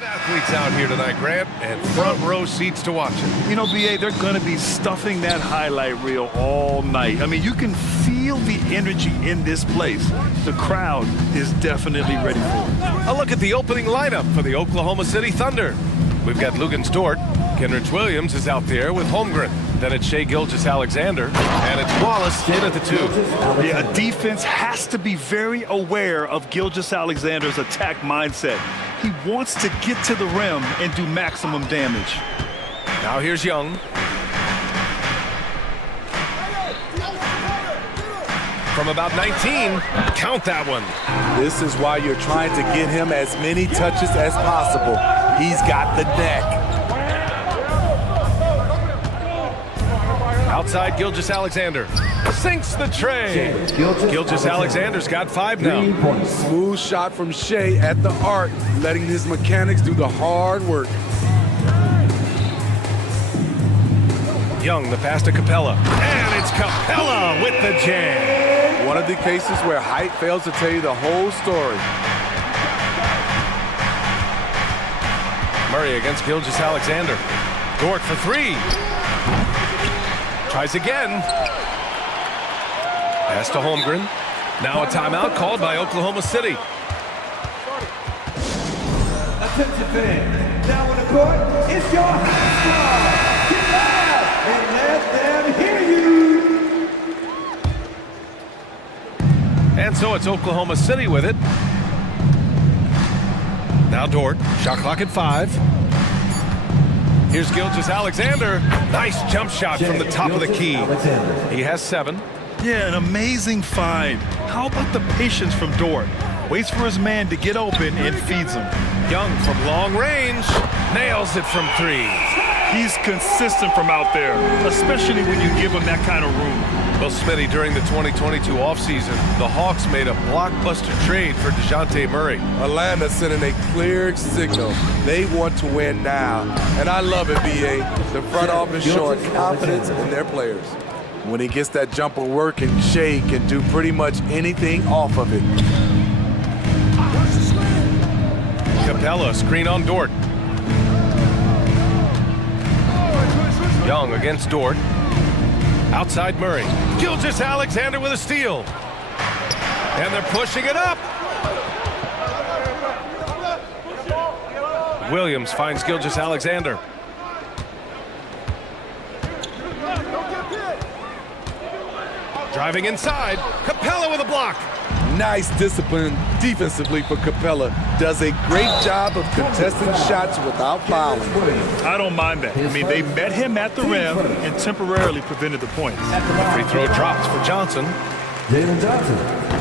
Athletes out here tonight, Grant, and front row seats to watch it. You know, BA, they're going to be stuffing that highlight reel all night. I mean, you can feel the energy in this place. The crowd is definitely ready for it. A look at the opening lineup for the Oklahoma City Thunder. We've got Lugan Stort. Kenrich Williams is out there with Holmgren. Then it's Shai Gilgeous-Alexander, and it's Wallace in at the 2. Yeah, a defense has to be very aware of Gilgeous-Alexander's attack mindset. He wants to get to the rim and do maximum damage. Now here's Young. From about 19, count that one. This is why you're trying to get him as many touches as possible. He's got the neck. Outside Gilgeous-Alexander. Sinks the tray. Gilgeous-Alexander's got 5 now. Smooth shot from Shai at the arc, letting his mechanics do the hard work. Young, the pass to Capella. And it's Capella with the jam. One of the cases where height fails to tell you the whole story. Murray against Gilgeous-Alexander. Dort for 3. Tries again. Pass to Holmgren. Now a timeout called by Oklahoma City. Attention fans, now on the court, it's your high squad. Get loud and let them hear you. And so it's Oklahoma City with it. Now Dort, shot clock at 5. Here's Gilgeous-Alexander. Nice jump shot from the top of the key. He has 7. Yeah, an amazing find. How about the patience from Dort? Waits for his man to get open and feeds him. Young from long range. Nails it from 3. He's consistent from out there, especially when you give him that kind of room. Well, Smitty, during the 2022 offseason, the Hawks made a blockbuster trade for DeJounte Murray. Atlanta sending a clear signal. They want to win now. And I love it, BA. The front office showing confidence in their players. When he gets that jumper working, Shai can do pretty much anything off of it. Capella, screen on Dort. Young against Dort. Outside Murray. Gilgeous-Alexander with a steal. And they're pushing it up. Williams finds Gilgeous-Alexander. Driving inside. Capella with a block. Nice discipline defensively for Capella. Does a great job of contesting shots without fouling. I don't mind that. I mean, they met him at the rim and temporarily prevented the points. The free throw drops for Johnson.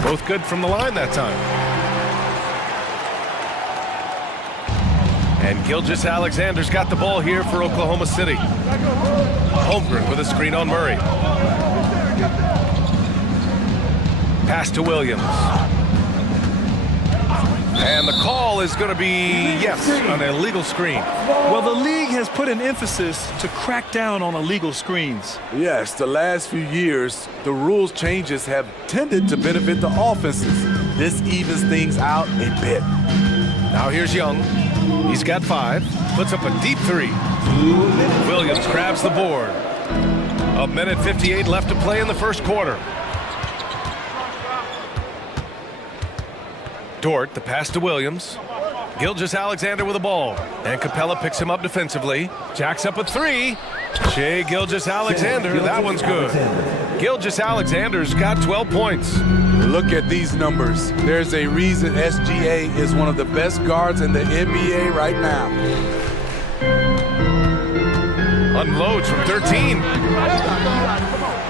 Both good from the line that time. And Gilgeous-Alexander's got the ball here for Oklahoma City. Holmgren with a screen on Murray. Pass to Williams. And the call is going to be, yes, an illegal screen. Well, the league has put an emphasis to crack down on illegal screens. Yes, the last few years, the rules changes have tended to benefit the offenses. This evens things out a bit. Now here's Young. He's got 5. Puts up a deep 3. Williams grabs the board. 1:58 left to play in the first quarter. Dort, the pass to Williams. Gilgeous-Alexander with the ball. And Capella picks him up defensively. Jacks up a 3. Shai Gilgeous-Alexander, that one's good. Gilgeous-Alexander's got 12 points. Look at these numbers. There's a reason SGA is one of the best guards in the NBA right now. Unloads from 13.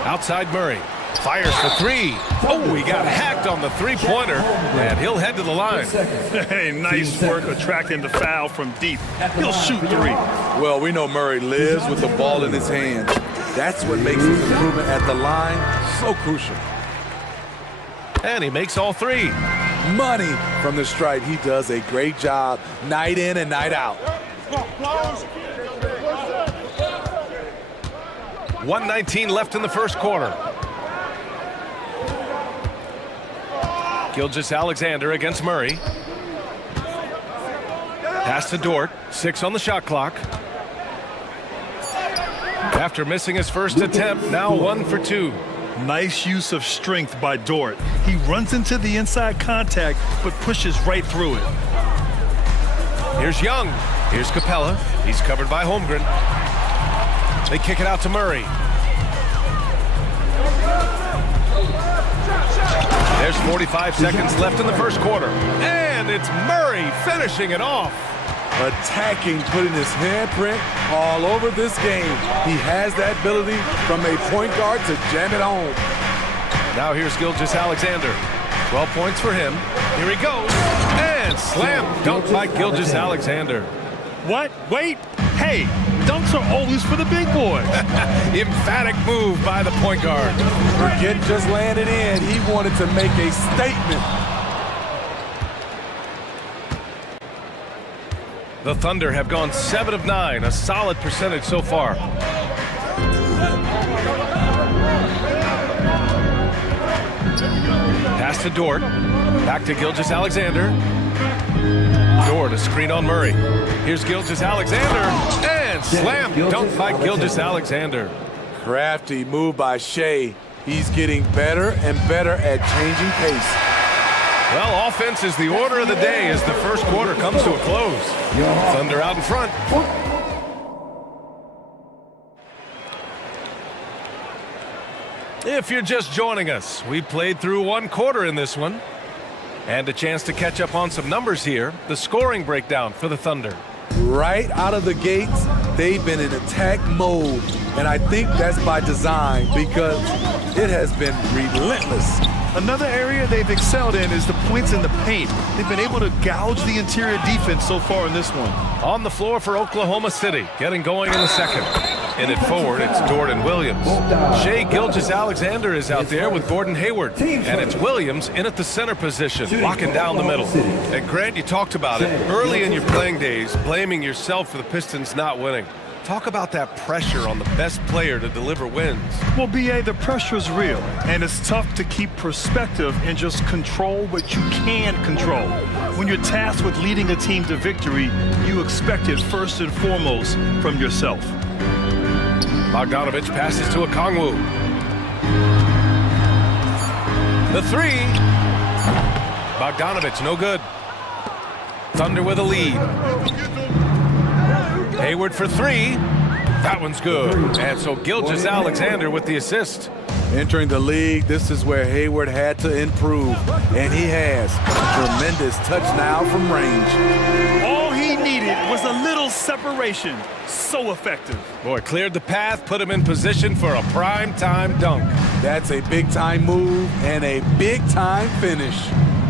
Outside Murray. Fires for 3. Oh, he got hacked on the 3-pointer, and he'll head to the line. Hey, nice work attracting the foul from deep. He'll shoot 3. Well, we know Murray lives with the ball in his hands. That's what makes his improvement at the line so crucial. And he makes all 3. Money from the stripe. He does a great job night in and night out. 1:19 left in the first quarter. Gilgeous-Alexander against Murray. Pass to Dort, 6 on the shot clock. After missing his first attempt, now 1 for 2. Nice use of strength by Dort. He runs into the inside contact, but pushes right through it. Here's Young. Here's Capella. He's covered by Holmgren. They kick it out to Murray. There's 45 seconds left in the first quarter. And it's Murray finishing it off. Attacking, putting his handprint all over this game. He has that ability from a point guard to jam it home. Now here's Gilgeous-Alexander. 12 points for him. Here he goes. And slam dunk by Gilgeous-Alexander. What? Wait. Hey, dunks are always for the big boys. Emphatic move by the point guard. Forget just laying it in. He wanted to make a statement. The Thunder have gone 7 of 9, a solid percentage so far. Pass to Dort. Back to Gilgeous-Alexander. Dort, a screen on Murray. Here's Gilgeous-Alexander. And slam dunk by Gilgeous-Alexander. Crafty move by Shea. He's getting better and better at changing pace. Well, offense is the order of the day as the first quarter comes to a close. Thunder out in front. If you're just joining us, we played through 1 quarter in this one. And a chance to catch up on some numbers here. The scoring breakdown for the Thunder. Right out of the gates, they've been in attack mode. And I think that's by design because it has been relentless. Another area they've excelled in is the points in the paint. They've been able to gouge the interior defense so far in this one. On the floor for Oklahoma City, getting going in the second. In it forward, it's Dort and Williams. Shea Gilgeous-Alexander is out there with Gordon Hayward. And it's Williams in at the center position, locking down the middle. And Grant, you talked about it early in your playing days, blaming yourself for the Pistons not winning. Talk about that pressure on the best player to deliver wins. Well, B.A., the pressure is real, and it's tough to keep perspective and just control what you can control. When you're tasked with leading a team to victory, you expect it first and foremost from yourself. Bogdanovich passes to Okongwu. The three. Bogdanovich, no good. Thunder with a lead. Hayward for 3. That one's good. And so Gilgeous-Alexander with the assist. Entering the league, this is where Hayward had to improve. And he has. Tremendous touch now from range. All he needed was a little separation. So effective. Boy, cleared the path, put him in position for a prime-time dunk. That's a big-time move and a big-time finish.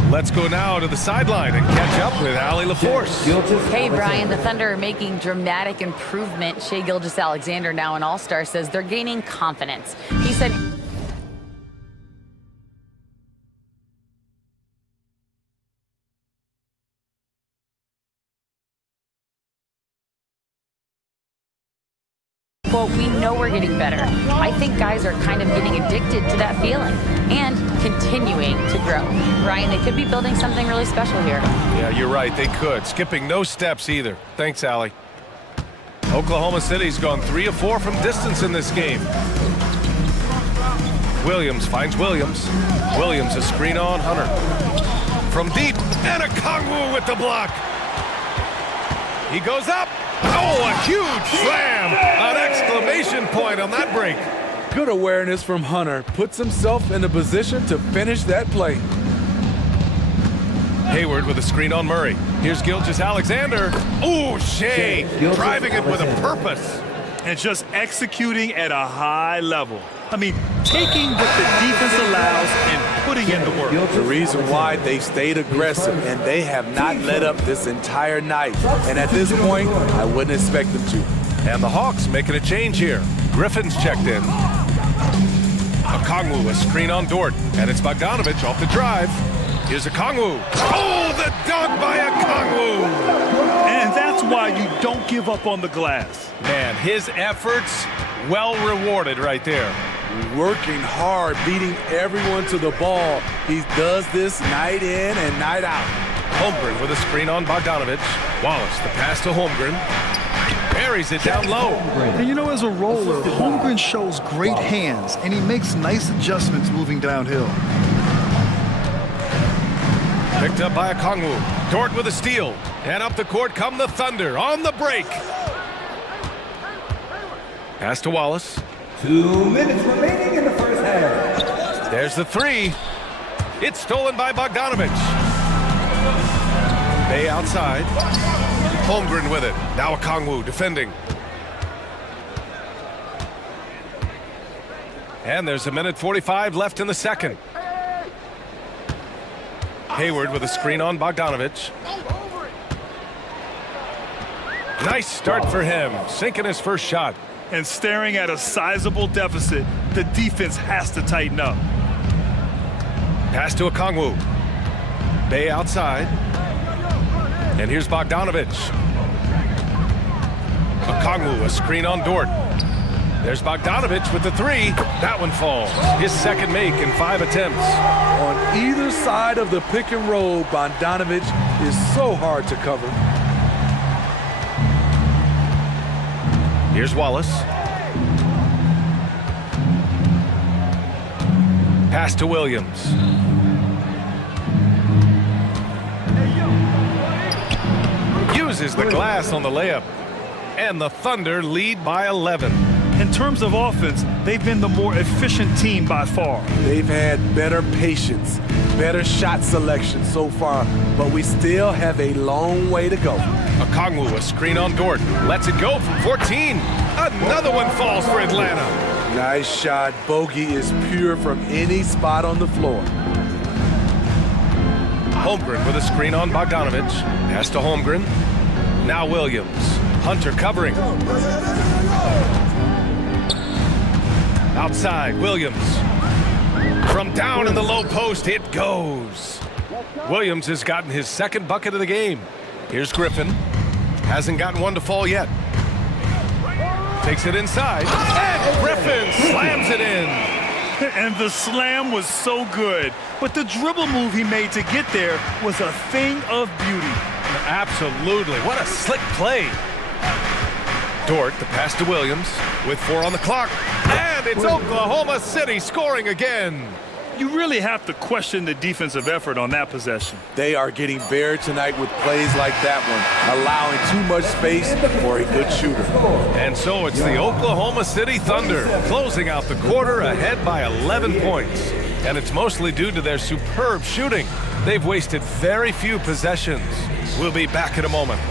Let's go now to the sideline and catch up with Allie LaForce. Hey, Brian, the Thunder are making dramatic improvement. Shea Gilgeous-Alexander, now an all-star, says they're gaining confidence. He said... Well, we know we're getting better. I think guys are kind of getting addicted to that feeling and continuing to grow. Ryan, they could be building something really special here. Yeah, you're right. They could. Skipping no steps either. Thanks, Allie. Oklahoma City's gone 3 of 4 from distance in this game. Williams finds Williams. Williams a screen on Hunter. From deep, and Okongwu with the block. He goes up. Oh, a huge slam! An exclamation point on that break. Good awareness from Hunter. Puts himself in a position to finish that play. Hayward with a screen on Murray. Here's Gilgeous-Alexander. Ooh, Shea driving it with a purpose. And just executing at a high level. I mean, taking what the defense allows and putting in the work. The reason why they stayed aggressive and they have not let up this entire night. And at this point, I wouldn't expect them to. And the Hawks making a change here. Griffin's checked in. Okongwu, a screen on Dort. And it's Bogdanovich off the drive. Here's Okongwu. Oh, the dunk by Okongwu! And that's why you don't give up on the glass. Man, his efforts well rewarded right there. Working hard, beating everyone to the ball. He does this night in and night out. Holmgren with a screen on Bogdanovich. Wallace, the pass to Holmgren. Buries it down low. And you know, as a roller, Holmgren shows great hands, and he makes nice adjustments moving downhill. Picked up by Okongwu. Dort with a steal. And up the court come the Thunder on the break. Pass to Wallace. 2 minutes remaining in the first half. There's the three. It's stolen by Bogdanovich. Bay outside. Holmgren with it. Now Okongwu defending. And there's 1:45 left in the second. Hayward with a screen on Bogdanovich. Nice start for him, sinking his first shot. And staring at a sizable deficit, the defense has to tighten up. Pass to Okongwu. Bay outside. And here's Bogdanovich. Okongwu, a screen on Dort. There's Bogdanovich with the three. That one falls. His second make in 5 attempts. On either side of the pick and roll, Bogdanovich is so hard to cover. Here's Wallace. Pass to Williams. Uses the glass on the layup. And the Thunder lead by 11. In terms of offense, they've been the more efficient team by far. They've had better patience, better shot selection so far, but we still have a long way to go. Okongwu, a screen on Dort. Lets it go from 14. Another one falls for Atlanta. Nice shot. Bogey is pure from any spot on the floor. Holmgren with a screen on Bogdanovich. Pass to Holmgren. Now Williams. Hunter covering. Outside, Williams. From down in the low post, it goes. Williams has gotten his second bucket of the game. Here's Griffin. Hasn't gotten one to fall yet. Takes it inside. And Griffin slams it in. And the slam was so good. But the dribble move he made to get there was a thing of beauty. Absolutely. What a slick play. Dort, the pass to Williams, with 4 on the clock. And it's Oklahoma City scoring again. You really have to question the defensive effort on that possession. They are getting buried tonight with plays like that one, allowing too much space for a good shooter. And so it's the Oklahoma City Thunder closing out the quarter ahead by 11 points. And it's mostly due to their superb shooting. They've wasted very few possessions. We'll be back in a moment.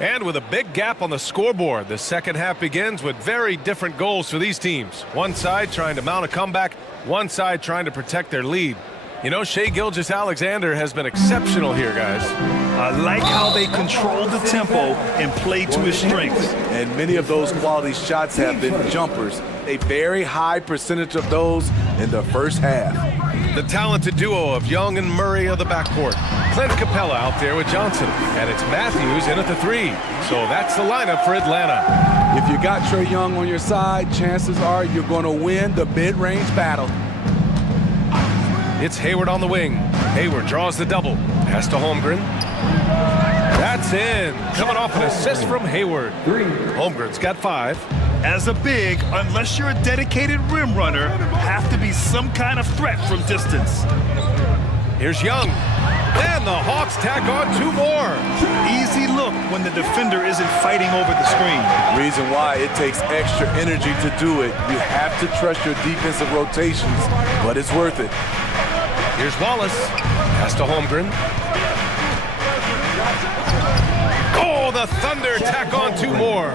And with a big gap on the scoreboard, the second half begins with very different goals for these teams. One side trying to mount a comeback, one side trying to protect their lead. You know, Shai Gilgeous-Alexander has been exceptional here, guys. I like how they control the tempo and play to his strengths. And many of those quality shots have been jumpers. A very high percentage of those in the first half. The talented duo of Young and Murray of the backcourt. Clint Capella out there with Johnson. And it's Matthews in at the 3. So that's the lineup for Atlanta. If you got Trae Young on your side, chances are you're going to win the mid-range battle. It's Hayward on the wing. Hayward draws the double. Pass to Holmgren. That's in. Coming off an assist from Hayward. Holmgren's got 5. As a big, unless you're a dedicated rim runner, have to be some kind of threat from distance. Here's Young. And the Hawks tack on 2 more. Easy look when the defender isn't fighting over the screen. Reason why it takes extra energy to do it. You have to trust your defensive rotations, but it's worth it. Here's Wallace. Pass to Holmgren. Oh, the Thunder tack on 2 more.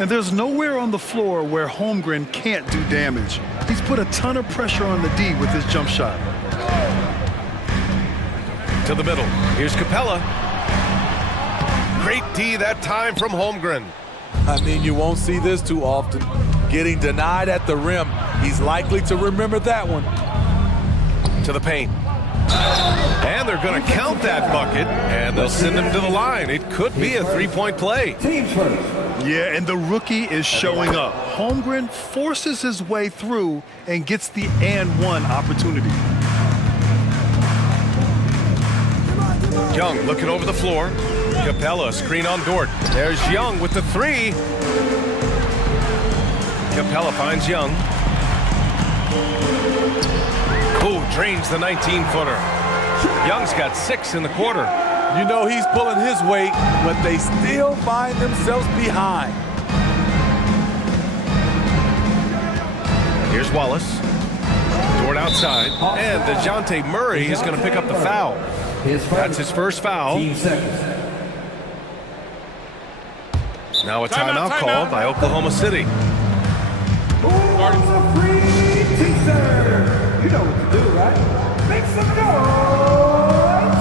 And there's nowhere on the floor where Holmgren can't do damage. He's put a ton of pressure on the D with his jump shot. To the middle. Here's Capella. Great D that time from Holmgren. I mean, you won't see this too often. Getting denied at the rim. He's likely to remember that one. To the paint. And they're going to count that bucket, and they'll send him to the line. It could be a three-point play. Teams first. Yeah, and the rookie is showing up. Holmgren forces his way through and gets the and one opportunity. Young looking over the floor. Capella, screen on Dort. There's Young with the three. Capella finds Young. Ooh, drains the 19-footer. Young's got 6 in the quarter. You know he's pulling his weight, but they still find themselves behind. Here's Wallace. Dort outside. And DeJounte Murray is going to pick up the foul. That's his first foul. Team seconds. Now a timeout called by Oklahoma City. Who's a free teaser? You know what to do, right? Make some noise!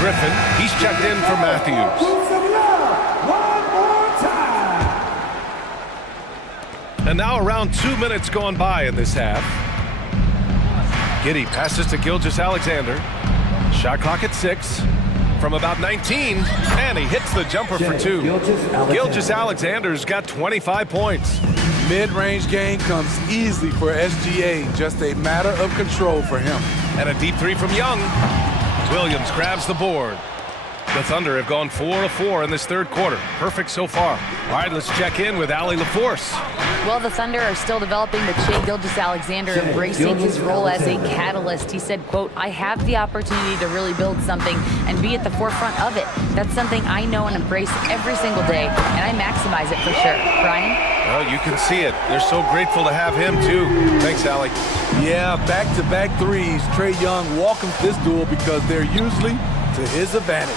Griffin, he's checked in for Matthews. Put some love one more time! And now around 2 minutes gone by in this half. Giddey passes to Gilgeous-Alexander. Shot clock at 6. From about 19, and he hits the jumper for 2. Gilgeous-Alexander's got 25 points. Mid-range game comes easily for SGA. Just a matter of control for him. And a deep three from Young. Williams grabs the board. The Thunder have gone 4 of 4 in this third quarter. Perfect so far. All right, let's check in with Allie LaForce. Well, the Thunder are still developing, but Shai Gilgeous-Alexander embracing his role as a catalyst. He said, quote, I have the opportunity to really build something and be at the forefront of it. That's something I know and embrace every single day, and I maximize it for sure. Brian? Well, you can see it. They're so grateful to have him, too. Thanks, Allie. Yeah, back-to-back threes. Trae Young welcomes this duel because they're usually to his advantage.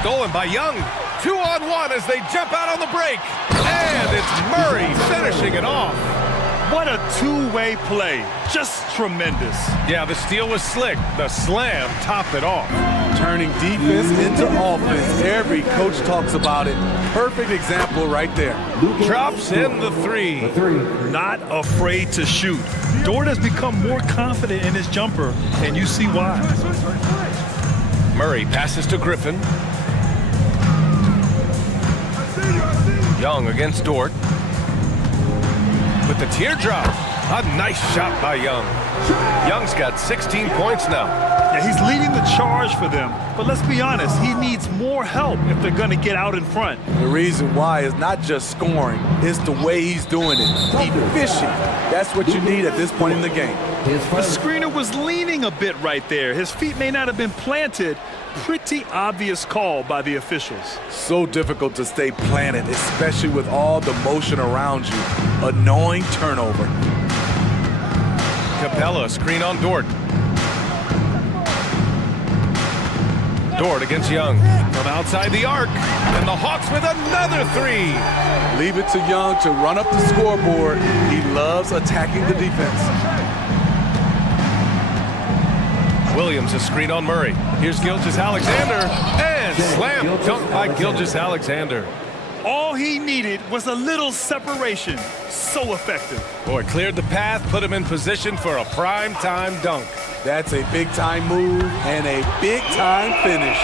Stolen by Young. 2-on-1 as they jump out on the break. And it's Murray finishing it off. What a two-way play. Just tremendous. Yeah, the steal was slick. The slam topped it off. Turning defense into offense. Every coach talks about it. Perfect example right there. Drops in the three. Not afraid to shoot. Dort has become more confident in his jumper, and you see why. Murray passes to Griffin. Young against Dort. With the teardrop. A nice shot by Young. Young's got 16 points now. Yeah, he's leading the charge for them. But let's be honest, he needs more help if they're going to get out in front. The reason why is not just scoring, it's the way he's doing it. Efficient. That's what you need at this point in the game. The screener was leaning a bit right there. His feet may not have been planted. Pretty obvious call by the officials. So difficult to stay planted, especially with all the motion around you. Annoying turnover. Capella, screen on Dort. Dort against Young. From outside the arc. And the Hawks with another three. Leave it to Young to run up the scoreboard. He loves attacking the defense. Williams, a screen on Murray. Here's Gilgeous-Alexander. And slam dunk by Gilgeous-Alexander. All he needed was a little separation. So effective. Boy, cleared the path, put him in position for a prime-time dunk. That's a big-time move and a big-time finish.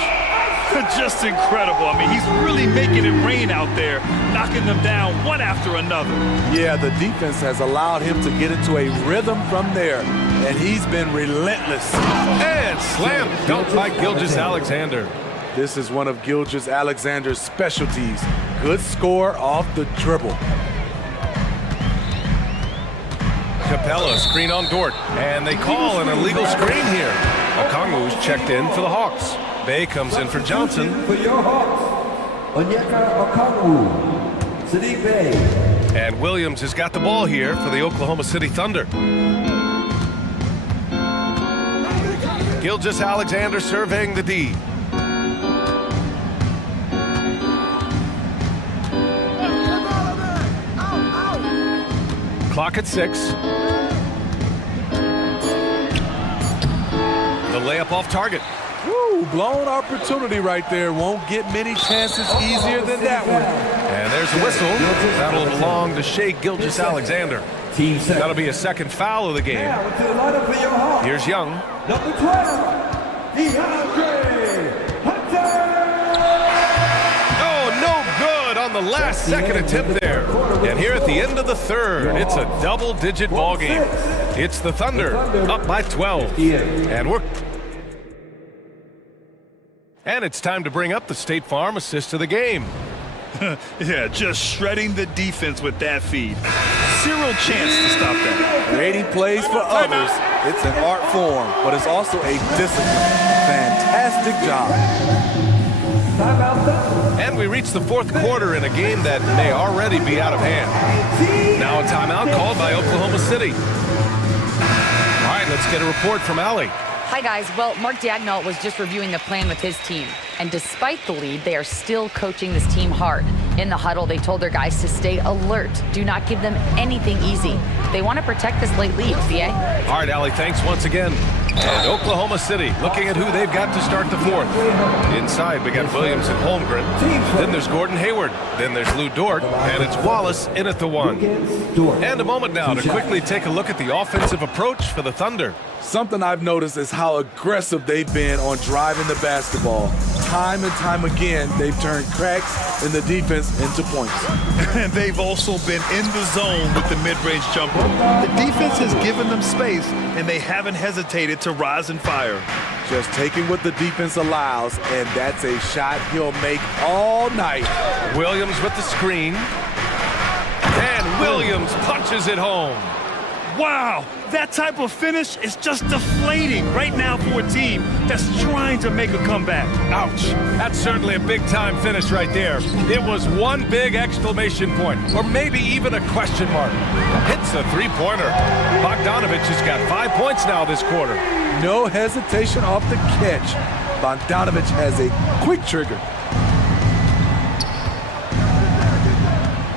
Just incredible. I mean, he's really making it rain out there, knocking them down one after another. Yeah, the defense has allowed him to get into a rhythm from there, and he's been relentless. And slam dunk by Gilgeous-Alexander. This is one of Gilgeous-Alexander's specialties. Good score off the dribble. Capella, screen on Dort. And they call an illegal screen here. Okongwu's checked in for the Hawks. Bay comes in for Johnson. For your Hawks, Onyeka Okongwu, Sadiq Bey. And Williams has got the ball here for the Oklahoma City Thunder. Gilgeous-Alexander surveying the D. Clock at 6. The layup off target. Woo, blown opportunity right there. Won't get many chances easier than that one. And there's a whistle. That'll belong to Shea Gilgeous-Alexander. Team second. That'll be a second foul of the game. Now into the lineup for your Hawks. Here's Young. Number 12, DeAndre Hunter. Oh, no good on the last second attempt there. And here at the end of the third, it's a double-digit ball game. It's the Thunder up by 12. And it's time to bring up the State Farm assist of the game. Yeah, just shredding the defense with that feed. Zero chance to stop that. Creating plays for others, it's an art form, but it's also a discipline. Fantastic job. And we reach the fourth quarter in a game that may already be out of hand. Now a timeout called by Oklahoma City. All right, let's get a report from Allie. Hi, guys. Well, Mark Dagnall was just reviewing the plan with his team. And despite the lead, they are still coaching this team hard. In the huddle, they told their guys to stay alert. Do not give them anything easy. They want to protect this late lead, BA. All right, Allie, thanks once again. And Oklahoma City looking at who they've got to start the fourth. Inside, we got Williams and Holmgren. Then there's Gordon Hayward. Then there's Lou Dort. And it's Wallace in at the one. And a moment now to quickly take a look at the offensive approach for the Thunder. Something I've noticed is how aggressive they've been on driving the basketball. Time and time again, they've turned cracks in the defense into points. And they've also been in the zone with the mid-range jumper. The defense has given them space, and they haven't hesitated to rise and fire. Just taking what the defense allows, and that's a shot he'll make all night. Williams with the screen. And Williams punches it home. Wow, that type of finish is just deflating right now for a team that's trying to make a comeback. Ouch. That's certainly a big-time finish right there. It was one big exclamation point, or maybe even a question mark. Hits a three-pointer. Bogdanovich has got 5 points now this quarter. No hesitation off the catch. Bogdanovich has a quick trigger.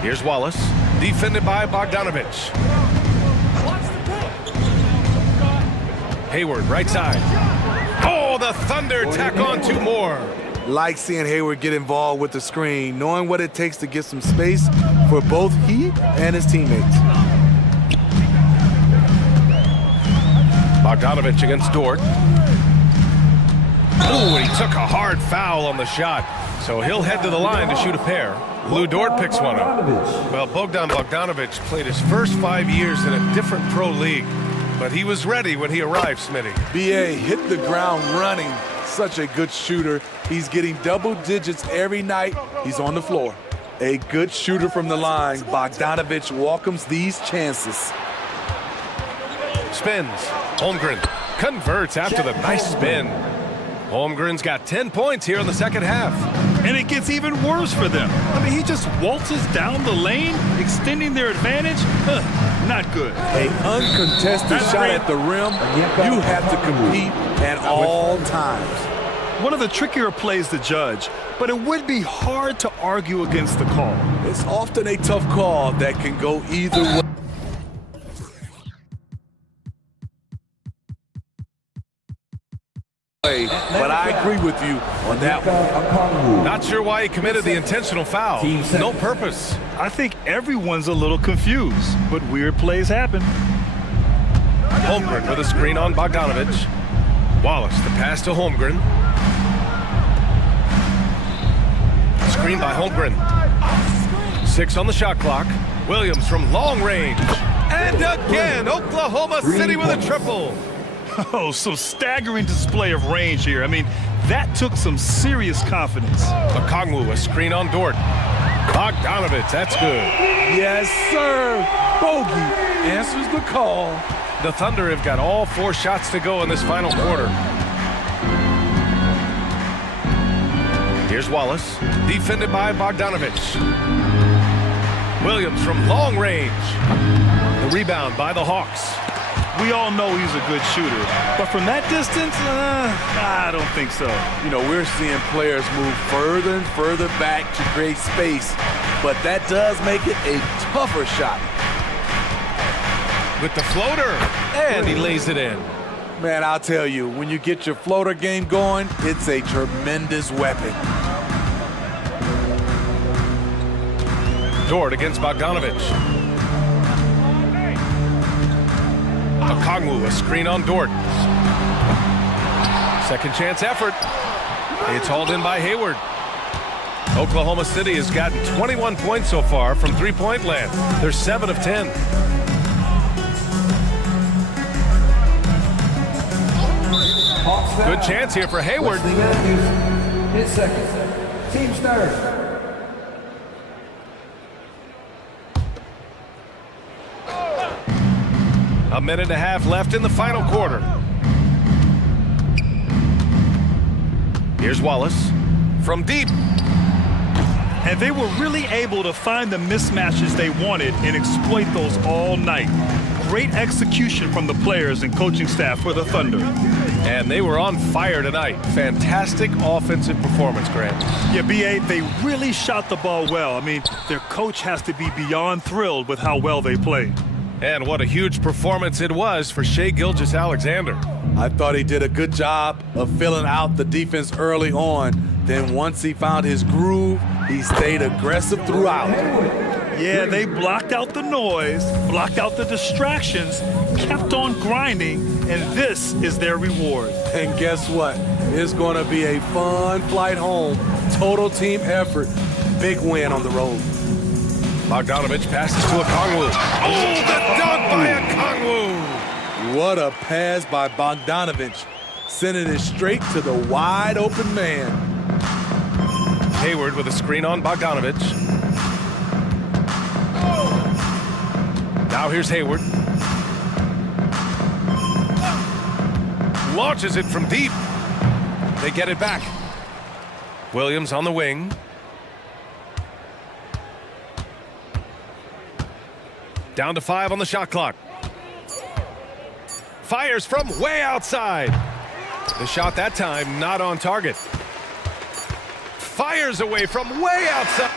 Here's Wallace, defended by Bogdanovich. Hayward, right side. Oh, the Thunder tack on two more. Like seeing Hayward get involved with the screen, knowing what it takes to get some space for both he and his teammates. Bogdanovich against Dort. Ooh, and he took a hard foul on the shot. So he'll head to the line to shoot a pair. Lou Dort picks one up. Well, Bogdan Bogdanovich played his first 5 years in a different pro league. But he was ready when he arrived, Smitty. BA hit the ground running. Such a good shooter. He's getting double digits every night. He's on the floor. A good shooter from the line. Bogdanovich welcomes these chances. Spins. Holmgren converts after the nice spin. Holmgren's got 10 points here in the second half. And it gets even worse for them. I mean, he just waltzes down the lane, extending their advantage. Not good. An uncontested shot at the rim. You have to compete at all times. One of the trickier plays to judge, but it would be hard to argue against the call. It's often a tough call that can go either way. But I agree with you on that one. Not sure why he committed the intentional foul. No purpose. I think everyone's a little confused, but weird plays happen. Holmgren with a screen on Bogdanovich. Wallace, the pass to Holmgren. Screen by Holmgren. 6 on the shot clock. Williams from long range. And again, Oklahoma City with a triple. Oh, some staggering display of range here. I mean, that took some serious confidence. Okongwu, a screen on Dort. Bogdanovich, that's good. Yes, sir. Bogey answers the call. The Thunder have got all 4 shots to go in this final quarter. Here's Wallace, defended by Bogdanovich. Williams from long range. The rebound by the Hawks. We all know he's a good shooter, but from that distance, I don't think so. You know, we're seeing players move further and further back to create space, but that does make it a tougher shot. With the floater, and he lays it in. Man, I'll tell you, when you get your floater game going, it's a tremendous weapon. Dort against Bogdanovich. Okongwu, a screen on Dort. Second chance effort. It's hauled in by Hayward. Oklahoma City has gotten 21 points so far from three-point land. They're 7 of 10. Good chance here for Hayward. His second. Team's third. A minute and a half left in the final quarter. Here's Wallace from deep. And they were really able to find the mismatches they wanted and exploit those all night. Great execution from the players and coaching staff for the Thunder. And they were on fire tonight. Fantastic offensive performance, Grant. Yeah, B.A., they really shot the ball well. I mean, their coach has to be beyond thrilled with how well they played. And what a huge performance it was for Shai Gilgeous-Alexander. I thought he did a good job of filling out the defense early on. Then once he found his groove, he stayed aggressive throughout. Yeah, they blocked out the noise, blocked out the distractions, kept on grinding, and this is their reward. And guess what? It's going to be a fun flight home. Total team effort. Big win on the road. Bogdanovich passes to Okongwu. Oh, the dunk by Okongwu! What a pass by Bogdanovich. Sending it straight to the wide open man. Hayward with a screen on Bogdanovich. Now here's Hayward. Launches it from deep. They get it back. Williams on the wing. Down to 5 on the shot clock. Fires from way outside. The shot that time not on target. Fires away from way outside.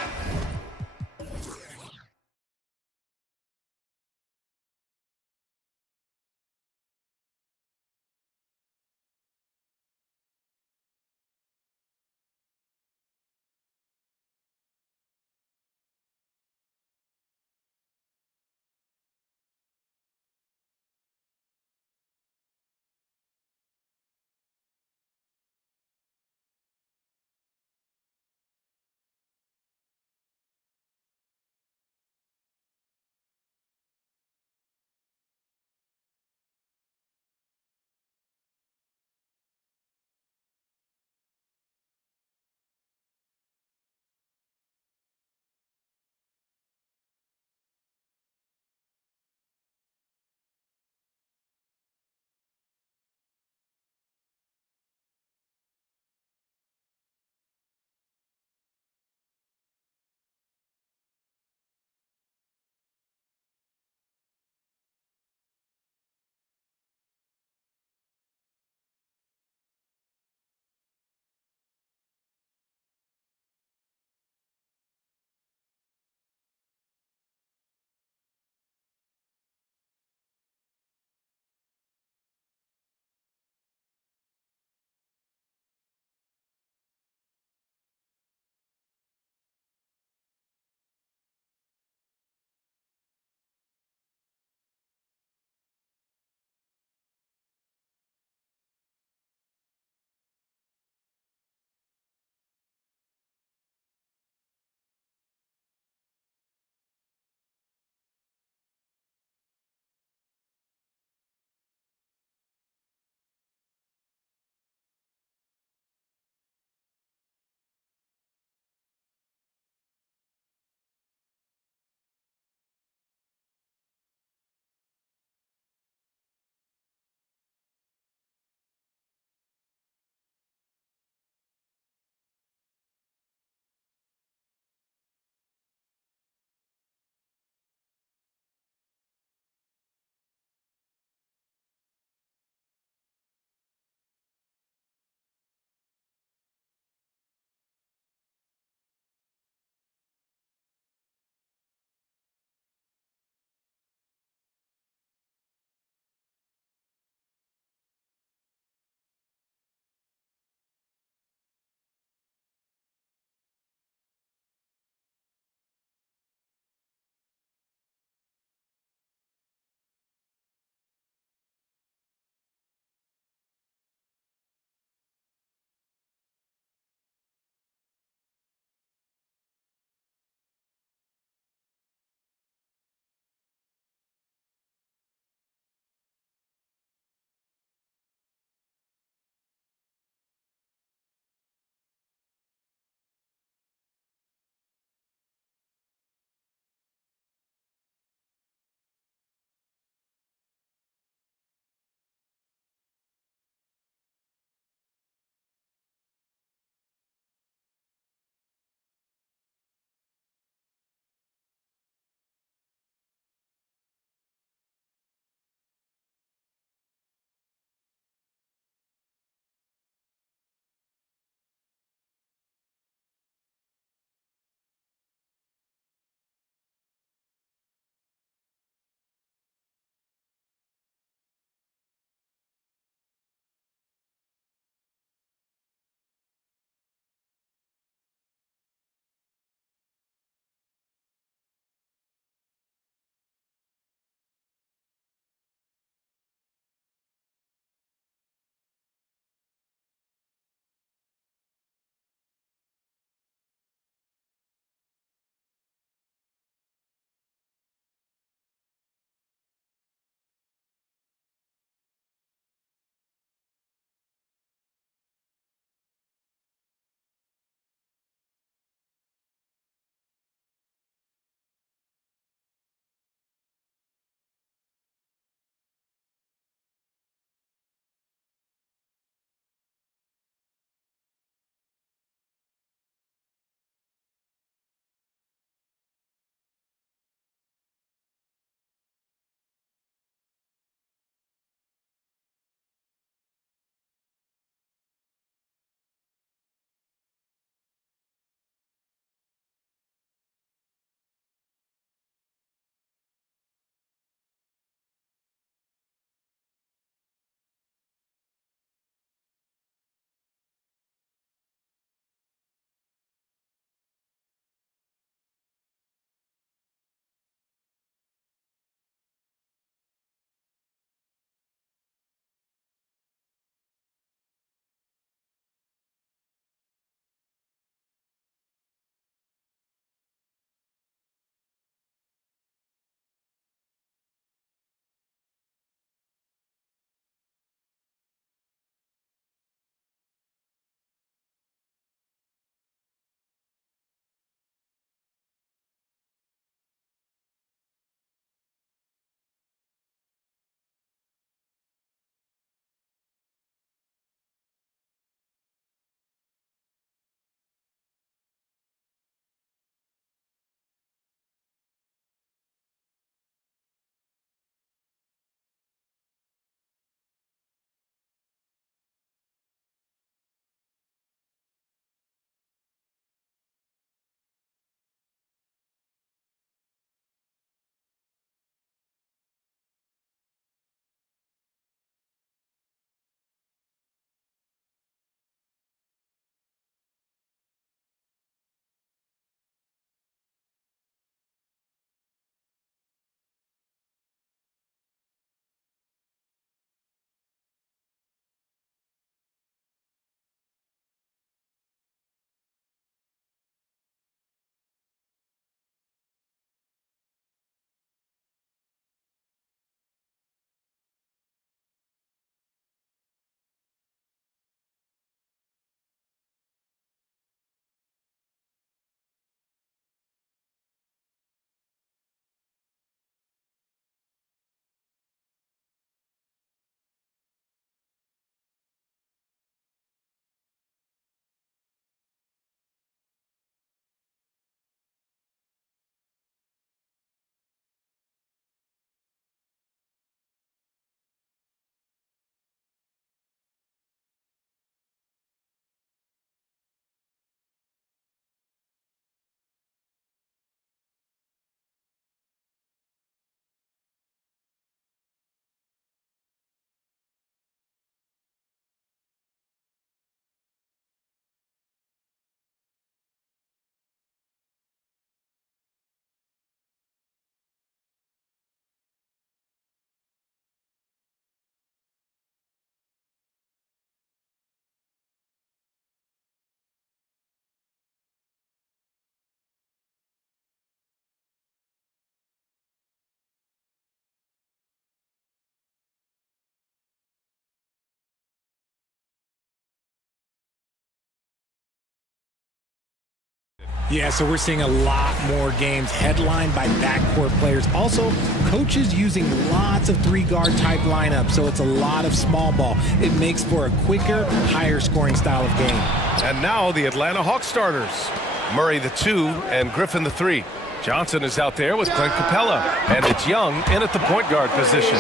Yeah, so we're seeing a lot more games headlined by backcourt players. Also, coaches using lots of three-guard type lineups, so it's a lot of small ball. It makes for a quicker, higher scoring style of game. And now the Atlanta Hawks starters. Murray the 2 and Griffin the 3. Johnson is out there with Clint Capella, and it's Young in at the point guard position.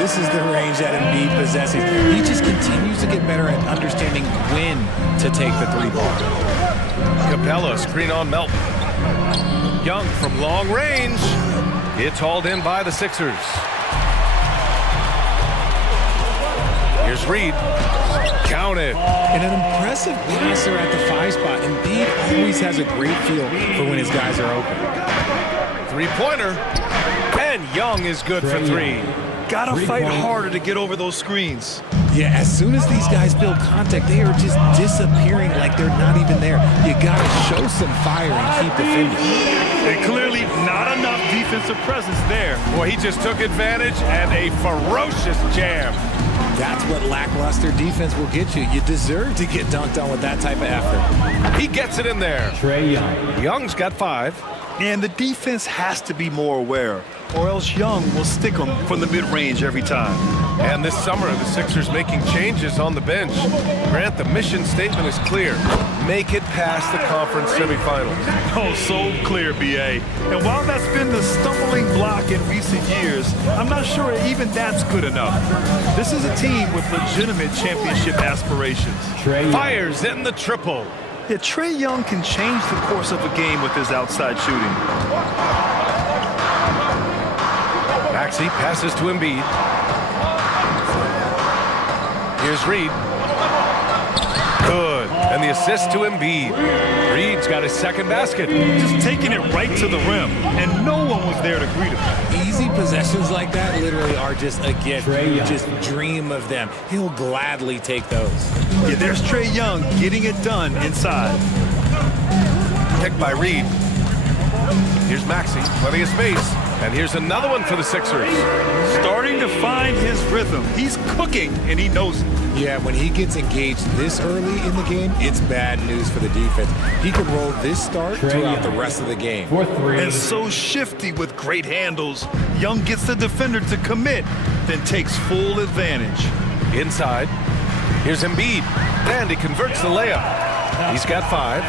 This is the range that Embiid possesses. He just continues to get better at understanding when to take the three ball. Capella screen on Melton. Young from long range. It's hauled in by the Sixers. Here's Reed. Count it. And an impressive passer at the 5 spot. Embiid always has a great feel for when his guys are open. Three-pointer. And Young is good for 3. Gotta fight harder to get over those screens. Yeah, as soon as these guys build contact, they are just disappearing like they're not even there. You gotta show some fire and keep defending. And clearly not enough defensive presence there. Boy, he just took advantage and a ferocious jam. That's what lackluster defense will get you. You deserve to get dunked on with that type of effort. He gets it in there. Trae Young. Young's got 5. And the defense has to be more aware, or else Young will stick them from the mid-range every time. And this summer, the Sixers making changes on the bench. Grant, the mission statement is clear. Make it past the conference semifinals. Oh, so clear, BA. And while that's been the stumbling block in recent years, I'm not sure even that's good enough. This is a team with legitimate championship aspirations. Trae Young. Fires in the triple. Yeah, Trae Young can change the course of a game with his outside shooting. Maxey passes to Embiid. Here's Reed. Good. And the assist to Embiid. Reed's got his second basket. Just taking it right to the rim, and no one was there to greet him. Easy possessions like that literally are just a gift. Trae You Young. just dream of them. He'll gladly take those. Yeah, there's Trae Young getting it done inside. Picked by Reed. Here's Maxey. Plenty of space. And here's another one for the Sixers. Starting to find his rhythm. He's cooking, and he knows it. Yeah, when he gets engaged this early in the game, it's bad news for the defense. He can roll this start Trae throughout the Young. rest of the game. For 3. And so shifty with great handles. Young gets the defender to commit, then takes full advantage. Inside. Here's Embiid. And he converts the layup. He's got 5.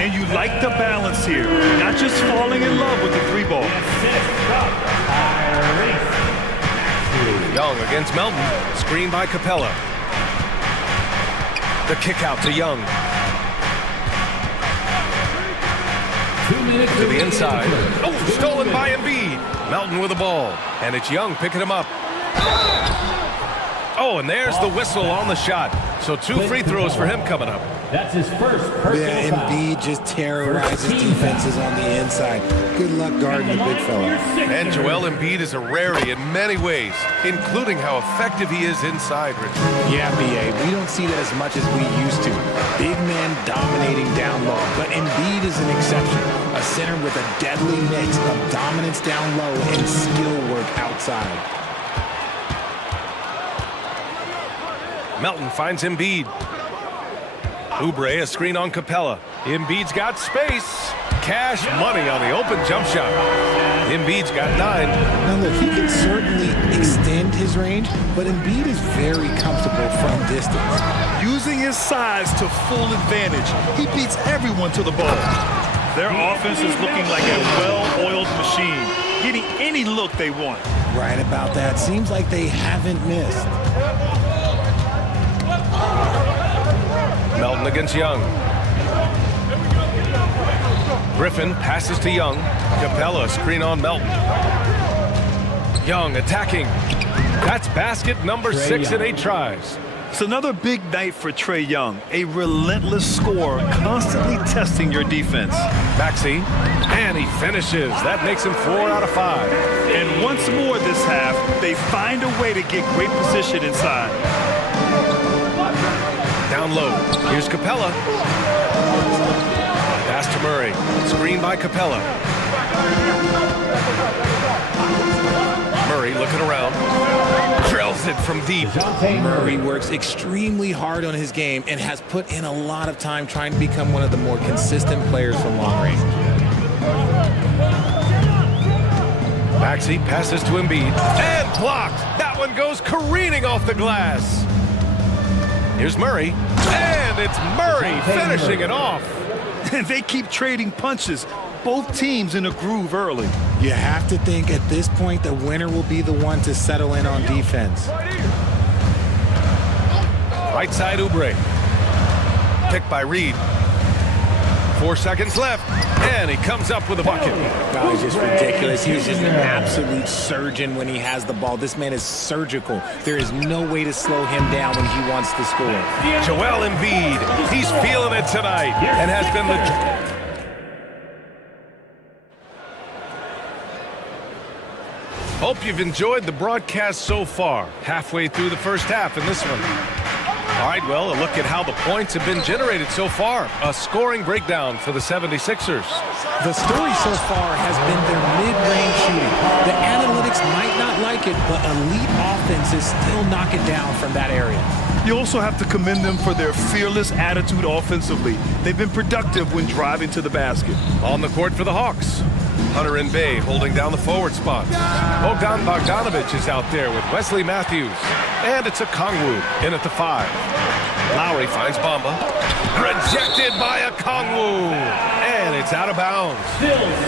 And you like the balance here. Not just falling in love with the three ball. Young against Melton. Screen by Capella. The kick out to Young. 2 minutes To the inside. Oh, stolen by Embiid. Melton with the ball. And it's Young picking him up. Oh, and there's the whistle on the shot. So 2 free throws for him coming up. That's his first personal Yeah, foul. Embiid just terrorizes defenses on the inside. Good luck guarding the big fella. And Joel Embiid is a rarity in many ways, including how effective he is inside, Richard. Yeah, BA, we don't see that as much as we used to. Big men dominating down low, but Embiid is an exception. A center with a deadly mix of dominance down low and skill work outside. Melton finds Embiid. Oubre, a screen on Capella. Embiid's got space. Cash money on the open jump shot. Embiid's got 9. Now look, he can certainly extend his range, but Embiid is very comfortable from distance. Using his size to full advantage. He beats everyone to the ball. Their offense is looking like a well-oiled machine, getting any look they want. Right about that. Seems like they haven't missed. Melton against Young. Griffin passes to Young. Capella screen on Melton. Young attacking. That's basket number 6 in 8 tries. It's another big night for Trae Young, a relentless scorer, constantly testing your defense. Maxey, and he finishes. That makes him 4 out of 5. And once more this half, they find a way to get great position inside. Down low. Here's Capella. Pass to Murray. Screen by Capella. Murray looking around. Drills it pounded from deep. Murray works extremely hard on his game and has put in a lot of time trying to become one of the more consistent players from long range. Maxey passes to Embiid and blocked. That one goes careening off the glass. Here's Murray, and it's Murray finishing it off. And they keep trading punches. Both teams in a groove early. You have to think at this point the winner will be the one to settle in on defense. Right side Oubre. Picked by Reed. 4 seconds left, and he comes up with a bucket. God, he's just ridiculous. He's just an absolute surgeon when he has the ball. This man is surgical. There is no way to slow him down when he wants to score. Joel Embiid, he's feeling it tonight and has been the... Hope you've enjoyed the broadcast so far. Halfway through the first half in this one. All right, well, a look at how the points have been generated so far. A scoring breakdown for the 76ers. The story so far has been their mid-range shooting. The analytics might not like it, but elite offenses still knock it down from that area. You also have to commend them for their fearless attitude offensively. They've been productive when driving to the basket. On the court for the Hawks. Hunter and Bay holding down the forward spot. Bogdan Bogdanovic is out there with Wesley Matthews. And it's a Kongwu in at the 5. Lowry finds Bamba. Rejected by a Kongwu. And it's out of bounds.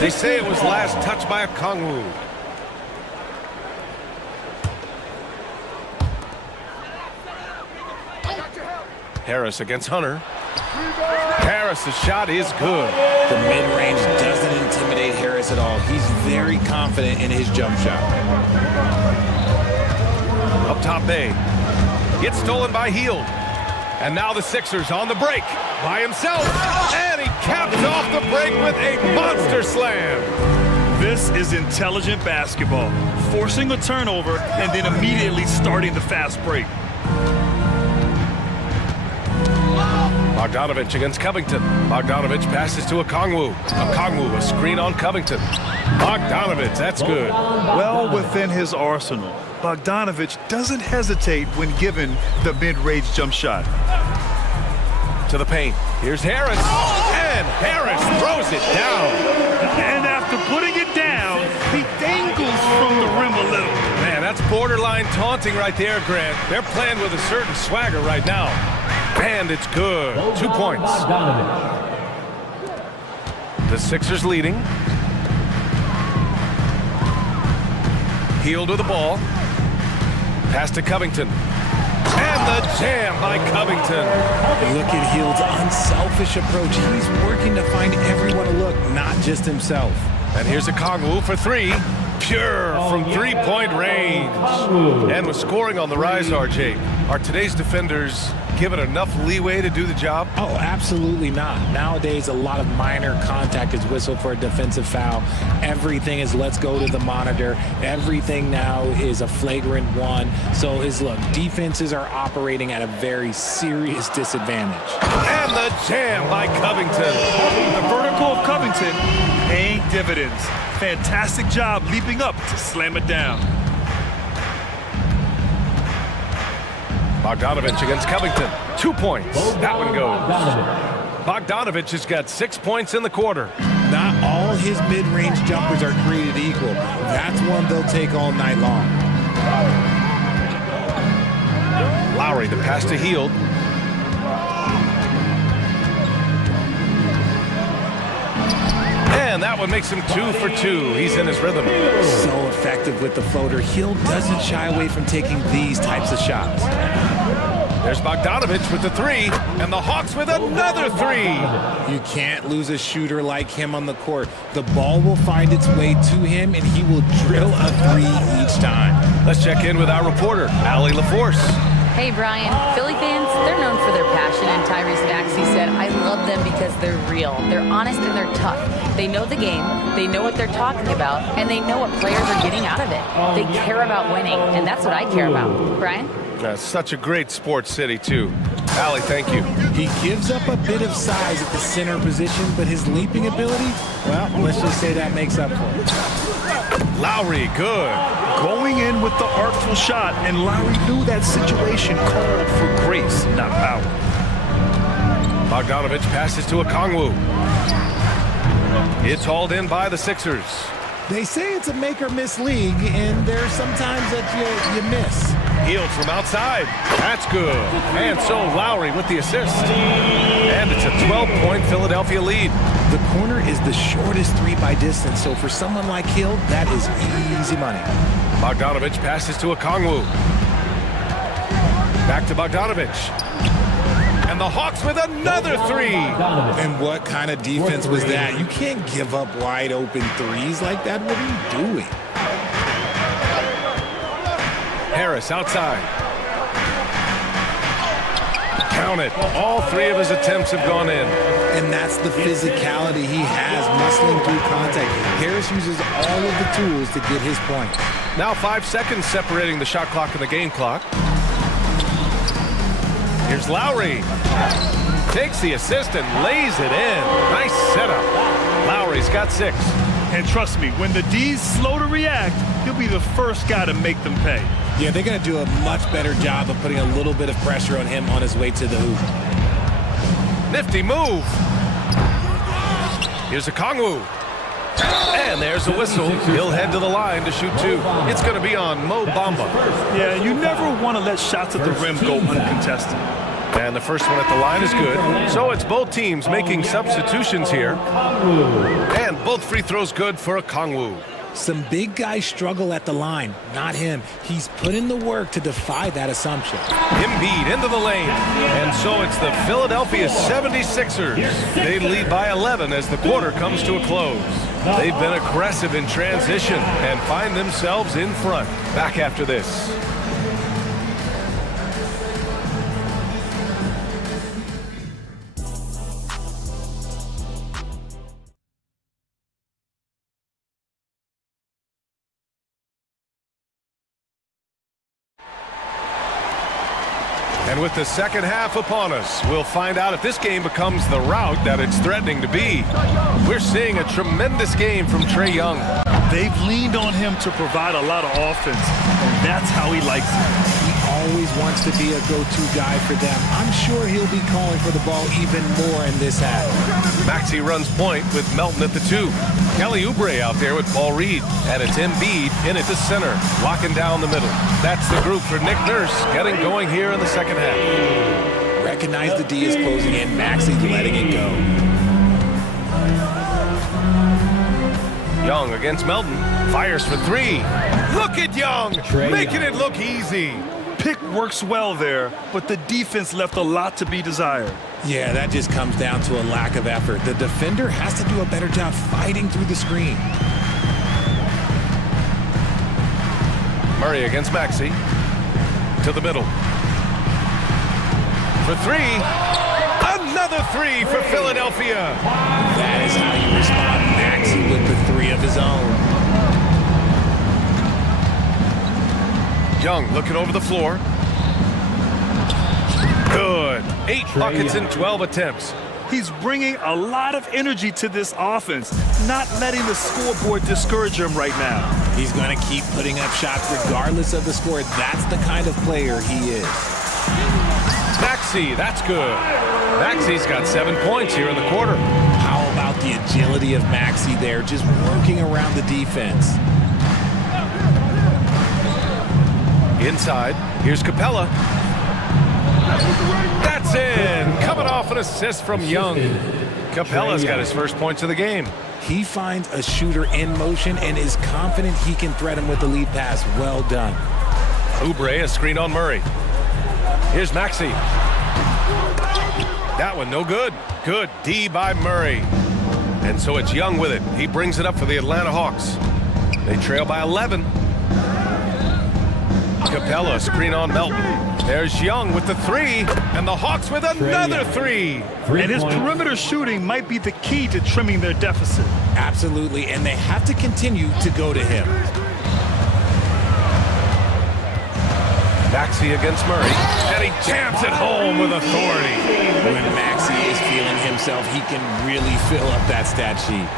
They say it was last touched by a Kongwu. Harris against Hunter. Harris' shot is good. The mid-range doesn't intimidate Harris at all. He's very confident in his jump shot. Up top Bay. Gets stolen by Hield. And now the Sixers on the break by himself. And he caps off the break with a monster slam. This is intelligent basketball. Forcing a turnover and then immediately starting the fast break. Bogdanovic against Covington. Bogdanovic passes to Okongwu. Okongwu, a screen on Covington. Bogdanovic, that's good. Well within his arsenal. Bogdanovic doesn't hesitate when given the mid-range jump shot. To the paint. Here's Harris. And Harris throws it down. And after putting it down, he dangles from the rim a little. Man, that's borderline taunting right there, Grant. They're playing with a certain swagger right now. And it's good. 2 points. The Sixers leading. Hield with the ball. Pass to Covington. And the jam by Covington. Look at Hield's unselfish approach. He's working to find everyone a look, not just himself. And here's a Kongwu for 3. Pure from three-point range. And with scoring on the rise, RJ, are today's defenders given enough leeway to do the job? Oh, absolutely not. Nowadays, a lot of minor contact is whistled for a defensive foul. Everything is let's go to the monitor. Everything now is a flagrant 1. So look, defenses are operating at a very serious disadvantage. And the jam by Covington. The vertical of Covington paying dividends. Fantastic job leaping up to slam it down. Bogdanovic against Covington. 2 points. That one goes. Bogdanovic has got 6 points in the quarter. Not all his mid-range jumpers are created equal. That's one they'll take all night long. Lowry, the pass to Hield. And that one makes him 2 for 2. He's in his rhythm. So effective with the floater. Hield doesn't shy away from taking these types of shots. There's Bogdanovic with the 3, and the Hawks with another 3. You can't lose a shooter like him on the court. The ball will find its way to him, and he will drill a 3 each time. Let's check in with our reporter, Allie LaForce. Hey, Brian. Philly fans, they're known for their passion, and Tyrese Maxey said, I love them because they're real. They're honest and they're tough. They know the game, they know what they're talking about, and they know what players are getting out of it. They care about winning, and that's what I care about. Brian? Such a great sports city, too. Allie, thank you. He gives up a bit of size at the center position, but his leaping ability, well, let's just say that makes up for it. Lowry, good. Going in with the artful shot, and Lowry knew that situation called for grace, not power. Bogdanovich passes to Okongwu. It's hauled in by the Sixers. They say it's a make-or-miss league, and there's sometimes that you miss. Healed from outside. That's good. And so Lowry with the assist. And it's a 12-point Philadelphia lead. The corner is the shortest three by distance, so for someone like Hill, that is easy money. Bogdanovich passes to Okongwu. Back to Bogdanovich. And the Hawks with another three. And what kind of defense was that? You can't give up wide open threes like that. What are you doing? Harris outside. Count it. All three of his attempts have gone in. And that's the physicality he has, muscling through contact. Harris uses all of the tools to get his point. Now 5 seconds separating the shot clock and the game clock. Here's Lowry. Takes the assist and lays it in. Nice setup. Lowry's got 6. And trust me, when the D's slow to react, he'll be the first guy to make them pay. Yeah, they're going to do a much better job of putting a little bit of pressure on him on his way to the hoop. Nifty move. Here's Okongwu. And there's a whistle. He'll head to the line to shoot 2. It's going to be on Mo Bamba. Yeah, you never want to let shots at the rim go uncontested. And the first one at the line is good. So it's both teams making substitutions here. And both free throws good for Okongwu. Some big guys struggle at the line, not him. He's put in the work to defy that assumption. Embiid into the lane. And so it's the Philadelphia 76ers. They lead by 11 as the quarter comes to a close. They've been aggressive in transition and find themselves in front. Back after this. And with the second half upon us, we'll find out if this game becomes the rout that it's threatening to be. We're seeing a tremendous game from Trae Young. They've leaned on him to provide a lot of offense, and that's how he likes it. He always wants to be a go-to guy for them. I'm sure he'll be calling for the ball even more in this half. Maxey runs point with Melton at the 2. Kelly Oubre out there with Paul Reed. And it's Embiid in at the center, locking down the middle. That's the group for Nick Nurse getting going here in the second half. Recognize the D is closing in. Maxey's letting it go. Young against Melton. Fires for 3. Look at Young, making it look easy. Pick works well there, but the defense left a lot to be desired. Yeah, that just comes down to a lack of effort. The defender has to do a better job fighting through the screen. Murray against Maxey. To the middle. For 3. Another 3 for Philadelphia. That is how you respond. Maxey with the 3 of his own. Young looking over the floor. Good. 8 buckets in 12 attempts. He's bringing a lot of energy to this offense, not letting the scoreboard discourage him right now. He's going to keep putting up shots regardless of the score. That's the kind of player he is. Maxey, that's good. Maxey's got 7 points here in the quarter. How about the agility of Maxey there, just working around the defense? Inside, here's Capella. That's in. Coming off an assist from Young. Capella's got his first points of the game. He finds a shooter in motion and is confident he can threat him with the lead pass. Well done. Oubre, a screen on Murray. Here's Maxey. That one no good. Good D by Murray. And so it's Young with it. He brings it up for the Atlanta Hawks. They trail by 11. Capella, screen on Melton. There's Young with the 3, and the Hawks with another 3. And his perimeter shooting might be the key to trimming their deficit. Absolutely, and they have to continue to go to him. Maxey against Murray, and he jams it home with authority. When Maxey is feeling himself, he can really fill up that stat sheet.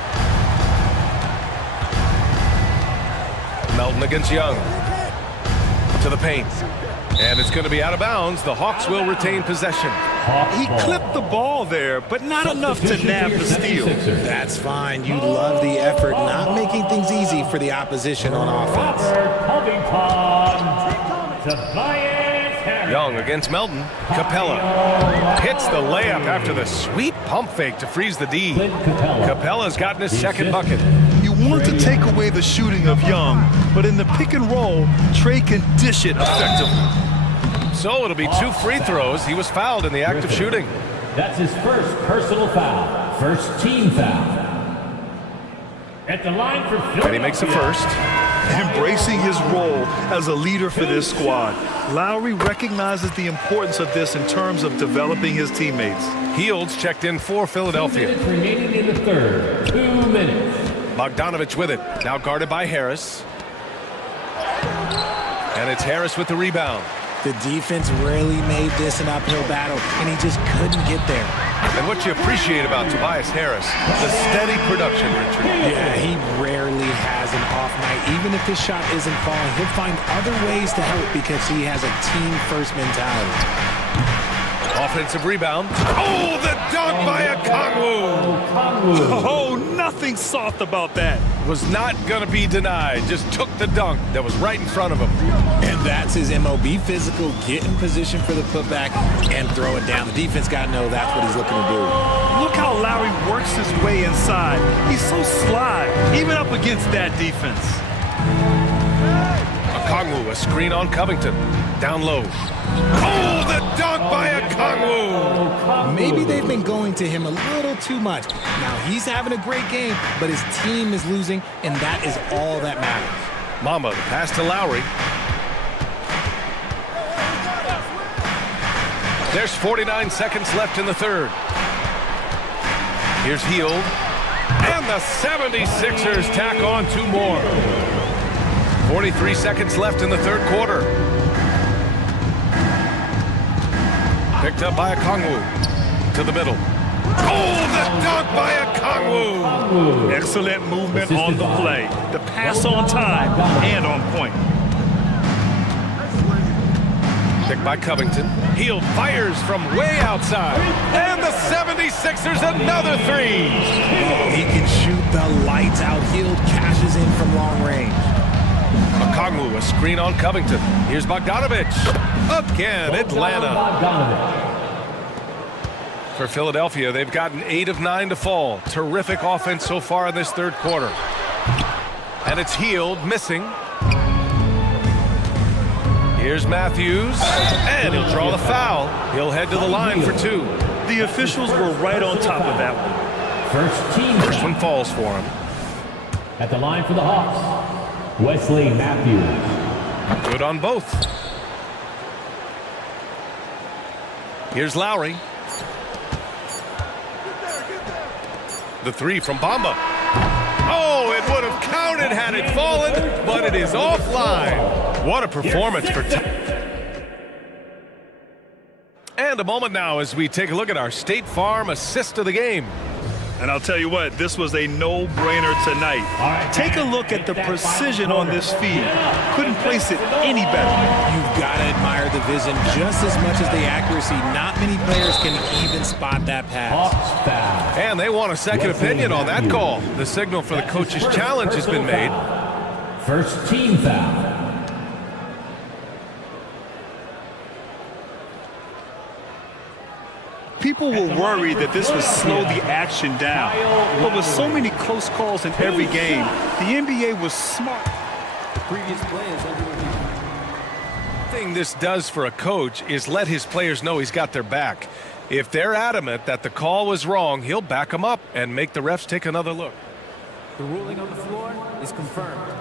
Melton against Young. To the paint. And it's going to be out of bounds. The Hawks will retain possession. He clipped the ball there, but not enough to nab the steal. That's fine. You love the effort, not making things easy for the opposition on offense. Young against Melton. Capella hits the layup after the sweet pump fake to freeze the D. Capella's gotten his second bucket. You want to take away the shooting of Young, but in the pick and roll, Trey can dish it effectively. So it'll be 2 free throws. He was fouled in the act of shooting. That's his first personal foul. First team foul. At the line for Philadelphia. And he makes the first. Embracing his role as a leader for this squad, Lowry recognizes the importance of this in terms of developing his teammates. Fields checked in for Philadelphia. 2 minutes remaining in the third. 2 minutes. Bogdanovich with it. Now guarded by Harris. And it's Harris with the rebound. The defense really made this an uphill battle, and he just couldn't get there. And what you appreciate about Tobias Harris, the steady production, Richard. Yeah, he rarely has an off night. Even if his shot isn't falling, he'll find other ways to help because he has a team-first mentality. Offensive rebound. Oh, the dunk by Okongwu. Oh, nothing soft about that. Was not going to be denied. Just took the dunk that was right in front of him. And that's his MO. Be physical, get in position for the putback, and throw it down. The defense got to know that's what he's looking to do. Look how Lowry works his way inside. He's so sly, even up against that defense. Okongwu, a screen on Covington. Down low. Oh, the dunk by Okongwu. Maybe they've been going to him a little too much. Now he's having a great game, but his team is losing, and that is all that matters. Mamba, the pass to Lowry. There's 49 seconds left in the third. Here's Hield. And the 76ers tack on 2 more. 43 seconds left in the third quarter. Picked up by Okongwu. To the middle. Oh, the dunk by Okongwu. Excellent movement on the play. The pass on time and on point. Picked by Covington. Hield fires from way outside. And the 76ers another 3. Oh, he can shoot the lights out. Hield cashes in from long range. Okongwu, a screen on Covington. Here's Bogdanovich. Again, Atlanta. For Philadelphia, they've gotten 8 of 9 to fall. Terrific offense so far in this third quarter. And it's Hield missing. Here's Matthews. And he'll draw the foul. He'll head to the line for 2. The officials were right on top of that one. First one falls for him. At the line for the Hawks, Wesley Matthews. Good on both. Here's Lowry. The 3 from Bamba. Oh, it would have counted had it fallen, but it is offline. What a performance for... And a moment now as we take a look at our State Farm assist of the game. And I'll tell you what, this was a no-brainer tonight. Take a look at the precision on this feed. Couldn't place it any better. You've got to admire the vision just as much as the accuracy. Not many players can even spot that pass. And they want a second opinion on that call. The signal for the coach's challenge has been made. First team foul. People were worried that this would slow the action down. But with so many close calls in every game, the NBA was smart. The previous play is underway. The thing this does for a coach is let his players know he's got their back. If they're adamant that the call was wrong, he'll back them up and make the refs take another look. The ruling on the floor is confirmed.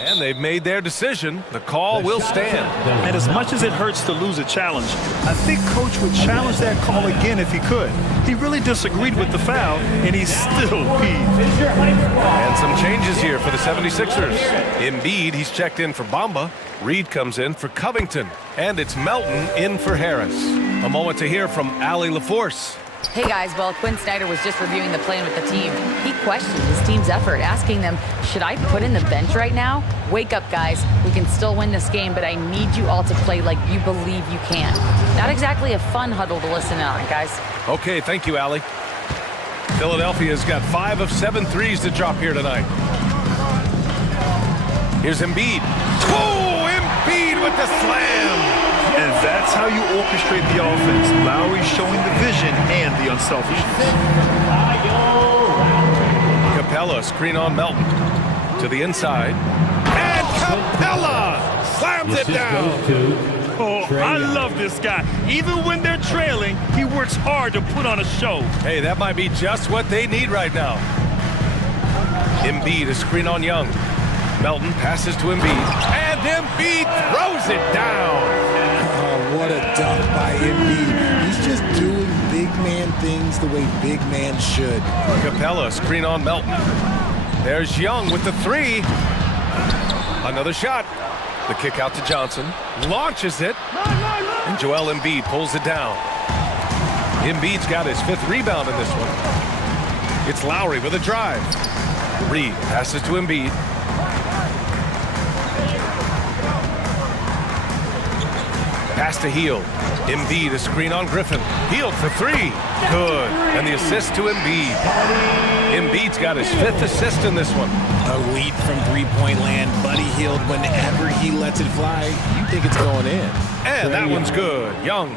And they've made their decision. The call will stand. And as much as it hurts to lose a challenge, I think Coach would challenge that call again if he could. He really disagreed with the foul, and he's still peeved. And some changes here for the 76ers. Embiid, he's checked in for Bamba. Reed comes in for Covington. And it's Melton in for Harris. A moment to hear from Allie LaForce. Hey guys, well, Quinn Snyder was just reviewing the plan with the team. He questioned his team's effort, asking them, should I put in the bench right now? Wake up, guys. We can still win this game, but I need you all to play like you believe you can. Not exactly a fun huddle to listen on, guys. Okay, thank you, Allie. Philadelphia's got 5 of 7 threes to drop here tonight. Here's Embiid. Oh, Embiid with the slam! And that's how you orchestrate the offense. Lowry showing the vision and the unselfishness. Capella, screen on Melton. To the inside. And Capella slams it down. Oh, I love this guy. Even when they're trailing, he works hard to put on a show. Hey, that might be just what they need right now. Embiid, a screen on Young. Melton passes to Embiid. And Embiid throws it down. Oh, what a dunk by Embiid. He's just doing big man things the way big man should. Capella, screen on Melton. There's Young with the 3. Another shot. The kick out to Johnson. Launches it. And Joel Embiid pulls it down. Embiid's got his 5th rebound in this one. It's Lowry with a drive. Reed passes to Embiid. Pass to Hield. Embiid, a screen on Griffin. Hield for 3. Good. And the assist to Embiid. Embiid's got his 5th assist in this one. Elite from three-point land. Buddy Hield, whenever he lets it fly, you think it's going in. And that one's good. Young.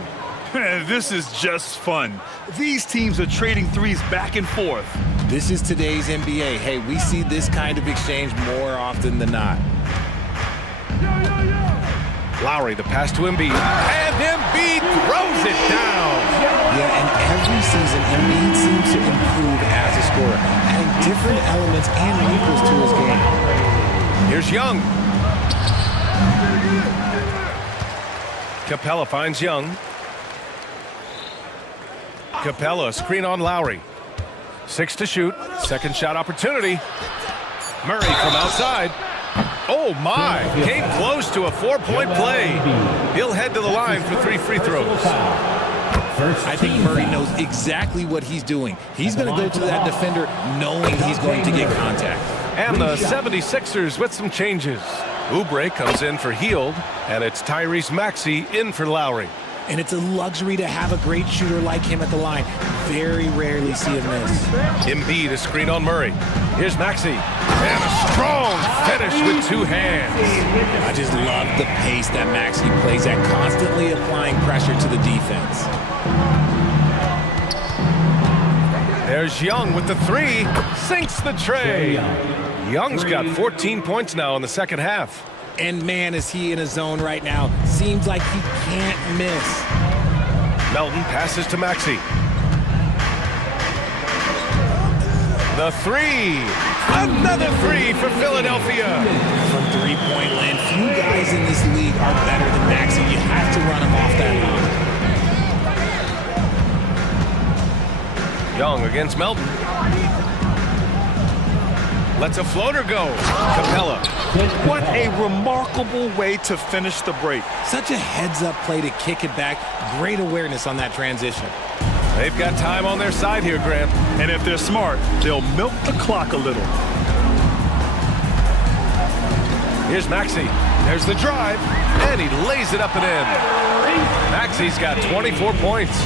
Man, this is just fun. These teams are trading threes back and forth. This is today's NBA. Hey, we see this kind of exchange more often than not. Lowry, the pass to Embiid. And Embiid throws it down. Yeah, and every season, Embiid seems to improve as a scorer, adding different elements and wrinkles to his game. Here's Young. Capella finds Young. Capella, screen on Lowry. 6 to shoot. Second shot opportunity. Murray from outside. Oh my, came close to a 4-point play. He'll head to the line for 3 free throws. I think Murray knows exactly what he's doing. He's going to go to that defender knowing he's going to get contact. And the 76ers with some changes. Oubre comes in for Hield, and it's Tyrese Maxey in for Lowry. And it's a luxury to have a great shooter like him at the line. Very rarely see him miss. Embiid, a screen on Murray. Here's Maxey. And a strong finish with 2 hands. I just love the pace that Maxey plays at, constantly applying pressure to the defense. There's Young with the 3. Sinks the tray. Young's got 14 points now in the second half. And man, is he in a zone right now. Seems like he can't miss. Melton passes to Maxey. The 3. Another 3 for Philadelphia. From three-point land, few guys in this league are better than Maxey. You have to run him off that line. Young against Melton. Lets a floater go. Capella. What a remarkable way to finish the break. Such a heads-up play to kick it back. Great awareness on that transition. They've got time on their side here, Grant. And if they're smart, they'll milk the clock a little. Here's Maxey. There's the drive. And he lays it up and in. Maxey's got 24 points.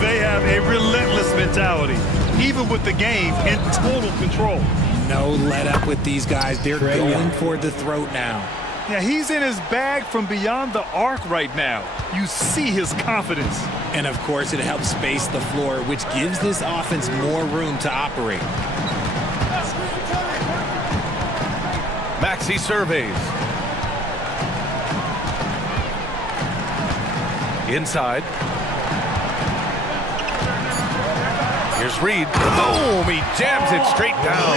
They have a relentless mentality, even with the game in total control. No let up with these guys. They're going for the throat now. Yeah, he's in his bag from beyond the arc right now. You see his confidence. And of course, it helps space the floor, which gives this offense more room to operate. Maxey surveys. Inside. Here's Reed. Boom! He jams it straight down.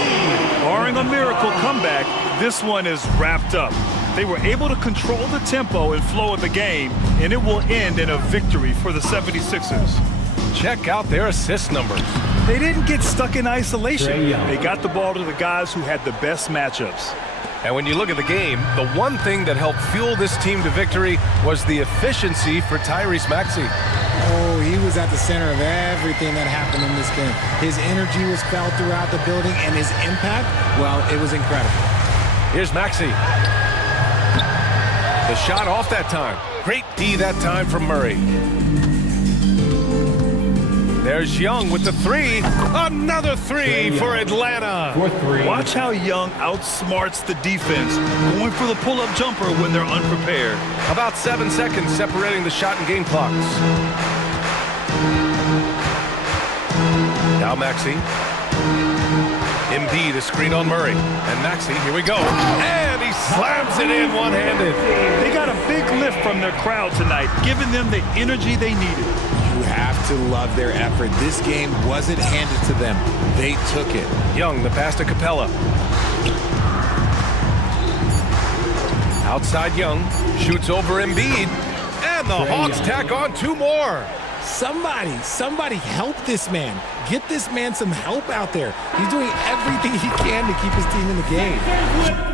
Barring a miracle comeback, this one is wrapped up. They were able to control the tempo and flow of the game, and it will end in a victory for the 76ers. Check out their assist numbers. They didn't get stuck in isolation. They got the ball to the guys who had the best matchups. And when you look at the game, the one thing that helped fuel this team to victory was the efficiency for Tyrese Maxey. Oh, he was at the center of everything that happened in this game. His energy was felt throughout the building, and his impact, well, it was incredible. Here's Maxey. The shot off that time. Great D that time from Murray. There's Young with the three. Another three for Atlanta. For three. Watch how Young outsmarts the defense, going for the pull-up jumper when they're unprepared. About 7 seconds separating the shot and game clocks. Now Maxey. Embiid a screen on Murray. And Maxey, here we go. And he slams it in one-handed. They got a big lift from their crowd tonight, giving them the energy they needed. You have to love their effort. This game wasn't handed to them. They took it. Young, the pass to Capella. Outside Young, shoots over Embiid. And the Hawks tack on two more. Somebody help this man. Get this man some help out there. He's doing everything he can to keep his team in the game.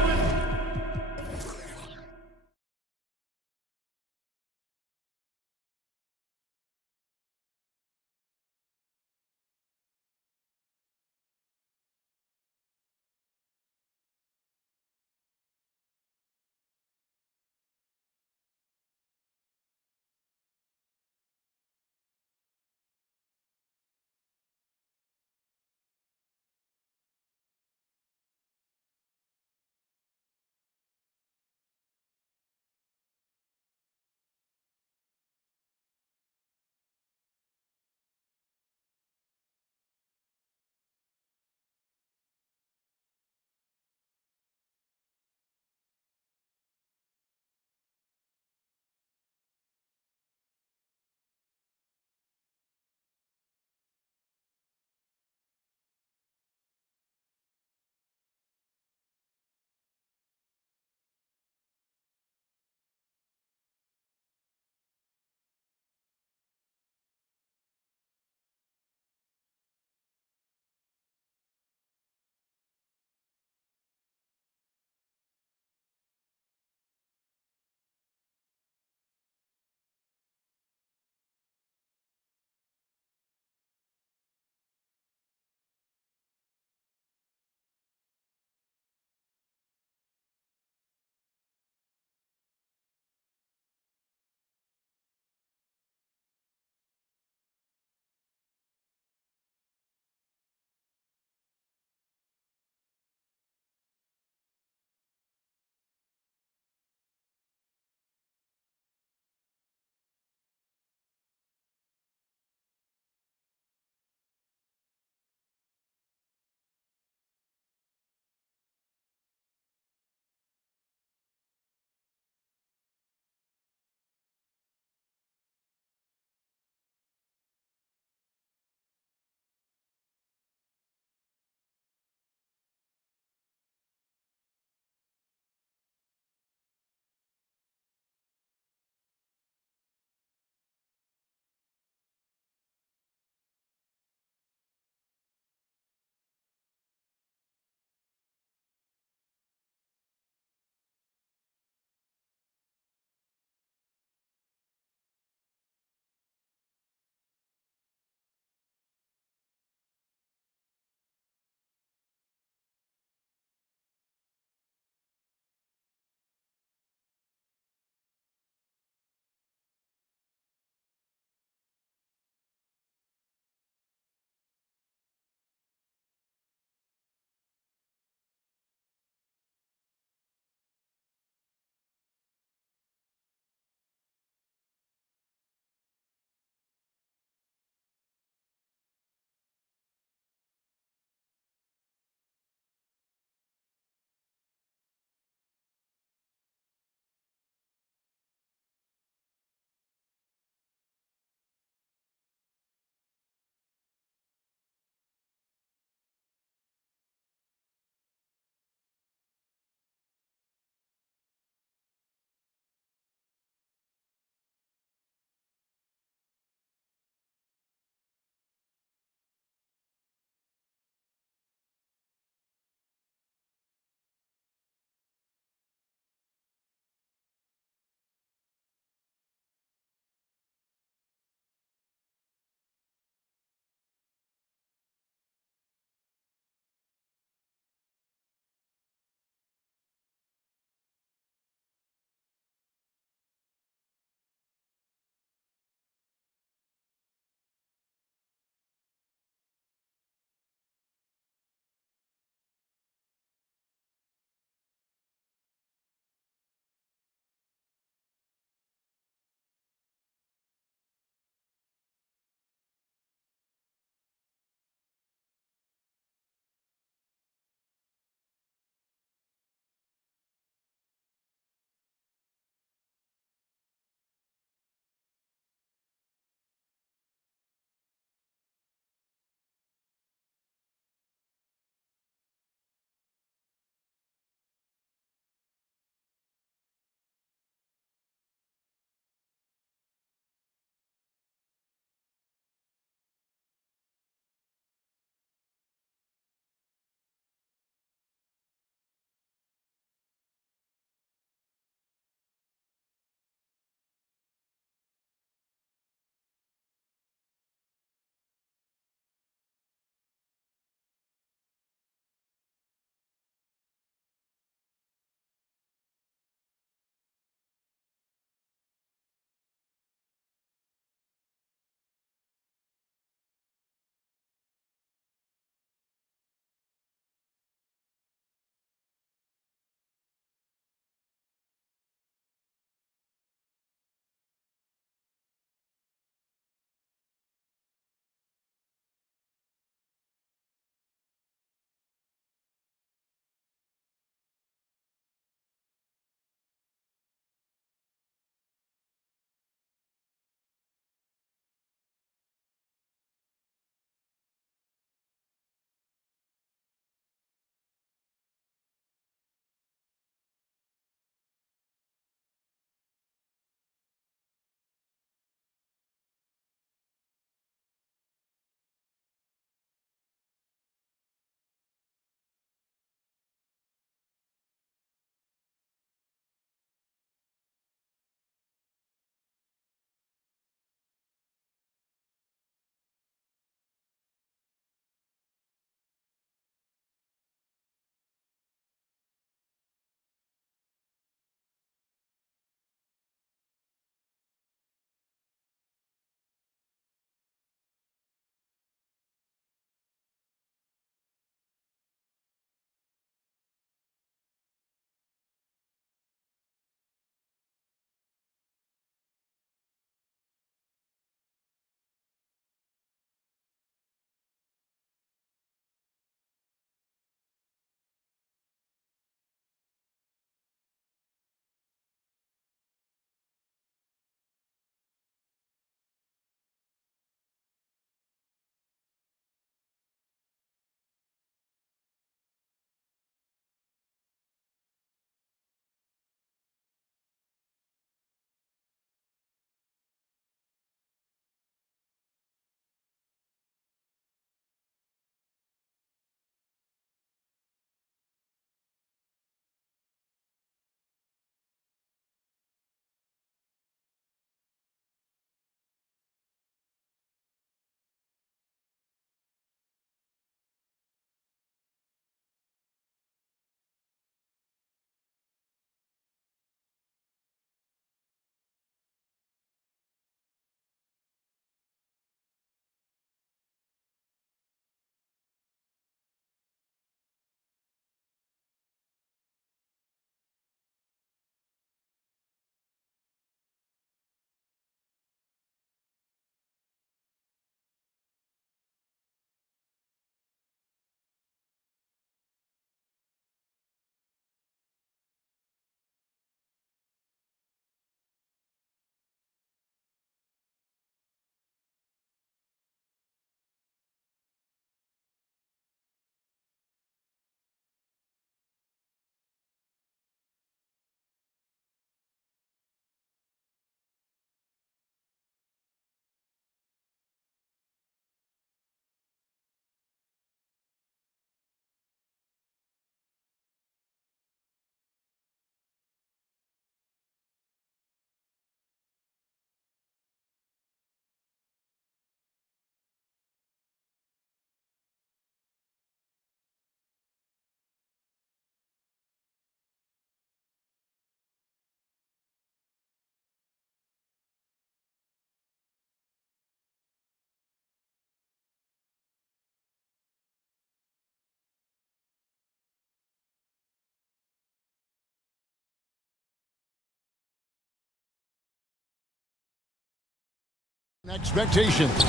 Expectations.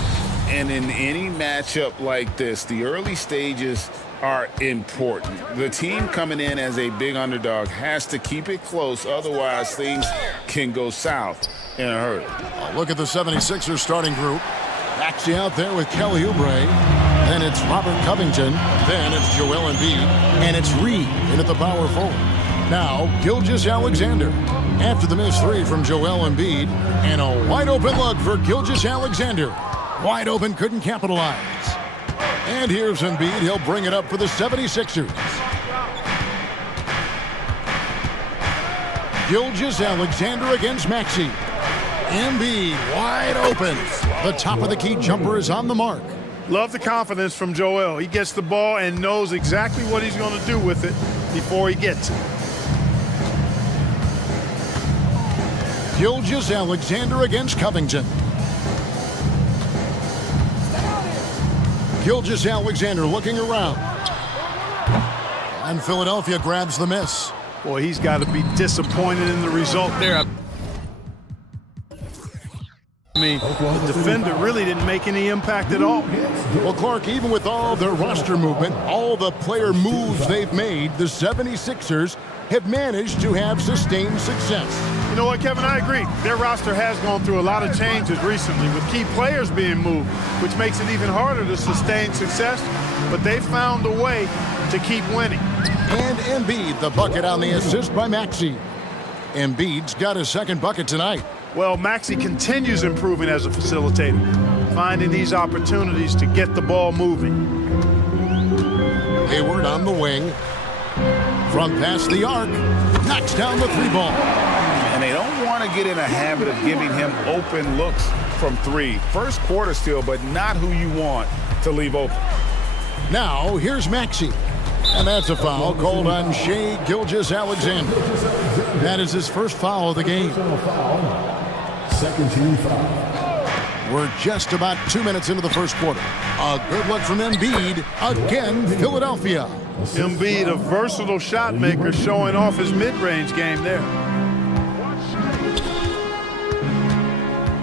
And in any matchup like this, the early stages are important. The team coming in as a big underdog has to keep it close, otherwise things can go south in a hurry. Look at the 76ers starting group. Maxey out there with Kelly Oubre. Then it's Robert Covington. Then it's Joel Embiid. And it's Reed in at the power forward. Now, Gilgeous-Alexander. After the missed three from Joel Embiid. And a wide open look for Gilgeous-Alexander. Wide open, couldn't capitalize. And here's Embiid. He'll bring it up for the 76ers. Gilgeous-Alexander against Maxey. Embiid wide open. The top of the key jumper is on the mark. Love the confidence from Joel. He gets the ball and knows exactly what he's going to do with it before he gets it. Gilgeous-Alexander against Covington. Gilgeous-Alexander looking around. And Philadelphia grabs the miss. Boy, he's got to be disappointed in the result there. I mean, the defender really didn't make any impact at all. Well, Clark, even with all their roster movement, all the player moves they've made, the 76ers have managed to have sustained success. You know what, Kevin? I agree. Their roster has gone through a lot of changes recently with key players being moved, which makes it even harder to sustain success. But they've found a way to keep winning. And Embiid, the bucket on the assist by Maxey. Embiid's got his second bucket tonight. Well, Maxey continues improving as a facilitator, finding these opportunities to get the ball moving. Hayward on the wing. From past the arc, knocks down the three ball. And they don't want to get in a habit of giving him open looks from three. First quarter still, but not who you want to leave open. Now, here's Maxey. And that's a foul called on Shai Gilgeous-Alexander. That is his first foul of the game. Second team foul. We're just about 2 minutes into the first quarter. A good look from Embiid. Again, Philadelphia. Embiid, a versatile shot maker, showing off his mid-range game there.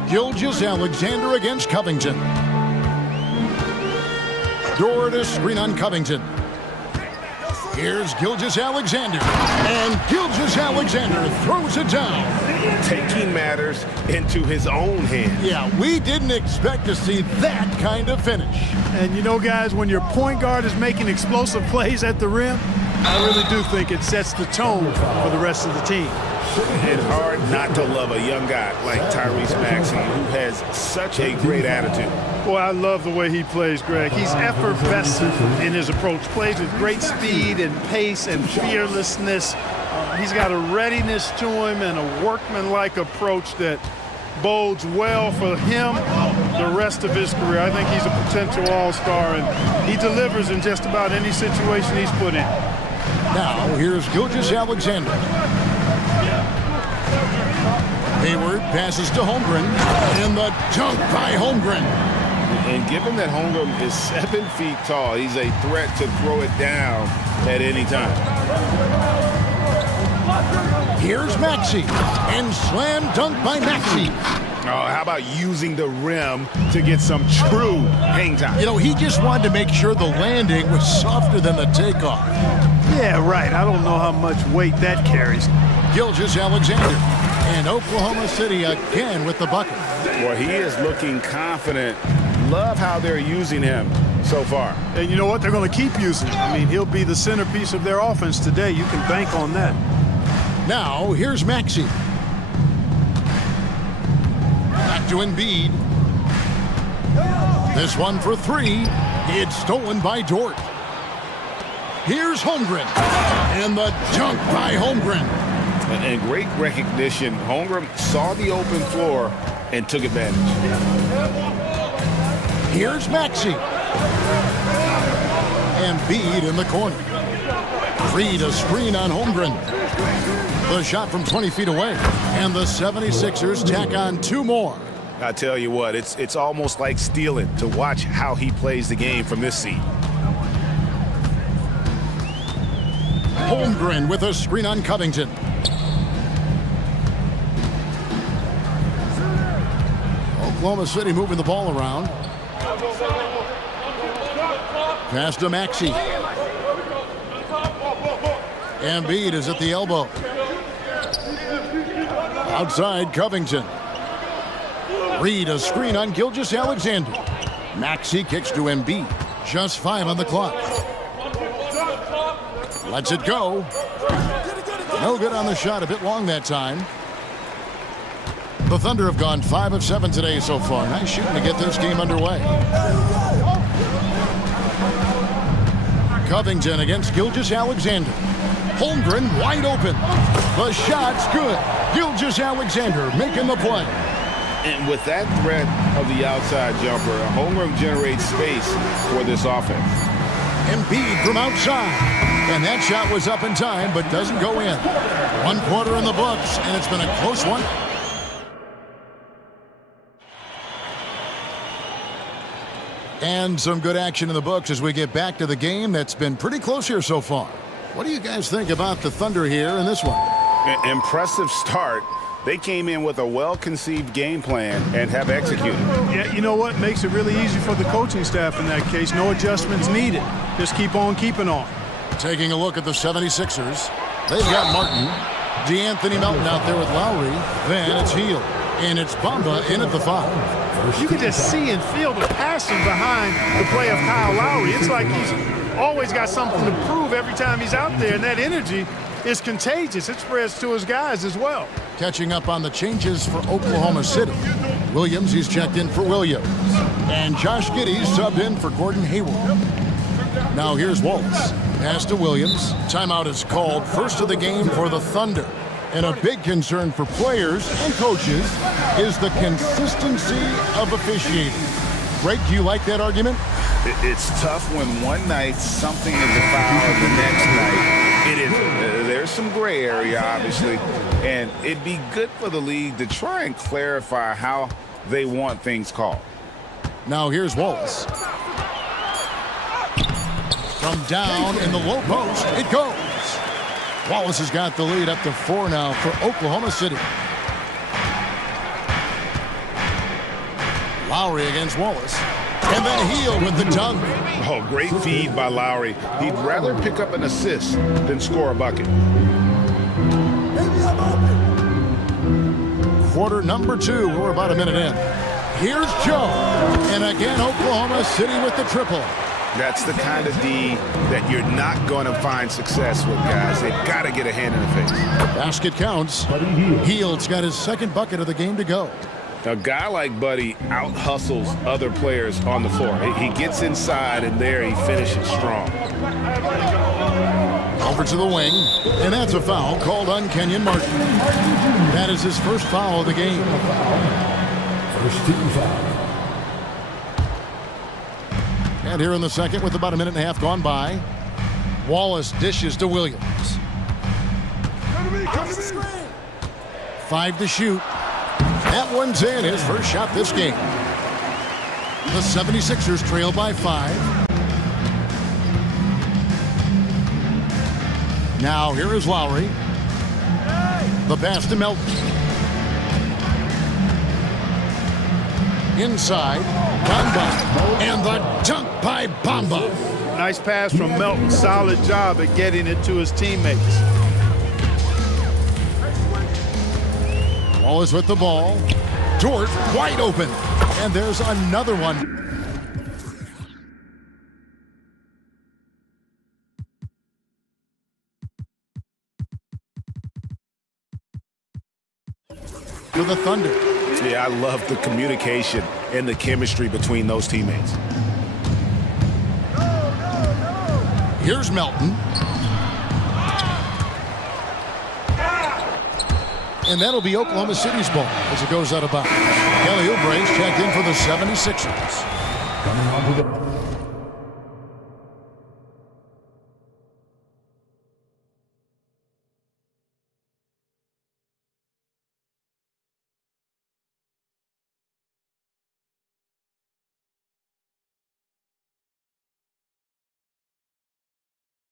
Gilgeous-Alexander against Covington. Door to screen on Covington. Here's Gilgeous-Alexander. And Gilgeous-Alexander throws it down. Taking matters into his own hands. Yeah, we didn't expect to see that kind of finish. And you know, guys, when your point guard is making explosive plays at the rim, I really do think it sets the tone for the rest of the team. And hard not to love a young guy like Tyrese Maxey, who has such a great attitude. Boy, I love the way he plays, Greg. He's effervescent in his approach. Plays with great speed and pace and fearlessness. He's got a readiness to him and a workmanlike approach that bodes well for him the rest of his career. I think he's a potential all-star, and he delivers in just about any situation he's put in. Now, here's Gilgeous-Alexander. Hayward passes to Holmgren, and the dunk by Holmgren. And given that Holmgren is 7 feet tall, he's a threat to throw it down at any time. Here's Maxey, and slam dunk by Maxey. Oh, how about using the rim to get some true hang time? You know, he just wanted to make sure the landing was softer than the takeoff. Yeah, right. I don't know how much weight that carries. Gilgeous-Alexander, and Oklahoma City again with the bucket. Well, he is looking confident. Love how they're using him so far. And you know what? They're going to keep using him. I mean, he'll be the centerpiece of their offense today. You can bank on that. Now, here's Maxey. Back to Embiid. This one for three. It's stolen by Dort. Here's Holmgren. And the dunk by Holmgren. And great recognition. Holmgren saw the open floor and took advantage. Here's Maxey. Embiid in the corner. Reed a screen on Holmgren. The shot from 20 feet away. And the 76ers tack on two more. I tell you what, it's almost like stealing to watch how he plays the game from this seat. Holmgren with a screen on Covington. Oklahoma City moving the ball around. Pass to Maxey. Embiid is at the elbow. Outside, Covington. Reed, a screen on Gilgeous-Alexander. Maxey kicks to Embiid. Just 5 on the clock. Lets it go. No good on the shot. A bit long that time. The Thunder have gone 5 of 7 today so far. Nice shooting to get this game underway. Covington against Gilgeous-Alexander. Holmgren wide open. The shot's good. Gilgeous-Alexander making the play. And with that threat of the outside jumper, Holmgren generates space for this offense. Embiid from outside. And that shot was up in time, but doesn't go in. 1 quarter in the books, and it's been a close one. And some good action in the books as we get back to the game that's been pretty close here so far. What do you guys think about the Thunder here in this one? Impressive start. They came in with a well-conceived game plan and have executed. Yeah, you know what? Makes it really easy for the coaching staff in that case. No adjustments needed. Just keep on keeping on. Taking a look at the 76ers. They've got Martin. DeAnthony Melton out there with Lowry. Then it's Hield. And it's Bamba in at the 5. You can just see and feel the passion behind the play of Kyle Lowry. It's like he's always got something to prove every time he's out there, and that energy is contagious. It spreads to his guys as well. Catching up on the changes for Oklahoma City. Williams, he's checked in for Williams. And Josh Giddey's subbed in for Gordon Hayward. Now here's Wallace. Pass to Williams. Timeout is called. First of the game for the Thunder. And a big concern for players and coaches is the consistency of officiating. Greg, do you like that argument? It's tough when one night something is a foul and the next night it isn't. There's some gray area, obviously, and it'd be good for the league to try and clarify how they want things called. Now here's Wallace. From down in the low post, it goes. Wallace has got the lead up to 4 now for Oklahoma City. Lowry against Wallace. And then Hield with the dunk. Oh, great feed by Lowry. He'd rather pick up an assist than score a bucket. Quarter number 2. We're about a minute in. Here's Joe. And again, Oklahoma City with the triple. That's the kind of D that you're not going to find success with, guys. They've got to get a hand in the face. Basket counts. Hield's got his second bucket of the game to go. A guy like Buddy out-hustles other players on the floor. He gets inside, and there he finishes strong. Over to the wing, and that's a foul called on Kenyon Martin. That is his first foul of the game. First team foul. And here in the second with about a minute and a half gone by, Wallace dishes to Williams. 5 to shoot. That one's in, his first shot this game. The 76ers trail by 5. Now here is Lowry. The pass to Melton. Inside, Bamba, and the dunk by Bamba. Nice pass from Melton. Solid job at getting it to his teammates. Wallace with the ball. Dort wide open. And there's another one. To the Thunder. Yeah, I love the communication and the chemistry between those teammates. Here's Melton. And that'll be Oklahoma City's ball as it goes out of bounds. Kelly Oubre's checked in for the 76ers. Coming on to the...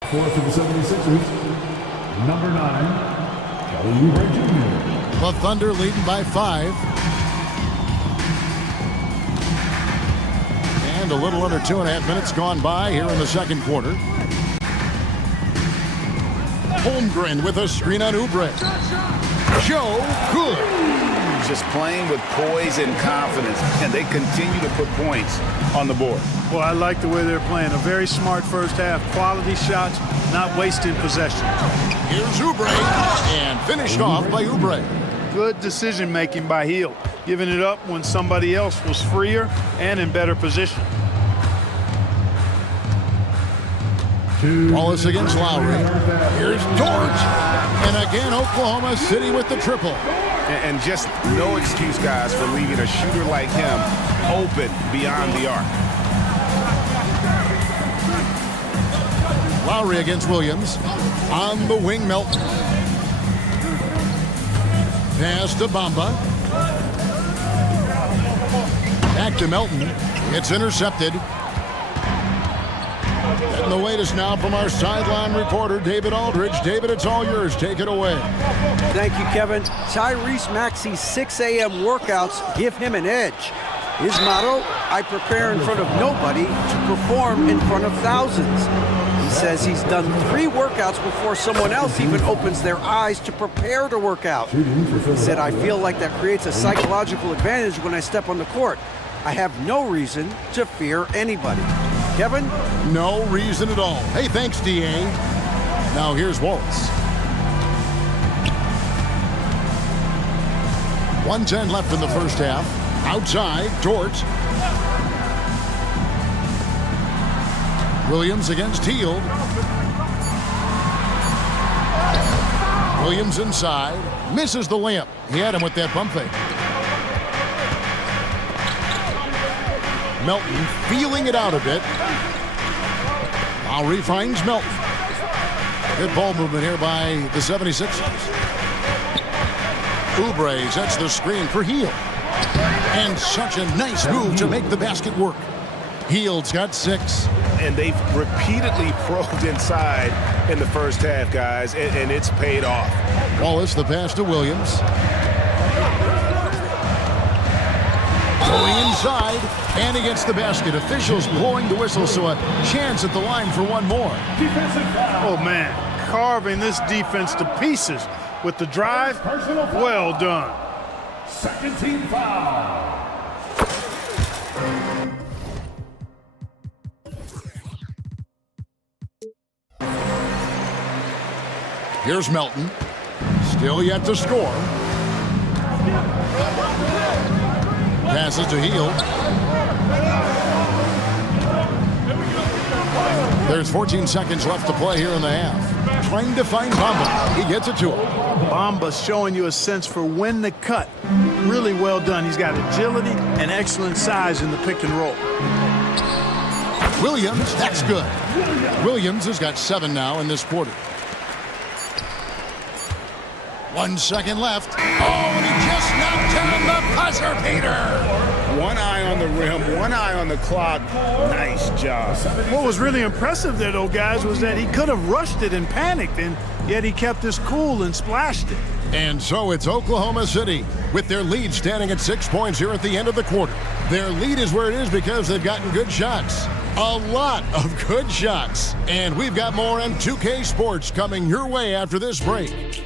Fourth for the 76ers, number 9, Kelly Oubre Jr. The Thunder leading by 5. and a little under 2.5 minutes gone by here in the second quarter. Holmgren with a screen on Oubre. Joe, good. Just playing with poise and confidence, and they continue to put points on the board. Well, I like the way they're playing. A very smart first half. Quality shots, not wasting possession. Here's Oubre, and finished off by Oubre. Good decision-making by Hield, giving it up when somebody else was freer and in better position. Wallace against Lowry. Here's Dort. And again, Oklahoma City with the triple. And just no excuse, guys, for leaving a shooter like him open beyond the arc. Lowry against Williams. On the wing, Melton. Pass to Bamba. Back to Melton. It's intercepted. And the wait is now from our sideline reporter, David Aldridge. David, it's all yours. Take it away. Thank you, Kevin. Tyrese Maxey's 6 a.m. workouts give him an edge. His motto, I prepare in front of nobody to perform in front of thousands. He says he's done 3 workouts before someone else even opens their eyes to prepare to work out. He said, I feel like that creates a psychological advantage when I step on the court. I have no reason to fear anybody. Kevin? No reason at all. Hey, thanks, D.A. Now here's Wallace. 1:10 left in the first half. Outside, Dort. Williams against Hield. Williams inside. Misses the layup. He had him with that bump fake. Melton feeling it out a bit. Lowry finds Melton. Good ball movement here by the 76ers. Oubre sets the screen for Hield. And such a nice move to make the basket work. Hield's got 6. And they've repeatedly probed inside in the first half, guys, and it's paid off. Wallace, the pass to Williams. Going inside, and he gets the basket. Officials blowing the whistle, so a chance at the line for one more. Oh, man, carving this defense to pieces with the drive. Well done. Second team foul. Here's Melton. Still yet to score. Passes to Hield. There's 14 seconds left to play here in the half. Trying to find Bamba. He gets it to him. Bamba's showing you a sense for when to cut. Really well done. He's got agility and excellent size in the pick and roll. Williams, that's good. Williams has got 7 now in this quarter. 1 second left. Oh, and he just knocked down the buzzer beater. One eye on the rim, one eye on the clock. Nice job. What was really impressive there, though, guys, was that he could have rushed it and panicked, and yet he kept his cool and splashed it. And so it's Oklahoma City with their lead standing at 6 points here at the end of the quarter. Their lead is where it is because they've gotten good shots. A lot of good shots. And we've got more on 2K Sports coming your way after this break.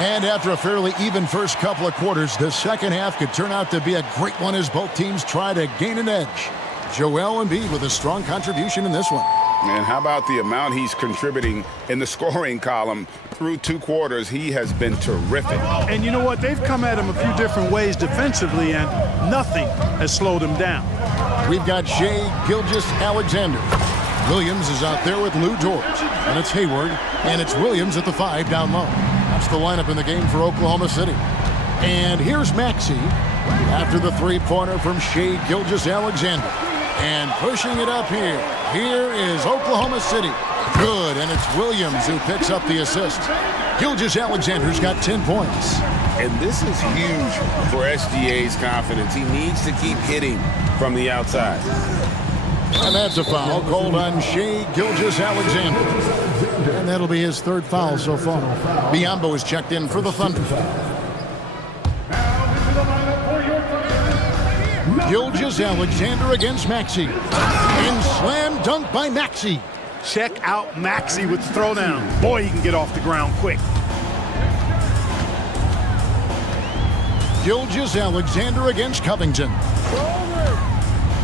And after a fairly even first couple of quarters, the second half could turn out to be a great one as both teams try to gain an edge. Joel Embiid with a strong contribution in this one. And how about the amount he's contributing in the scoring column through 2 quarters? He has been terrific. And you know what? They've come at him a few different ways defensively, and nothing has slowed him down. We've got Shea Gilgeous-Alexander. Williams is out there with Lou Dort. And it's Hayward, and it's Williams at the 5 down low. That's the lineup in the game for Oklahoma City. And here's Maxey after the 3-pointer from Shea Gilgeous-Alexander. And pushing it up here. Here is Oklahoma City. Good, and it's Williams who picks up the assist. Gilgeous-Alexander's got 10 points. And this is huge for SGA's confidence. He needs to keep hitting from the outside. And that's a foul called on Shai Gilgeous-Alexander. And that'll be his third foul so far. Biombo is checked in for the Thunder. Gilgeous-Alexander against Maxey. And slam dunk by Maxey. Check out Maxey with the throwdown. Boy, he can get off the ground quick. Gilgeous-Alexander against Covington.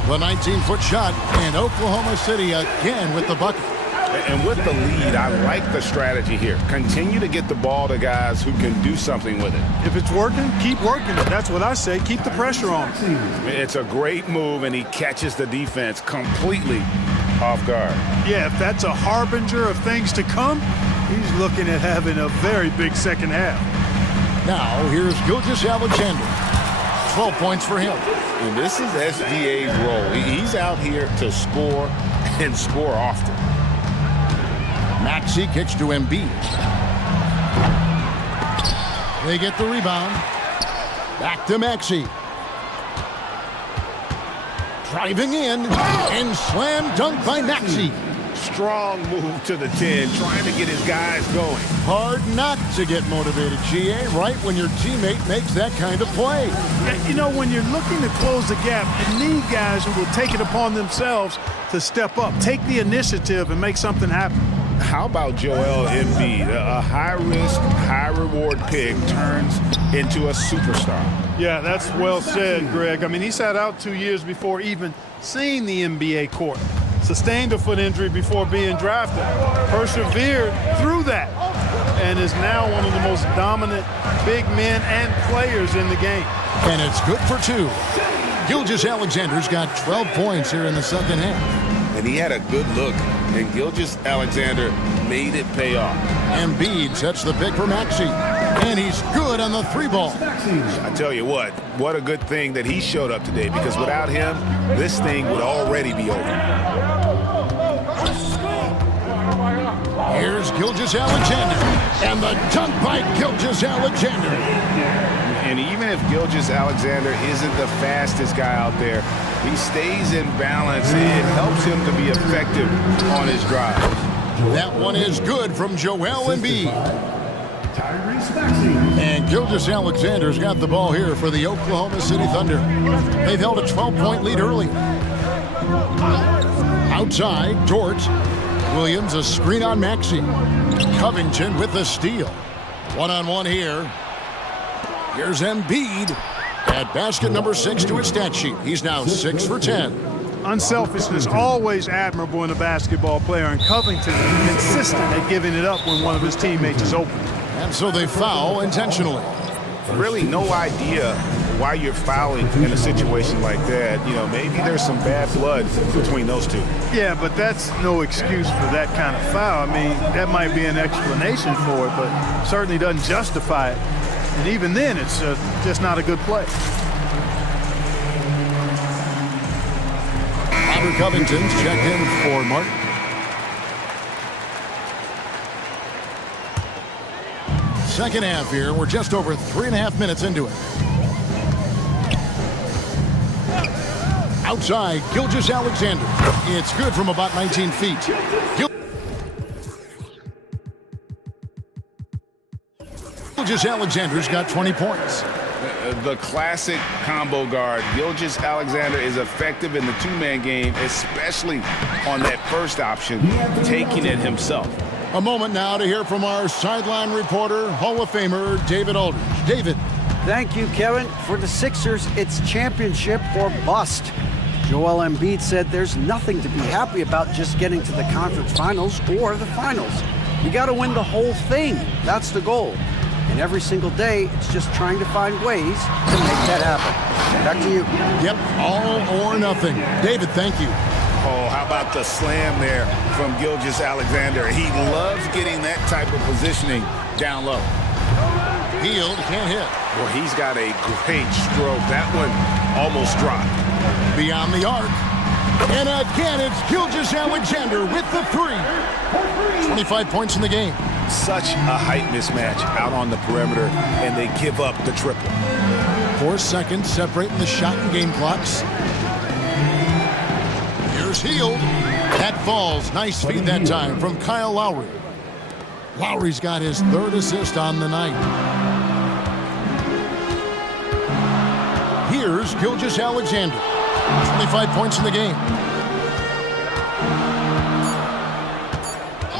The 19-foot shot, and Oklahoma City again with the bucket. And with the lead, I like the strategy here. Continue to get the ball to guys who can do something with it. If it's working, keep working it. That's what I say. Keep the pressure on. It's a great move, and he catches the defense completely off guard. Yeah, if that's a harbinger of things to come, he's looking at having a very big second half. Now, here's Gilgeous-Alexander. 12 points for him. And this is SGA's role. He's out here to score and score often. Maxey kicks to Embiid. They get the rebound. Back to Maxey. Driving in, and slam dunk by Maxey. Strong move to the 10, trying to get his guys going. Hard not to get motivated, GA, right when your teammate makes that kind of play. Yeah, you know, when you're looking to close the gap, you need guys who will take it upon themselves to step up, take the initiative, and make something happen. How about Joel Embiid? A high-risk, high-reward pick turns into a superstar. Yeah, that's well said, Greg. I mean, he sat out 2 years before even seeing the NBA court. Sustained a foot injury before being drafted. Persevered through that. And is now one of the most dominant big men and players in the game. And it's good for two. Gilgeous-Alexander's got 12 points here in the second half. And he had a good look, and Gilgeous-Alexander made it pay off. Embiid sets the pick for Maxey, and he's good on the three ball. I tell you what a good thing that he showed up today, because without him, this thing would already be over. Here's Gilgeous-Alexander, and the dunk by Gilgeous-Alexander. And even if Gilgeous-Alexander isn't the fastest guy out there, he stays in balance. It helps him to be effective on his drive. That one is good from Joel Embiid. And Gilgeous-Alexander's got the ball here for the Oklahoma City Thunder. They've held a 12-point lead early. Outside, Dort. Williams, a screen on Maxey. Covington with the steal. One-on-one here. Here's Embiid at basket number 6 to his stat sheet. He's now 6 for 10. Unselfishness, always admirable in a basketball player, and Covington insistent at giving it up when one of his teammates is open. And so they foul intentionally. Really no idea why you're fouling in a situation like that. You know, maybe there's some bad blood between those two. Yeah, but that's no excuse for that kind of foul. I mean, that might be an explanation for it, but certainly doesn't justify it. And even then, it's just not a good play. Robert Covington's checked in for Martin. Second half here. We're just over 3.5 minutes into it. Outside, Gilgeous-Alexander. It's good from about 19 feet. Gilgeous-Alexander's got 20 points. The classic combo guard. Gilgeous-Alexander is effective in the two-man game, especially on that first option, taking it himself. A moment now to hear from our sideline reporter, Hall of Famer David Aldridge. David. Thank you, Kevin. For the Sixers, it's championship or bust. Joel Embiid said there's nothing to be happy about just getting to the conference finals or the finals. You got to win the whole thing. That's the goal. And every single day, it's just trying to find ways to make that happen. Back to you. Yep, all or nothing. David, thank you. Oh, how about the slam there from Gilgeous-Alexander? He loves getting that type of positioning down low. Hield can't hit. Well, he's got a great stroke. That one almost dropped. Beyond the arc. And again, it's Gilgeous-Alexander with the three. 25 points in the game. Such a height mismatch out on the perimeter, and they give up the triple. 4 seconds separating the shot and game clocks. Here's Here's Hield. That falls. Nice feed that time from Kyle Lowry. Lowry's got his third assist on the night. Here's Gilgeous-Alexander. 25 points in the game.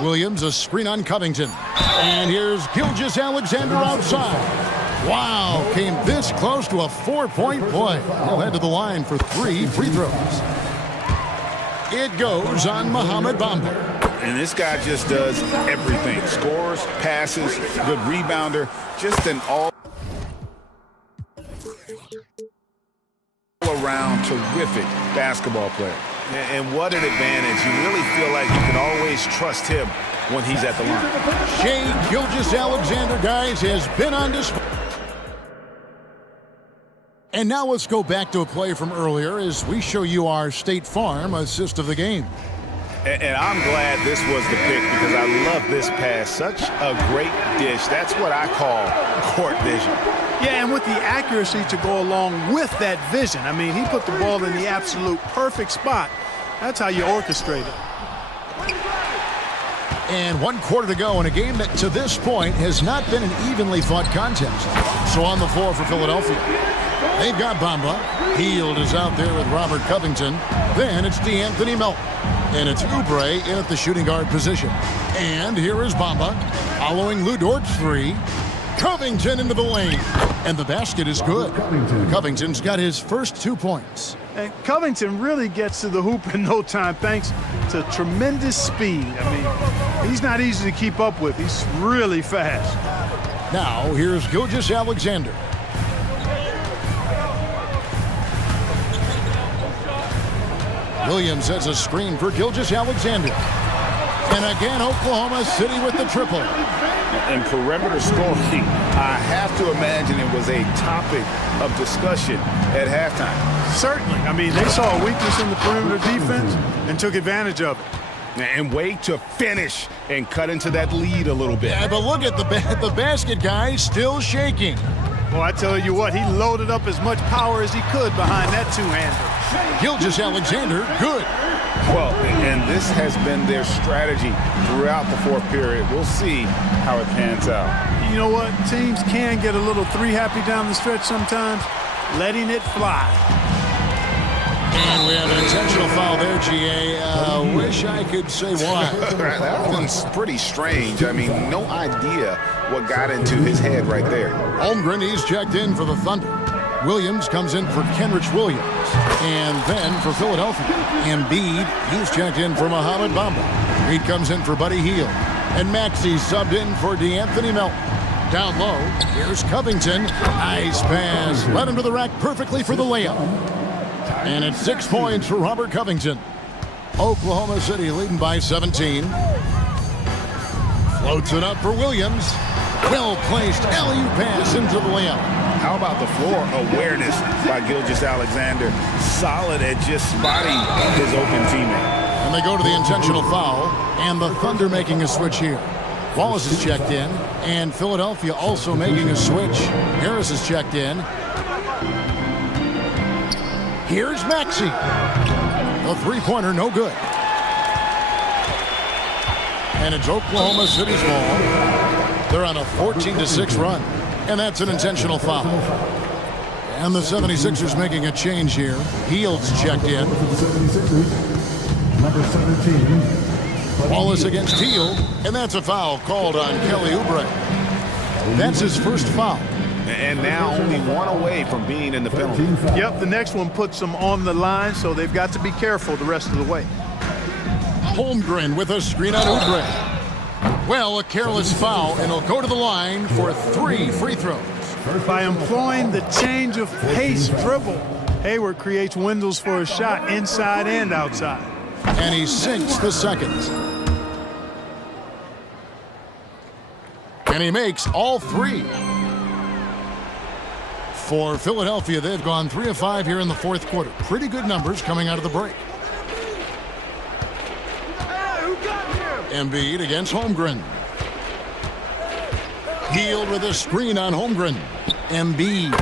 Williams, a screen on Covington. And here's Gilgeous-Alexander outside. Wow, came this close to a 4-point play. He'll head to the line for 3 free throws. It goes on Mohamed Bamba. And this guy just does everything. Scores, passes, good rebounder, just an all-around terrific basketball player. And what an advantage. You really feel like you can always trust him when he's at the line. Shai Gilgeous-Alexander, guys, has been on display. And now let's go back to a play from earlier as we show you our State Farm assist of the game. And I'm glad this was the pick because I love this pass. Such a great dish. That's what I call court vision. Yeah, and with the accuracy to go along with that vision. I mean, he put the ball in the absolute perfect spot. That's how you orchestrate it. And 1 quarter to go in a game that to this point has not been an evenly fought contest. So on the floor for Philadelphia, they've got Bamba. Hield is out there with Robert Covington. Then it's DeAnthony Melton. And it's Oubre in at the shooting guard position. And here is Bamba following Lou Dort's 3. Covington into the lane. And the basket is good. Covington's got his first 2 points. And Covington really gets to the hoop in no time thanks to tremendous speed. I mean, he's not easy to keep up with. He's really fast. Now here's Gilgeous-Alexander. Williams has a screen for Gilgeous-Alexander. And again, Oklahoma City with the triple. And perimeter scoring, I have to imagine it was a topic of discussion at halftime. Certainly. I mean, they saw a weakness in the perimeter defense and took advantage of it. And wait to finish and cut into that lead a little bit. Yeah, but look at the basket, guys, still shaking. Well, I tell you what, he loaded up as much power as he could behind that two-hander. Gilgeous-Alexander, good. Well, and this has been their strategy throughout the fourth period. We'll see how it pans out. You know what? Teams can get a little three-happy down the stretch sometimes, letting it fly. And we have an intentional foul there, GA. Wish I could say why. That one's pretty strange. I mean, no idea what got into his head right there. Holmgren, he's checked in for the Thunder. Williams comes in for Kenrich Williams. And then for Philadelphia, Embiid, he's checked in for Mohamed Bamba. Reed comes in for Buddy Hield. And Maxey subbed in for DeAnthony Melton. Down low, here's Covington. Nice pass. Led him to the rack perfectly for the layup. And it's 6 points for Robert Covington. Oklahoma City leading by 17. Floats it up for Williams. Well-placed alley-oop pass into the layup. How about the floor awareness by Gilgeous-Alexander? Solid at just spotting his open teammate. And they go to the intentional foul, and the Thunder making a switch here. Wallace is checked in, and Philadelphia also making a switch. Harris is checked in. Here's Maxey. The three-pointer, no good. And it's Oklahoma City's ball. They're on a 14-6 run. And that's an intentional foul. And the 76ers making a change here. Hield's checked in. Number 17. Wallace against Hield. And that's a foul called on Kelly Oubre. That's his first foul. And now only one away from being in the penalty. Yep, the next one puts them on the line, so they've got to be careful the rest of the way. Holmgren with a screen on Oubre. Well, a careless foul, and he'll go to the line for 3 free throws. By employing the change of pace dribble, Hayward creates windows for a shot inside and outside. And he sinks the second. And he makes all 3. For Philadelphia, they've gone 3 of 5 here in the fourth quarter. Pretty good numbers coming out of the break. Embiid against Holmgren. Hield with a screen on Holmgren. Embiid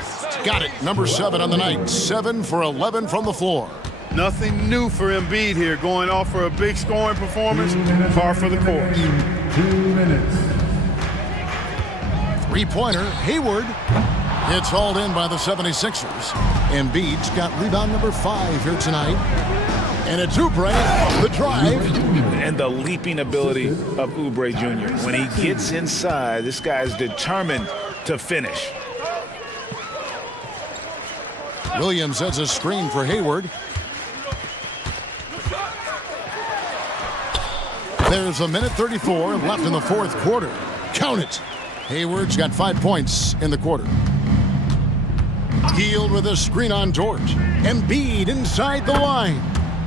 got it. Number 7 on the night. 7 for 11 from the floor. Nothing new for Embiid here, going off for a big scoring performance, par for the course. 2 minutes. Three-pointer, Hayward. It's hauled in by the 76ers. Embiid's got rebound number 5 here tonight. And it's Oubre, the drive. And the leaping ability of Oubre Jr. When he gets inside, this guy's determined to finish. Williams has a screen for Hayward. There's a minute 34 left in the fourth quarter. Count it. Hayward's got 5 points in the quarter. Hield with a screen on George. Embiid inside the line.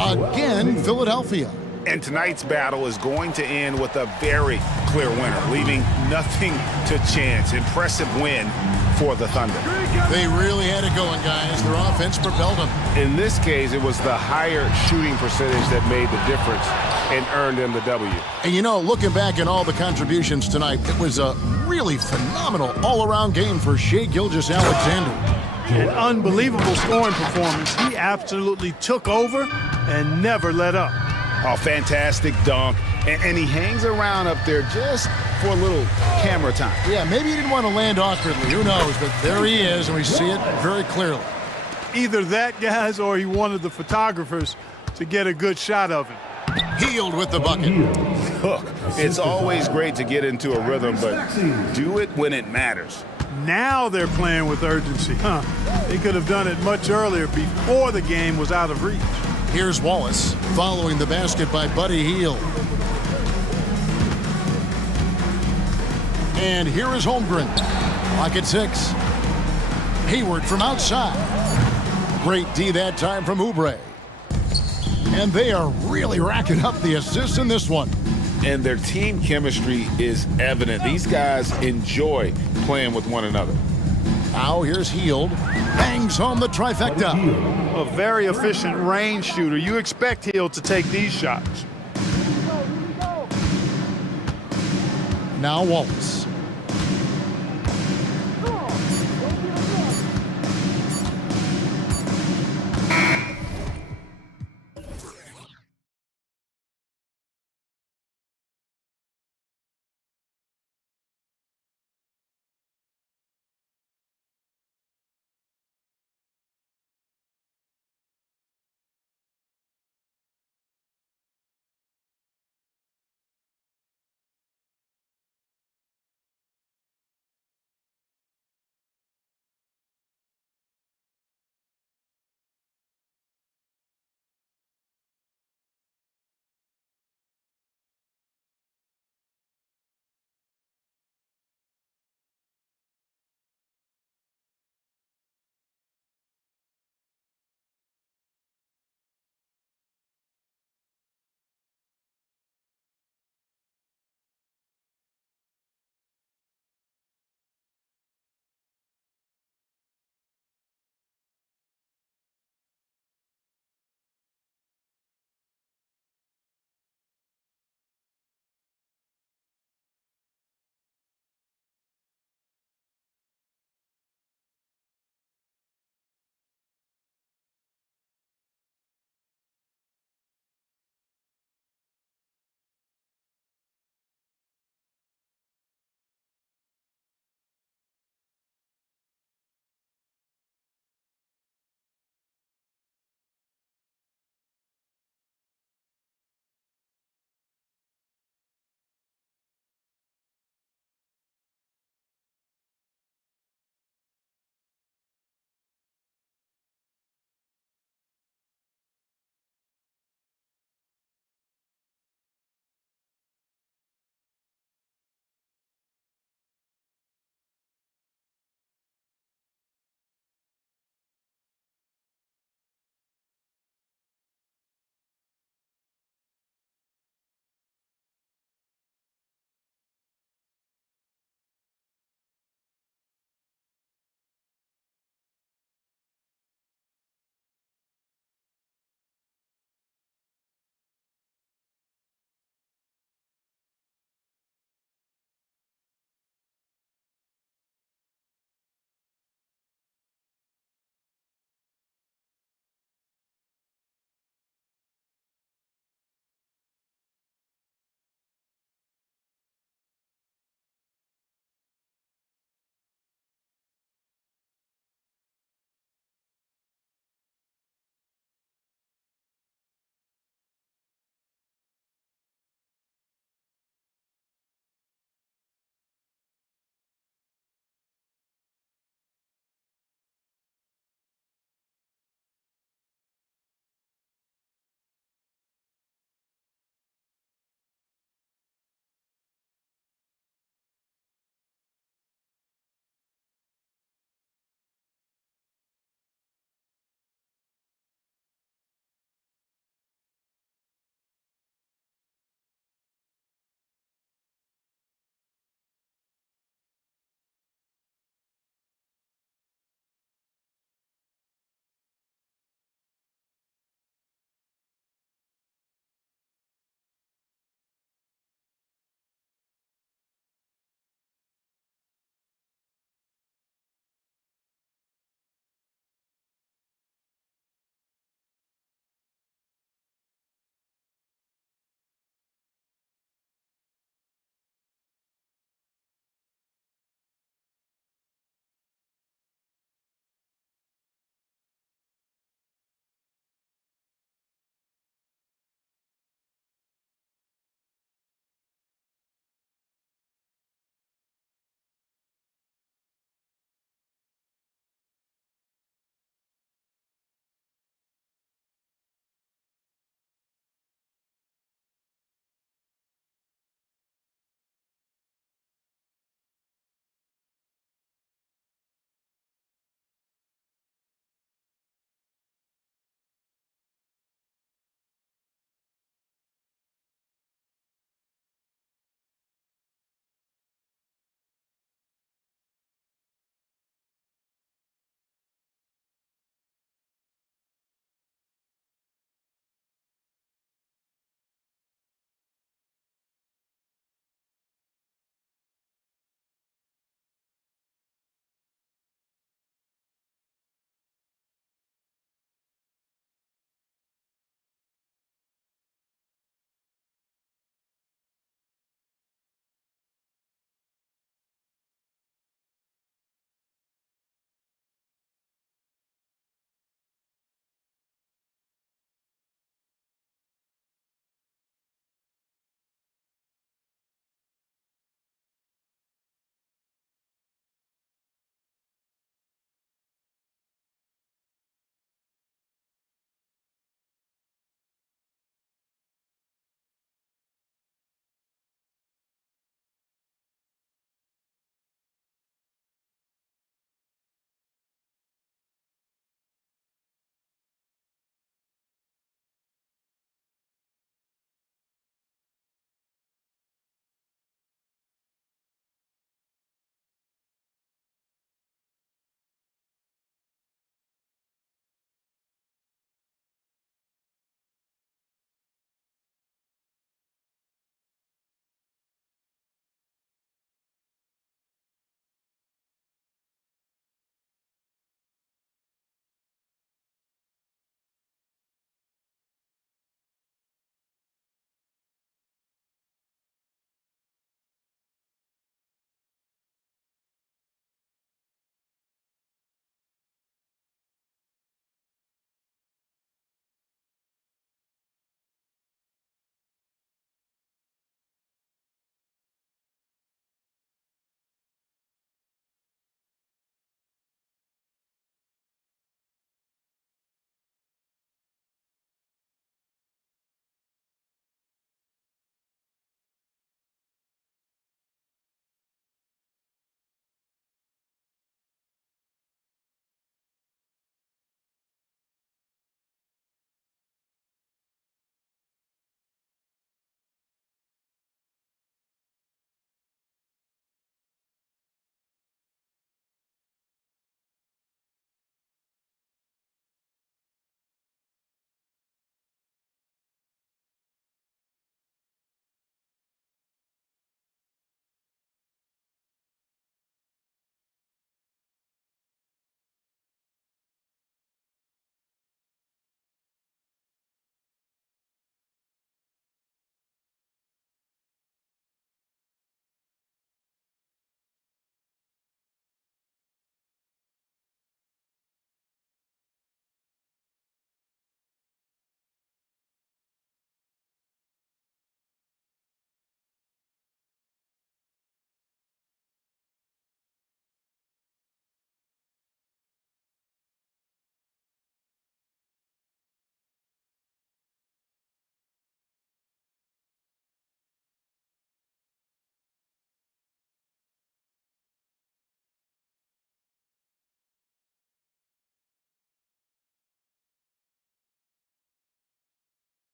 Again, Philadelphia. And tonight's battle is going to end with a very clear winner, leaving nothing to chance. Impressive win for the Thunder. They really had it going, guys. Their offense propelled them. In this case, it was the higher shooting percentage that made the difference and earned them the W. And you know, looking back at all the contributions tonight, it was a really phenomenal all-around game for Shai Gilgeous-Alexander. An unbelievable scoring performance. He absolutely took over and never let up. A fantastic dunk, and he hangs around up there just for a little camera time. Yeah, maybe he didn't want to land awkwardly. Who knows? But there he is, and we see it very clearly. Either that, guys, or he wanted the photographers to get a good shot of him. Hield with the bucket. Look, it's always great to get into a rhythm, but do it when it matters. Now they're playing with urgency. They could have done it much earlier, before the game was out of reach. Here's Wallace following the basket by Buddy Hield. And here is Holmgren. Clock at 6. Hayward from outside. Great D that time from Oubre. And they are really racking up the assists in this one. And their team chemistry is evident. These guys enjoy playing with one another. Now here's Hield. Bangs home the trifecta. A very efficient range shooter. You expect Hield to take these shots. Now Wallace.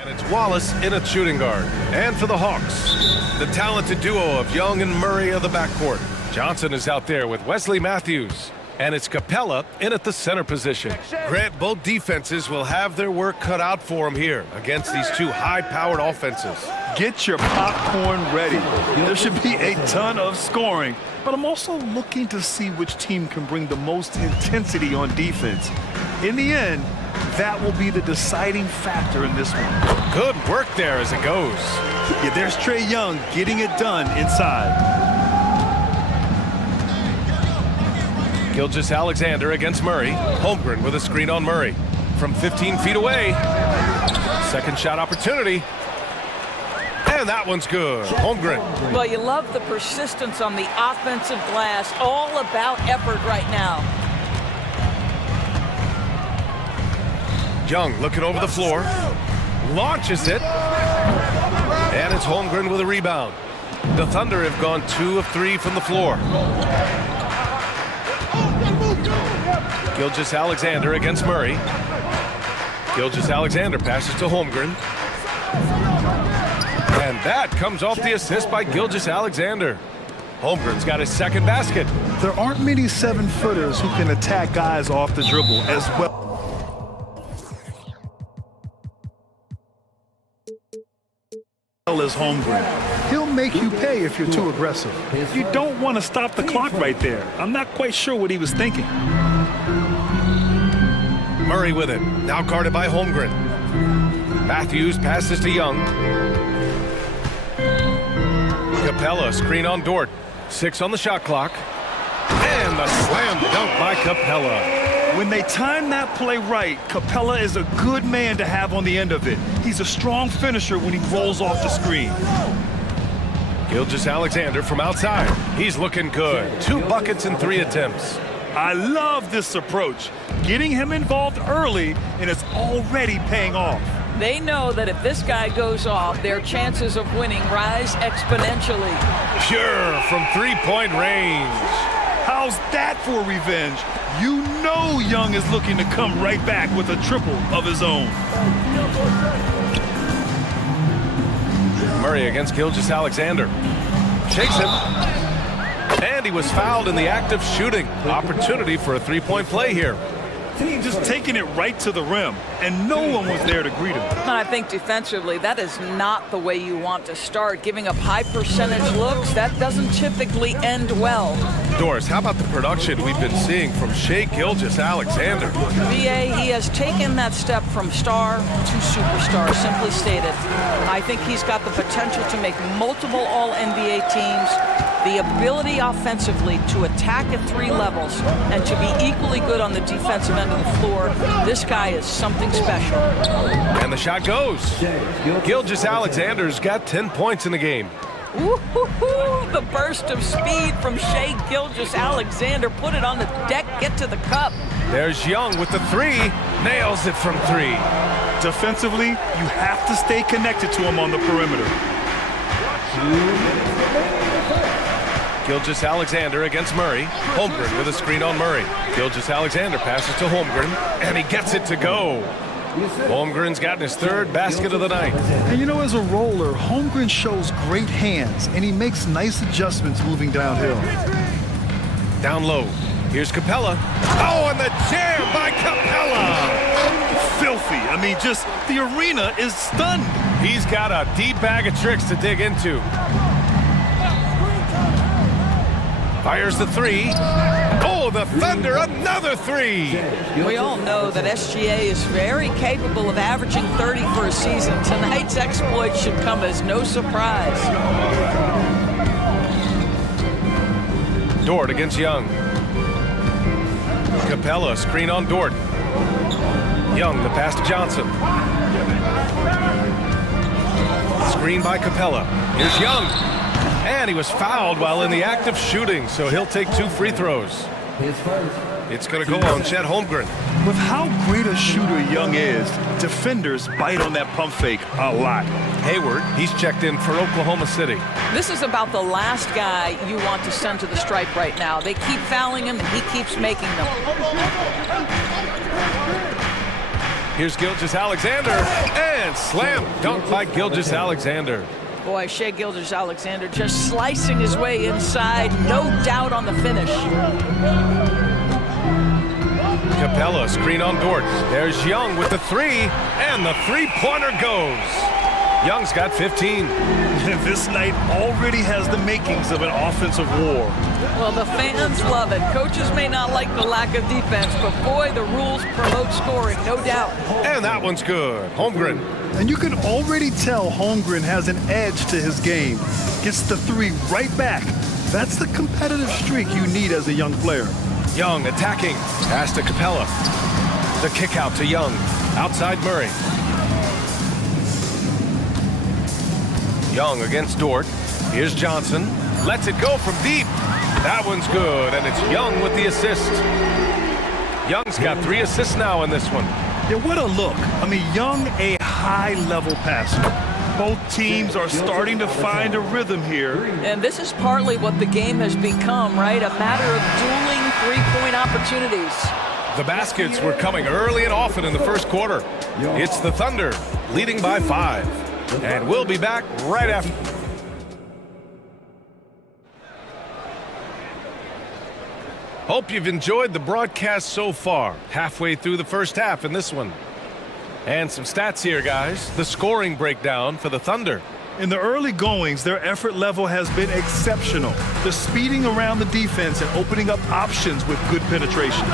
And it's Wallace in at shooting guard. And for the Hawks, the talented duo of Young and Murray of the backcourt. Johnson is out there with Wesley Matthews. And it's Capella in at the center position. Grant, both defenses will have their work cut out for them here against these two high-powered offenses. Get your popcorn ready. There should be a ton of scoring, but I'm also looking to see which team can bring the most intensity on defense. In the end, that will be the deciding factor in this one. Good work there as it goes. Yeah, there's Trae Young getting it done inside. Gilgeous-Alexander against Murray. Holmgren with a screen on Murray. From 15 feet away. Second shot opportunity. And that one's good. Holmgren. Well, you love the persistence on the offensive glass. All about effort right now. Young looking over the floor. Launches it. And it's Holmgren with a rebound. The Thunder have gone 2 of 3 from the floor. Gilgeous-Alexander against Murray. Gilgeous-Alexander passes to Holmgren. And that comes off the assist by Gilgeous-Alexander. Holmgren's got his second basket. There aren't many 7-footers who can attack guys off the dribble as well as Holmgren. He'll make you pay if you're too aggressive. You don't want to stop the clock right there. I'm not quite sure what he was thinking. Murray with it. Now guarded by Holmgren. Matthews passes to Young. Capella, screen on Dort. 6 on the shot clock. And the slam dunk by Capella. When they time that play right, Capella is a good man to have on the end of it. He's a strong finisher when he rolls off the screen. Gilgeous-Alexander from outside. He's looking good. 2 buckets in 3 attempts. I love this approach. Getting him involved early, and it's already paying off. They know that if this guy goes off, their chances of winning rise exponentially. Sure, from 3-point range. How's that for revenge? You know Young is looking to come right back with a triple of his own. Murray against Gilgeous-Alexander. Shakes him. And he was fouled in the act of shooting. Opportunity for a 3-point play here. Just taking it right to the rim, and no one was there to greet him. And I think defensively, that is not the way you want to start. Giving up high percentage looks, that doesn't typically end well. Doris, how about the production we've been seeing from Shai Gilgeous-Alexander? VA, he has taken that step from star to superstar, simply stated. I think he's got the potential to make multiple All-NBA teams, the ability offensively to attack at 3 levels, and to be equally good on the defensive end of the floor. This guy is something special. And the shot goes. Gilgeous-Alexander's got 10 points in the game. Woo-hoo-hoo! The burst of speed from Shai Gilgeous-Alexander. Put it on the deck, get to the cup. There's Young with the 3. Nails it from 3. Defensively, you have to stay connected to him on the perimeter. Gilgeous-Alexander against Murray. Holmgren with a screen on Murray. Gilgeous-Alexander passes to Holmgren, and he gets it to go. Holmgren's gotten his 3rd basket of the night. And you know, as a roller, Holmgren shows great hands, and he makes nice adjustments moving downhill. Down low. Here's Capella. Oh, and the jam by Capella! Filthy. I mean, just the arena is stunned. He's got a deep bag of tricks to dig into. Fires the 3. Oh, the Thunder, another 3. We all know that SGA is very capable of averaging 30 for a season. Tonight's exploit should come as no surprise. Dort against Young. Capella, screen on Dort. Young, the pass to Johnson. Screen by Capella. Here's Young. And he was fouled while in the act of shooting, so he'll take 2 free throws. It's going to go on Chet Holmgren. With how great a shooter Young is, defenders bite on that pump fake a lot. Hayward, he's checked in for Oklahoma City. This is about the last guy you want to send to the stripe right now. They keep fouling him, and he keeps making them. Here's Gilgeous-Alexander, and slam dunk by Gilgeous-Alexander. Boy, Shai Gilgeous-Alexander just slicing his way inside. No doubt on the finish. Capella, screen on Dort. There's Young with the three, and the three-pointer goes. Young's got 15. This night already has the makings of an offensive war. Well, the fans love it. Coaches may not like the lack of defense, but boy, the rules promote scoring, no doubt. And that one's good. Holmgren. And you can already tell Holmgren has an edge to his game. Gets the three right back. That's the competitive streak you need as a young player. Young attacking. Pass to Capella. The kick out to Young. Outside Murray. Young against Dort. Here's Johnson. Lets it go from deep. That one's good, and it's Young with the assist. Young's got 3 assists now in this one. Yeah, what a look. I mean, Young, a high-level passer. Both teams are starting to find a rhythm here. And this is partly what the game has become, right? A matter of dueling three-point opportunities. The baskets were coming early and often in the first quarter. It's the Thunder leading by 5. And we'll be back right after. Hope you've enjoyed the broadcast so far. Halfway through the first half in this one. And some stats here, guys. The scoring breakdown for the Thunder. In the early goings, their effort level has been exceptional. They're speeding around the defense and opening up options with good penetration.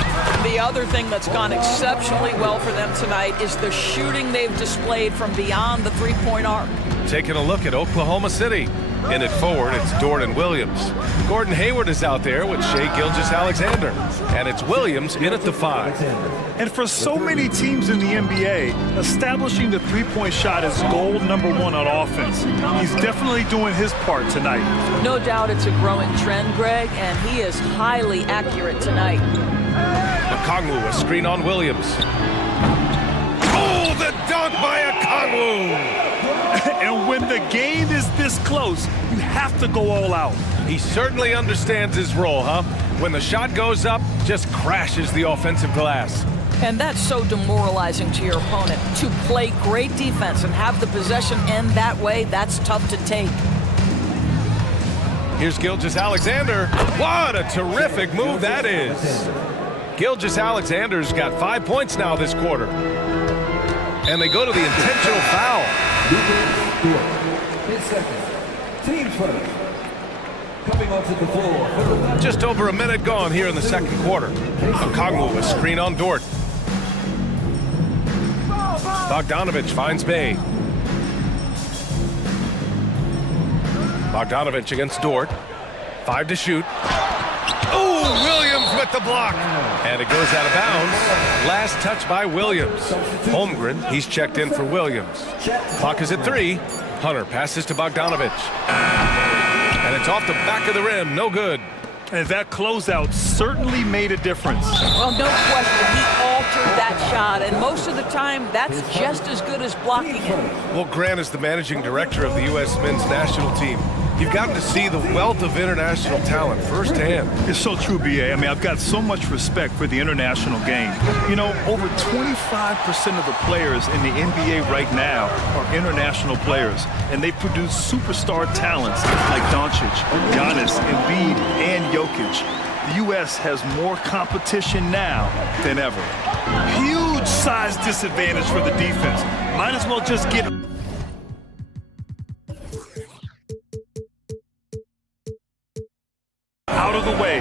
The other thing that's gone exceptionally well for them tonight is the shooting they've displayed from beyond the three-point arc. Taking a look at Oklahoma City. In it forward, it's Dort and Williams. Gordon Hayward is out there with Shai Gilgeous-Alexander. And it's Williams in at the 5. And for so many teams in the NBA, establishing the three-point shot is goal number 1 on offense. He's definitely doing his part tonight. No doubt it's a growing trend, Greg, and he is highly accurate tonight. Okongwu, a screen on Williams. Oh, the dunk by Okongwu! And when the game is this close, you have to go all out. He certainly understands his role, huh? When the shot goes up, just crashes the offensive glass. And that's so demoralizing to your opponent. To play great defense and have the possession end that way, that's tough to take. Here's Gilgeous-Alexander. What a terrific move that is. Gilgeous-Alexander's got 5 points now this quarter. And they go to the intentional foul. Team first. Coming onto the floor. Just over a minute gone here in the second quarter. Okongwu, a screen on Dort. Bogdanovich finds Bay. Bogdanovich against Dort. 5 to shoot. Oh, Williams with the block. And it goes out of bounds. Last touch by Williams. Holmgren, he's checked in for Williams. Clock is at 3. Hunter passes to Bogdanovich. And it's off the back of the rim, no good. And that closeout certainly made a difference. Well, no question, he altered that shot, and most of the time, that's just as good as blocking it. Well, Grant is the managing director of the U.S. men's national team. You've gotten to see the wealth of international talent firsthand. It's so true, B.A. I mean, I've got so much respect for the international game. You know, over 25% of the players in the NBA right now are international players, and they produce superstar talents like Doncic, Giannis, Embiid, and Jokic. The U.S. has more competition now than ever. Huge size disadvantage for the defense. Might as well just get out of the way.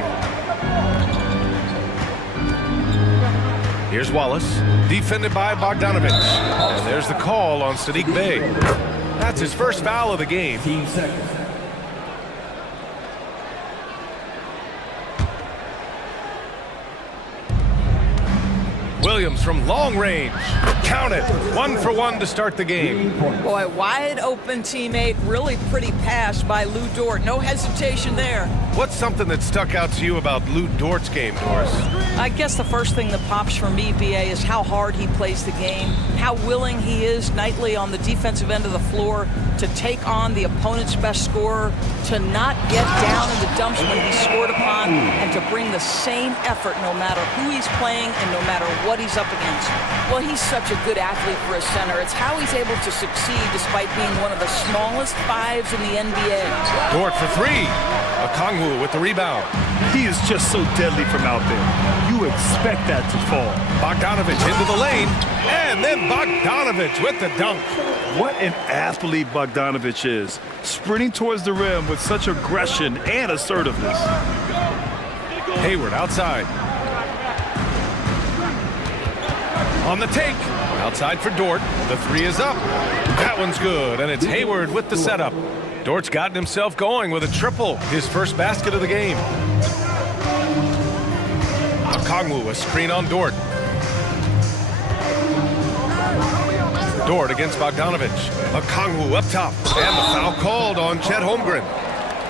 Here's Wallace, defended by Bogdanovich. And there's the call on Saddiq Bey. That's his first foul of the game. 15 seconds. Williams from long range. Count it. 1 for 1 to start the game. Boy, wide open teammate, really pretty pass by Lou Dort. No hesitation there. What's something that stuck out to you about Lou Dort's game, Doris? I guess the first thing that pops for me, BA, is how hard he plays the game, how willing he is nightly on the defensive end of the floor to take on the opponent's best scorer, to not get down in the dumps when he's scored upon, and to bring the same effort no matter who he's playing and no matter what he's he's up against? Well, he's such a good athlete for a center. It's how he's able to succeed despite being one of the smallest fives in the NBA. Dort for three. Okongwu with the rebound. He is just so deadly from out there. You expect that to fall. Bogdanovich into the lane, and then Bogdanovich with the dunk. What an athlete Bogdanovich is, sprinting towards the rim with such aggression and assertiveness. Hayward outside. On the take. Outside for Dort. The three is up. That one's good, and it's Hayward with the setup. Dort's gotten himself going with a triple, his first basket of the game. Okongwu, a screen on Dort. Dort against Bogdanovich. Okongwu up top. And the foul called on Chet Holmgren.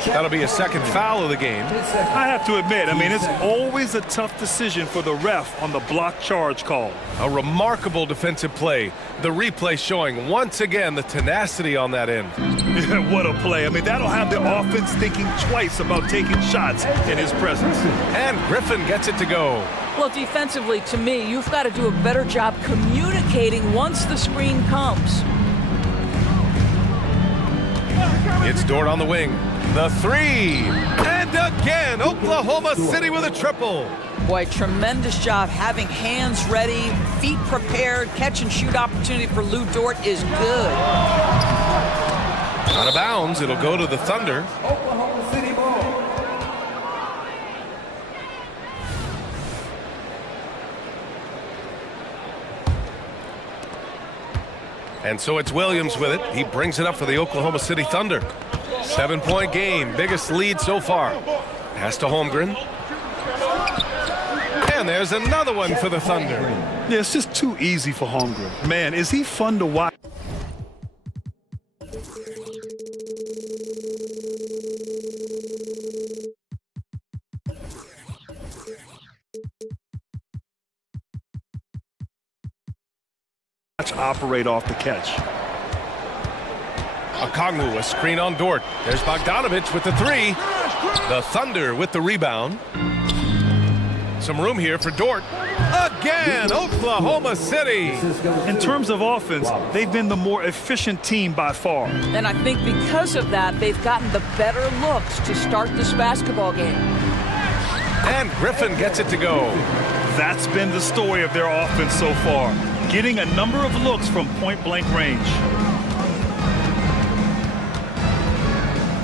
That'll be a second foul of the game. I have to admit, it's always a tough decision for the ref on the block charge call. A remarkable defensive play. The replay showing once again the tenacity on that end. What a play. That'll have the offense thinking twice about taking shots in his presence. And Griffin gets it to go. Well, defensively, to me, you've got to do a better job communicating once the screen comes. It's Dort on the wing. The three. And again, Oklahoma City with a triple. Boy, tremendous job having hands ready, feet prepared. Catch and shoot opportunity for Lou Dort is good. Out of bounds, it'll go to the Thunder. Oklahoma City ball. And so it's Williams with it. He brings it up for the Oklahoma City Thunder. 7-point game, biggest lead so far. Pass to Holmgren. And there's another one for the Thunder. Yeah, it's just too easy for Holmgren. Man, is he fun to watch? Operate off the catch. Okongwu, a screen on Dort. There's Bogdanovich with the three. The Thunder with the rebound. Some room here for Dort. Again, Oklahoma City. In terms of offense, they've been the more efficient team by far. And I think because of that, they've gotten the better looks to start this basketball game. And Griffin gets it to go. That's been the story of their offense so far, getting a number of looks from point-blank range.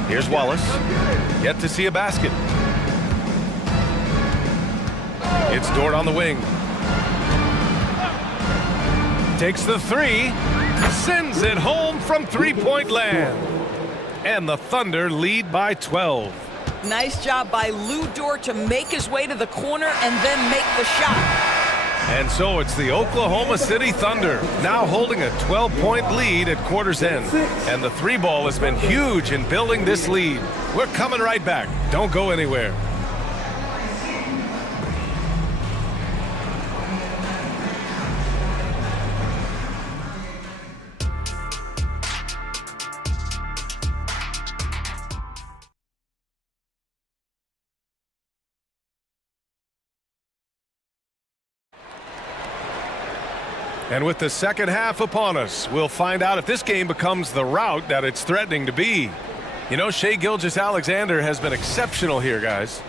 Here's Wallace. Yet to see a basket. It's Dort on the wing. Takes the three. Sends it home from three-point land. And the Thunder lead by 12. Nice job by Lou Dort to make his way to the corner and then make the shot. And so it's the Oklahoma City Thunder now holding a 12-point lead at quarter's end. And the three ball has been huge in building this lead. We're coming right back. Don't go anywhere. And with the second half upon us, we'll find out if this game becomes the rout that it's threatening to be. You know, Shai Gilgeous-Alexander has been exceptional here, guys.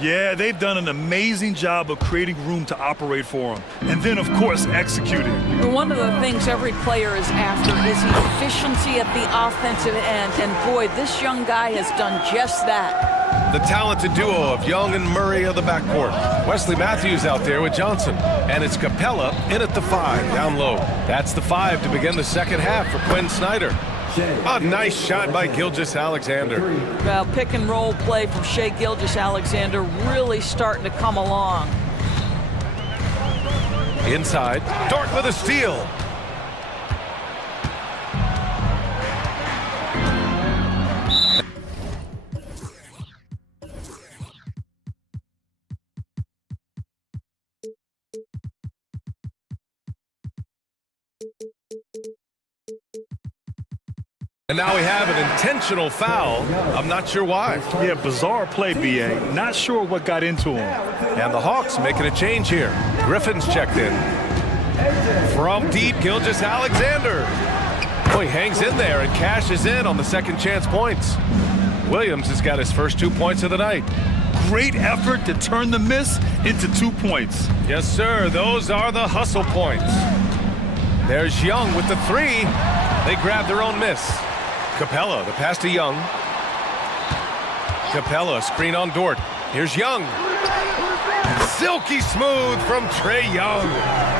Yeah, they've done an amazing job of creating room to operate for him. And then, of course, executing. One of the things every player is after is efficiency at the offensive end. And boy, this young guy has done just that. The talented duo of Young and Murray of the backcourt. Wesley Matthews out there with Johnson. And it's Capella in at the 5, down low. That's the 5 to begin the second half for Quinn Snyder. A nice shot by Gilgeous-Alexander. Well, pick and roll play from Shai Gilgeous-Alexander really starting to come along. Inside, Dort with a steal. And now we have an intentional foul. I'm not sure why. Yeah, bizarre play, B.A. Not sure what got into him. And the Hawks making a change here. Griffin's checked in. From deep, Gilgeous-Alexander. Oh, he hangs in there and cashes in on the second chance points. Williams has got his first 2 points of the night. Great effort to turn the miss into 2 points. Yes, sir. Those are the hustle points. There's Young with the three. They grab their own miss. Capella, the pass to Young. Capella, screen on Dort. Here's Young. Silky smooth from Trey Young.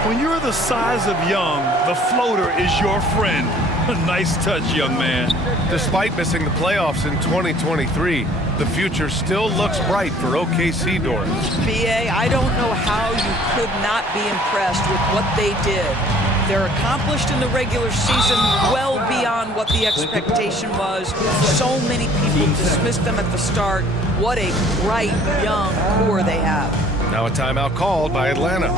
When you're the size of Young, the floater is your friend. A nice touch, young man. Despite missing the playoffs in 2023, the future still looks bright for OKC, Dort. BA, I don't know how you could not be impressed with what they did. They're accomplished in the regular season well beyond what the expectation was. So many people dismissed them at the start. What a bright, young core they have. Now a timeout called by Atlanta.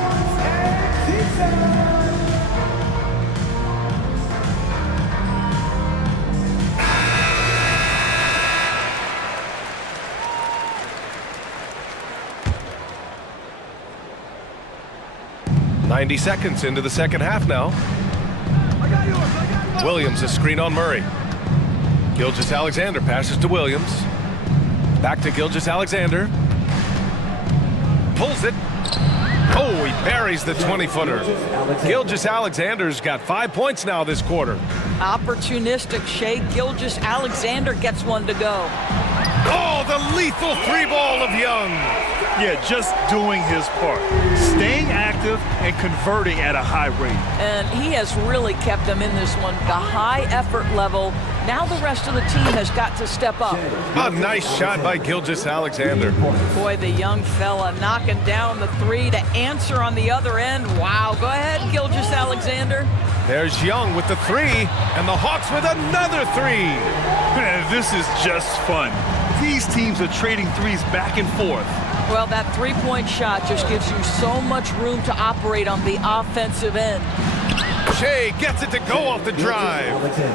"90 seconds into the second half now. Williams, a screen on Murray. Gilgeous-Alexander passes to Williams. Back to Gilgeous-Alexander. Pulls it. Oh, he buries the 20-footer. Gilgeous-Alexander's got 5 points now this quarter. Opportunistic Shea Gilgeous-Alexander gets one to go. Oh, the lethal three ball of Young. Yeah, just doing his part. Staying active and converting at a high rate. And he has really kept them in this one. The high effort level. Now the rest of the team has got to step up. A nice shot by Gilgeous-Alexander. Boy, the young fella knocking down the three to answer on the other end. Wow, go ahead, Gilgeous-Alexander. There's Young with the three, and the Hawks with another three. Man, this is just fun. These teams are trading threes back and forth. Well, that three-point shot just gives you so much room to operate on the offensive end. Shea gets it to go off the drive.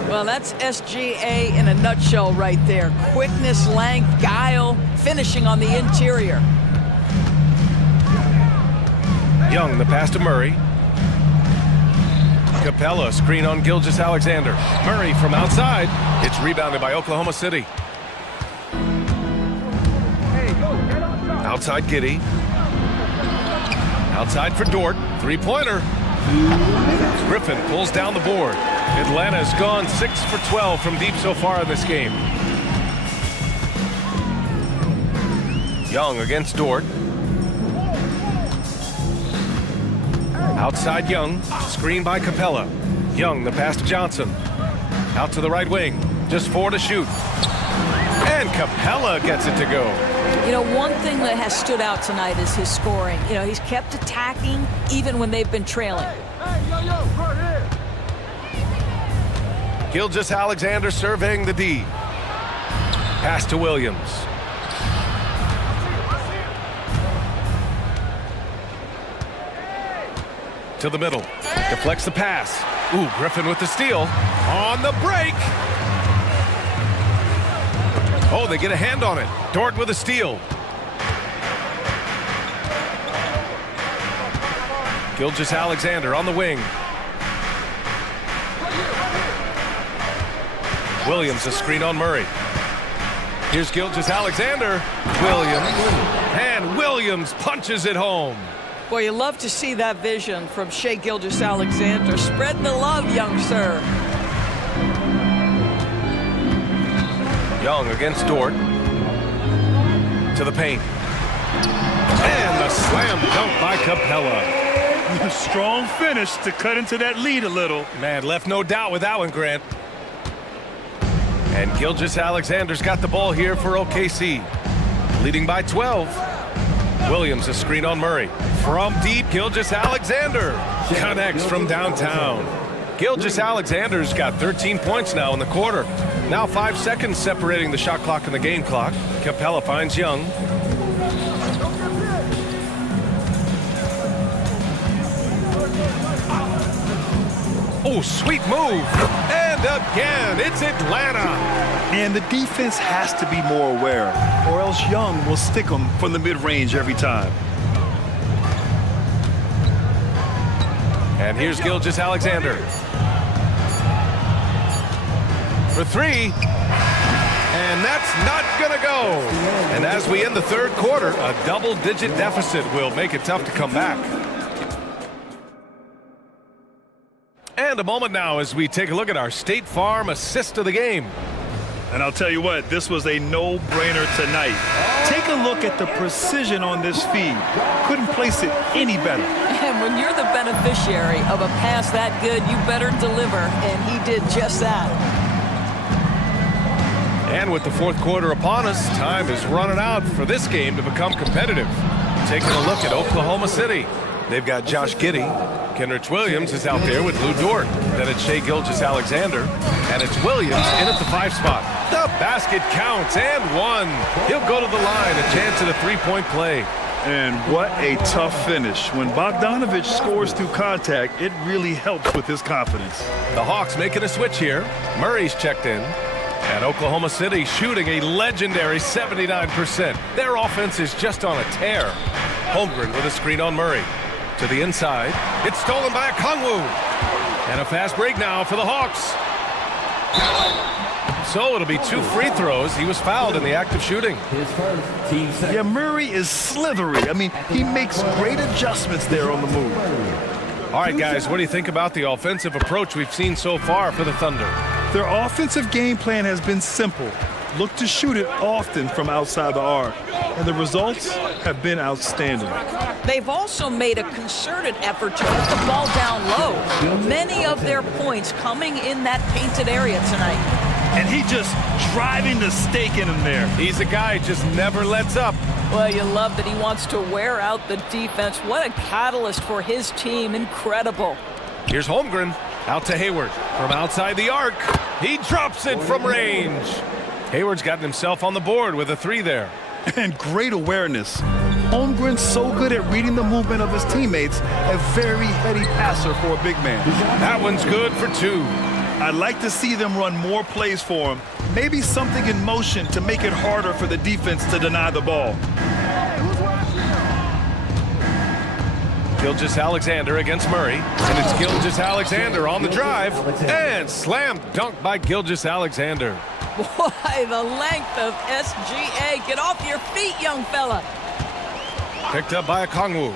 Well, that's SGA in a nutshell right there. Quickness, length, guile, finishing on the interior. Young, the pass to Murray. Capella, screen on Gilgeous-Alexander. Murray from outside. It's rebounded by Oklahoma City. Outside Giddey. Outside for Dort. Three-pointer. Griffin pulls down the board. Atlanta's gone 6 for 12 from deep so far in this game. Young against Dort. Outside Young. Screen by Capella. Young, the pass to Johnson. Out to the right wing. Just 4 to shoot. And Capella gets it to go. You know, one thing that has stood out tonight is his scoring. You know, he's kept attacking even when they've been trailing. Gilgeous-Alexander surveying the D. Pass to Williams. To the middle. Deflects the pass. Ooh, Griffin with the steal. On the break. Oh, they get a hand on it. Dort with a steal. Gilgeous-Alexander on the wing. Williams, a screen on Murray. Here's Gilgeous-Alexander. Williams. And Williams punches it home. Boy, you love to see that vision from Shea Gilgeous-Alexander. Spread the love, young sir. Young against Dort. To the paint. And the slam dunk by Capella. A strong finish to cut into that lead a little. Man, left no doubt with that one, Grant. And Gilgeous-Alexander's got the ball here for OKC. Leading by 12. Williams, a screen on Murray. From deep, Gilgeous-Alexander connects from downtown. Gilgeous-Alexander's got 13 points now in the quarter. Now 5 seconds separating the shot clock and the game clock. Capella finds Young. Oh, sweet move. And again, it's Atlanta. And the defense has to be more aware, or else Young will stick them from the mid-range every time. And here's Gilgeous-Alexander. For three. And that's not going to go. And as we end the third quarter, a double-digit deficit will make it tough to come back. And a moment now as we take a look at our State Farm assist of the game. And I'll tell you what, this was a no-brainer tonight. Take a look at the precision on this feed. Couldn't place it any better. And when you're the beneficiary of a pass that good, you better deliver, and he did just that. And with the fourth quarter upon us, time is running out for this game to become competitive. Taking a look at Oklahoma City. They've got Josh Giddey. Kenrich Williams is out there with Lou Dort. Then it's Shai Gilgeous-Alexander. And it's Williams in at the 5 spot. The basket counts and one. He'll go to the line, a chance at a three-point play. And what a tough finish. When Bogdanovich scores through contact, it really helps with his confidence. The Hawks making a switch here. Murray's checked in. And Oklahoma City shooting a legendary 79%. Their offense is just on a tear. Holmgren with a screen on Murray. To the inside. It's stolen by Okongwu. And a fast break now for the Hawks. So it'll be 2 free throws. He was fouled in the act of shooting. Yeah, Murray is slithery. I mean, he makes great adjustments there on the move. All right, guys, what do you think about the offensive approach we've seen so far for the Thunder? Their offensive game plan has been simple. Look to shoot it often from outside the arc. And the results have been outstanding. They've also made a concerted effort to put the ball down low. Many of their points coming in that painted area tonight. And he just driving the stake in him there. He's a guy who just never lets up. Well, you love that he wants to wear out the defense. What a catalyst for his team. Incredible. Here's Holmgren out to Hayward from outside the arc. He drops it from range. Hayward's gotten himself on the board with a 3 there. And great awareness. Holmgren's so good at reading the movement of his teammates, a very heady passer for a big man. That one's good for 2. I'd like to see them run more plays for him. Maybe something in motion to make it harder for the defense to deny the ball. Gilgeous-Alexander against Murray. And it's Gilgeous-Alexander on the drive. And slam dunk by Gilgeous-Alexander. Boy, the length of SGA. Get off your feet, young fella. Picked up by Okongwu.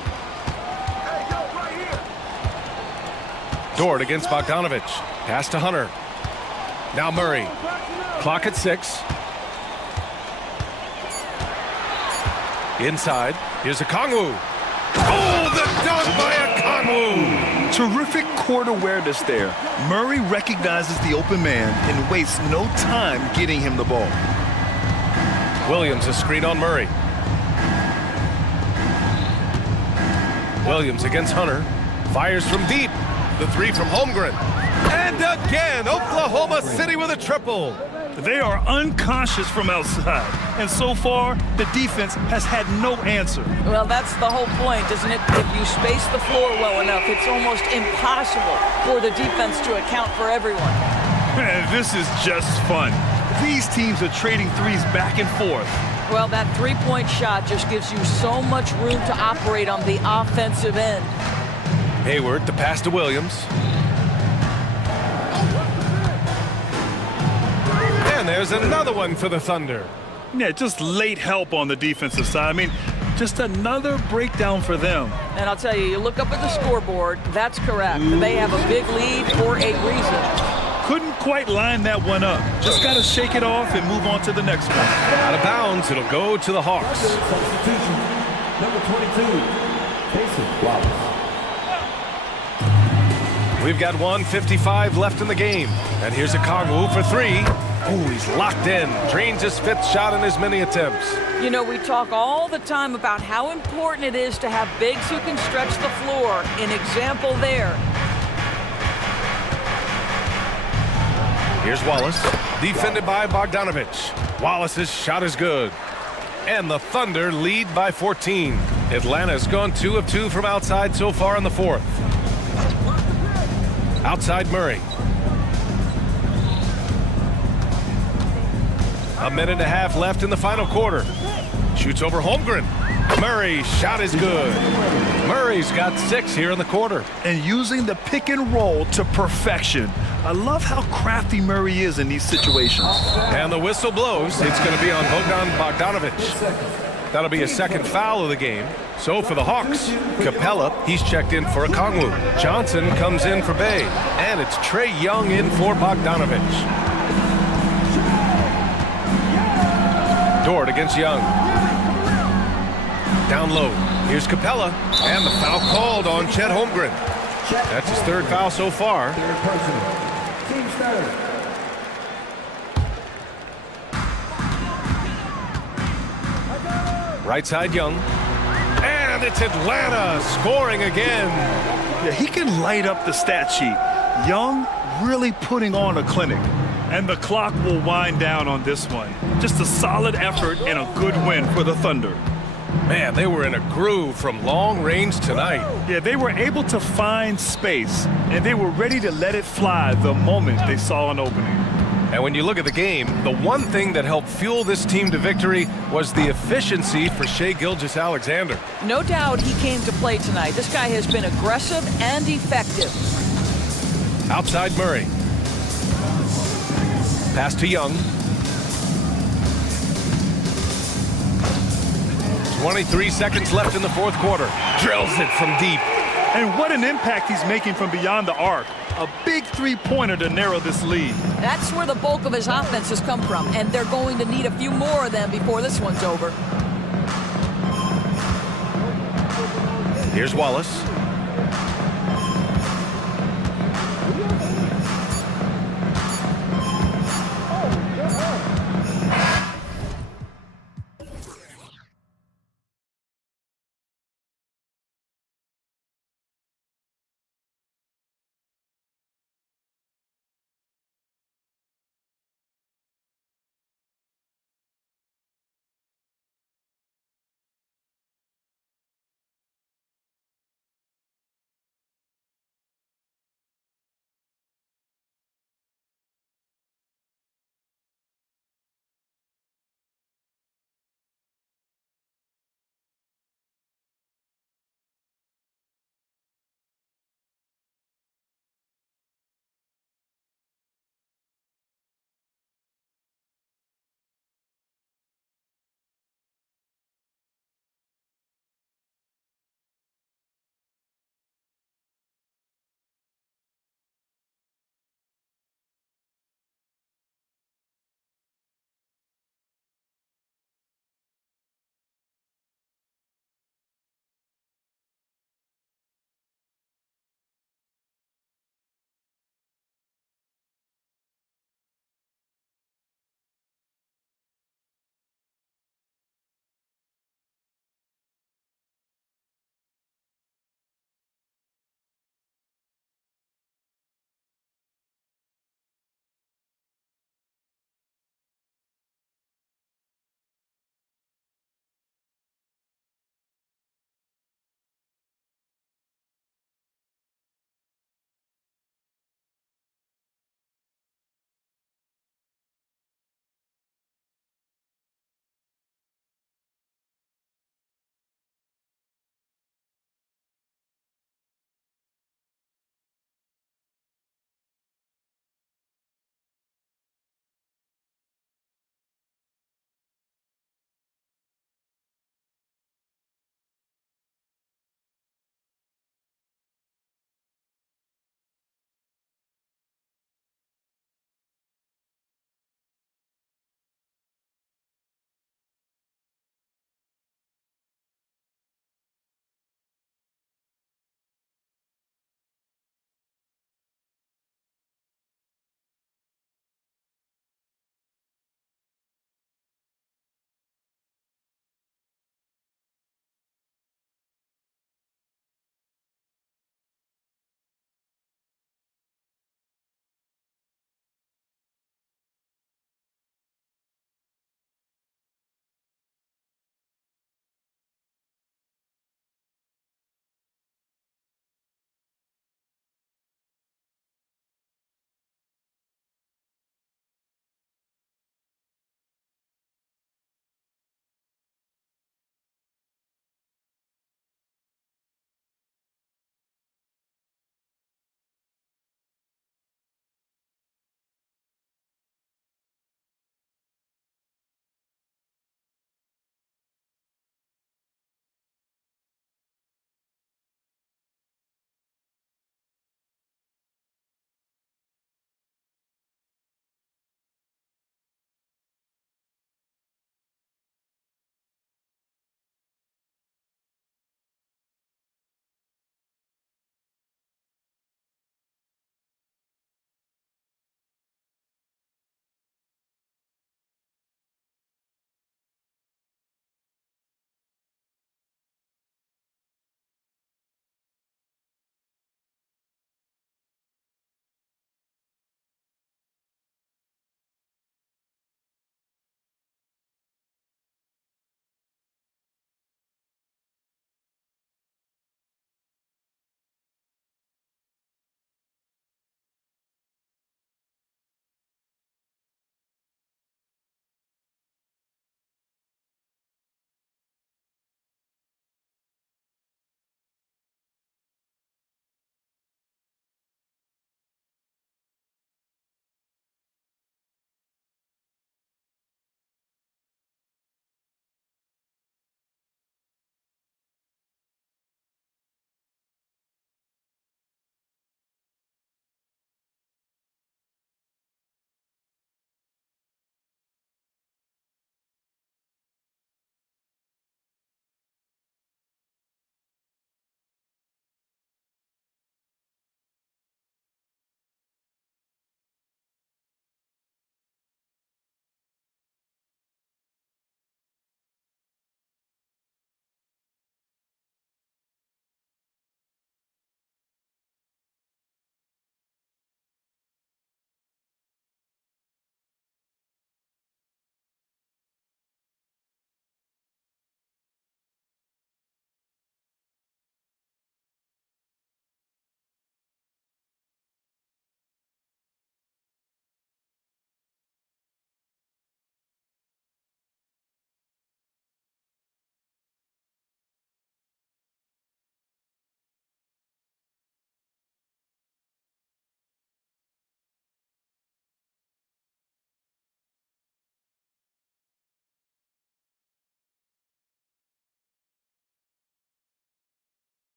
Dort against Bogdanovich. Pass to Hunter. Now Murray. Clock at 6. Inside. Here's Okongwu. Oh, the dunk by Okongwu! Terrific court awareness there. Murray recognizes the open man and wastes no time getting him the ball. Williams a screen on Murray. Williams against Hunter. Fires from deep. The 3 from Holmgren. And again, Oklahoma City with a triple. They are unconscious from outside. And so far, the defense has had no answer. Well, that's the whole point, isn't it? If you space the floor well enough, it's almost impossible for the defense to account for everyone. Man, this is just fun. These teams are trading threes back and forth. Well, that three-point shot just gives you so much room to operate on the offensive end. Hayward, the pass to Williams. And there's another one for the Thunder. Yeah, just late help on the defensive side. I mean, just another breakdown for them. And I'll tell you, you look up at the scoreboard, that's correct. They have a big lead for a reason. Couldn't quite line that one up. Just got to shake it off and move on to the next one. Out of bounds, it'll go to the Hawks. Substitution, number 22, Casey Wallace. We've got 1:55 left in the game. And here's Okongwu for 3. Oh, he's locked in. Drains his 5th shot in as many attempts. You know, we talk all the time about how important it is to have bigs who can stretch the floor. An example there. Here's Wallace, defended by Bogdanovich. Wallace's shot is good. And the Thunder lead by 14. Atlanta's gone 2 of 2 from outside so far in the 4th. Outside Murray. A minute and a half left in the final quarter. Shoots over Holmgren. Murray's shot is good. Murray's got 6 here in the quarter. And using the pick and roll to perfection. I love how crafty Murray is in these situations. And the whistle blows. It's going to be on Bogdan Bogdanovic. That'll be a second foul of the game. So for the Hawks, Capella, he's checked in for Okongwu. Johnson comes in for Bay. And it's Trae Young in for Bogdanovic. Dort against Young. Down low. Here's Capella. And the foul called on Chet Holmgren. That's his 3rd foul so far. Third personal. Team's third. Right side Young. And it's Atlanta scoring again. Yeah, he can light up the stat sheet. Young really putting on a clinic. And the clock will wind down on this one. Just a solid effort and a good win for the Thunder. Man, they were in a groove from long range tonight. Yeah, they were able to find space, and they were ready to let it fly the moment they saw an opening. And when you look at the game, the one thing that helped fuel this team to victory was the efficiency for Shai Gilgeous-Alexander. No doubt he came to play tonight. This guy has been aggressive and effective. Outside Murray. Pass to Young. 23 seconds left in the 4th quarter. Drills it from deep. And what an impact he's making from beyond the arc. A big three-pointer to narrow this lead. That's where the bulk of his offense has come from, and they're going to need a few more of them before this one's over. Here's Wallace.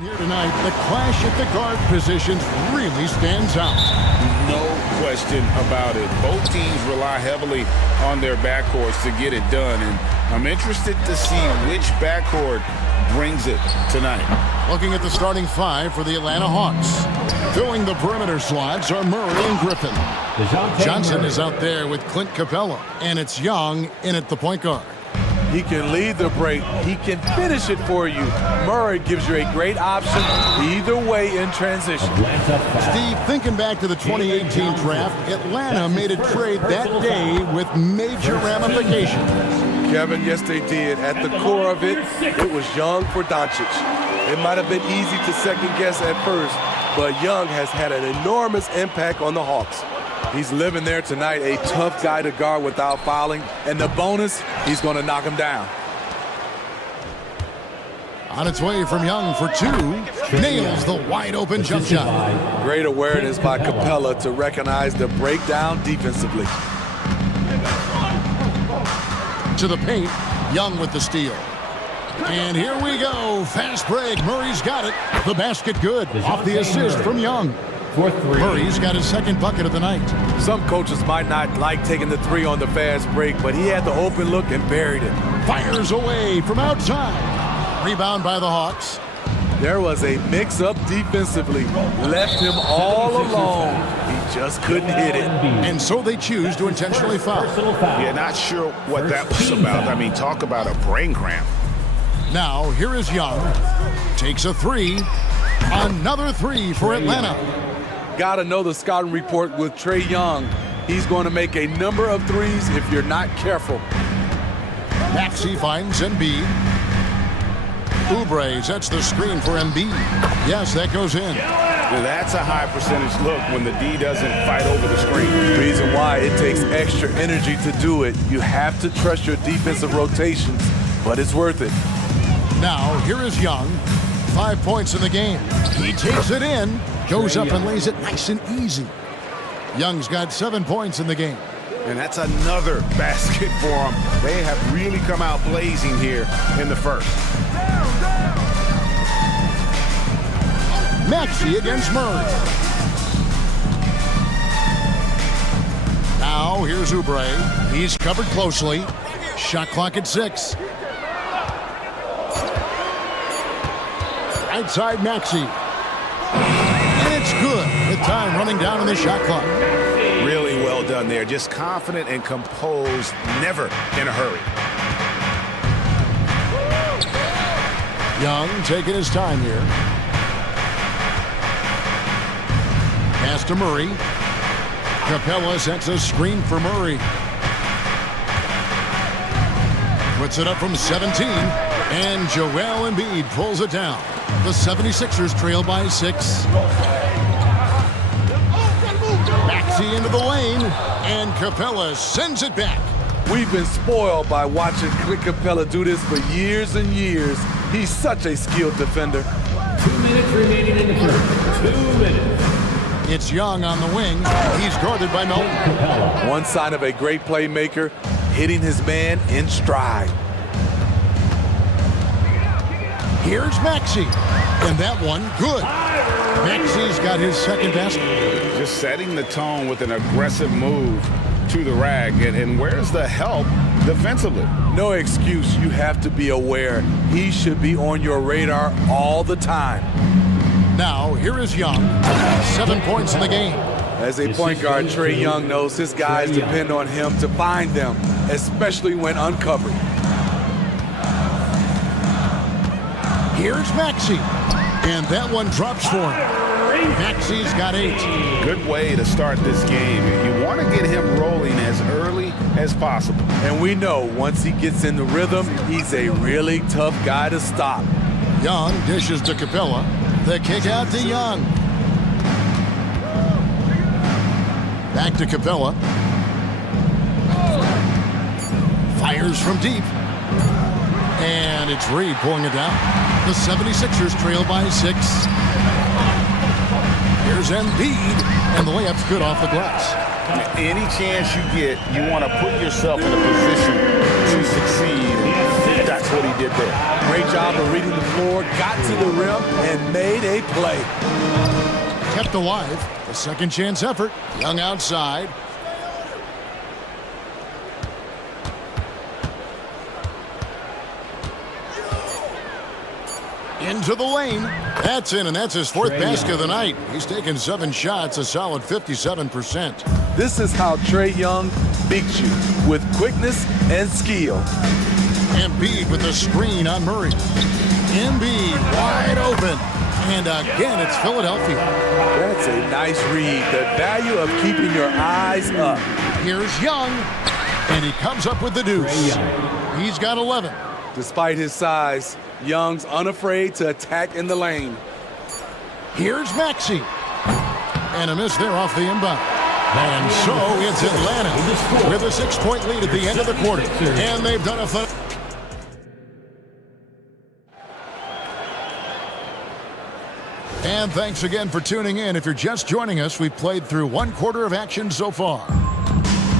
Here tonight, the clash at the guard positions really stands out. No question about it. Both teams rely heavily on their backcourts to get it done, and I'm interested to see which backcourt brings it tonight. Looking at the starting five for the Atlanta Hawks. Filling the perimeter slots are Murray and Griffin. Johnson is out there with Clint Capella, and it's Young in at the point guard. He can lead the break. He can finish it for you. Murray gives you a great option either way in transition. Steve, thinking back to the 2018 draft, Atlanta made a trade that day with major ramifications. Kevin, yes they did. At the core of it, it was Young for Doncic. It might have been easy to second guess at first, but Young has had an enormous impact on the Hawks. He's living there tonight, a tough guy to guard without fouling, and the bonus, he's going to knock him down. On its way from Young for two, nails the wide-open jump shot. Great awareness by Capella to recognize the breakdown defensively. To the paint, Young with the steal. And here we go, fast break, Murray's got it. The basket good, off the assist from Young. Murray's got his second bucket of the night. Some coaches might not like taking the three on the fast break, but he had the open look and buried it. Fires away from outside. Rebound by the Hawks. There was a mix-up defensively. Left him all alone. He just couldn't hit it. And so they choose to intentionally foul. Yeah, not sure what that was about. I mean, talk about a brain cramp. Now, here is Young. Takes a three. Another three for Atlanta. Gotta know the scouting report with Trae Young. He's going to make a number of threes if you're not careful. Maxey finds Embiid. Oubre sets the screen for Embiid. Yes, that goes in. Well, that's a high percentage look when the D doesn't fight over the screen. Reason why it takes extra energy to do it. You have to trust your defensive rotations, but it's worth it. Now, here is Young. 5 points in the game. He takes it in, goes up and lays it nice and easy. Young's got 7 points in the game. And that's another basket for them. They have really come out blazing here in the first. Maxey against Murray. Now, here's Oubre. He's covered closely. Shot clock at 6. Outside Maxey. And it's good. The time running down on the shot clock. Really well done there. Just confident and composed, never in a hurry. Young taking his time here. Pass to Murray. Capella sets a screen for Murray. Puts it up from 17. And Joel Embiid pulls it down. The 76ers trail by 6. Maxey into the lane, and Capella sends it back. We've been spoiled by watching Clint Capella do this for years and years. He's such a skilled defender. 2 minutes remaining in the first. 2 minutes. It's Young on the wing. He's guarded by Melton. One sign of a great playmaker, hitting his man in stride. Here's Maxey, and that one good. Maxey's got his second basket. Just setting the tone with an aggressive move to the rack. And where's the help defensively? No excuse. You have to be aware. He should be on your radar all the time. Now, here is Young. 7 points in the game. As a point guard, Trae Young knows his guys depend on him to find them, especially when uncovered. Here's Maxey, and that one drops for him. Maxey's got 8. Good way to start this game. You want to get him rolling as early as possible. And we know once he gets in the rhythm, he's a really tough guy to stop. Young dishes to Capella. The kick out to Young. Back to Capella. Fires from deep. And it's Reed pulling it down. The 76ers trail by 6. Here's Embiid, and the layup's good off the glass. Any chance you get, you want to put yourself in a position to to succeed. That's what he did there. Great job of reading the floor, got to the rim, and made a play. Kept alive. A second chance effort. Young outside. Into the lane. That's in, and that's his fourth basket of the night. He's taken 7 shots, a solid 57%. This is how Trae Young beats you, with quickness and skill. Embiid with the screen on Murray. Embiid wide open. And again, it's Philadelphia. That's a nice read. The value of keeping your eyes up. Here's Young, and he comes up with the deuce. He's got 11. Despite his size, Young's unafraid to attack in the lane. Here's Maxey. And a miss there off the inbound. And so it's Atlanta with a 6-point lead at the end of the quarter. And they've done a And thanks again for tuning in. If you're just joining us, we've played through 1 quarter of action so far.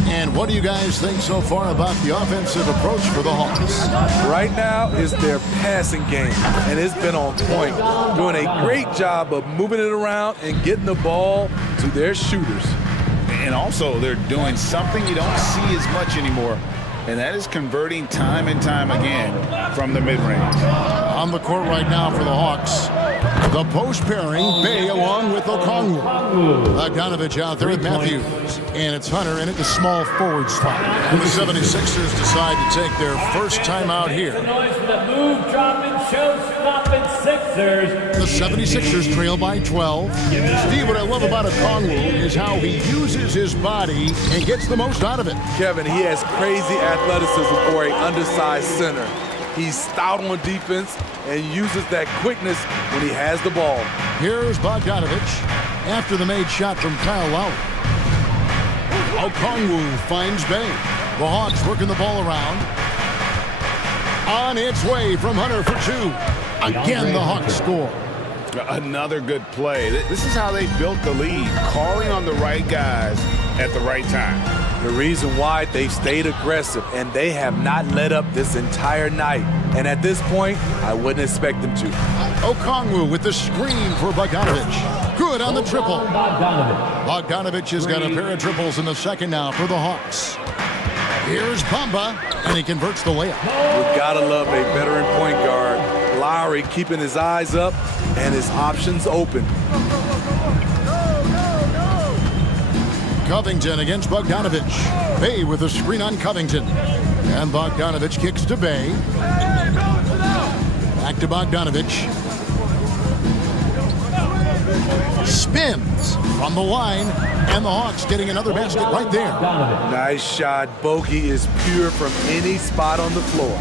And what do you guys think so far about the offensive approach for the Hawks? Right now is their passing game, and it's been on point. Doing a great job of moving it around and getting the ball to their shooters. And also, they're doing something you don't see as much anymore, and that is converting time and time again from the mid-range. On the court right now for the Hawks, the post pairing, Bay along with Okongwu. Bogdanovich out there with Matthews. And it's Hunter in at the small forward spot. And the 76ers decide to take their first time out here. The noise for the move, dropping, show-stopping Sixers. The 76ers trail by 12. Steve, what I love about Okongwu is how he uses his body and gets the most out of it. Kevin, he has crazy athleticism for an undersized center. He's stout on defense and uses that quickness when he has the ball. Here's Bogdanovich after the made shot from Kyle Lowry. Okongwu finds Bay. The Hawks working the ball around. On its way from Hunter for 2. Again, the Hawks score. Another good play. This is how they built the lead, calling on the right guys at the right time. The reason why they've stayed aggressive, and they have not let up this entire night. And at this point, I wouldn't expect them to. Okongwu with the screen for Bogdanovich. Good on the triple. Bogdanovich has got a pair of triples in the second now for the Hawks. Here's Bamba, and he converts the layup. You've got to love a veteran point guard. Lowry keeping his eyes up and his options open. Covington against Bogdanovich. Bay with a screen on Covington. And Bogdanovich kicks to Bay. Back to Bogdanovich. Spins from the line. And the Hawks getting another basket right there. Nice shot. Bogey is pure from any spot on the floor.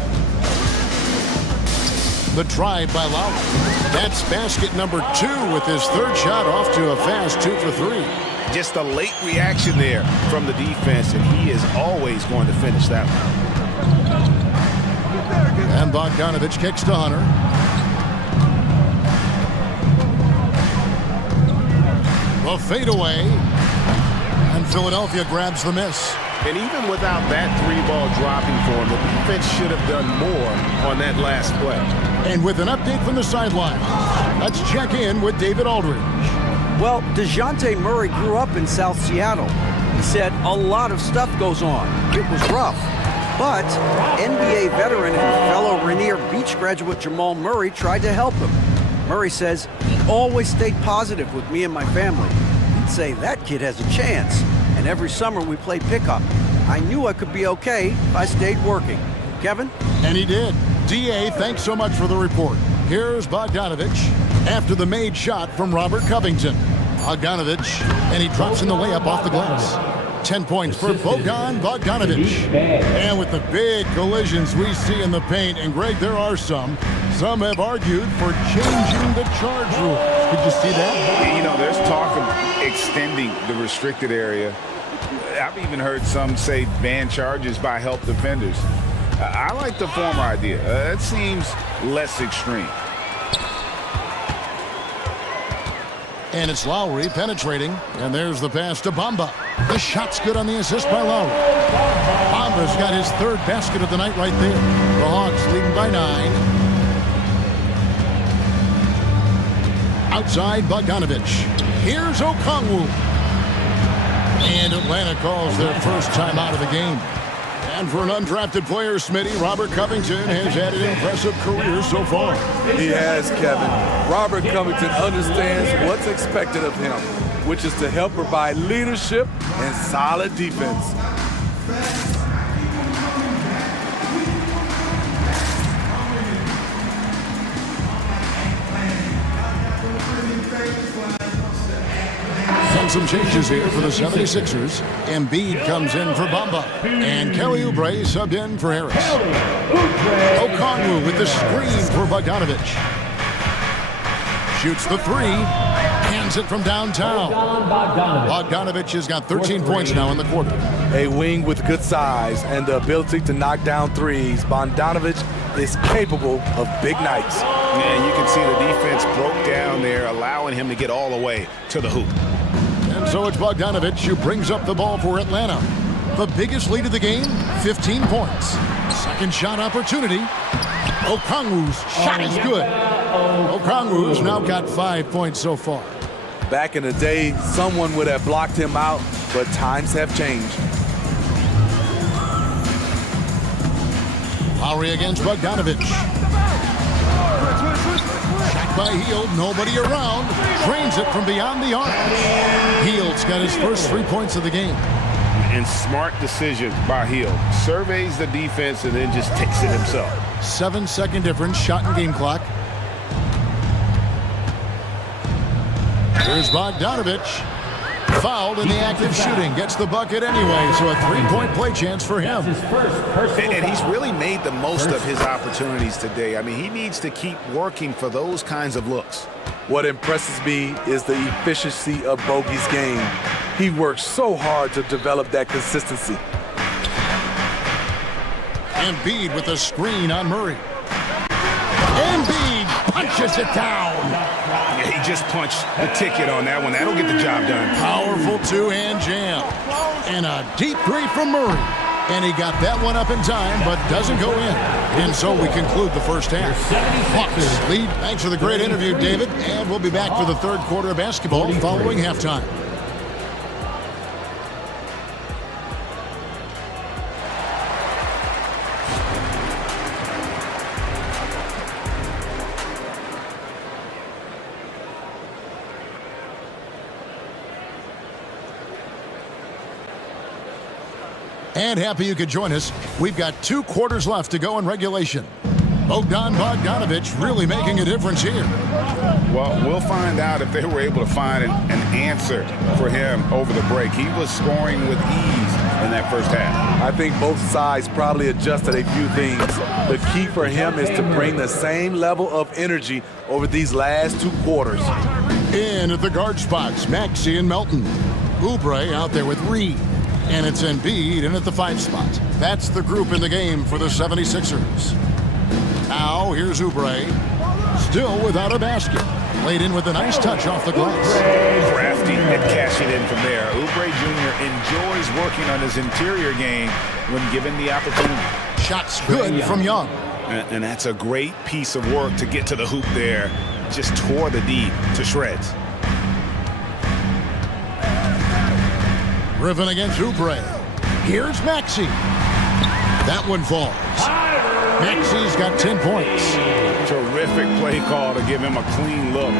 The drive by Lowry. That's basket number 2 with his third shot off to a fast 2 for 3. Just a late reaction there from the defense, and he is always going to finish that one. And Bogdanovich kicks to Hunter. The fadeaway. And Philadelphia grabs the miss. And even without that 3-ball dropping for him, the defense should have done more on that last play. And with an update from the sideline, let's check in with David Aldridge. Well, DeJounte Murray grew up in South Seattle. He said a lot of stuff goes on. It was rough. But NBA veteran and fellow Rainier Beach graduate Jamal Murray tried to help him. Murray says he always stayed positive with me and my family. He'd say that kid has a chance. And every summer we played pickup. I knew I could be okay if I stayed working. Kevin? And he did. DA, thanks so much for the report. Here's Bogdanovich after the made shot from Robert Covington. Bogdanovich, and he drops in the layup off the glass. 10 points for Bogdanovich. And with the big collisions we see in the paint, and Greg, there are some have argued for changing the charge rule. Did you see that? You know, there's talk of extending the restricted area. I've even heard some say ban charges by help defenders. I like the former idea. It seems less extreme. And it's Lowry penetrating. And there's the pass to Bamba. The shot's good on the assist by Lowry. Bamba's got his third basket of the night right there. The Hawks leading by 9. Outside Bogdanovich. Here's Okongwu. And Atlanta calls their first time out of the game. And for an undrafted player, Smitty, Robert Covington has had an impressive career so far. He has, Kevin. Robert Covington understands what's expected of him, which is to help provide leadership and solid defense. Some changes here for the 76ers. Embiid comes in for Bamba. And Kelly Oubre subbed in for Harris. Okongwu with the screen for Bogdanovich. Shoots the 3. Hands it from downtown. Bogdanovich has got 13 points now in the quarter. A wing with good size and the ability to knock down threes. Bogdanovich is capable of big nights. Yeah, you can see the defense broke down there, allowing him to get all the way to the hoop. And so it's Bogdanovich who brings up the ball for Atlanta. The biggest lead of the game, 15 points. Second shot opportunity. Okongwu's shot is good. Okongwu's now got 5 points so far. Back in the day, someone would have blocked him out, but times have changed. Lowry against Bogdanovich. Shot by Hield, nobody around. Drains it from beyond the arc. Hield's got his first 3 points of the game. And smart decision by Hield. Surveys the defense and then just takes it himself. 7-second difference, shot and game clock. Here's Bogdanovich. Fouled in the act of shooting. Gets the bucket anyway, so a 3-point play chance for him. And he's really made the most of his opportunities today. I mean, he needs to keep working for those kinds of looks. What impresses me is the efficiency of Bogey's game. He works so hard to develop that consistency. Embiid with a screen on Murray. Embiid punches it down. Yeah, he just punched the ticket on that one. That'll get the job done. Powerful two-hand jam. And a deep three from Murray. And he got that one up in time, but doesn't go in. And so we conclude the first half. Hawks lead. Thanks for the great interview, David. And we'll be back for the third quarter of basketball following halftime. And happy you could join us. We've got 2 quarters left to go in regulation. Bogdanovich really making a difference here. Well, we'll find out if they were able to find an answer for him over the break. He was scoring with ease in that first half. I think both sides probably adjusted a few things. The key for him is to bring the same level of energy over these last 2 quarters. In at the guard spots, Maxey and Melton. Oubre out there with Reed. And it's Embiid in at the 5 spot. That's the group in the game for the 76ers. Now, here's Oubre. Still without a basket. Laid in with a nice touch off the glass. Crafty and cashing in from there. Oubre Jr. enjoys working on his interior game when given the opportunity. Shots good from Young. And that's a great piece of work to get to the hoop there. Just tore the D to shreds. Driven against Oubre. Here's Maxey. That one falls. Maxey's got 10 points. Terrific play call to give him a clean look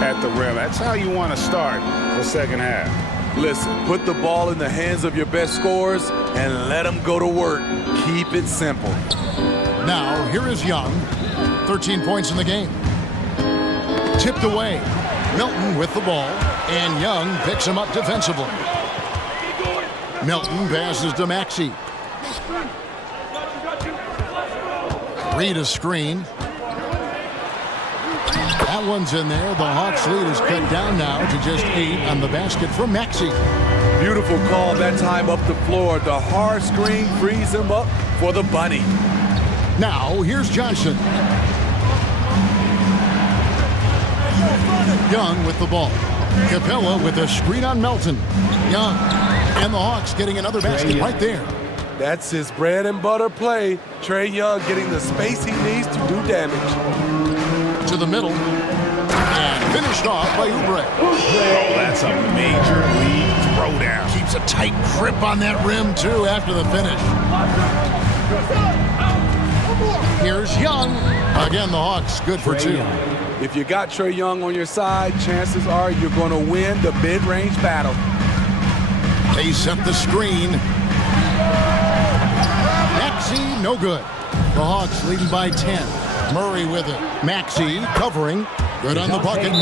at the rim. That's how you want to start the second half. Listen, put the ball in the hands of your best scorers and let them go to work. Keep it simple. Now, here is Young. 13 points in the game. Tipped away. Melton with the ball. And Young picks him up defensively. Melton passes to Maxey. Reed a screen. That one's in there. The Hawks lead is cut down now to just 8 on the basket from Maxey. Beautiful call that time up the floor. The hard screen frees him up for the bunny. Now, here's Johnson. Young with the ball. Capella with a screen on Melton. Young. And the Hawks getting another basket right there. That's his bread and butter play. Trae Young getting the space he needs to do damage. To the middle. And finished off by Oubre. Oh, that's a major league throwdown. Keeps a tight grip on that rim, too, after the finish. Here's Young. Again, the Hawks good for two. If you got Trae Young on your side, chances are you're going to win the mid-range battle. They set the screen. Maxey, no good. The Hawks leading by 10. Murray with it. Maxey covering. Good on the bucket.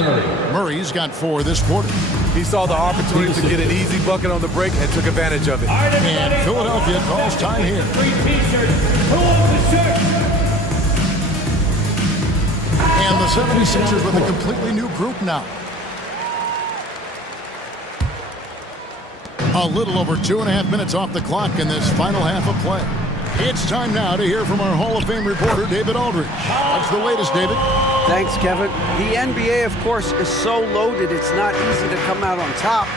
Murray's got 4 this quarter. He saw the opportunity to get an easy bucket on the break and took advantage of it. And Philadelphia calls time here. And the 76ers with a completely new group now. A little over 2.5 minutes off the clock in this final half of play. It's time now to hear from our Hall of Fame reporter, David Aldridge. What's the latest, David? Thanks, Kevin. The NBA, of course, is so loaded it's not easy to come out on top.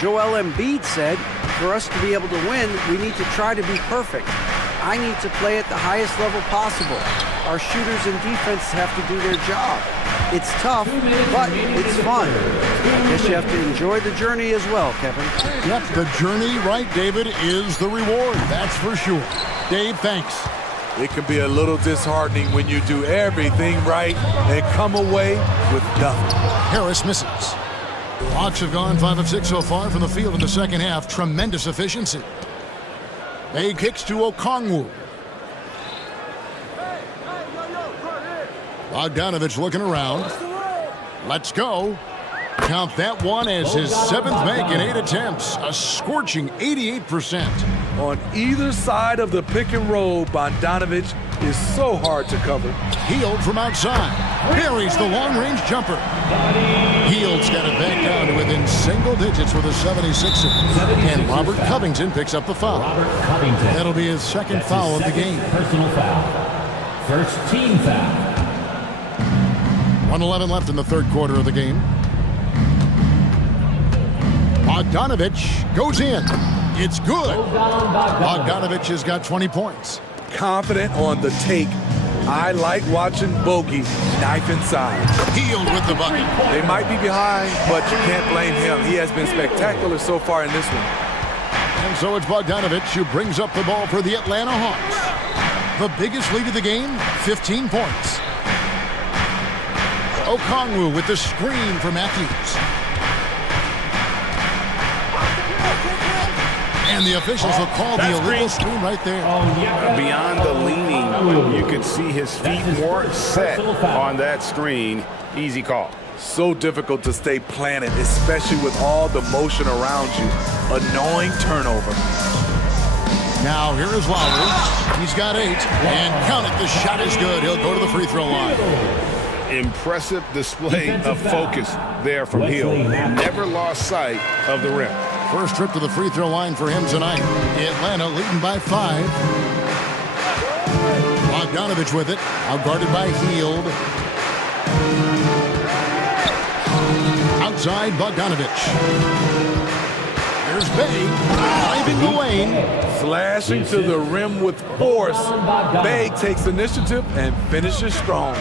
Joel Embiid said, for us to be able to win, we need to try to be perfect. I need to play at the highest level possible. Our shooters and defense have to do their job. It's tough, but it's fun. I guess you have to enjoy the journey as well, Kevin. Yep, the journey, right, David, is the reward. That's for sure. Dave, thanks. It can be a little disheartening when you do everything right and come away with nothing. Harris misses. Hawks have gone 5 of 6 so far from the field in the second half. Tremendous efficiency. They kicks to Okongwu. Bogdanovich looking around. Let's go. Count that one as his 7th make in 8 attempts. A scorching 88%. On either side of the pick and roll, Bogdanovich is so hard to cover. Hield from outside. Buries the long-range jumper. Hield's got it back down to within single digits with a 76er. And Robert Covington picks up the foul. That'll be his second foul of the game. Personal foul. First team foul. 1:11 left in the third quarter of the game. Bogdanovich goes in. It's good. Bogdanovich has got 20 points. Confident on the take. I like watching Bogey knife inside. Hield with the bucket. They might be behind, but you can't blame him. He has been spectacular so far in this one. And so it's Bogdanovich who brings up the ball for the Atlanta Hawks. The biggest lead of the game, 15 points. Okongwu with the screen for Matthews. And the officials will call the illegal screen right there. Beyond the leaning, you could see his feet more set on that screen. Easy call. So difficult to stay planted, especially with all the motion around you. Annoying turnover. Now here is Lowry. He's got 8. And count it, the shot is good. He'll go to the free throw line. Impressive display of focus there from Hill. Never lost sight of the rim. First trip to the free throw line for him tonight. Atlanta leading by 5. Bogdanovich with it. Outguarded by Hield. Outside Bogdanovich. Here's Bay. Driving the lane. Slashing to the rim with force. Bay takes initiative and finishes strong.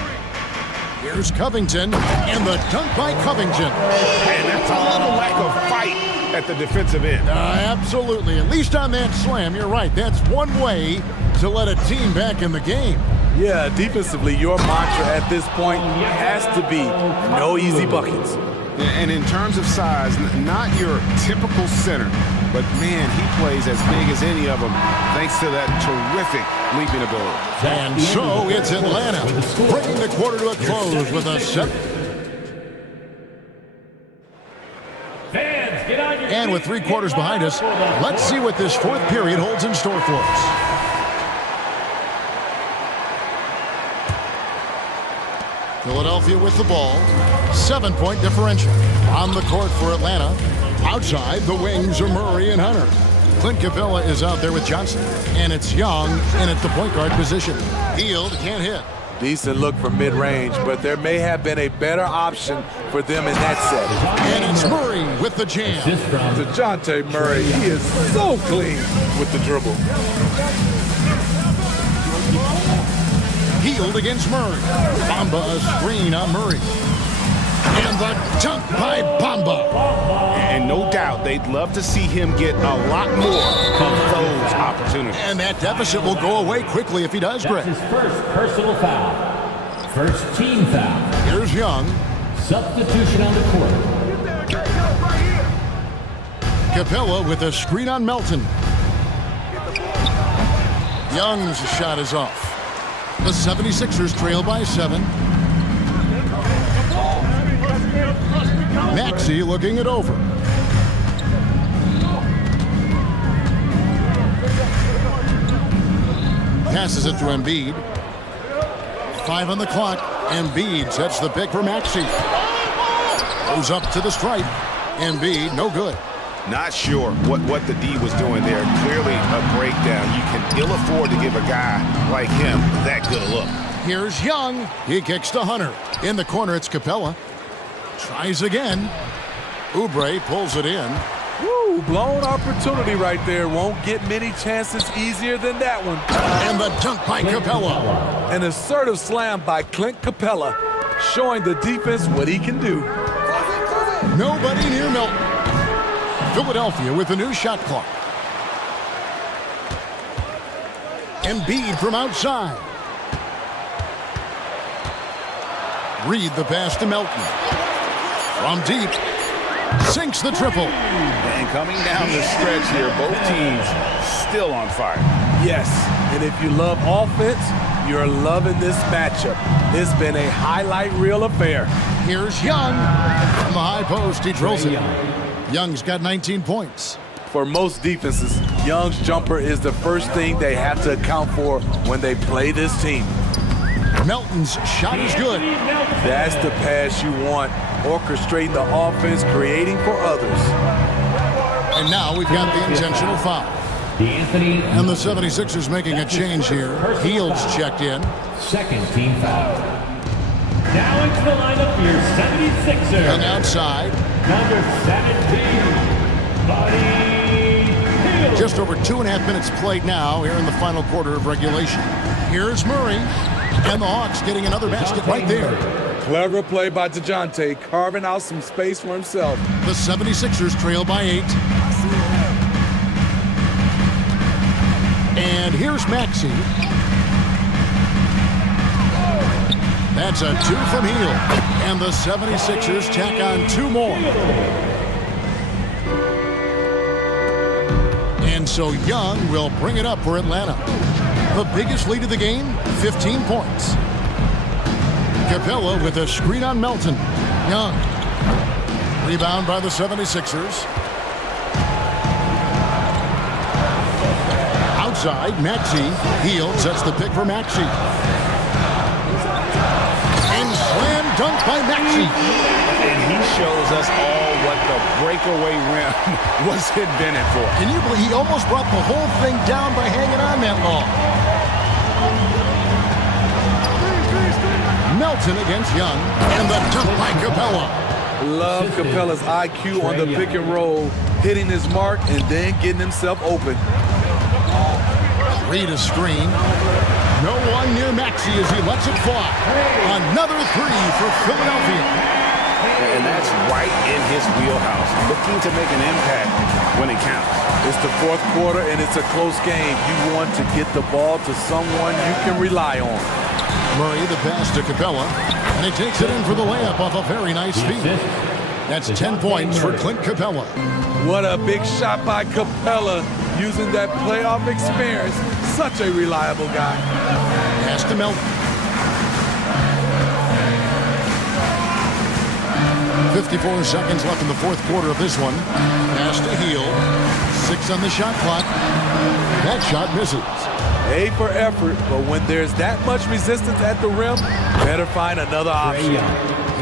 Here's Covington. And the dunk by Covington. And that's a little lack of fight at the defensive end. Absolutely. At least on that slam, you're right. That's one way to let a team back in the game. Yeah, defensively, your mantra at this point has to be no easy buckets. And in terms of size, not your typical center, but man, he plays as big as any of them thanks to that terrific leaping ability. And so it's Atlanta bringing the quarter to a close with a 7. And with 3 quarters behind us, let's see what this fourth period holds in store for us. Philadelphia with the ball. 7-point differential. On the court for Atlanta. Outside, the wings are Murray and Hunter. Clint Capella is out there with Johnson. And it's Young in at the point guard position. Hield can't hit. Decent look for mid-range, but there may have been a better option for them in that set. And it's Murray with with the jam. Assist from DeJounte Murray, he is so clean with the dribble. Healed against Murray. Bamba a screen on Murray. And the dunk by Bamba. And no doubt they'd love to see him get a lot more of those opportunities. And that deficit will go away quickly if he does, Greg. That's his first personal foul. First team foul. Here's Young. Substitution on the court. Capella with a screen on Melton. Young's shot is off. The 76ers trail by 7. Maxey looking it over. Passes it to Embiid. 5 on the clock. Embiid sets the pick for Maxey. Goes up to the stripe. Embiid, no good. Not sure what the D was doing there. Clearly a breakdown. You can ill afford to give a guy like him that good a look. Here's Young. He kicks to Hunter. In the corner, it's Capella. Tries again. Oubre pulls it in. Woo, blown opportunity right there. Won't get many chances easier than that one. And the dunk by Capella. An assertive slam by Clint Capella, showing the defense what he can do. Nobody near Milton. Philadelphia with a new shot clock. Embiid from outside. Reed the pass to Melton. From deep. Sinks the triple. And coming down the stretch here, both teams still on fire. Yes, and if you love offense, you're loving this matchup. It's been a highlight reel affair. Here's Young. From the high post, he drills it. Young's got 19 points. For most defenses, Young's jumper is the first thing they have to account for when they play this team. Melton's shot is good. That's the pass you want. Orchestrating the offense, creating for others. And now we've got the intentional foul. And the 76ers making a change here. Fields checked in. Second team foul. Now into the lineup for your 76ers. And outside. Number 17, Buddy Hield. Just over 2.5 minutes played now here in the final quarter of regulation. Here's Murray. And the Hawks getting another basket right there. Clever play by DeJounte, carving out some space for himself. The 76ers trail by 8. And here's Maxey. That's a 2 from Hield. And the 76ers tack on 2 more. And so Young will bring it up for Atlanta. The biggest lead of the game, 15 points. Capella with a screen on Melton. Young. Rebound by the 76ers. Outside, Maxey. Hield sets the pick for Maxey. And slam dunk by Maxey. And he shows us all what the breakaway rim was invented for. Can you believe he almost brought the whole thing down by hanging on that long? Melton against Young, and the dunk by Capella. Love Capella's IQ on the pick and roll, hitting his mark and then getting himself open. Reed a screen. No one near Maxey as he lets it fly. Another 3 for Philadelphia. And that's right in his wheelhouse, looking to make an impact when it counts. It's the fourth quarter and it's a close game. You want to get the ball to someone you can rely on. Murray the pass to Capella, and he takes it in for the layup off a very nice feed. That's 10 points for Clint Capella. What a big shot by Capella, using that playoff experience. Such a reliable guy. Pass to Melton. 54 seconds left in the fourth quarter of this one. Pass to Hield. 6 on the shot clock. That shot misses. A for effort, but when there's that much resistance at the rim, better find another option.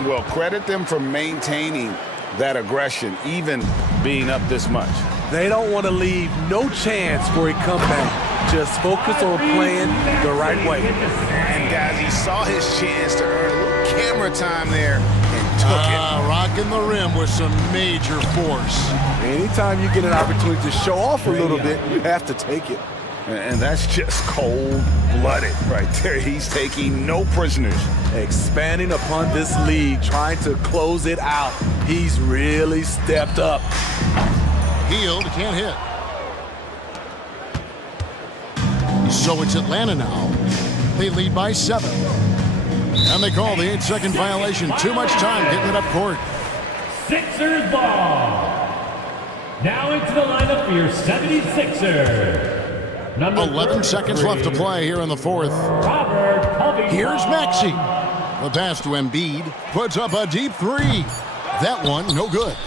Well, credit them for maintaining that aggression, even being up this much. They don't want to leave no chance for a comeback. Just focus on playing the right way. And guys, he saw his chance to earn a little camera time there and took it. Rocking the rim with some major force. Anytime you get an opportunity to show off a little bit, you have to take it. And that's just cold-blooded right there. He's taking no prisoners. Expanding upon this lead, trying to close it out. He's really stepped up. Healed, can't hit. So it's Atlanta now. They lead by 7. And they call the 8-second violation. Too much time getting it up court. Sixers ball. Now into the lineup for your 76er. Number 11 seconds left to play here in the fourth. Robert Covington. Here's Maxey. The pass to Embiid. Puts up a deep 3. That one, no good.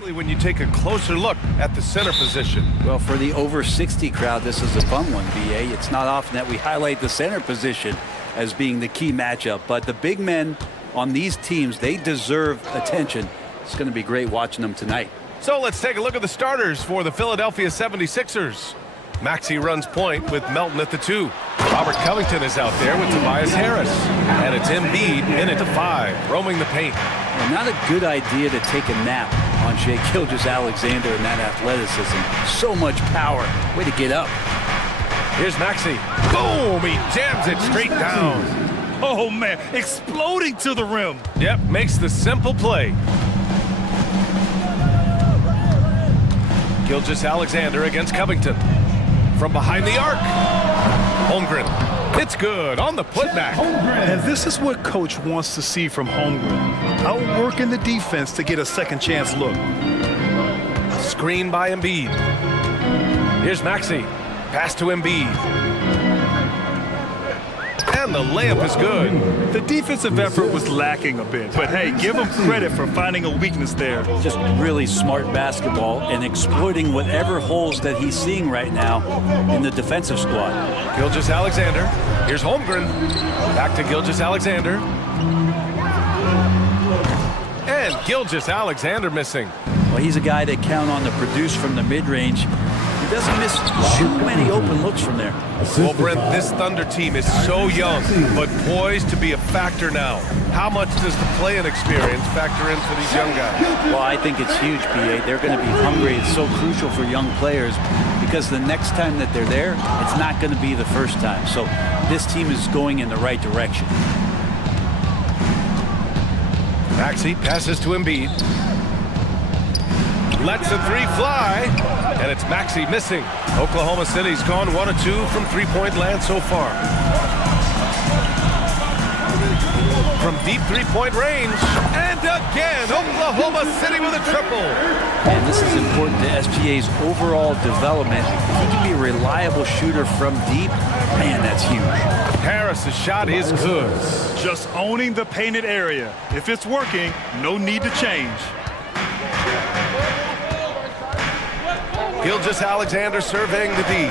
When you take a closer look at the center position. Well, for the over 60 crowd, this is a fun one, BA. It's not often that we highlight the center position as being the key matchup, but the big men on these teams, they deserve attention. It's going to be great watching them tonight. So let's take a look at the starters for the Philadelphia 76ers. Maxey runs point with Melton at the 2. Robert Covington is out there with Tobias Harris. And it's Embiid in at the 5, roaming the paint. Well, not a good idea to take a nap on Shai Gilgeous-Alexander and that athleticism. So much power. Way to get up. Here's Maxey. Boom! He jams it straight down. Oh, man, exploding to the rim. Yep, makes the simple play. Gilgeous-Alexander against Covington. From behind the arc. Holmgren. It's good on the putback. And this is what coach wants to see from Holmgren. Outworking the defense to get a second chance look. Screen by Embiid. Here's Maxey. Pass to Embiid. And the layup is good. The defensive effort was lacking a bit, but hey, give him credit for finding a weakness there. Just really smart basketball and exploiting whatever holes that he's seeing right now in the defensive squad. Gilgeous-Alexander. Here's Holmgren. Back to Gilgeous-Alexander. And Gilgeous-Alexander missing. Well, he's a guy that count on to produce from the mid-range. He doesn't miss too many open looks from there. Well, Brent, this Thunder team is so young, but poised to be a factor now. How much does the play-in experience factor in for these young guys? Well, I think it's huge, BA. They're going to be hungry. It's so crucial for young players because the next time that they're there, it's not going to be the first time. So this team is going in the right direction. Maxey passes to Embiid. Lets the 3 fly, and it's Maxey missing. Oklahoma City's gone 1 of 2 from three-point land so far. From deep three-point range, and again, Oklahoma City with a triple. And this is important to SGA's overall development. If he can be a reliable shooter from deep, man, that's huge. Harris's shot is good. Just owning the painted area. If it's working, no need to change. Gilgeous-Alexander surveying the D.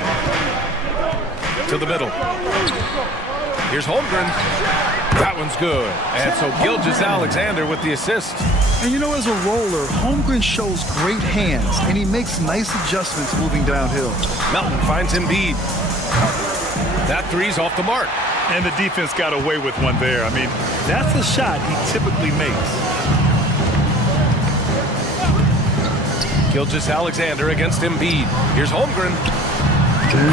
To the middle. Here's Holmgren. That one's good. And so Gilgeous-Alexander with the assist. And you know, as a roller, Holmgren shows great hands, and he makes nice adjustments moving downhill. Melton finds Embiid. That 3's off the mark. And the defense got away with one there. I mean, that's a shot he typically makes. Gilgeous-Alexander against Embiid. Here's Holmgren.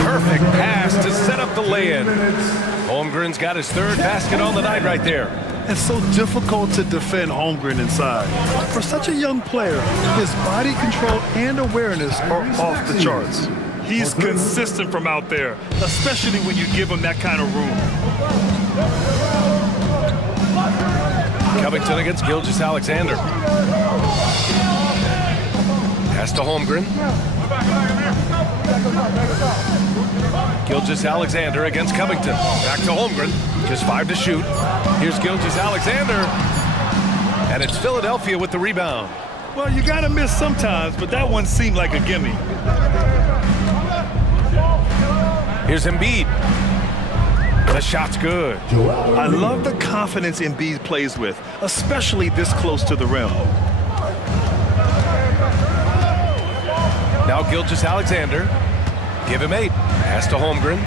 Perfect pass to set up the lay-in. Holmgren's got his 3rd basket on the night right there. It's so difficult to defend Holmgren inside. For such a young player, his body control and awareness are off the charts. He's consistent from out there, especially when you give him that kind of room. Covington against Gilgeous-Alexander. Pass to Holmgren. Gilgeous-Alexander against Covington. Back to Holmgren. Just 5 to shoot. Here's Gilgeous-Alexander. And it's Philadelphia with the rebound. Well, you gotta miss sometimes, but that one seemed like a gimme. Here's Embiid. The shot's good. I love the confidence Embiid plays with, especially this close to the rim. Now Gilgeous-Alexander. Give him 8. Pass to Holmgren.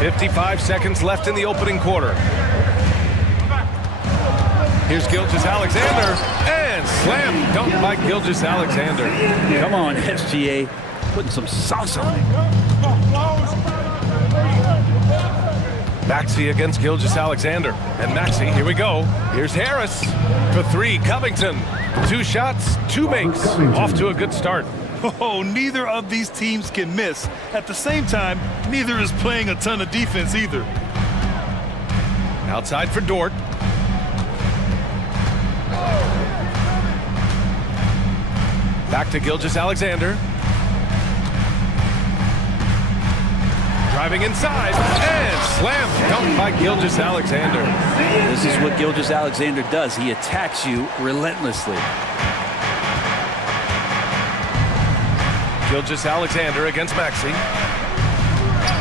55 seconds left in the opening quarter. Here's Gilgeous-Alexander. And slam dunk by Gilgeous-Alexander. Come on, SGA. Putting some sauce on it. Maxey against Gilgeous-Alexander. And Maxey, here we go. Here's Harris for 3. Covington. 2 shots, 2 makes. Off to a good start. Oh, neither of these teams can miss. At the same time, neither is playing a ton of defense either. Outside for Dort. Back to Gilgeous-Alexander. Driving inside, and slam dunk by Gilgeous-Alexander. This is what Gilgeous-Alexander does. He attacks you relentlessly. Gilgeous-Alexander against Maxey.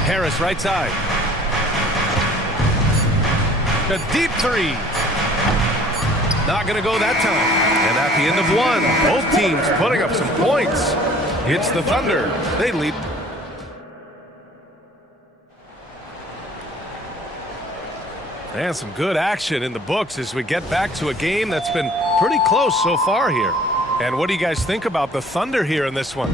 Harris right side. A deep three. Not going to go that time. And at the end of one, both teams putting up some points. It's the Thunder. They lead. And some good action in the books as we get back to a game that's been pretty close so far here. And what do you guys think about the Thunder here in this one?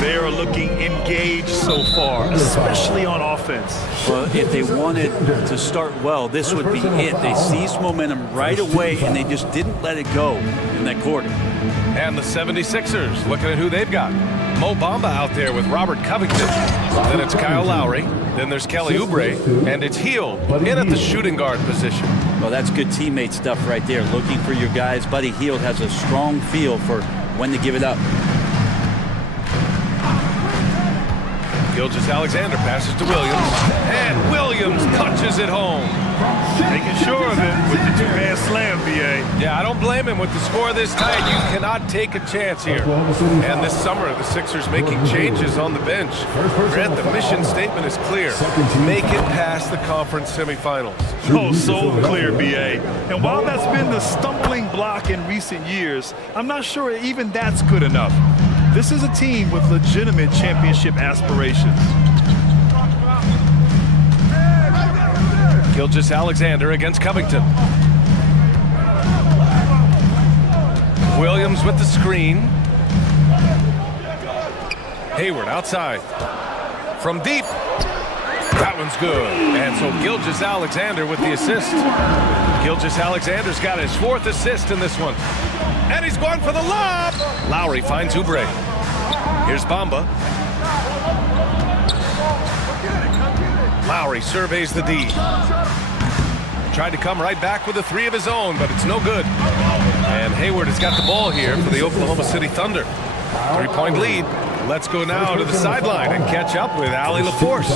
They are looking engaged so far, especially on offense. Well, if they wanted to start well, this would be it. They seized momentum right away, and they just didn't let it go in that quarter. And the 76ers, looking at who they've got. Mo Bamba out there with Robert Covington. Then it's Kyle Lowry. Then there's Kelly Oubre. And it's Hield in at the shooting guard position. Well, that's good teammate stuff right there. Looking for your guys. Buddy Hield has a strong feel for when to give it up. Gilgeous-Alexander passes to Williams. And Williams punches it home. Making sure of it with the two-man slam, BA. Yeah, I don't blame him with the score this tight. You cannot take a chance here. And this summer, the Sixers making changes on the bench. Grant, the mission statement is clear. Make it past the conference semifinals. Oh, so clear, BA. And while that's been the stumbling block in recent years, I'm not sure even that's good enough. This is a team with legitimate championship aspirations. Gilgeous-Alexander against Covington. Williams with the screen. Hayward outside. From deep. That one's good. And so Gilgeous-Alexander with the assist. Gilgeous-Alexander's got his 4th assist in this one. And he's going for the lob. Lowry finds Oubre. Here's Bamba. Lowry surveys the D. Tried to come right back with a 3 of his own, but it's no good. And Hayward has got the ball here for the Oklahoma City Thunder. 3-point lead. Let's go now to the sideline and catch up with Allie LaForce.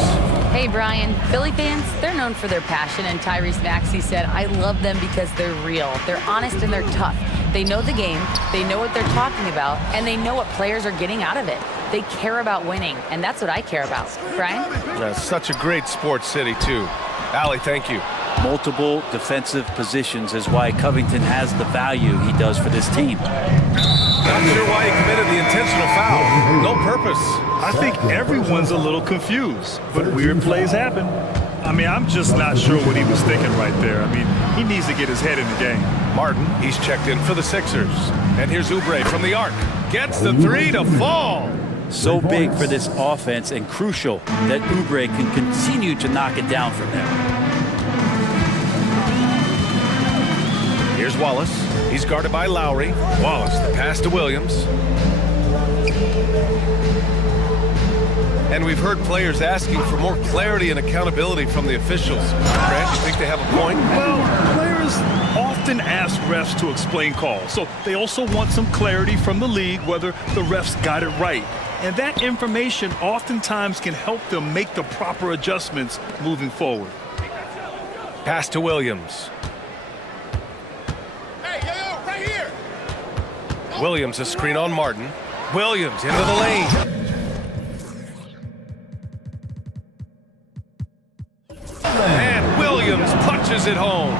Hey, Brian. Philly fans, they're known for their passion, and Tyrese Maxey said, I love them because they're real. They're honest and they're tough. They know the game, they know what they're talking about, and they know what players are getting out of it. They care about winning, and that's what I care about. Brian? That's such a great sports city, too. Allie, thank you. Multiple defensive positions is why Covington has the value he does for this team. Not sure why he committed the intentional foul. No purpose. I think everyone's a little confused, but weird plays happen. I mean, I'm just not sure what he was thinking right there. I mean, he needs to get his head in the game. Martin, he's checked in for the Sixers. And here's Oubre from the arc. Gets the 3 to fall. So big for this offense and crucial that Oubre can continue to knock it down from there. Here's Wallace. He's guarded by Lowry. Wallace, the pass to Williams. And we've heard players asking for more clarity and accountability from the officials. Grant, you think they have a point? Well, players often ask refs to explain calls, so they also want some clarity from the league whether the refs got it right. And that information oftentimes can help them make the proper adjustments moving forward. Pass to Williams. Right here. Williams, a screen on Martin. Williams into the lane. And Williams punches it home.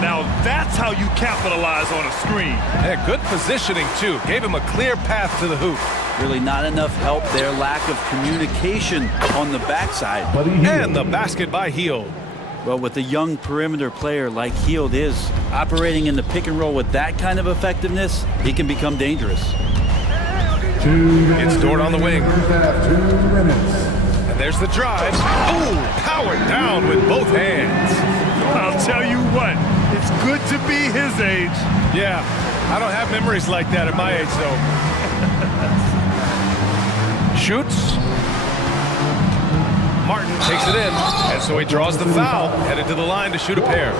Now that's how you capitalize on a screen. Yeah, good positioning, too. Gave him a clear path to the hoop. Really not enough help there. Lack of communication on the backside. And the basket by Hield. Well, with a young perimeter player like Hield is, operating in the pick and roll with that kind of effectiveness, he can become dangerous. It's Dort on the wing. And there's the drive. Ooh, powered down with both hands. I'll tell you what, it's good to be his age. Yeah, I don't have memories like that at my age, though. Shoots. Martin takes it in, and so he draws the foul, headed to the line to shoot a pair.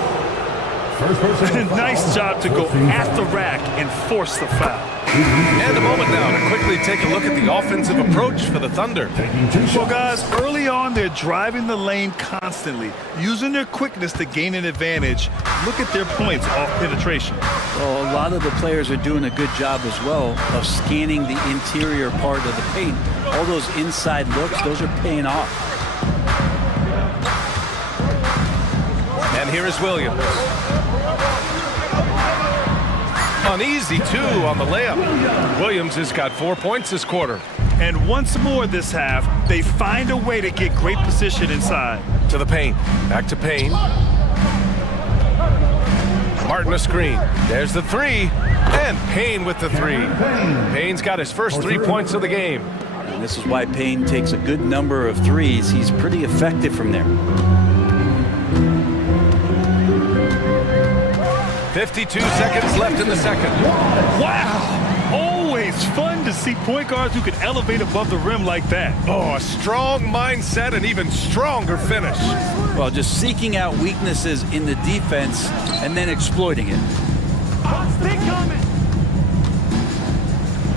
Nice job to go at the rack and force the foul. And a moment now to quickly take a look at the offensive approach for the Thunder. Well, guys, early on, they're driving the lane constantly, using their quickness to gain an advantage. Look at their points off penetration. Well, a lot of the players are doing a good job as well of scanning the interior part of the paint. All those inside looks, those are paying off. And here is Williams. An easy two on the layup. Williams has got 4 points this quarter. And once more this half, they find a way to get great position inside. To the paint. Back to Payne. Martin a screen. There's the three. And Payne with the three. Payne's got his first 3 points of the game. And this is why Payne takes a good number of threes. He's pretty effective from there. 52 seconds left in the second. Wow! Always fun to see point guards who can elevate above the rim like that. Oh, a strong mindset and even stronger finish. Well, just seeking out weaknesses in the defense and then exploiting it.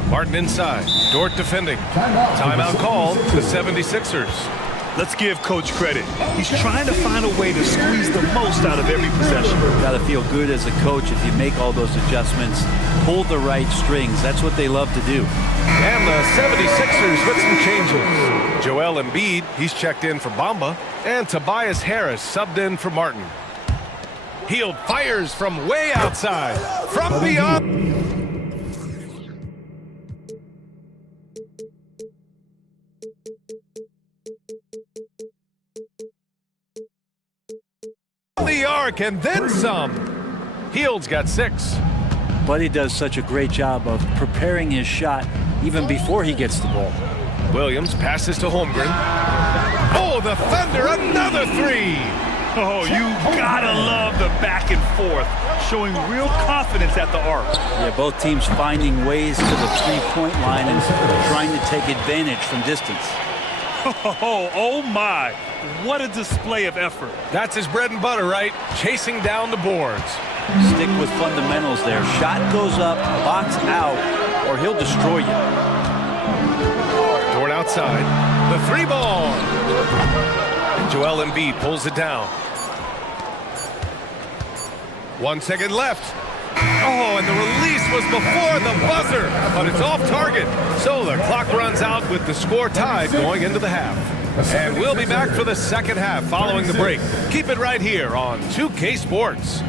Martin inside. Dort defending. Timeout called. The 76ers. Let's give Coach credit. He's trying to find a way to squeeze the most out of every possession. Got to feel good as a coach if you make all those adjustments, pull the right strings. That's what they love to do. And the 76ers with some changes. Joel Embiid, he's checked in for Bamba. And Tobias Harris subbed in for Martin. Hield fires from way outside. From beyond. The arc and then some. Hield's got 6. Buddy does such a great job of preparing his shot even before he gets the ball. Williams passes to Holmgren. Oh, the Thunder, another 3. Oh, you gotta love the back and forth, showing real confidence at the arc. Yeah, both teams finding ways to the three-point line and trying to take advantage from distance. Oh my, what a display of effort. That's his bread and butter, right? Chasing down the boards. Stick with fundamentals there. Shot goes up, box out, or he'll destroy you. Dort outside. The 3 ball. Joel Embiid pulls it down. 1 second left. Oh, and the release was before the buzzer, but it's off target. So the clock runs out with the score tied going into the half. And we'll be back for the second half following the break. Keep it right here on 2K Sports.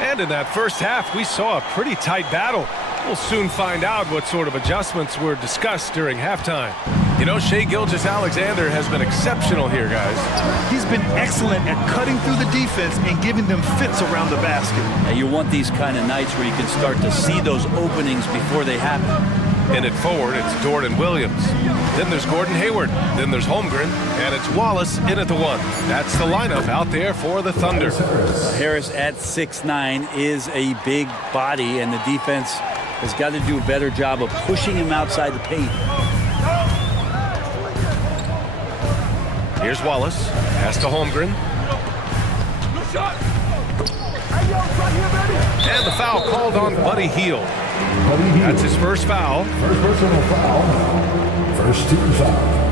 And in that first half, we saw a pretty tight battle. We'll soon find out what sort of adjustments were discussed during halftime. You know, Shai Gilgeous-Alexander has been exceptional here, guys. He's been excellent at cutting through the defense and giving them fits around the basket. And you want these kind of nights where you can start to see those openings before they happen. In it forward, it's Dort and Williams. Then there's Gordon Hayward. Then there's Holmgren. And it's Wallace in at the 1. That's the lineup out there for the Thunder. Harris at 6'9" is a big body, and the defense has got to do a better job of pushing him outside the paint. Here's Wallace. Pass to Holmgren. And the foul called on Buddy Hield. That's his first foul. First personal foul. First team foul.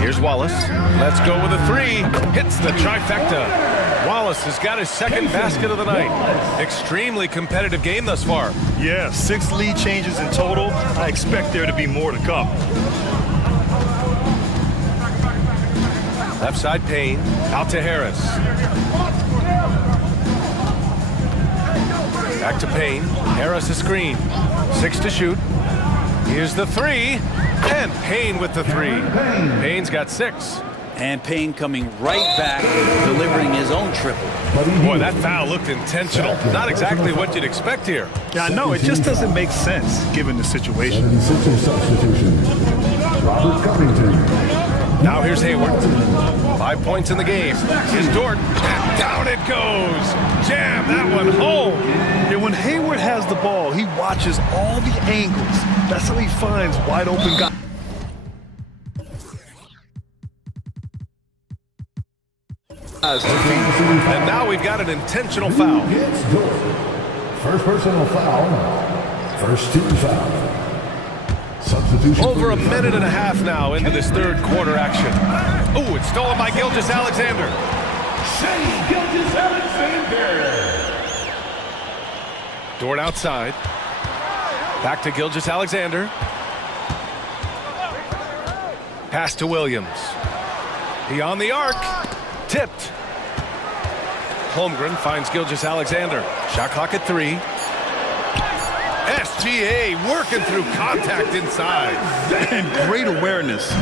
Here's Wallace. Let's go with a 3. Hits the trifecta. Wallace has got his second basket of the night. Extremely competitive game thus far. Yeah, 6 lead changes in total. I expect there to be more to come. Left side Payne. Out to Harris. Back to Payne. Harris a screen. 6 to shoot. Here's the 3. And Payne with the 3. Payne's got 6. And Payne coming right back, delivering his own triple. Boy, that foul looked intentional. Not exactly what you'd expect here. Yeah, I know. It just doesn't make sense given the situation. 76er substitution. Robert Covington. Now here's Hayward. 5 points in the game. Here's Dort, and down it goes. Jam that one home. Yeah, when Hayward has the ball, he watches all the angles. That's how he finds wide open guys. And now we've got an intentional foul. First personal foul. First team foul. Substitution. Over a minute and a half now into this third quarter action. Oh, it's stolen by Gilgeous-Alexander. Gilgeous-Alexander. Dort outside. Back to Gilgeous-Alexander. Pass to Williams. He on the arc. Tipped. Holmgren finds Gilgeous-Alexander. Shot clock at 3. SGA working through contact inside. And great awareness.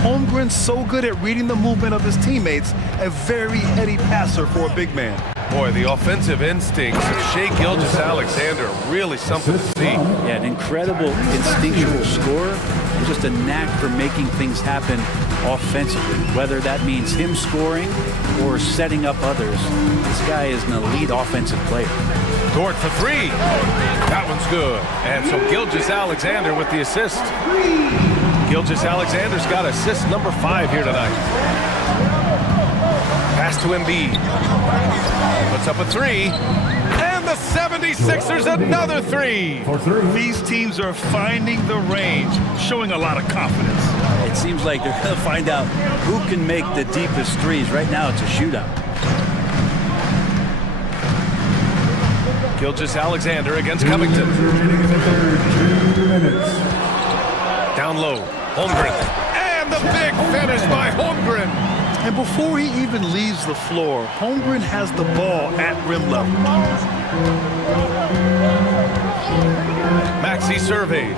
Holmgren's so good at reading the movement of his teammates. A very heady passer for a big man. Boy, the offensive instincts of Shai Gilgeous-Alexander, really something to see. Yeah, an incredible instinctual scorer, and just a knack for making things happen offensively, whether that means him scoring or setting up others. This guy is an elite offensive player. Dort for 3. That one's good. And so Gilgeous-Alexander with the assist. Gilgeous-Alexander's got assist number 5 here tonight. Pass to Embiid. Puts up a 3. And the 76ers another 3. These teams are finding the range, showing a lot of confidence. It seems like they're going to find out who can make the deepest threes. Right now it's a shootout. Gilgeous-Alexander against Covington. Down low, Holmgren. And the big finish by Holmgren. And before he even leaves the floor, Holmgren has the ball at rim level. Maxey surveys.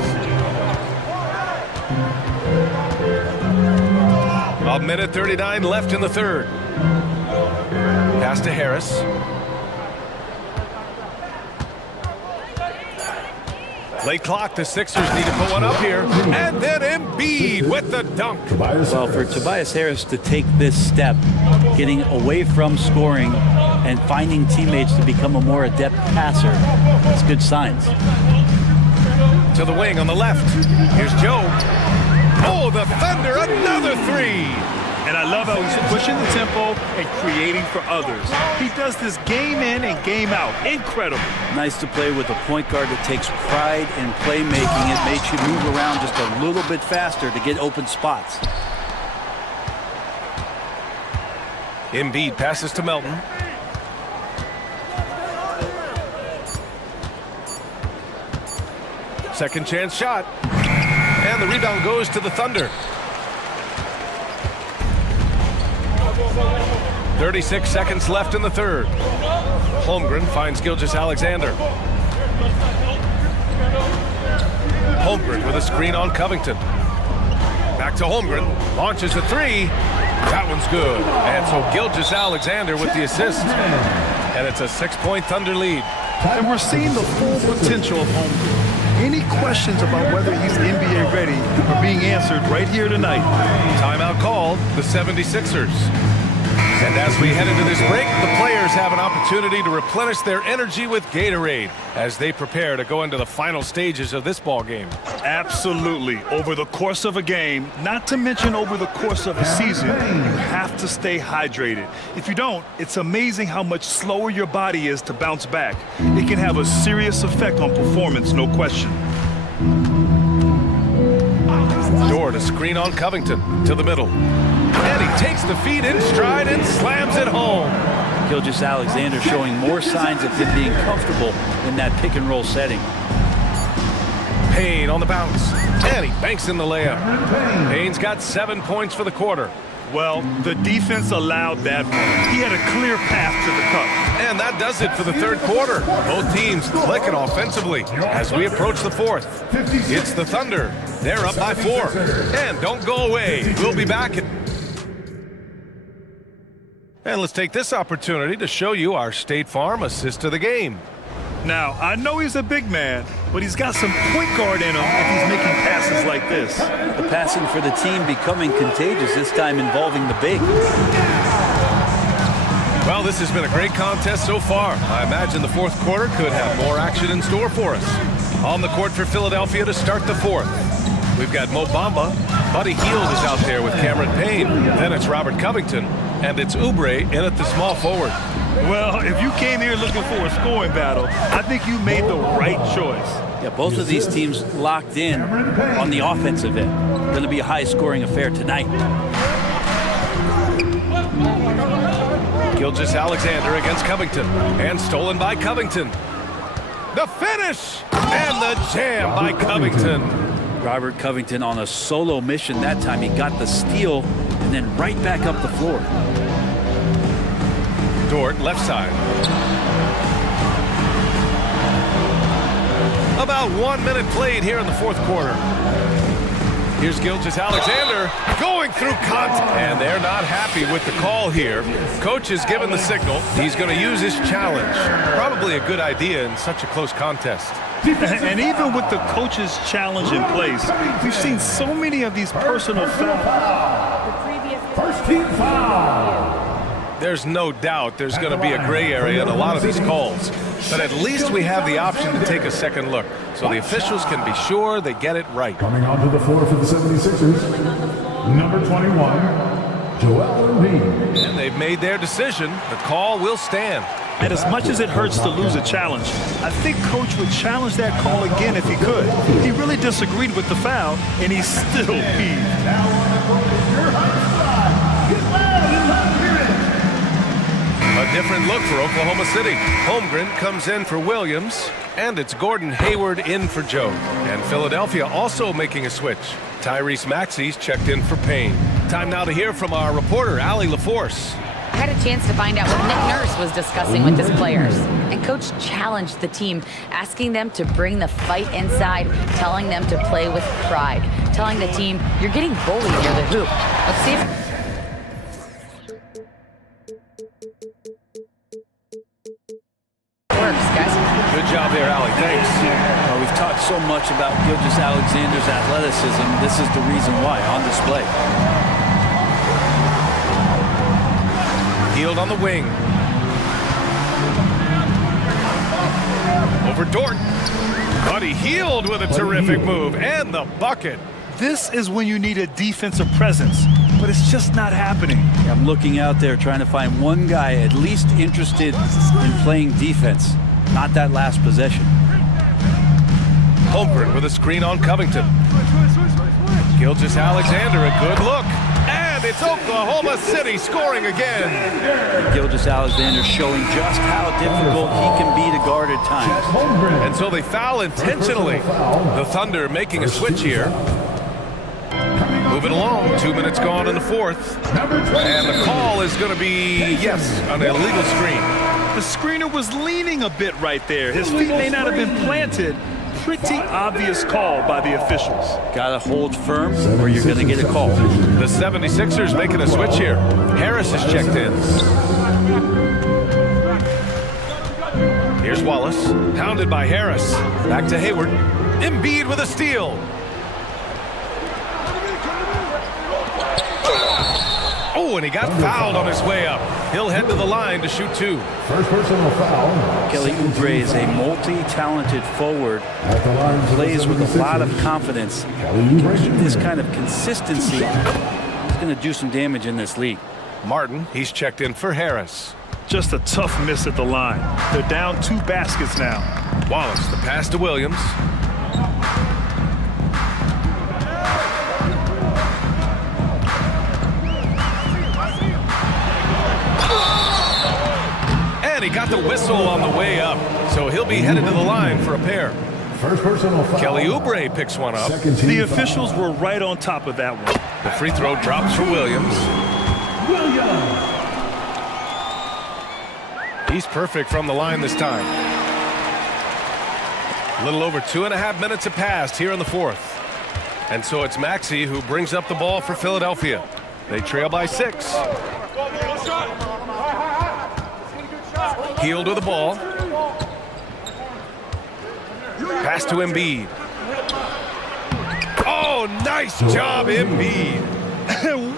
A minute 39 left in the third. Pass to Harris. Late clock, the Sixers need to put one up here. And then Embiid with the dunk. Well, for Tobias Harris to take this step, getting away from scoring and finding teammates to become a more adept passer, that's good signs. To the wing on the left. Here's Joe. Oh, the Thunder, another 3. And I love how he's pushing the tempo and creating for others. He does this game in and game out. Incredible. Nice to play with a point guard that takes pride in playmaking. It makes you move around just a little bit faster to get open spots. Embiid passes to Melton. Second chance shot. And the rebound goes to the Thunder. 36 seconds left in the third. Holmgren finds Gilgeous-Alexander. Holmgren with a screen on Covington. Back to Holmgren. Launches a 3. That one's good. And so Gilgeous-Alexander with the assist. And it's a 6-point Thunder lead. And we're seeing the full potential of Holmgren. Any questions about whether he's NBA ready are being answered right here tonight. Timeout called, the 76ers. And as we head into this break, the players have an opportunity to replenish their energy with Gatorade as they prepare to go into the final stages of this ball game. Absolutely. Over the course of a game, not to mention over the course of a season, you have to stay hydrated. If you don't, it's amazing how much slower your body is to bounce back. It can have a serious effect on performance, no question. Dort a screen on Covington to the middle. And he takes the feed in stride and slams it home. Gilgeous-Alexander showing more signs of him being comfortable in that pick and roll setting. Payne on the bounce. And he banks in the layup. Payne's got 7 points for the quarter. Well, the defense allowed that one. He had a clear path to the cup. And that does it for the third quarter. Both teams clicking offensively as we approach the fourth. It's the Thunder. They're up by 4. And don't go away. We'll be back. And let's take this opportunity to show you our State Farm assist of the game. Now, I know he's a big man, but he's got some point guard in him if he's making passes like this. The passing for the team becoming contagious, this time involving the big. Well, this has been a great contest so far. I imagine the fourth quarter could have more action in store for us. On the court for Philadelphia to start the fourth. We've got Mo Bamba. Buddy Hield is out there with Cameron Payne. Then it's Robert Covington. And it's Oubre in at the small forward. Well, if you came here looking for a scoring battle, I think you made the right choice. Yeah, both of these teams locked in on the offensive end. Going to be a high-scoring affair tonight. Gilgeous-Alexander against Covington. And stolen by Covington. The finish! And the jam by Covington. Robert Covington on a solo mission that time. He got the steal and then right back up the floor. Dort, left side. About 1 minute played here in the fourth quarter. Here's Gilgeous-Alexander going through contact. And they're not happy with the call here. Coach has given the signal. He's going to use his challenge. Probably a good idea in such a close contest. And even with the coach's challenge in place, we've seen so many of these personal fouls. First team foul. There's no doubt there's going to be a gray area in a lot of these calls. But at least we have the option to take a second look, so the officials can be sure they get it right. Coming onto the floor for the 76ers, number 21, Joel Embiid. And they've made their decision. The call will stand. And as much as it hurts to lose a challenge, I think Coach would challenge that call again if he could. He really disagreed with the foul, and he's still peeved. A different look for Oklahoma City. Holmgren comes in for Williams, and it's Gordon Hayward in for Joe. And Philadelphia also making a switch. Tyrese Maxey's checked in for Payne. Time now to hear from our reporter, Allie LaForce. I had a chance to find out what Nick Nurse was discussing with his players. And Coach challenged the team, asking them to bring the fight inside, telling them to play with pride, telling the team, you're getting bullied near the hoop. Let's see if... works, guys. Good job there, Allie. Thanks. Well, we've talked so much about Gilgeous-Alexander's athleticism. This is the reason why, on display. Hield on the wing. Over Dort. Buddy Hield with a terrific move. And the bucket. This is when you need a defensive presence, but it's just not happening. I'm looking out there trying to find one guy at least interested in playing defense, not that last possession. Holmgren with a screen on Covington. Gilgeous-Alexander, a good look. And it's Oklahoma City scoring again. Gilgeous-Alexander showing just how difficult he can be to guard at times. And so they foul intentionally. The Thunder making a switch here. Moving along, 2 minutes gone in the fourth. And the call is going to be, yes, an illegal screen. The screener was leaning a bit right there. His feet may not have been planted. Pretty obvious call by the officials. Gotta hold firm or you're gonna get a call. The 76ers making a switch here. Harris is checked in. Here's Wallace, hounded by Harris. Back to Hayward. Embiid with a steal. Oh, and he got fouled on his way up. He'll head to the line to shoot two. First personal foul. Kelly Oubre is a multi-talented forward. Plays with a lot of confidence. Keep this kind of consistency. He's going to do some damage in this league. Martin, he's checked in for Harris. Just a tough miss at the line. They're down 2 baskets now. Wallace, the pass to Williams. And he got the whistle on the way up, so he'll be headed to the line for a pair. First personal foul. Kelly Oubre picks one up. The officials were right on top of that one. The free throw drops for Williams. He's perfect from the line this time. A little over 2.5 minutes have passed here in the fourth. And so it's Maxey who brings up the ball for Philadelphia. They trail by 6. Hield with the ball. Pass to Embiid. Oh, nice job, Embiid.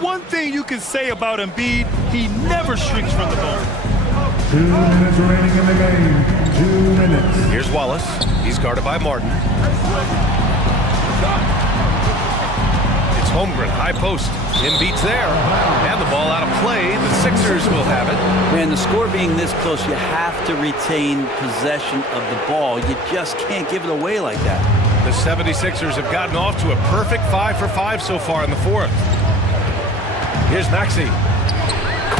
One thing you can say about Embiid, he never shrinks from the ball. 2 minutes remaining in the game. 2 minutes. Here's Wallace. He's guarded by Martin. It's Holmgren, high post. Embiid's there. And the ball out of play. The Sixers will have it. Man, the score being this close, you have to retain possession of the ball. You just can't give it away like that. The 76ers have gotten off to a perfect 5 for 5 so far in the fourth. Here's Maxey.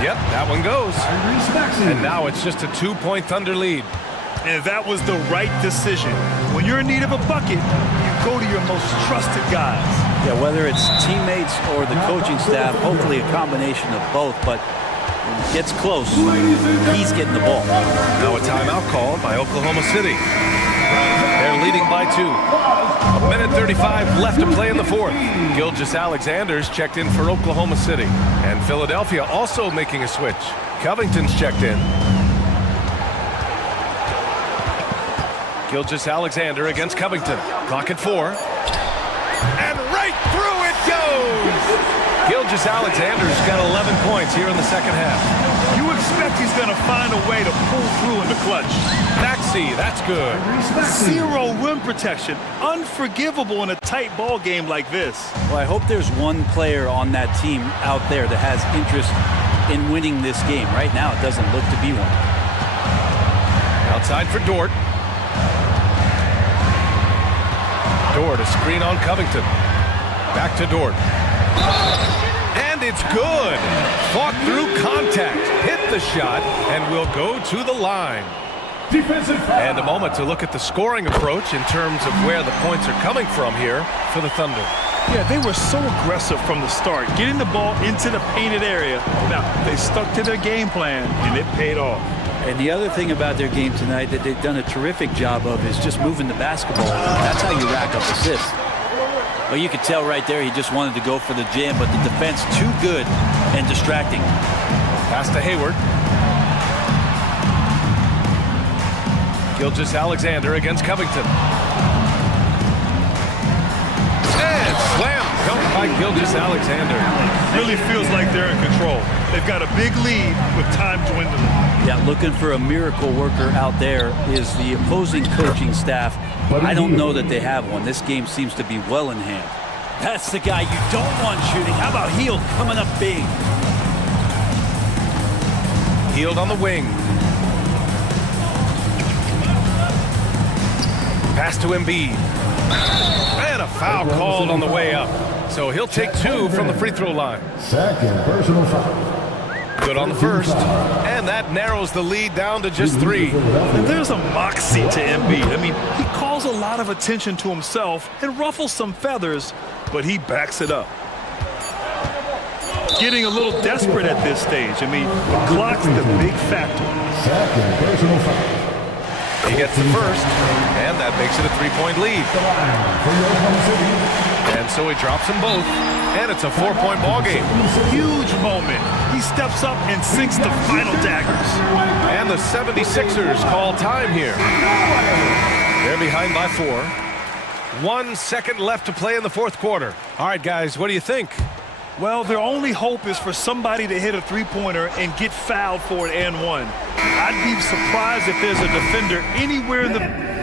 Yep, that one goes. And now it's just a 2-point Thunder lead. And that was the right decision. When you're in need of a bucket, you go to your most trusted guys. Yeah, whether it's teammates or the coaching staff, hopefully a combination of both, but when it gets close, he's getting the ball. Now a timeout called by Oklahoma City. They're leading by 2. A minute 35 left to play in the fourth. Gilgeous-Alexander's checked in for Oklahoma City. And Philadelphia also making a switch. Covington's checked in. Gilgeous-Alexander against Covington. Clock at 4. And right through it goes! Gilgeous-Alexander's got 11 points here in the second half. You expect he's going to find a way to pull through in the clutch. Maxey, that's good. Zero rim protection. Unforgivable in a tight ball game like this. Well, I hope there's one player on that team out there that has interest in winning this game. Right now, it doesn't look to be one. Outside for Dort. Dort, a screen on Covington. Back to Dort. And it's good. Fought through contact, hit the shot, and will go to the line. Defensive foul. And a moment to look at the scoring approach in terms of where the points are coming from here for the Thunder. Yeah, they were so aggressive from the start, getting the ball into the painted area. Now, they stuck to their game plan, and it paid off. And the other thing about their game tonight that they've done a terrific job of is just moving the basketball. That's how you rack up assists. Well, you could tell right there he just wanted to go for the jam, but the defense too good and distracting. Pass to Hayward. Gilgeous-Alexander against Covington. And slam dunk by Gilgeous-Alexander. Really feels like they're in control. They've got a big lead with time dwindling. Yeah, looking for a miracle worker out there is the opposing coaching staff. I don't know that they have one. This game seems to be well in hand. That's the guy you don't want shooting. How about Hield coming up big? Hield on the wing. Pass to Embiid. And a foul called on the way up. So he'll take 2 from the free throw line. Second personal foul. Good on the first. And that narrows the lead down to just 3. And there's a moxie to Embiid. I mean, he calls a lot of attention to himself and ruffles some feathers, but he backs it up. Getting a little desperate at this stage. I mean, the clock's the big factor. Second personal foul. He gets the first, and that makes it a 3-point lead. And so he drops them both, and it's a 4-point ball game. Huge moment. He steps up and sinks the final daggers. And the 76ers call time here. They're behind by 4. 1 second left to play in the fourth quarter. All right, guys, what do you think? Well, their only hope is for somebody to hit a three-pointer and get fouled for it and one. I'd be surprised if there's a defender anywhere in the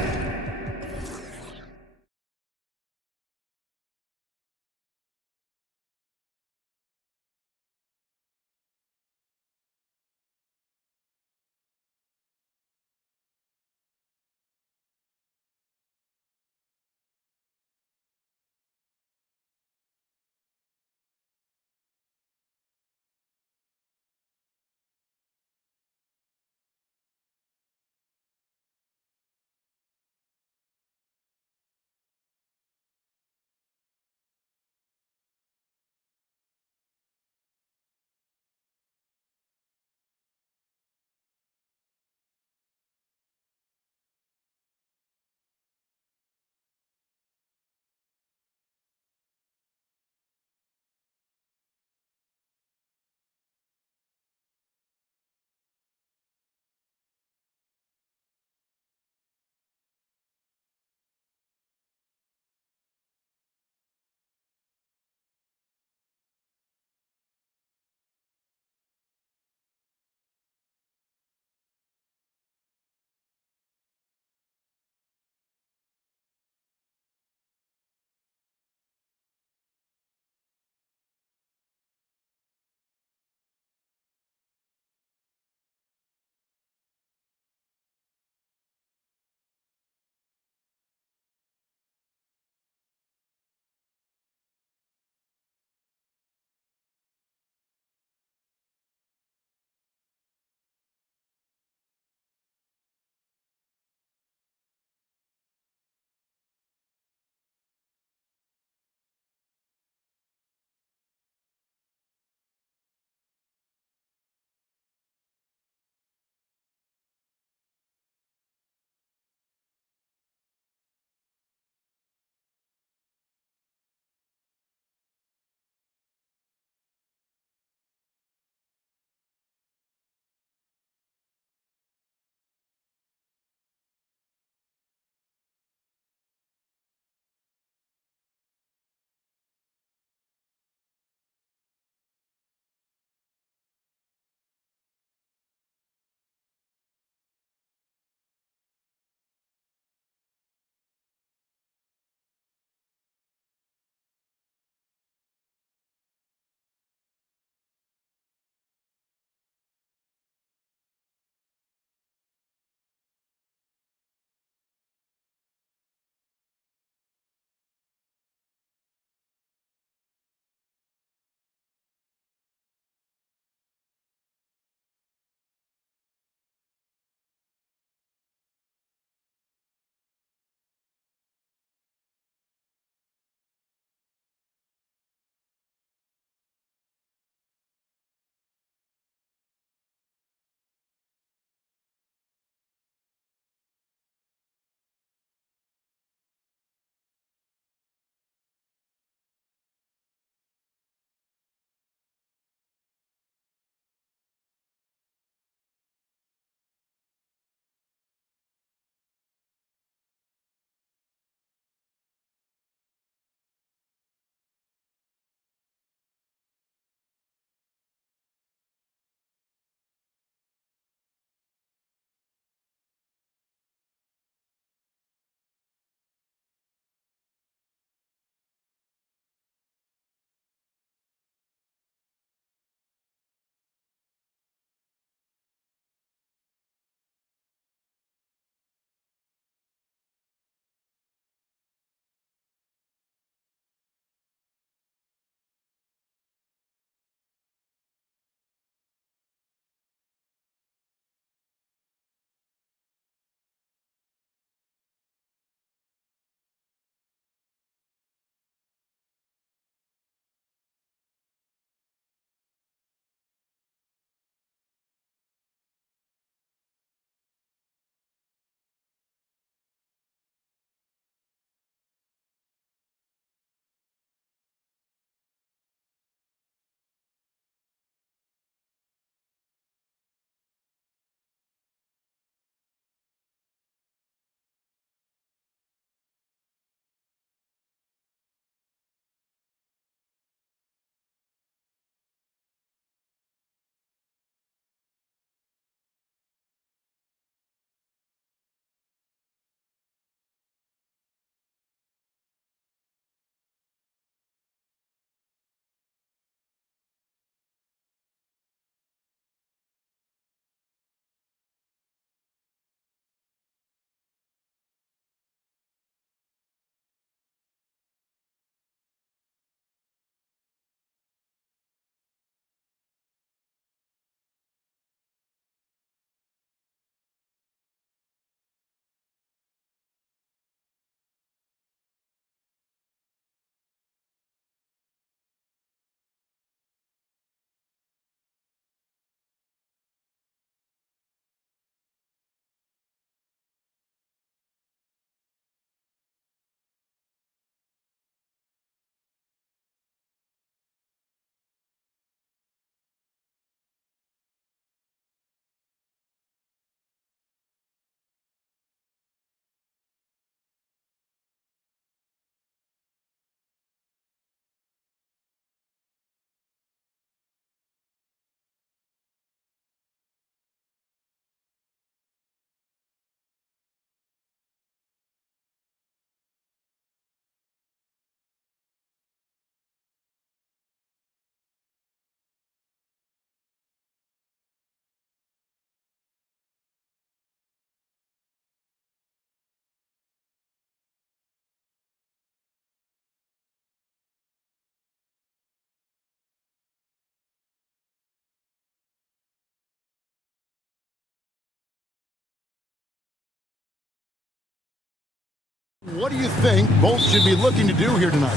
What do you think both should be looking to do here tonight?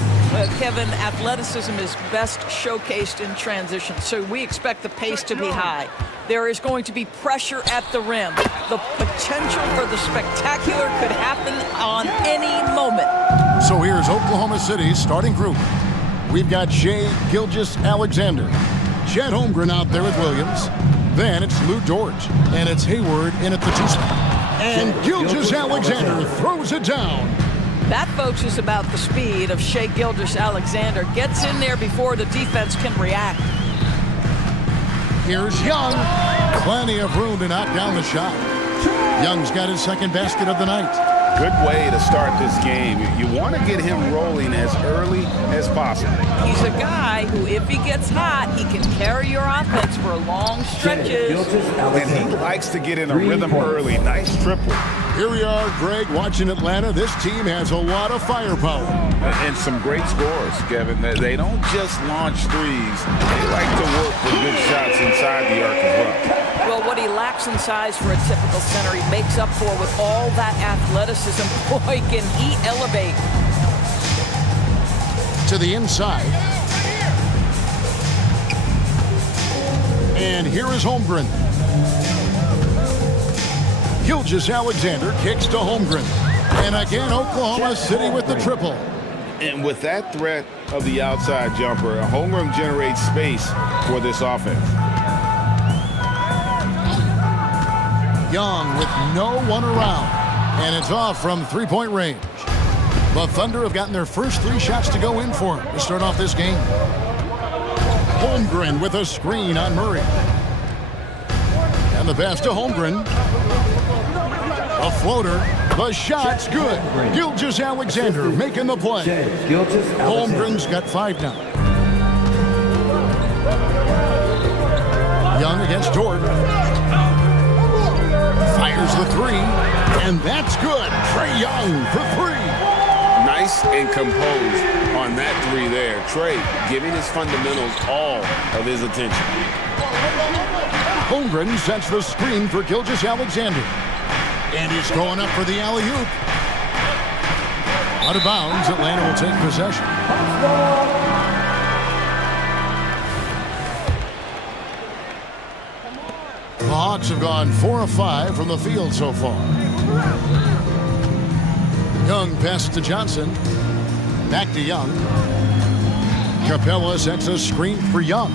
Kevin, athleticism is best showcased in transition, so we expect the pace to be high. There is going to be pressure at the rim. The potential for the spectacular could happen on any moment. So here's Oklahoma City's starting group. We've got Shea Gilgeous-Alexander, Chet Holmgren out there with Williams. Then it's Lou Dort, and it's Hayward in at the 2 spot. And Gilgeous-Alexander throws it down. That, folks, is about the speed of Shea Gilgeous-Alexander. Gets in there before the defense can react. Here's Young. Plenty of room to knock down the shot. Young's got his second basket of the night. Good way to start this game. You want to get him rolling as early as possible. He's a guy who, if he gets hot, he can carry your offense for long stretches. And he likes to get in a rhythm early. Nice triple. Here we are, Greg, watching Atlanta. This team has a lot of firepower. And some great scores, Kevin. They don't just launch threes. They like to work for good shots inside the arc as well. Well, what he lacks in size for a typical center, he makes up for with all that athleticism. Boy, can he elevate. To the inside. And here is Holmgren. Gilgeous-Alexander kicks to Holmgren. And again, Oklahoma City with the triple. And with that threat of the outside jumper, Holmgren generates space for this offense. Young with no one around. And it's off from three-point range. The Thunder have gotten their first 3 shots to go in for him to start off this game. Holmgren with a screen on Murray. And the pass to Holmgren. A floater. The shot's good. Gilgeous-Alexander making the play. Holmgren's got 5 now. Young against Dort. Fires the 3. And that's good. Trae Young for 3. Nice and composed on that 3 there. Trae giving his fundamentals all of his attention. Holmgren sets the screen for Gilgeous-Alexander. And he's going up for the alley-oop. Out of bounds, Atlanta will take possession. The Hawks have gone 4 of 5 from the field so far. Young passes to Johnson. Back to Young. Capella sets a screen for Young.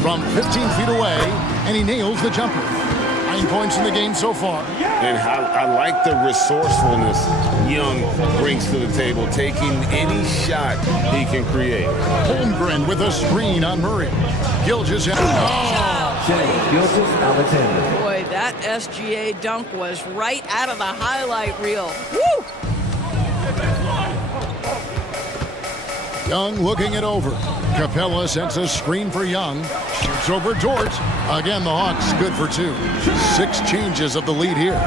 From 15 feet away, and he nails the jumper. 9 points in the game so far. And I like the resourcefulness Young brings to the table, taking any shot he can create. Holmgren with a screen on Murray. Gilgeous-Alexander. Boy, that SGA dunk was right out of the highlight reel. Woo! Young looking it over. Capella sends a screen for Young. Shoots over Dort. Again, the Hawks good for 2. 6 changes of the lead here.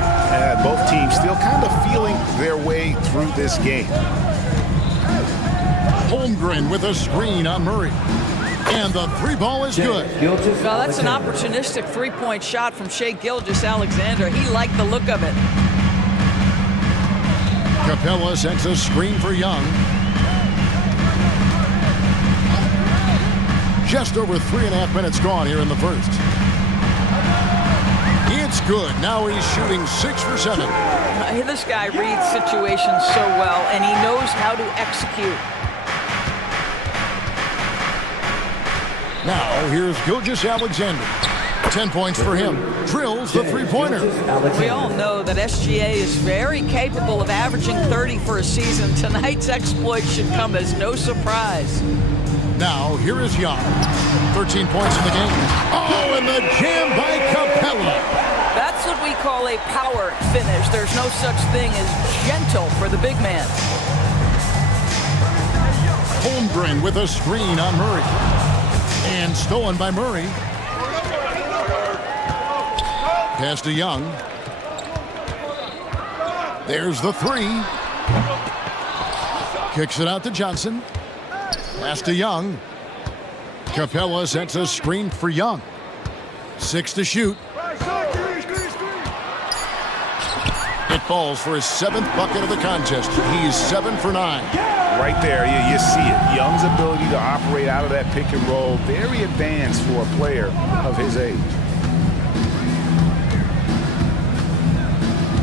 Both teams still kind of feeling their way through this game. Holmgren with a screen on Murray. And the 3 ball is good. Well, that's an opportunistic 3-point shot from Shea Gilgeous-Alexander. He liked the look of it. Capella sends a screen for Young. Just over 3.5 minutes gone here in the first. It's good. Now he's shooting 6 for 7. This guy reads situations so well, and he knows how to execute. Now here's Gilgeous-Alexander. 10 points for him. Drills the 3-pointer. We all know that SGA is very capable of averaging 30 for a season. Tonight's exploit should come as no surprise. Now, here is Young. 13 points in the game. Oh, and the jam by Capella. That's what we call a power finish. There's no such thing as gentle for the big man. Holmgren with a screen on Murray. And stolen by Murray. Pass to Young. There's the 3. Kicks it out to Johnson. Pass to Young. Capella sets a screen for Young. 6 to shoot. It falls for his 7th bucket of the contest. He's 7 for 9. Right there, you see it. Young's ability to operate out of that pick and roll, very advanced for a player of his age.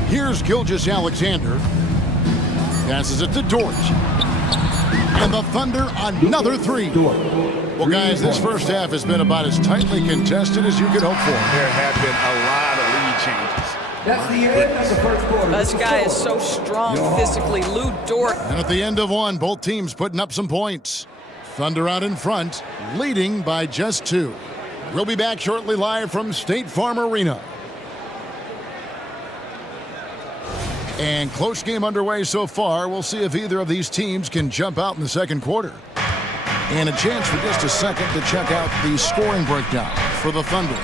Here's Gilgeous-Alexander. Passes it to Dort. And the Thunder, another 3. Well, guys, this first half has been about as tightly contested as you could hope for. There have been a lot of lead changes. That's the end of the first quarter. This guy is so strong physically. Lou Dort. And at the end of one, both teams putting up some points. Thunder out in front, leading by just 2. We'll be back shortly live from State Farm Arena. And close game underway so far. We'll see if either of these teams can jump out in the second quarter. And a chance for just a second to check out the scoring breakdown for the Thunder.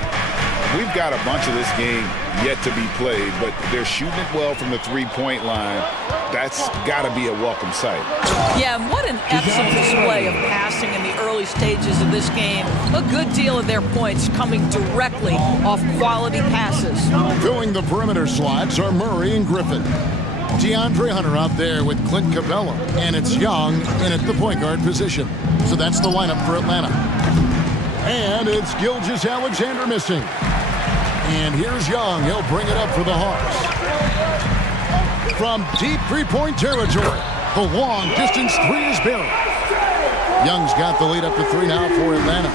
We've got a bunch of this game yet to be played, but they're shooting it well from the three-point line. That's got to be a welcome sight. Yeah, and what an excellent display of passing in the early stages of this game. A good deal of their points coming directly off quality passes. Filling the perimeter slots are Murray and Griffin. DeAndre Hunter out there with Clint Capella, and it's Young in at the point guard position. So that's the lineup for Atlanta. And it's Gilgeous-Alexander missing. And here's Young. He'll bring it up for the Hawks. From deep three-point territory, the long-distance 3 is buried. Young's got the lead up to 3 now for Atlanta.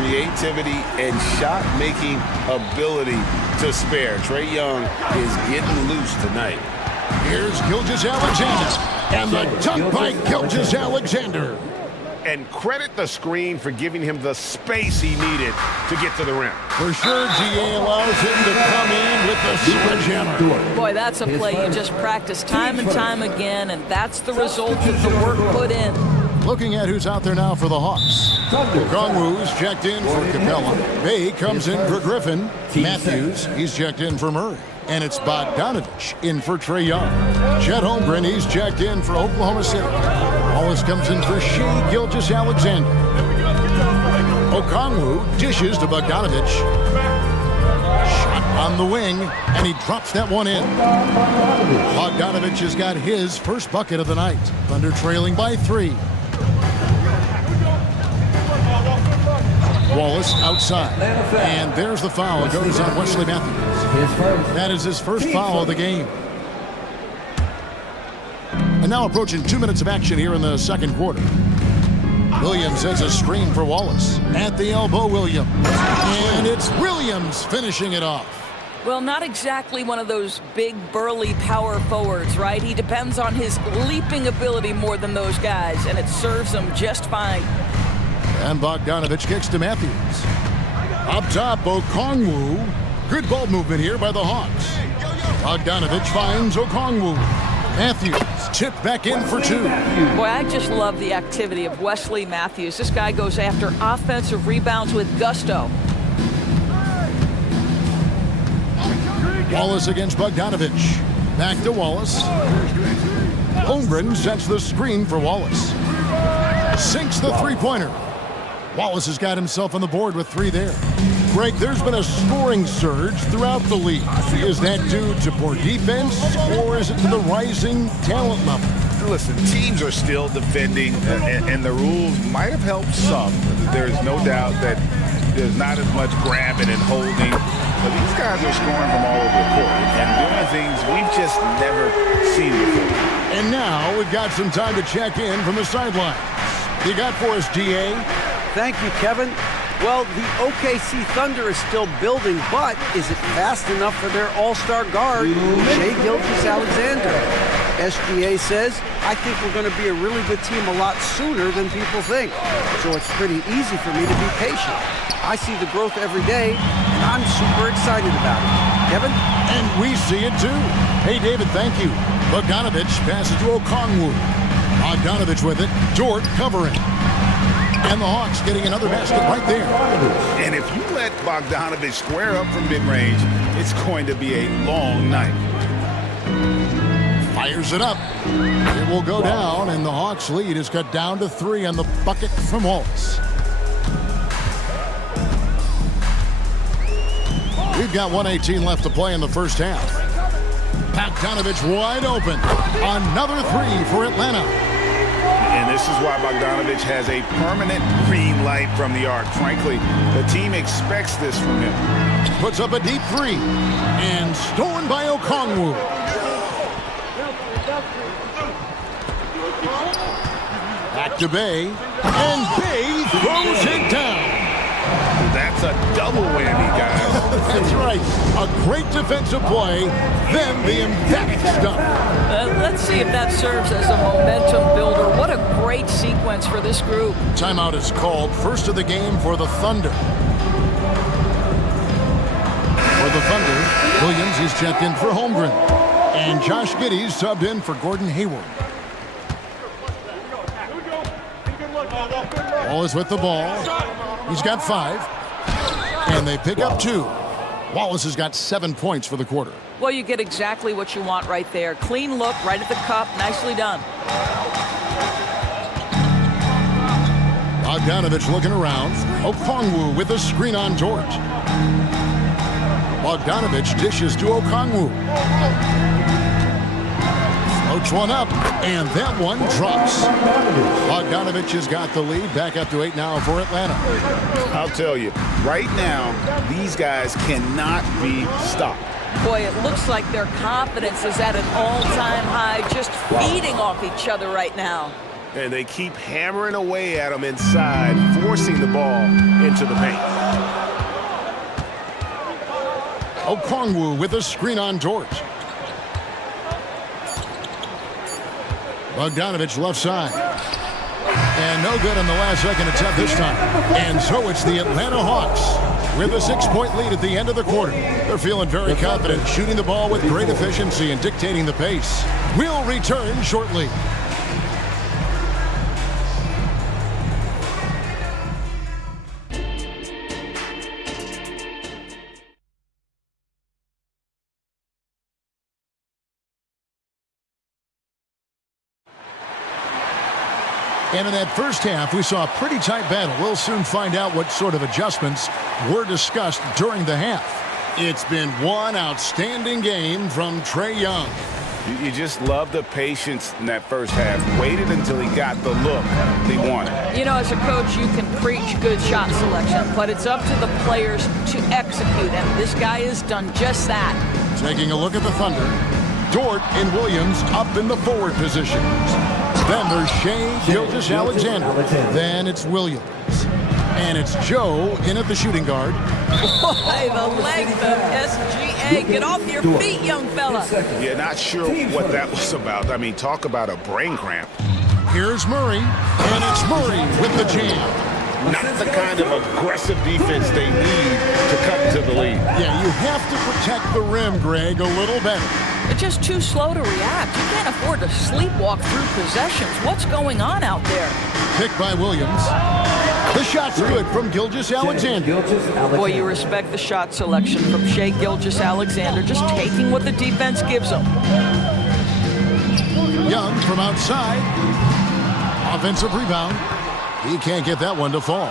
Creativity and shot-making ability to spare. Trae Young is getting loose tonight. Here's Gilgeous-Alexander. And the dunk by Gilgeous-Alexander. And credit the screen for giving him the space he needed to get to the rim. For sure, GA allows him to come in with the sledgehammer. Boy, that's a play you just practice time and time again, and that's the result of the work put in. Looking at who's out there now for the Hawks. Okongwu's checked in for Capella. Bay comes in for Griffin. Matthews, he's checked in for Murray. And it's Bogdanovich in for Trae Young. Chet Holmgren, he's checked in for Oklahoma City. Wallace comes in for Shai Gilgeous-Alexander. Okongwu dishes to Bogdanovich. Shot on the wing, and he drops that one in. Bogdanovich has got his first bucket of the night. Thunder trailing by 3. Wallace outside. And there's the foul. It goes on Wesley Matthews. That is his first foul of the game. And now approaching 2 minutes of action here in the second quarter. Williams has a screen for Wallace. At the elbow, Williams. And it's Williams finishing it off. Well, not exactly one of those big, burly power forwards, right? He depends on his leaping ability more than those guys, and it serves him just fine. And Bogdanovich kicks to Matthews. Up top, Okongwu. Good ball movement here by the Hawks. Bogdanovich finds Okongwu. Matthews chipped back in for 2. Boy, I just love the activity of Wesley Matthews. This guy goes after offensive rebounds with gusto. Wallace against Bogdanovich. Back to Wallace. Holmgren sets the screen for Wallace. Sinks the three-pointer. Wallace has got himself on the board with 3 there. Greg, there's been a scoring surge throughout the league. Is that due to poor defense, or is it to the rising talent level? Listen, teams are still defending, and the rules might have helped some. There's no doubt that there's not as much grabbing and holding. But these guys are scoring from all over the court and doing things we've just never seen before. And now we've got some time to check in from the sidelines. You got for us, DA? Thank you, Kevin. Well, the OKC Thunder is still building, but is it fast enough for their all-star guard, Shai Gilgeous-Alexander? SGA says, I think we're going to be a really good team a lot sooner than people think. So it's pretty easy for me to be patient. I see the growth every day, and I'm super excited about it. Kevin? And we see it too. Hey, David, thank you. Bogdanovich passes to Okongwu. Bogdanovich with it. Dort covering. And the Hawks getting another basket right there. And if you let Bogdanovich square up from mid-range, it's going to be a long night. Fires it up. It will go down, and the Hawks' lead is cut down to 3 on the bucket from Wallace. We've got 1:18 left to play in the first half. Bogdanovich wide open. Another three for Atlanta. And this is why Bogdanovich has a permanent green light from the arc. Frankly, the team expects this from him. Puts up a deep three. And stolen by Okongwu. Back to Bay. And Bay throws it down. That's a double whammy, guys. That's right. A great defensive play, then the emphatic stuff. Let's see if that serves as a momentum builder. What a great sequence for this group. Timeout is called. First of the game for the Thunder. For the Thunder, Williams is checked in for Holmgren. And Josh Giddey's subbed in for Gordon Hayward. Ball is with the ball. He's got 5. And they pick up 2. Wallace has got 7 points for the quarter. Well, you get exactly what you want right there. Clean look, right at the cup. Nicely done. Bogdanovich looking around. Okongwu with a screen on George. Bogdanovich dishes to Okongwu. Floats one up, and that one drops. Bogdanovich has got the lead. Back up to 8 now for Atlanta. I'll tell you, right now, these guys cannot be stopped. Boy, it looks like their confidence is at an all-time high, just feeding off each other right now. And they keep hammering away at them inside, forcing the ball into the paint. Okongwu with a screen on George. Bogdanovich left side. And no good on the last second attempt this time. And so it's the Atlanta Hawks with a 6-point lead at the end of the quarter. They're feeling very confident, shooting the ball with great efficiency and dictating the pace. We'll return shortly. And in that first half, we saw a pretty tight battle. We'll soon find out what sort of adjustments were discussed during the half. It's been one outstanding game from Trae Young. You just love the patience in that first half. Waited until he got the look he wanted. You know, as a coach, you can preach good shot selection, but it's up to the players to execute, and this guy has done just that. Taking a look at the Thunder, Dort and Williams up in the forward positions. Then there's Shea Gilgeous-Alexander. Then it's Williams. And it's Joe in at the shooting guard. Boy, the length of SGA. Get off your feet, young fella. Yeah, not sure what that was about. I mean, talk about a brain cramp. Here's Murray, and it's Murray with the jam. Not the kind of aggressive defense they need to cut to the lead. Yeah, you have to protect the rim, Greg, a little better. They're just too slow to react. You can't afford to sleepwalk through possessions. What's going on out there? Picked by Williams. The shot's good from Gilgeous-Alexander. Boy, you respect the shot selection from Shea Gilgeous-Alexander, just taking what the defense gives him. Young from outside. Offensive rebound. He can't get that one to fall.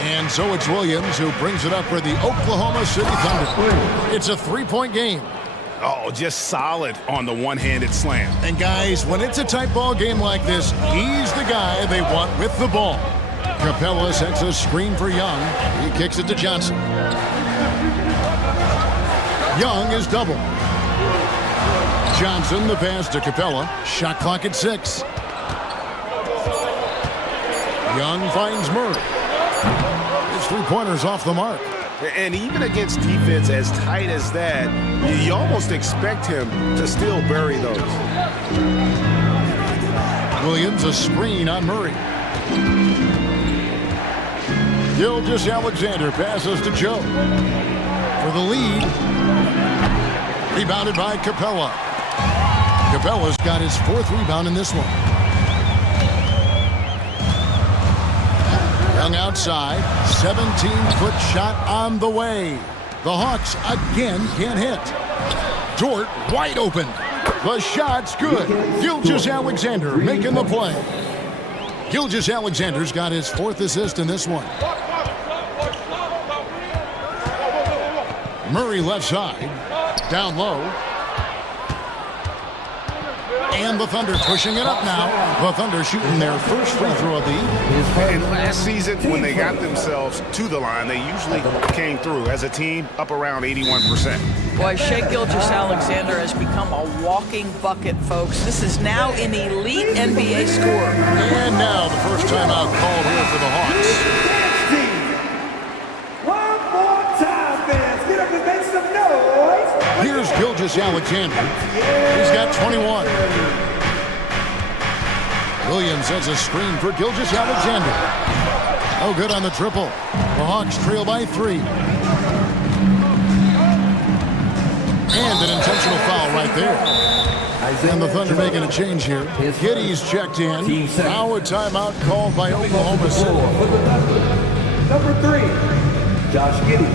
And so it's Williams who brings it up for the Oklahoma City Thunder. It's a 3-point game. Oh, just solid on the one-handed slam. And guys, when it's a tight ball game like this, he's the guy they want with the ball. Capella sets a screen for Young. He kicks it to Johnson. Young is double. Johnson the pass to Capella. Shot clock at 6. Young finds Murray. His 3-pointers off the mark. And even against defense as tight as that, you almost expect him to still bury those. Williams a screen on Murray. Gilgeous-Alexander passes to Joe. For the lead. Rebounded by Capella. Capella's got his 4th rebound in this one. Young outside, 17-foot shot on the way. The Hawks again can't hit. Dort wide open. The shot's good. Gilgeous-Alexander making the play. Gilgeous-Alexander's got his 4th assist in this one. Murray left side, down low. And the Thunder pushing it up now. The Thunder shooting their first free throw of the evening. And last season, when they got themselves to the line, they usually came through as a team up around 81%. Boy, Shai Gilgeous-Alexander has become a walking bucket, folks. This is now an elite NBA scorer. And now the first timeout called here for the Hawks. One more time, fans. Get up and make some noise. Here's Gilgeous-Alexander. He's got 21. Williams has a screen for Gilgeous-Alexander. Oh, good on the triple. The Hawks trail by 3. And an intentional foul right there. And the Thunder making a change here. Giddey's checked in. Now a timeout called by Oklahoma City. Number 3, Josh Giddey.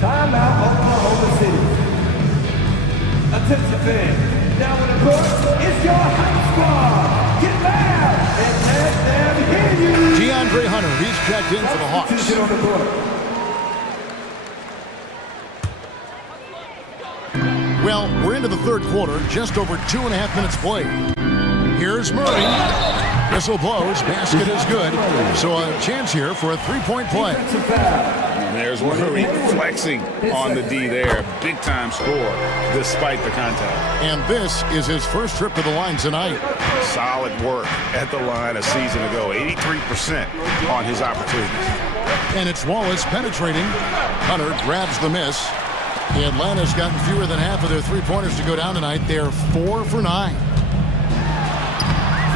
Timeout, Oklahoma City. Attention fans, now on the court, it's your hot squad. Get loud and let them hear you. DeAndre Hunter, he's checked in for the Hawks. Attention on the court. Well, we're into the third quarter, just over 2.5 minutes played. Here's Murray. Whistle blows, basket is good. So a chance here for a three-point play. And there's Murray flexing on the D there. Big time score despite the contact. And this is his first trip to the line tonight. Solid work at the line a season ago. 83% on his opportunities. And it's Wallace penetrating. Hunter grabs the miss. Atlanta's gotten fewer than half of their three-pointers to go down tonight. They're 4 for 9.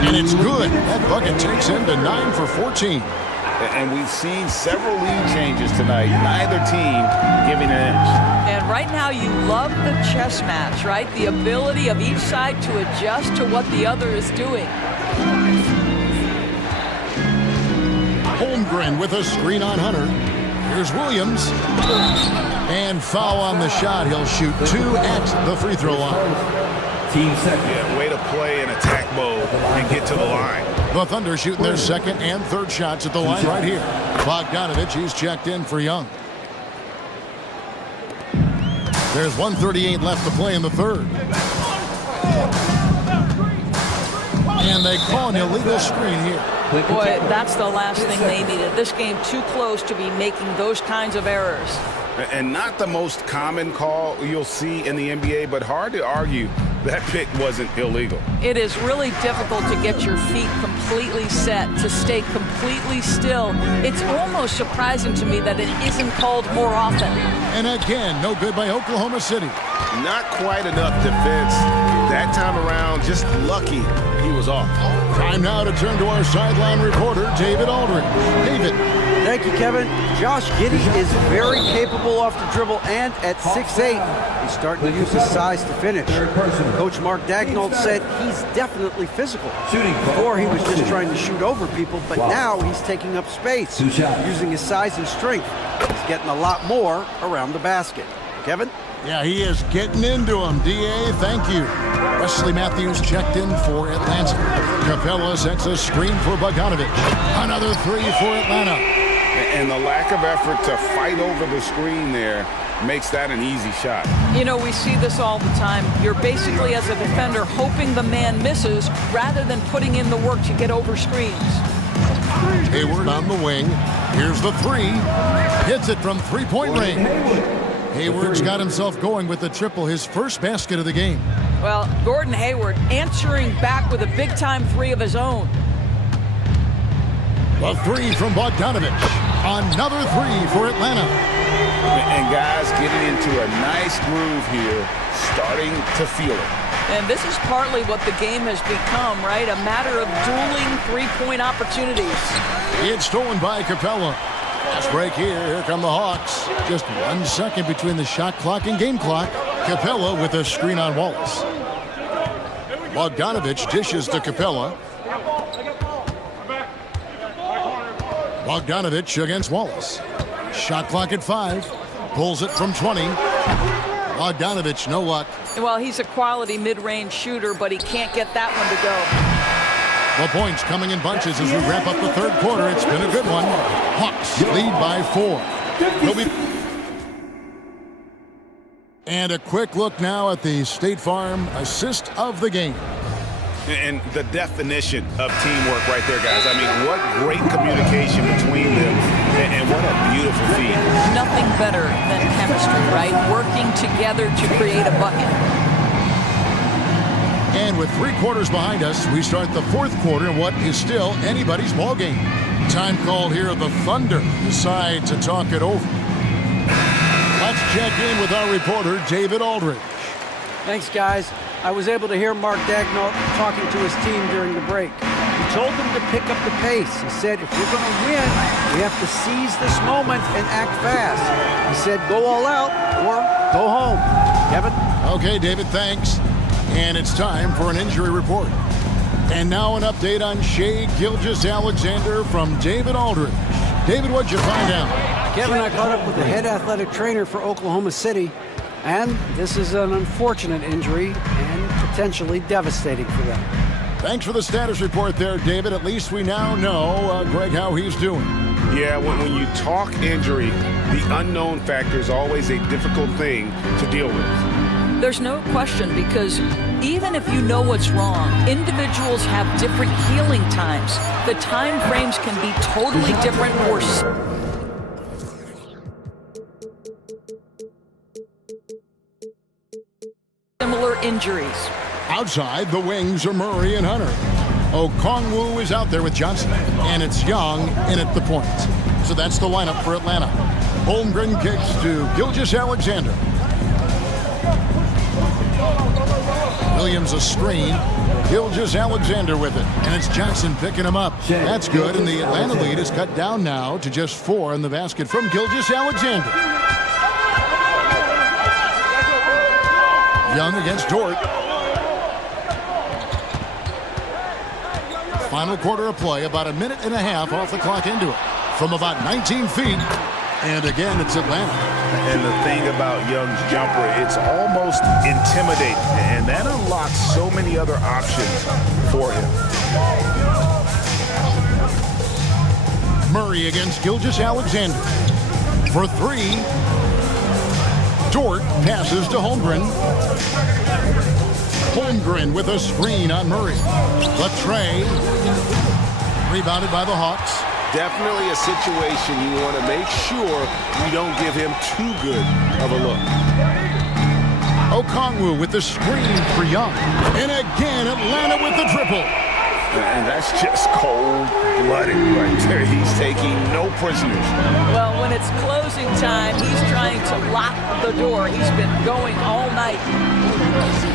And it's good. That bucket takes him to 9 for 14. And we've seen several lead changes tonight. Neither team giving an edge. And right now you love the chess match, right? The ability of each side to adjust to what the other is doing. Holmgren with a screen on Hunter. Here's Williams. And foul on the shot. He'll shoot 2 at the free throw line. Team second. Yeah, way to play in attack mode and get to the line. The Thunder shooting their second and third shots at the line right here. Bogdanovich, he's checked in for Young. There's 1:38 left to play in the third. And they call an illegal screen here. Boy, that's the last thing they needed. This game too close to be making those kinds of errors. And not the most common call you'll see in the NBA, but hard to argue that pick wasn't illegal. It is really difficult to get your feet completely set, to stay completely still. It's almost surprising to me that it isn't called more often. And again, no good by Oklahoma City. Not quite enough defense that time around. Just lucky he was off. Time now to turn to our sideline reporter, David Aldridge. David. Thank you, Kevin. Josh Giddey is very capable off the dribble, and at 6'8", he's starting to use his size to finish. Coach Mark Daigneault said he's definitely physical. Before he was just trying to shoot over people, but now he's taking up space, using his size and strength. He's getting a lot more around the basket. Kevin? Yeah, he is getting into him. D.A., thank you. Wesley Matthews checked in for Atlanta. Capella sets a screen for Bogdanovich. Another 3 for Atlanta. And the lack of effort to fight over the screen there makes that an easy shot. You know, we see this all the time. You're basically, as a defender, hoping the man misses rather than putting in the work to get over screens. Hayward on the wing. Here's the 3. Hits it from three-point range. Hayward's got himself going with the triple, his first basket of the game. Well, Gordon Hayward answering back with a big-time 3 of his own. The 3 from Bogdanovich. Another 3 for Atlanta. And guys getting into a nice groove here, starting to feel it. And this is partly what the game has become, right? A matter of dueling three-point opportunities. It's stolen by Capella. Fast break here. Here come the Hawks. Just 1 second between the shot clock and game clock. Capella with a screen on Wallace. Bogdanovich dishes to Capella. Bogdanovich against Wallace. Shot clock at 5. Pulls it from 20. Bogdanovich, no luck. Well, he's a quality mid-range shooter, but he can't get that one to go. The points coming in bunches as we wrap up the third quarter. It's been a good one. Hawks lead by 4. And a quick look now at the State Farm assist of the game. And the definition of teamwork right there, guys. I mean, what great communication between them, and what a beautiful feat. Nothing better than chemistry, right? Working together to create a bucket. And with 3 quarters behind us, we start the 4th quarter in what is still anybody's ball game. Time call here. The Thunder decide to talk it over. Let's check in with our reporter, David Aldridge. Thanks, guys. I was able to hear Mark Daigneault talking to his team during the break. He told them to pick up the pace. He said, if we're going to win, we have to seize this moment and act fast. He said, go all out or go home. Kevin? Okay, David, thanks. And it's time for an injury report. And now an update on Shai Gilgeous-Alexander from David Aldridge. David, what'd you find out? Kevin, I caught up with the head athletic trainer for Oklahoma City, and this is an unfortunate injury and potentially devastating for them. Thanks for the status report there, David. At least we now know, Greg, how he's doing. Yeah, when you talk injury, the unknown factor is always a difficult thing to deal with. There's no question, because even if you know what's wrong, individuals have different healing times. The time frames can be totally different for similar injuries. Outside, the wings are Murray and Hunter. Okongwu is out there with Johnson, and it's Young in at the point. So that's the lineup for Atlanta. Holmgren kicks to Gilgeous-Alexander. Williams a screen. Gilgeous-Alexander with it. And it's Johnson picking him up. That's good, and the Atlanta lead is cut down now to just 4 in the basket from Gilgeous-Alexander. Young against Dort. Final quarter of play, about a minute and a half off the clock into it. From about 19 feet. And again, it's Atlanta. And the thing about Young's jumper, it's almost intimidating. And that unlocks so many other options for him. Murray against Gilgeous-Alexander. For 3. Dort passes to Holmgren. Holmgren with a screen on Murray. Latre. Rebounded by the Hawks. Definitely a situation you want to make sure you don't give him too good of a look. Okongwu with the screen for Young. And again, Atlanta with the triple. And that's just cold-blooded right there. He's taking no prisoners. Well, when it's closing time, he's trying to lock the door. He's been going all night.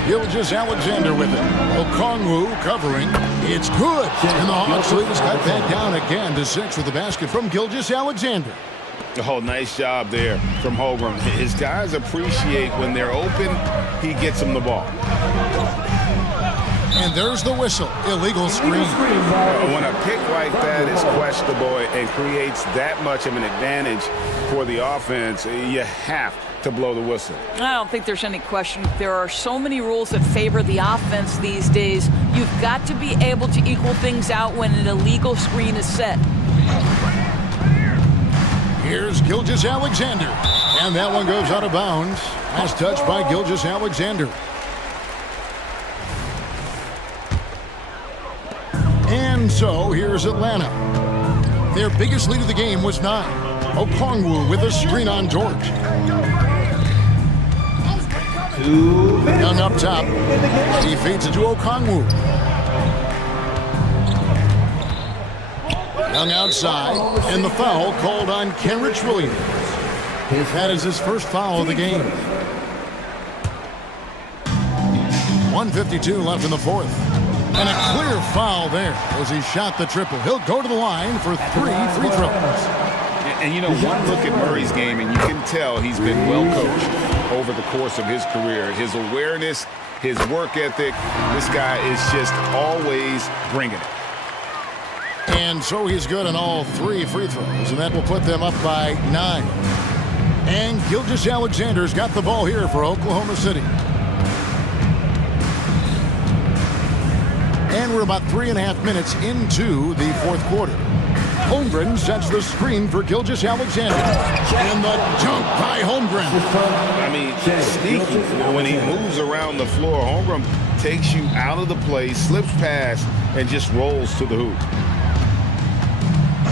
Gilgeous-Alexander with it. Okongwu covering. It's good. And the Hawks lead is cut back down again to 6 with the basket from Gilgeous-Alexander. Oh, nice job there from Holmgren. His guys appreciate when they're open, he gets them the ball. And there's the whistle. Illegal screen. When a pick like that is questionable and creates that much of an advantage for the offense, you have to blow the whistle. I don't think there's any question. There are so many rules that favor the offense these days. You've got to be able to equal things out when an illegal screen is set. Here's Gilgeous-Alexander. And that one goes out of bounds. Last touch by Gilgeous-Alexander. And so here's Atlanta. Their biggest lead of the game was 9. Okongwu with a screen on Dort. Young up top. He feeds it to Okongwu. Young outside. And the foul called on Kenrich Williams. That is his first foul of the game. 1:52 left in the 4th. And a clear foul there as he shot the triple. He'll go to the line for 3 free throws. And you know, one look at Murray's game, and you can tell he's been well coached over the course of his career. His awareness, his work ethic, this guy is just always bringing it. And so he's good on all 3 free throws, and that will put them up by 9. And Gilgeous-Alexander's got the ball here for Oklahoma City. And we're about 3.5 minutes into the 4th quarter. Holmgren sets the screen for Gilgeous-Alexander. And the dunk by Holmgren. I mean, sneaky. When he moves around the floor, Holmgren takes you out of the play, slips past, and just rolls to the hoop.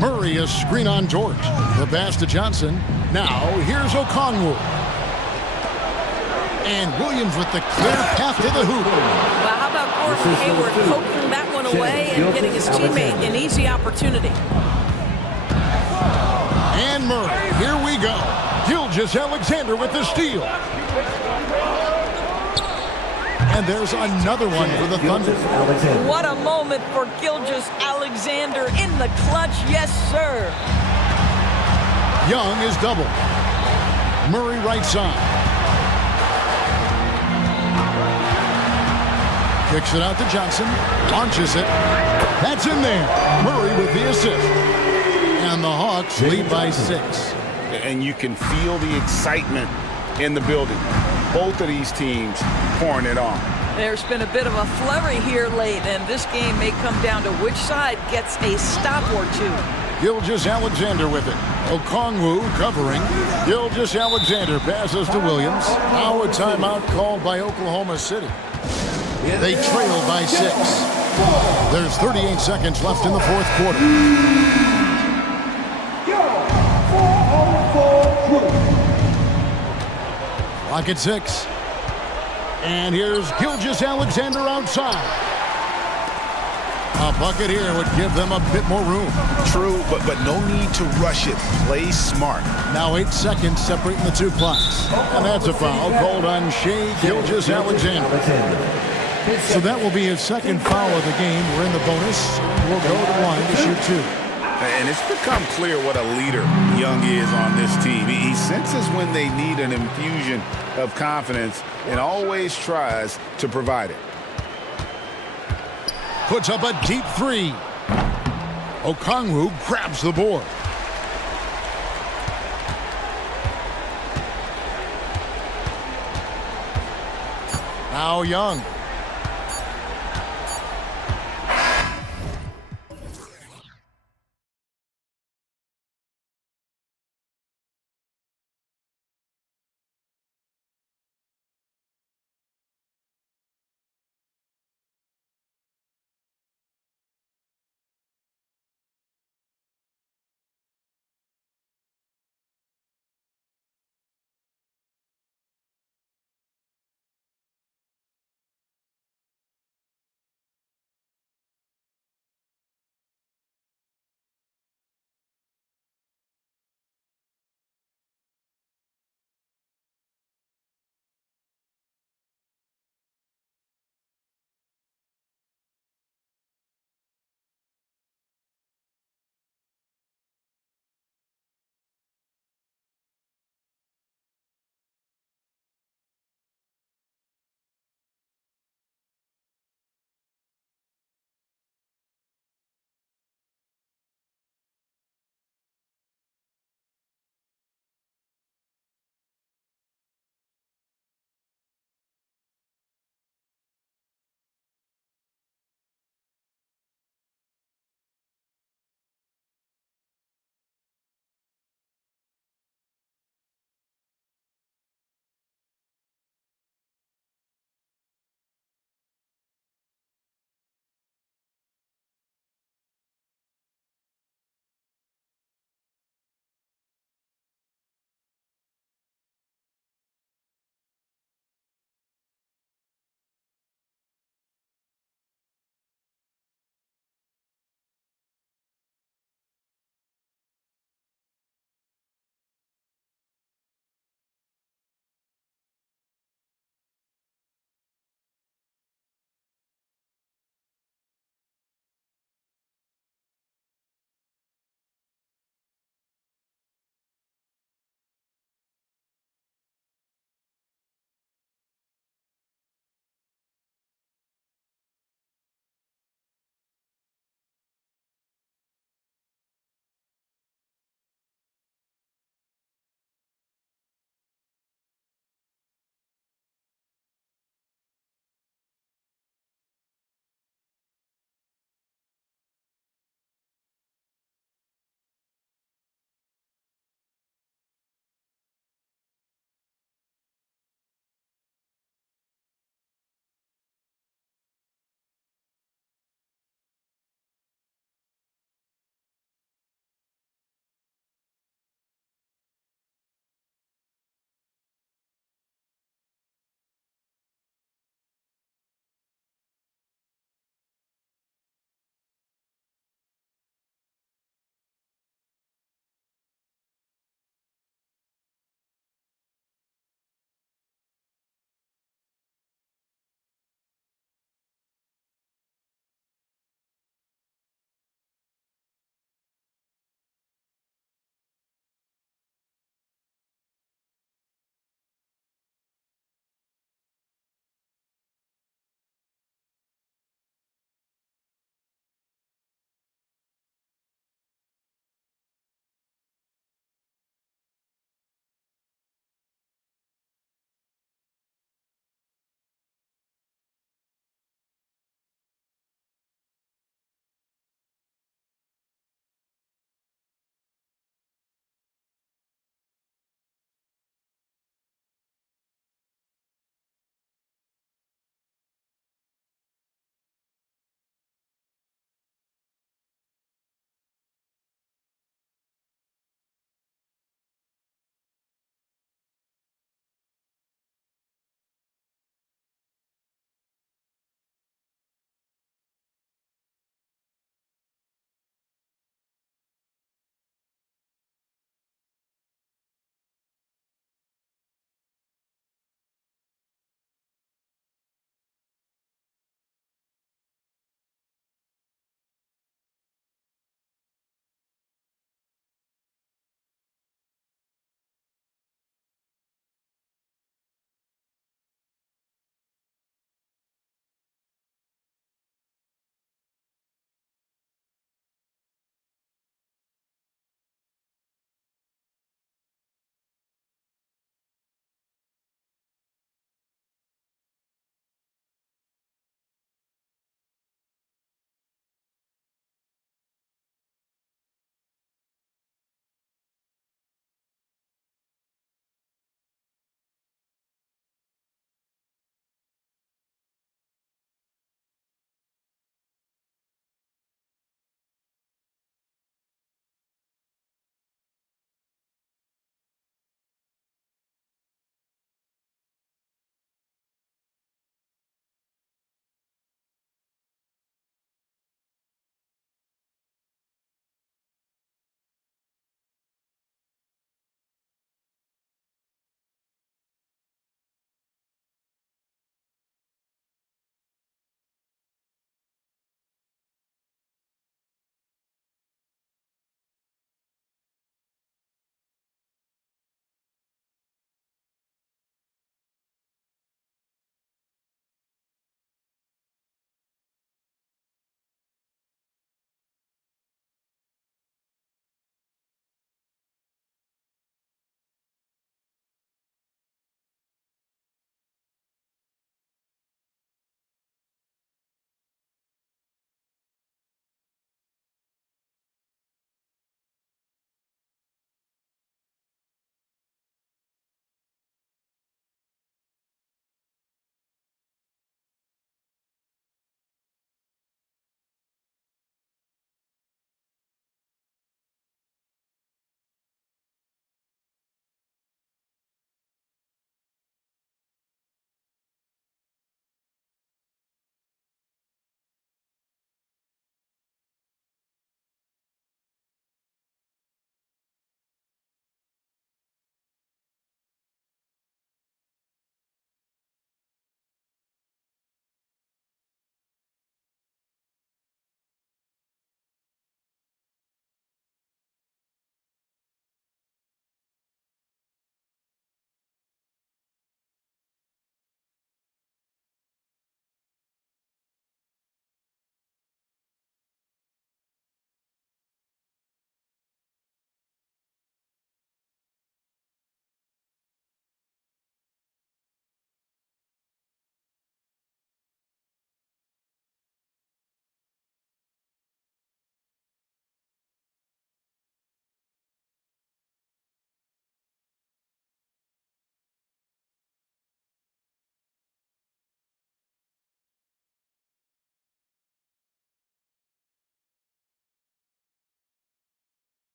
Murray a screen on George. The pass to Johnson. Now here's Okongwu. And Williams with the clear path to the hoop. Well, how about Gordon Hayward poking that one away and getting his teammate an easy opportunity? And Murray, here we go. Gilgeous-Alexander with the steal. And there's another one for the Thunder. What a moment for Gilgeous-Alexander in the clutch. Yes, sir. Young is double. Murray right side. Kicks it out to Johnson. Launches it. That's in there. Murray with the assist. And the Hawks lead by 6. And you can feel the excitement in the building. Both of these teams pouring it on. There's been a bit of a flurry here late, and this game may come down to which side gets a stop or two. Gilgeous-Alexander with it. Okongwu covering. Gilgeous-Alexander passes to Williams. Now a timeout called by Oklahoma City. They trail by 6. There's 38 seconds left in the fourth quarter. Clock at 6. And here's Gilgeous-Alexander outside. A bucket here would give them a bit more room. True, but no need to rush it. Play smart. Now 8 seconds separating the two clocks. And that's a foul called on Shai Gilgeous-Alexander. So that will be his second foul of the game. We're in the bonus. We'll go to line to shoot 2. And it's become clear what a leader Young is on this team. He senses when they need an infusion of confidence and always tries to provide it. Puts up a deep 3. Okongwu grabs the board. Now Young.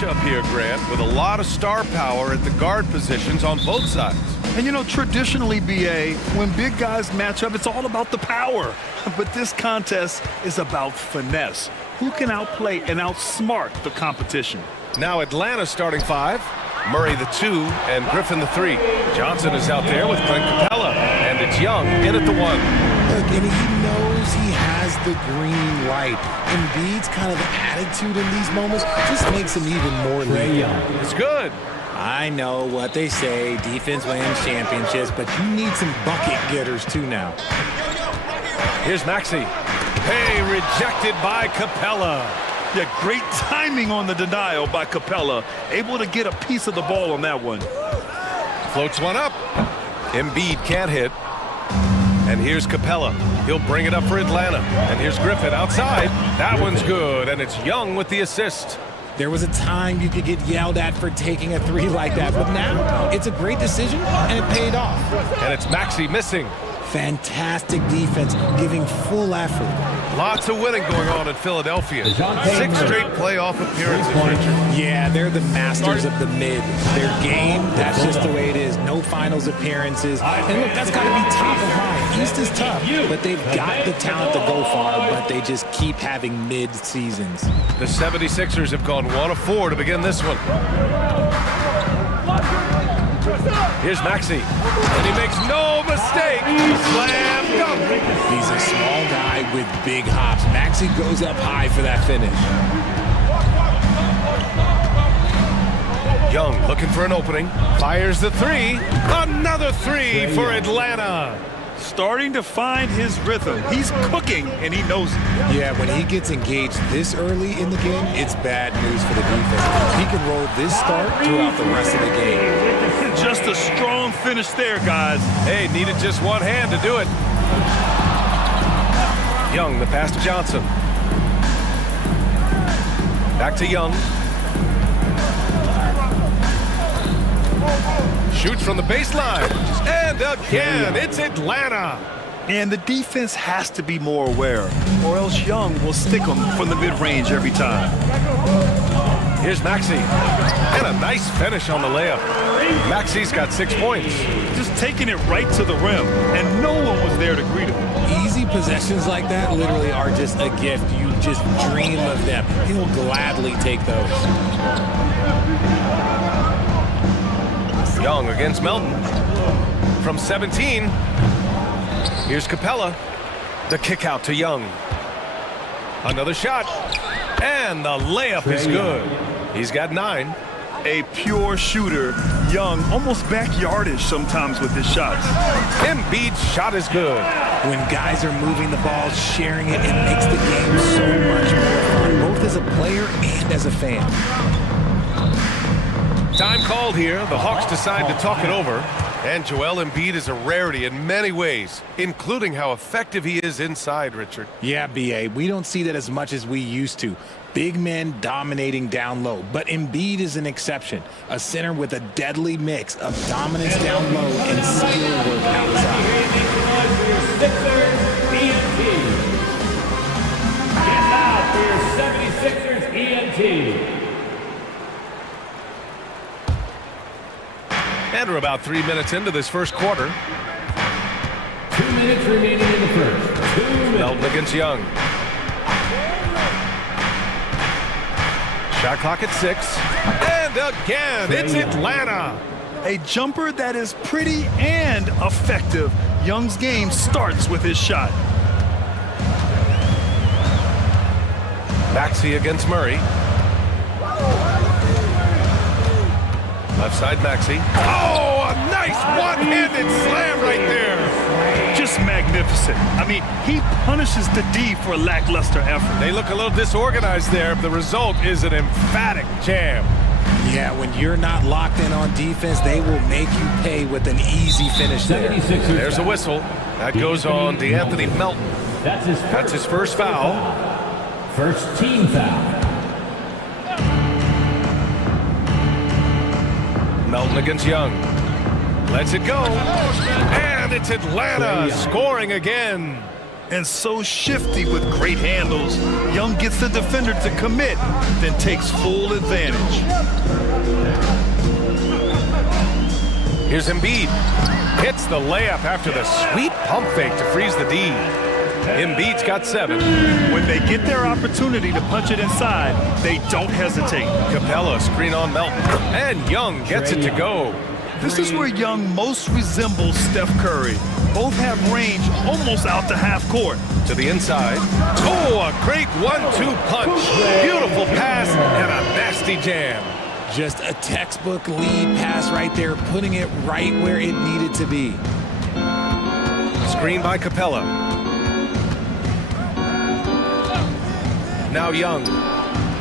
matchup here, Grant, with a lot of star power at the guard positions on both sides. And you know, traditionally, BA, when big guys match up, it's all about the power. But this contest is about finesse. Who can outplay and outsmart the competition? Now Atlanta starting 5. Murray the 2 and Griffin the 3. Johnson is out there with Clint Capella. And it's Young in at the 1. Look, and he knows he has the green light. Embiid's kind of attitude in these moments just makes him even more lethal. It's good. I know what they say, defense wins championships, but you need some bucket getters too now. Here's Maxey. Hey, rejected by Capella. Yeah, great timing on the denial by Capella. Able to get a piece of the ball on that one. Floats one up. Embiid can't hit. And here's Capella. He'll bring it up for Atlanta. And here's Griffin outside. That one's good, and it's Young with the assist. There was a time you could get yelled at for taking a 3 like that, but now it's a great decision, and it paid off. And it's Maxey missing. Fantastic defense, giving full effort. Lots of winning going on in Philadelphia. 6 straight playoff appearances, Richard. Yeah, they're the masters of the mid. Their game, that's just the way it is. No finals appearances. And look, that's got to be top of mind. East is tough, but they've got the talent to go far, but they just keep having mid seasons. The 76ers have gone 1 of 4 to begin this one. Here's Maxey, and he makes no mistake. Slam dunk. He's a small guy with big hops. Maxey goes up high for that finish. Young looking for an opening. Fires the 3. Another 3 for Atlanta. Starting to find his rhythm. He's cooking, and he knows it. Yeah, when he gets engaged this early in the game, it's bad news for the defense. He can roll this start throughout the rest of the game. Just a strong finish there, guys. Hey, needed just one hand to do it. Young, the pass to Johnson. Back to Young. Shoots from the baseline. And again, it's Atlanta. And the defense has to be more aware, or else Young will stick them from the mid-range every time. Here's Maxey. And a nice finish on the layup. Maxey's got 6 points. Just taking it right to the rim, and no one was there to greet him. Easy possessions like that literally are just a gift. You just dream of them. He'll gladly take those. Young against Melton. From 17, here's Capella. The kick out to Young. Another shot. And the layup is good. He's got 9. A pure shooter. Young, almost backyardish sometimes with his shots. Embiid's shot is good. When guys are moving the ball, sharing it, it makes the game so much more fun, both as a player and as a fan. Time called here. The Hawks decide to talk it over. And Joel Embiid is a rarity in many ways, including how effective he is inside, Richard. Yeah, B.A., we don't see that as much as we used to. Big men dominating down low. But Embiid is an exception. A center with a deadly mix of dominance down low and skill work outside. Get out for your 76ers ENT. And we're about 3 minutes into this first quarter. 2 minutes remaining in the first. 2 minutes. Melton against Young. Shot clock at 6. And again, it's Atlanta. A jumper that is pretty and effective. Young's game starts with his shot. Maxey against Murray. Left side, Maxey. Oh, a nice one-handed slam right there. Just magnificent. I mean, he punishes the D for lackluster effort. They look a little disorganized there. The result is an emphatic jam. Yeah, when you're not locked in on defense, they will make you pay with an easy finish there. There's a whistle. That goes on DeAnthony Melton. That's his first foul. First team foul. Melton against Young. Lets it go. And it's Atlanta scoring again. and so shifty with great handles. Young gets the defender to commit, then takes full advantage. Here's Embiid. Hits the layup after the sweet pump fake to freeze the D. Embiid's got 7. When they get their opportunity to punch it inside, they don't hesitate. Capella screen on Melton, and Young gets it to go. This is where Young most resembles Steph Curry. Both have range almost out to half court. To the inside. Oh, a great 1-2 punch. Beautiful pass and a nasty jam. Just a textbook lead pass right there, putting it right where it needed to be. Screen by Capella. Now Young.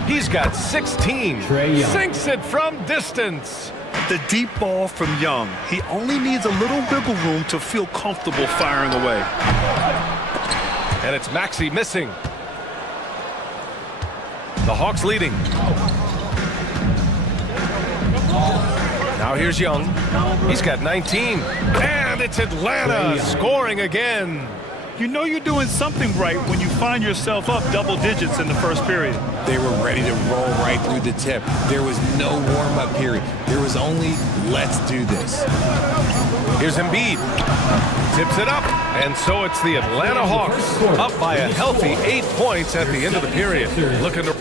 He's got 16. Sinks it from distance. The deep ball from Young. He only needs a little wiggle room to feel comfortable firing away. And it's Maxey missing. The Hawks leading. Now here's Young. He's got 19. And it's Atlanta scoring again. You know you're doing something right when you find yourself up double digits in the first period. They were ready to roll right through the tip. There was no warm-up period. There was only, let's do this. Here's Embiid. Tips it up. And so it's the Atlanta Hawks up by a healthy 8 points at the end of the period. Looking to...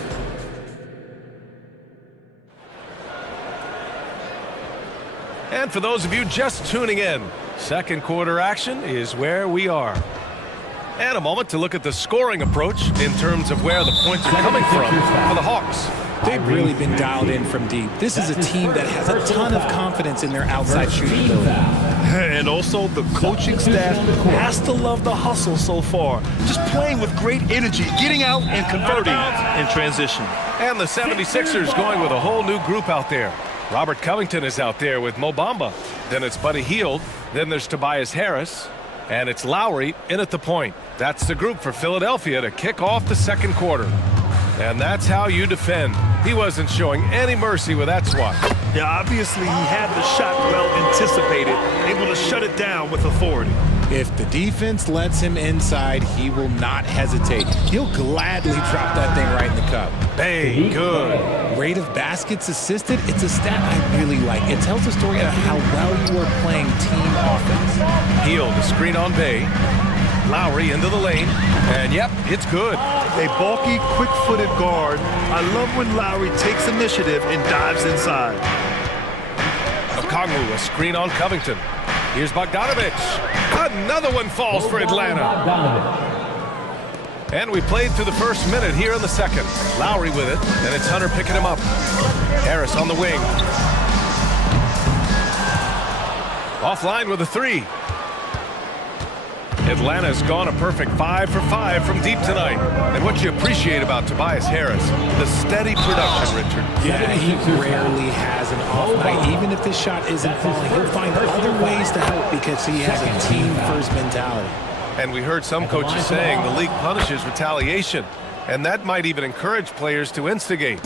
And for those of you just tuning in, second quarter action is where we are. And a moment to look at the scoring approach in terms of where the points are coming from for the Hawks. They've really been dialed in from deep. This is a team that has a ton of confidence in their outside shooting ability. And also the coaching staff has to love the hustle so far. Just playing with great energy, getting out and converting in transition. And the 76ers going with a whole new group out there. Robert Covington is out there with Mo Bamba. Then it's Buddy Hield. Then there's Tobias Harris. And it's Lowry in at the point. That's the group for Philadelphia to kick off the second quarter. And that's how you defend. He wasn't showing any mercy with that swat. Yeah, obviously he had the shot well anticipated, able to shut it down with authority. If the defense lets him inside, he will not hesitate. He'll gladly drop that thing right in the cup. Bang, good. Rate of baskets assisted, it's a stat I really like. It tells a story of how well you are playing team offense. Hield to screen on Bay. Lowry into the lane, and yep, it's good. A bulky, quick-footed guard. I love when Lowry takes initiative and dives inside. Okongwu, a screen on Covington. Here's Bogdanovic. Another one falls for Atlanta. And we played through the first minute here in the second. Lowry with it, and it's Hunter picking him up. Harris on the wing. Offline with a 3. Atlanta's gone a perfect 5 for 5 from deep tonight. And what you appreciate about Tobias Harris, the steady production, Richard. Yeah, he rarely has an off night. Even if this shot isn't falling, he'll find other ways to help because he has a team-first mentality. And we heard some coaches saying the league punishes retaliation. And that might even encourage players to instigate.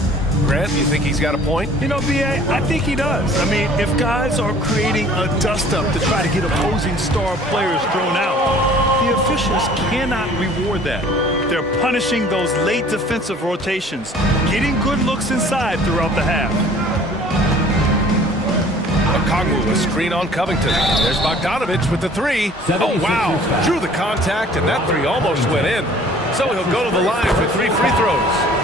Grant, you think he's got a point? You know, B.A., I think he does. I mean, if guys are creating a dust-up to try to get opposing star players thrown out, the officials cannot reward that. They're punishing those late defensive rotations, getting good looks inside throughout the half. Okongwu, a screen on Covington. There's Bogdanovic with the 3. Oh, wow. Drew the contact, and that 3 almost went in. So he'll go to the line for 3 free throws.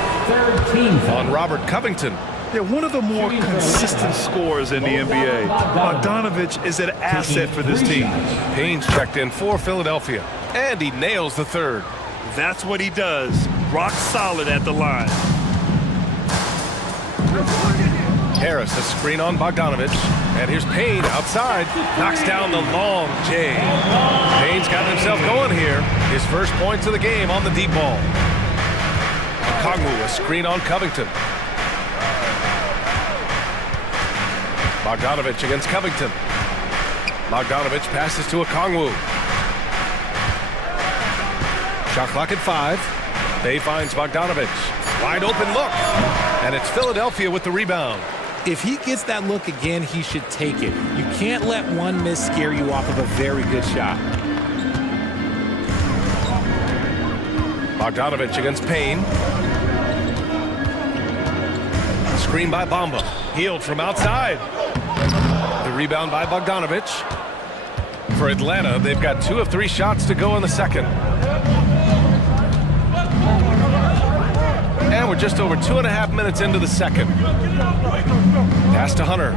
On Robert Covington. They're one of the more consistent scorers in the NBA. Bogdanovic is an asset for this team. Payne's checked in for Philadelphia, and he nails the 3rd. That's what he does. Rock solid at the line. Harris, a screen on Bogdanovic. And here's Payne outside. Knocks down the long J. Payne's got himself going here. His first points of the game on the deep ball. Okongwu, a screen on Covington. Bogdanovic against Covington. Bogdanovic passes to Okongwu. Shot clock at 5. Bay finds Bogdanovic. Wide open look. And it's Philadelphia with the rebound. If he gets that look again, he should take it. You can't let one miss scare you off of a very good shot. Bogdanovich against Payne. Screen by Bamba. Healed from outside. The rebound by Bogdanovich. For Atlanta, they've got 2 of 3 shots to go in the second. And we're just over 2.5 minutes into the second. Pass to Hunter.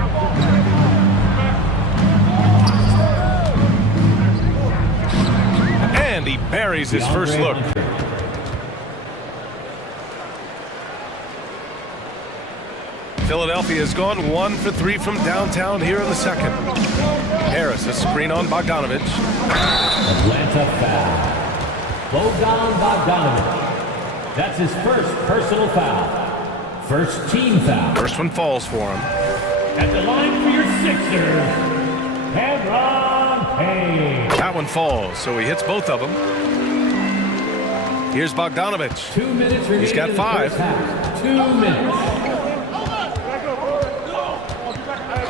And he buries his first look. Philadelphia has gone 1 for 3 from downtown here in the second. Harris, a screen on Bogdanovich. Atlanta foul. Bogdanovich. That's his first personal foul. First team foul. First one falls for him. At the line for your Sixers, Cameron Payne. That one falls, so he hits both of them. Here's Bogdanovich. 2 minutes remaining. He's got 5. 2 minutes.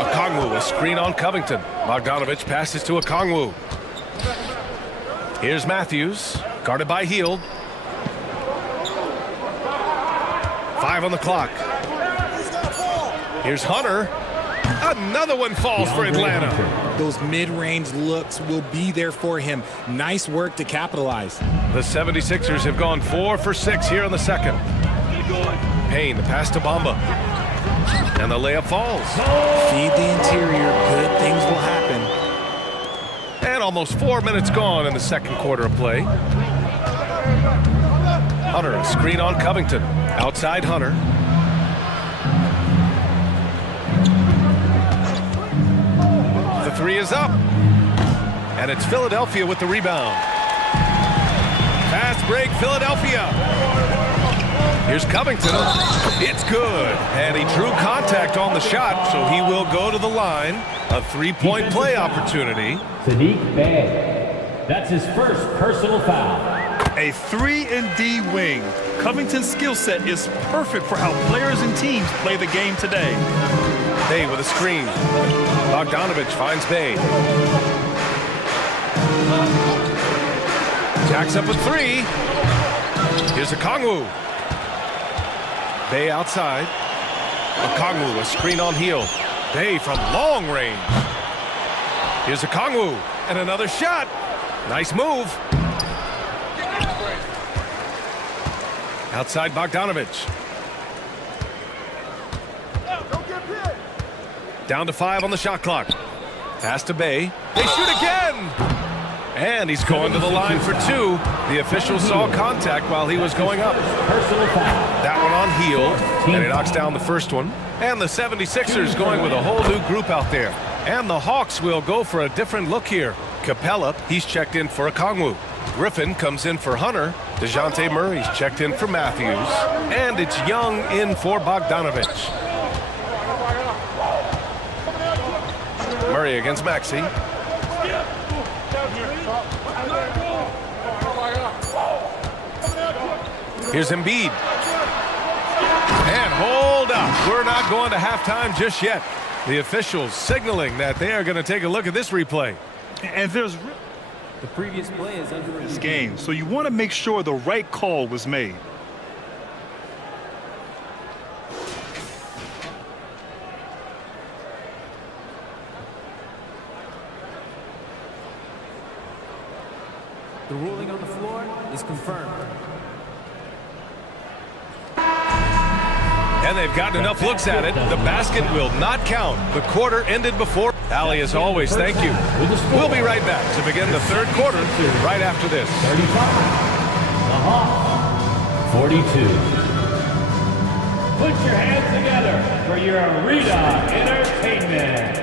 Okongwu, a screen on Covington. Bogdanovich passes to Okongwu. Here's Matthews, guarded by Hield. 5 on the clock. Here's Hunter. Another one falls for Atlanta. Those mid-range looks will be there for him. Nice work to capitalize. The 76ers have gone 4 for 6 here in the second. Payne, the pass to Bamba. And the layup falls. Feed the interior. Good things will happen. And almost 4 minutes gone in the second quarter of play. Hunter, a screen on Covington. Outside Hunter. The 3 is up. And it's Philadelphia with the rebound. Fast break, Philadelphia. Here's Covington. It's good. And he drew contact on the shot, so he will go to the line. A 3-point play opportunity. Sadiq Bey. That's his first personal foul. A 3-and-D wing. Covington's skill set is perfect for how players and teams play the game today. Bey with a screen. Bogdanovich finds Bey. Jacks up a 3. Here's Okongwu. Bey outside. Okongwu, a screen on Hield. Bey from long range. Here's Okongwu, and another shot. Nice move. Outside Bogdanovich. Down to 5 on the shot clock. Pass to Bey. They shoot again! And he's going to the line for 2. The official saw contact while he was going up. Personal foul. That one on Hield, and he knocks down the first one. And the 76ers going with a whole new group out there. And the Hawks will go for a different look here. Capella, he's checked in for Okongwu. Griffin comes in for Hunter. DeJounte Murray's checked in for Matthews. And it's Young in for Bogdanovich. Murray against Maxey. Here's Embiid. And hold up. We're not going to halftime just yet. The officials signaling that they are going to take a look at this replay. And there's the previous play is under this game, so you want to make sure the right call was made. The ruling on the floor is confirmed. And they've gotten enough looks at it. The basket will not count. The quarter ended before. Ali, as always, thank you. We'll be right back to begin the third quarter right after this. 35. The Hawks. 42. Put your hands together for your arena entertainment.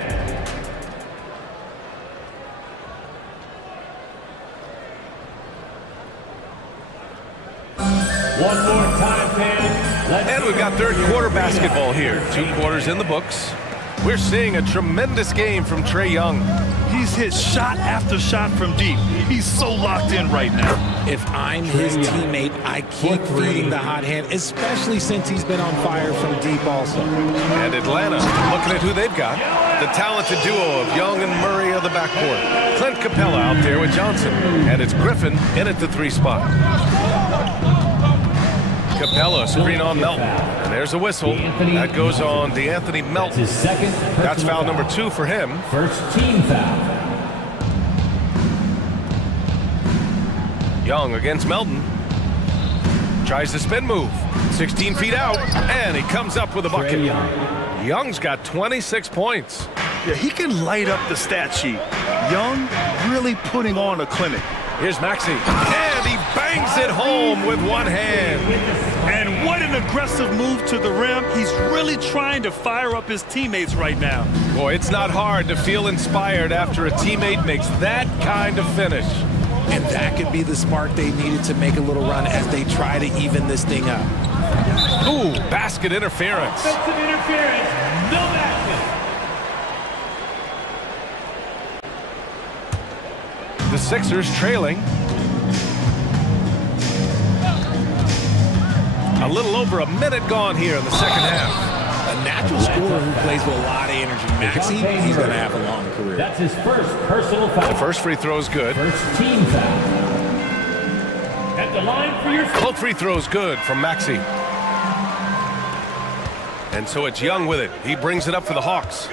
One more time, fans. And we've got third quarter basketball here. 2 quarters in the books. We're seeing a tremendous game from Trae Young. He's hit shot after shot from deep. He's so locked in right now. If I'm his teammate, I keep feeding the hot hand, especially since he's been on fire from deep also. And Atlanta, looking at who they've got. The talented duo of Young and Murray of the backcourt. Clint Capella out there with Johnson. And it's Griffin in at the 3 spot. Capella, screen on Melton. And there's a whistle. That goes on DeAnthony Melton. His second. That's foul number 2 for him. First team foul. Young against Melton. Tries the spin move. 16 feet out, and he comes up with a bucket. Young's got 26 points. Yeah, he can light up the stat sheet. Young really putting on a clinic. Here's Maxey, and he bangs it home with one hand. And what an aggressive move to the rim. He's really trying to fire up his teammates right now. Boy, it's not hard to feel inspired after a teammate makes that kind of finish. And that could be the spark they needed to make a little run as they try to even this thing up. Ooh, basket interference. Offensive interference. No basket. The Sixers trailing. A little over a minute gone here in the second half. A natural scorer who plays with a lot of energy. Maxey, he's going to have a long career. That's his first personal foul. The first free throw is good. First team foul. At the line for your... Both free throws good from Maxey. And so it's Young with it. He brings it up for the Hawks.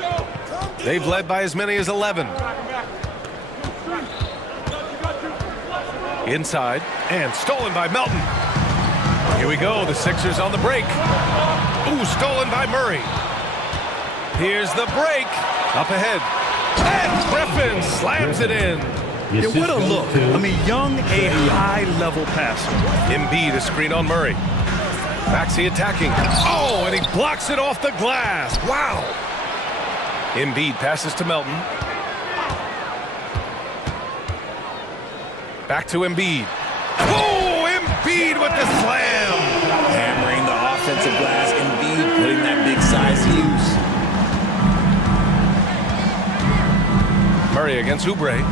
They've led by as many as 11. Inside, and stolen by Melton. Here we go, the Sixers on the break. Ooh, stolen by Murray. Here's the break. Up ahead. And Griffin slams it in. Yeah, what a look. I mean, Young, a high-level passer. Embiid, a screen on Murray. Maxey attacking. Oh, and he blocks it off the glass. Wow. Embiid passes to Melton. Back to Embiid. Oh, Embiid with the slam. Hammering the offensive glass. Embiid putting that big size to use. Murray against Oubre.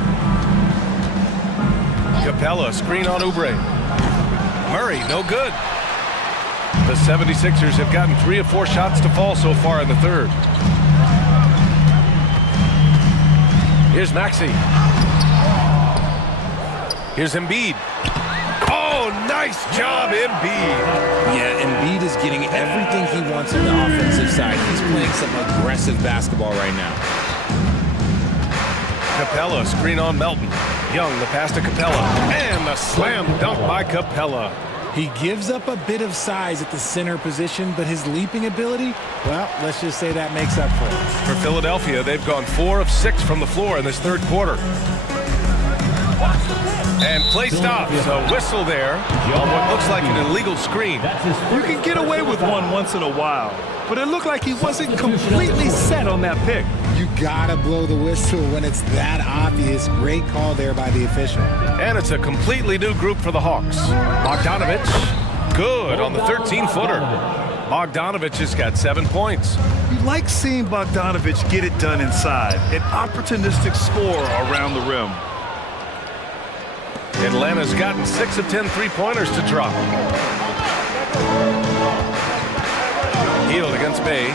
Capella, screen on Oubre. Murray, no good. The 76ers have gotten 3 of 4 shots to fall so far in the third. Here's Maxey. Here's Embiid. Oh, nice job, Embiid. Yeah, Embiid is getting everything he wants on the offensive side. He's playing some aggressive basketball right now. Capella, screen on Melton. Young, the pass to Capella. And the slam dunk by Capella. He gives up a bit of size at the center position, but his leaping ability, well, let's just say that makes up for it. For Philadelphia, they've gone 4 of 6 from the floor in this third quarter. And play stops. A whistle there on what looks like an illegal screen. You can get away with one once in a while, but it looked like he wasn't completely set on that pick. You gotta blow the whistle when it's that obvious. Great call there by the official. And it's a completely new group for the Hawks. Bogdanovich, good on the 13-footer. Bogdanovich has got 7 points. You like seeing Bogdanovich get it done inside. An opportunistic scorer around the rim. Atlanta's gotten 6 of 10 three-pointers to drop. Hield against Bay.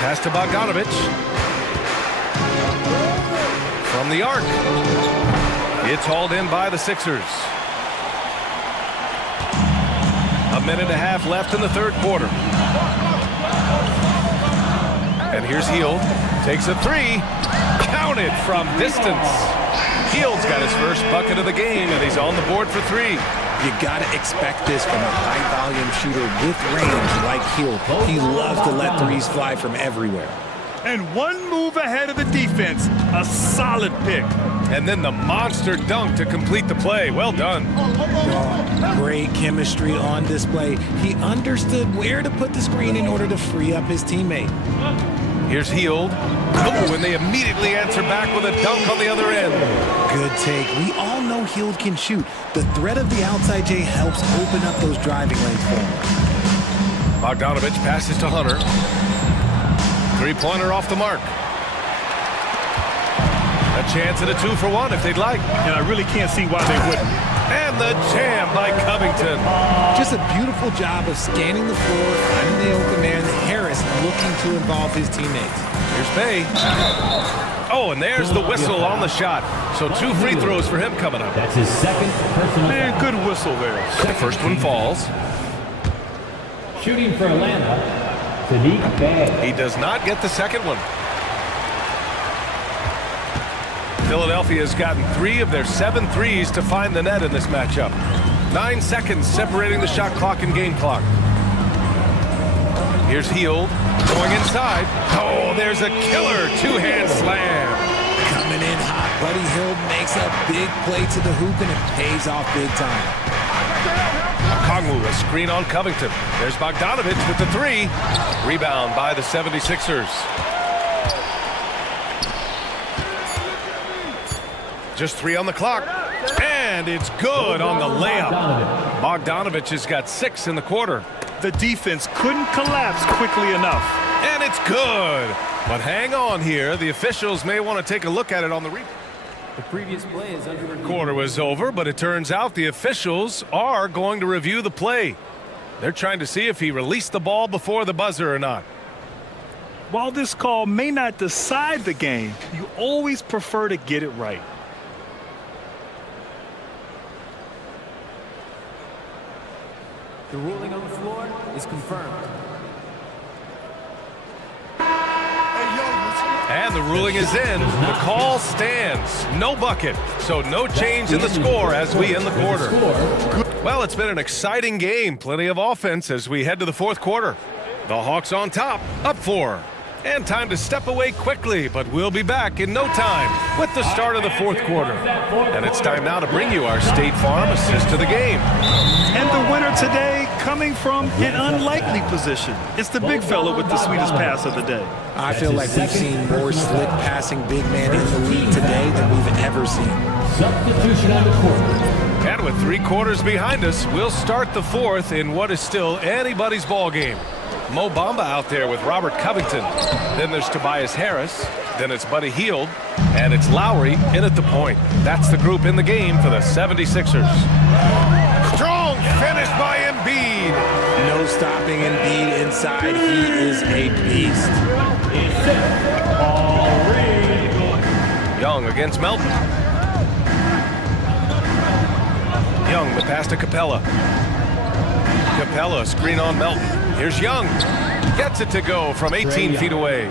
Pass to Bogdanovich. From the arc. It's hauled in by the Sixers. A minute and a half left in the third quarter. And here's Hield. Takes a 3. Counted from distance. Hield's got his first bucket of the game, and he's on the board for 3. You gotta expect this from a high-volume shooter with range like Hield. He loves to let threes fly from everywhere. And one move ahead of the defense. A solid pick. And then the monster dunk to complete the play. Well done. Oh, great chemistry on display. He understood where to put the screen in order to free up his teammate. Here's Hield. Oh, and they immediately answer back with a dunk on the other end. Good take. We all know Hield can shoot. The threat of the outside J helps open up those driving lanes for him. Bogdanovich passes to Hunter. 3-pointer off the mark. A chance at a 2-for-1 if they'd like. And I really can't see why they wouldn't. And the jam by Covington. Just a beautiful job of scanning the floor, finding the open man. Harris looking to involve his teammates. Here's Bay. Oh, and there's the whistle on the shot. So 2 free throws for him coming up. That's his second personal Man, foul. good whistle there. The first one falls. Shooting for Atlanta, Sadiq Bey. He does not get the second one. Philadelphia's gotten 3 of their 7 threes to find the net in this matchup. 9 seconds separating the shot clock and game clock. Here's Hield going inside. Oh, there's a killer 2-hand slam. Coming in hot, Buddy Hield makes a big play to the hoop, and it pays off big time. Kongwu, a screen on Covington. There's Bogdanovich with the 3. Rebound by the 76ers. Just 3 on the clock. And it's good on the layup. Bogdanovich has got 6 in the quarter. The defense couldn't collapse quickly enough. And it's good. But hang on here. The officials may want to take a look at it on the replay. The previous play is under review. Quarter was over, but it turns out the officials are going to review the play. They're trying to see if he released the ball before the buzzer or not. While this call may not decide the game, you always prefer to get it right. The ruling on the floor is confirmed. And the ruling is in. The call stands. No bucket. So no change in the score as we end the quarter. Well, it's been an exciting game. Plenty of offense as we head to the 4th quarter. The Hawks on top, up 4. And time to step away quickly, but we'll be back in no time with the start of the 4th quarter. And it's time now to bring you our State Farm assist to the game. And the winner today coming from an unlikely position. It's the big fella with the sweetest pass of the day. I feel like we've seen more slick passing big man in the league today than we've ever seen. Substitution on the court. And with 3 quarters behind us, we'll start the 4th in what is still anybody's ball game. Mo Bamba out there with Robert Covington. Then there's Tobias Harris. Then it's Buddy Hield. And it's Lowry in at the point. That's the group in the game for the 76ers. Strong finish by Embiid. No stopping Embiid inside. He is a beast. Young against Melton. Young, the pass to Capella. Capella, screen on Melton. Here's Young. Gets it to go from 18 feet away.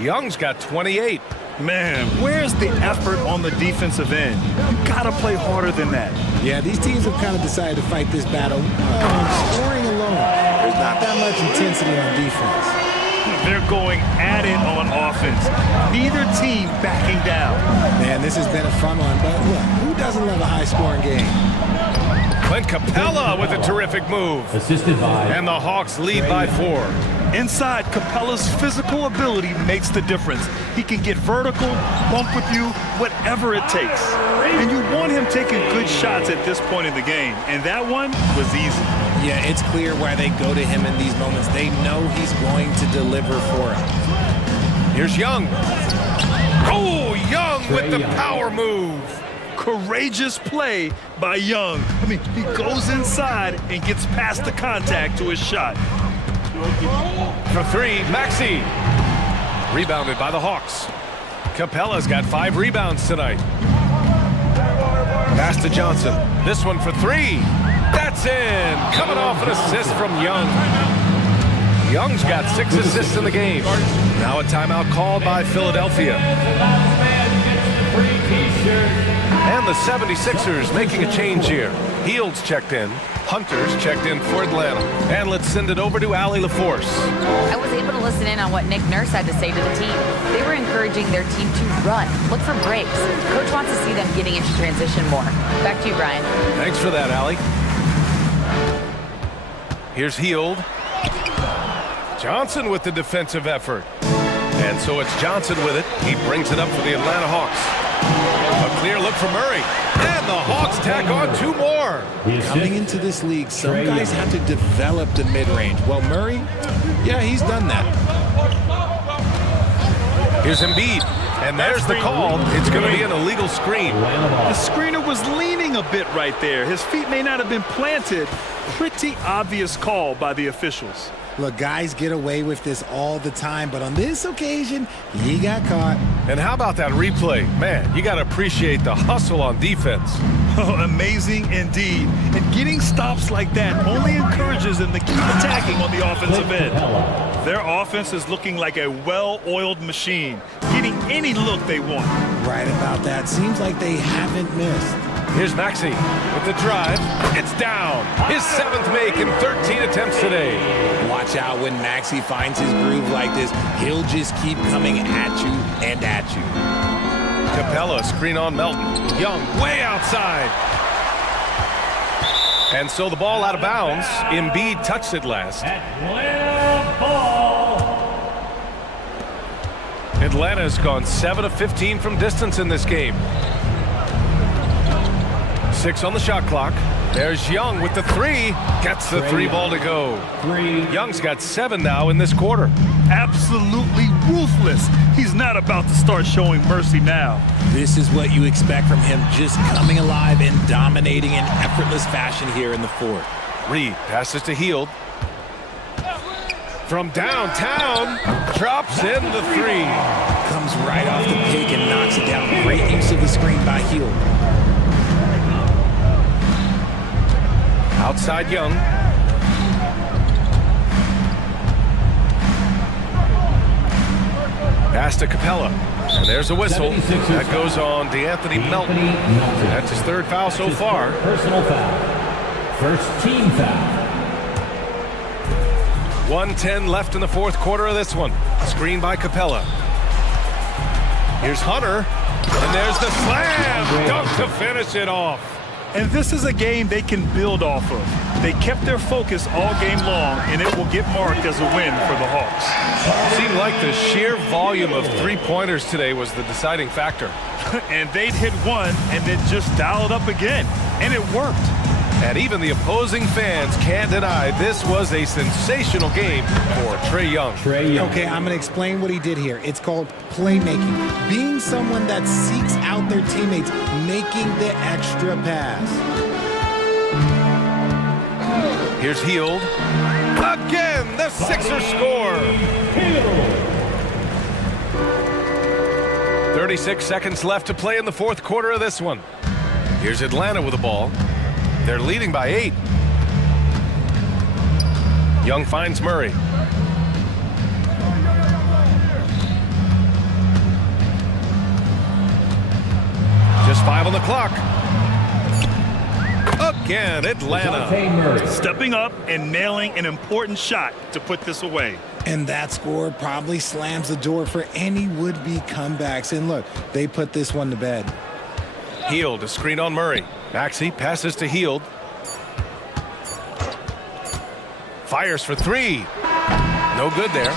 Young's got 28. Man, where's the effort on the defensive end? You gotta play harder than that. Yeah, these teams have kind of decided to fight this battle on scoring alone. There's not that much intensity on defense. They're going at it on offense. Neither team backing down. Man, this has been a fun one, but look, who doesn't love a high-scoring game? Clint Capella with a terrific move. Assisted by. And the Hawks lead by 4. Inside, Capella's physical ability makes the difference. He can get vertical, bump with you, whatever it takes. And you want him taking good shots at this point in the game. And that one was easy. Yeah, it's clear why they go to him in these moments. They know he's going to deliver for them. Here's Young. Oh, Young with the power move. Courageous play by Young. I mean, he goes inside and gets past the contact to his shot. For 3, Maxey. Rebounded by the Hawks. Capella's got 5 rebounds tonight. Pass to Johnson. This one for 3. That's in. Coming off an assist from Young. Young's got 6 assists in the game. Now a timeout called by Philadelphia. And the 76ers making a change here. Hield's checked in. Hunter's checked in for Atlanta. And let's send it over to Allie LaForce. I was able to listen in on what Nick Nurse had to say to the team. They were encouraging their team to run, look for breaks. Coach wants to see them getting into transition more. Back to you, Brian. Thanks for that, Allie. Here's Hield. Johnson with the defensive effort. And so it's Johnson with it. He brings it up for the Atlanta Hawks. A clear look for Murray. And the Hawks tack on 2 more. Coming into this league, some guys have to develop the mid-range. Well, Murray, yeah, he's done that. Here's Embiid. And there's the call. It's going to be an illegal screen. The screener was leaning a bit right there. His feet may not have been planted. Pretty obvious call by the officials. Look, guys get away with this all the time, but on this occasion, he got caught. And how about that replay? Man, you got to appreciate the hustle on defense. Oh, amazing indeed. And getting stops like that only encourages them to keep attacking on the offensive end. Their offense is looking like a well-oiled machine, getting any look they want. Right about that. Seems like they haven't missed. Here's Maxey with the drive. It's down. His 7th make in 13 attempts today. Watch out when Maxey finds his groove like this. He'll just keep coming at you and at you. Capella, screen on Melton. Young, way outside. And so the ball out of bounds. Embiid touched it last. Atlanta ball. Atlanta's gone 7 of 15 from distance in this game. 6 on the shot clock. There's Young with the 3. Gets the 3 ball to go. Young's got 7 now in this quarter. Absolutely ruthless. He's not about to start showing mercy now. This is what you expect from him, just coming alive and dominating in effortless fashion here in the fourth. Reed passes to Hield. From downtown, drops in the 3. Comes right off the pick and knocks it down. Great use of the screen by Hield. Outside Young. Pass to Capella. And there's a whistle. That goes on DeAnthony Melton. That's his 3rd foul so far. Personal foul. First team foul. 1:10 left in the 4th quarter of this one. Screen by Capella. Here's Hunter. And there's the slam. Dunk to finish it off. And this is a game they can build off of. They kept their focus all game long, and it will get marked as a win for the Hawks. Seemed like the sheer volume of 3-pointers today was the deciding factor. And they'd hit one and then just dial it up again. And it worked. And even the opposing fans can't deny this was a sensational game for Trae Young. Okay, I'm going to explain what he did here. It's called playmaking. Being someone that seeks out their teammates, making the extra pass. Here's Hield. Again, the Sixers score. 36 seconds left to play in the 4th quarter of this one. Here's Atlanta with the ball. They're leading by 8. Young finds Murray. Just 5 on the clock. Again, Atlanta. Stepping up and nailing an important shot to put this away. And that score probably slams the door for any would-be comebacks. And look, they put this one to bed. Hield, a screen on Murray. Maxey passes to Hield. Fires for 3. No good there.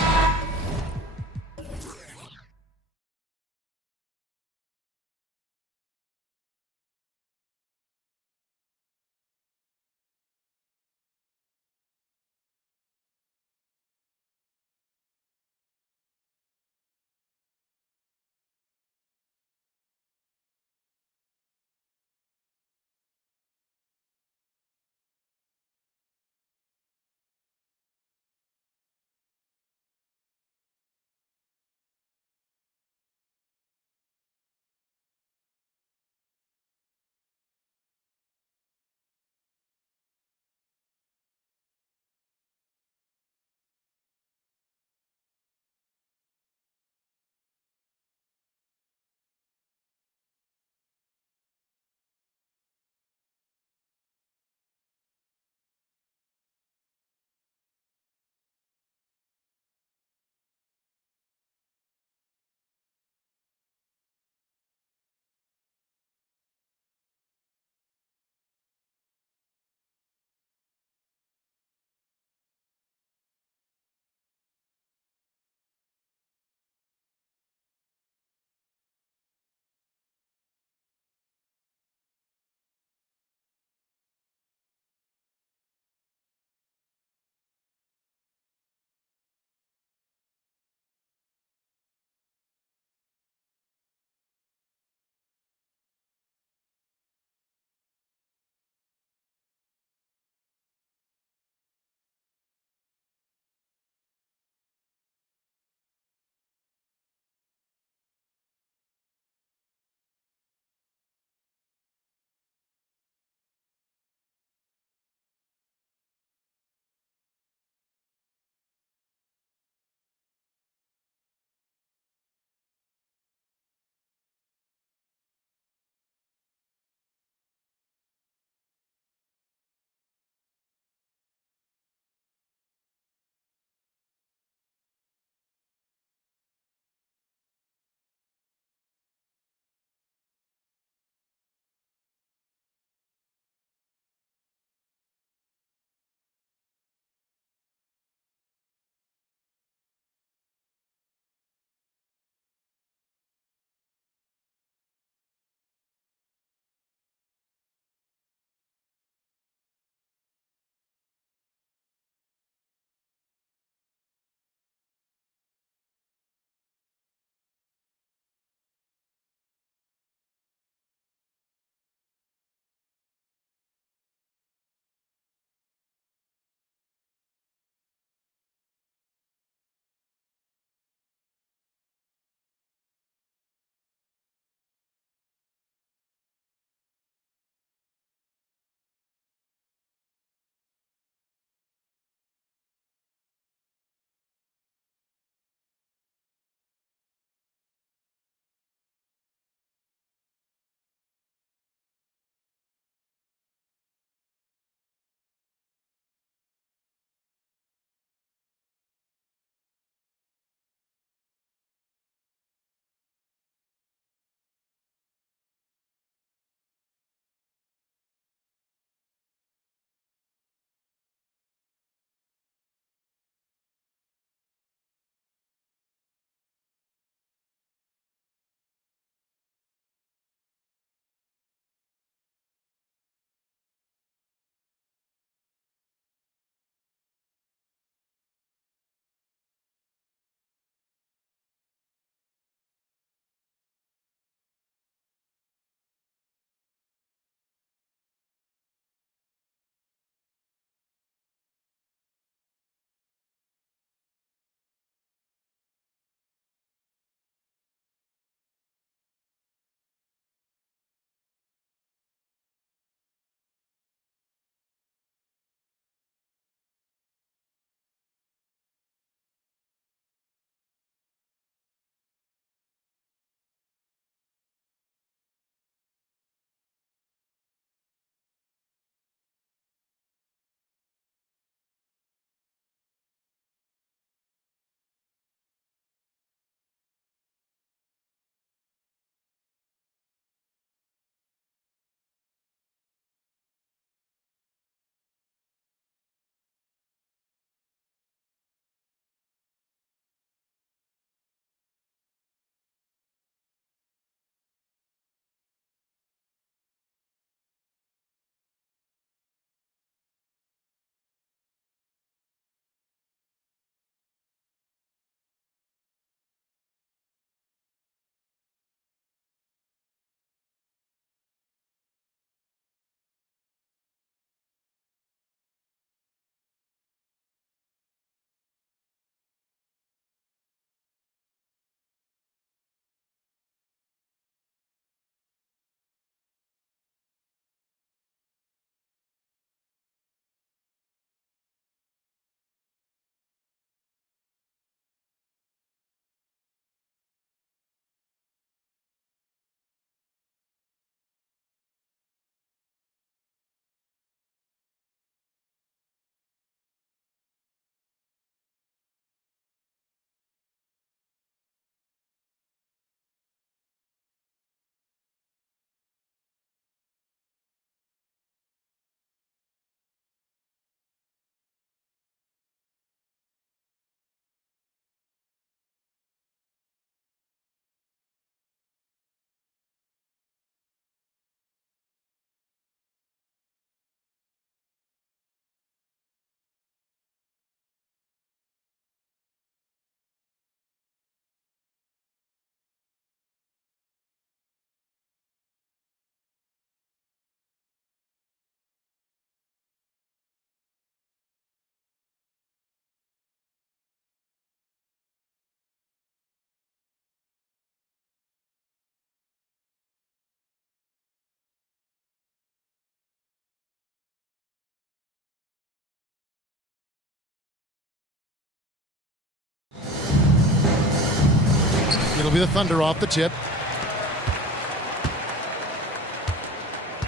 be the Thunder off the tip.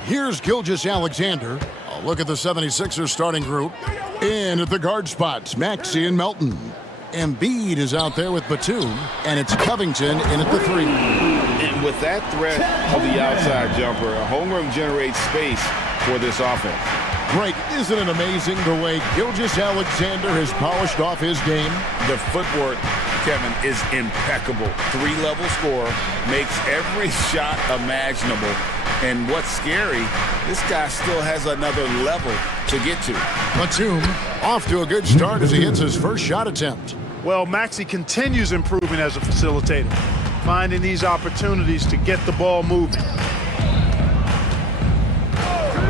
Here's Gilgeous Alexander. A look at the 76ers starting group. In at the guard spots, Maxey and Melton. Embiid is out there with Batum, and it's Covington in at the 3. And with that threat of the outside jumper, Holmgren generates space for this offense. Greg, isn't it amazing the way Gilgeous Alexander has polished off his game? The footwork, Kevin, is impeccable. 3-level scorer, makes every shot imaginable. And what's scary, this guy still has another level to get to. Batum off to a good start as he hits his first shot attempt. Well, Maxey continues improving as a facilitator, finding these opportunities to get the ball moving.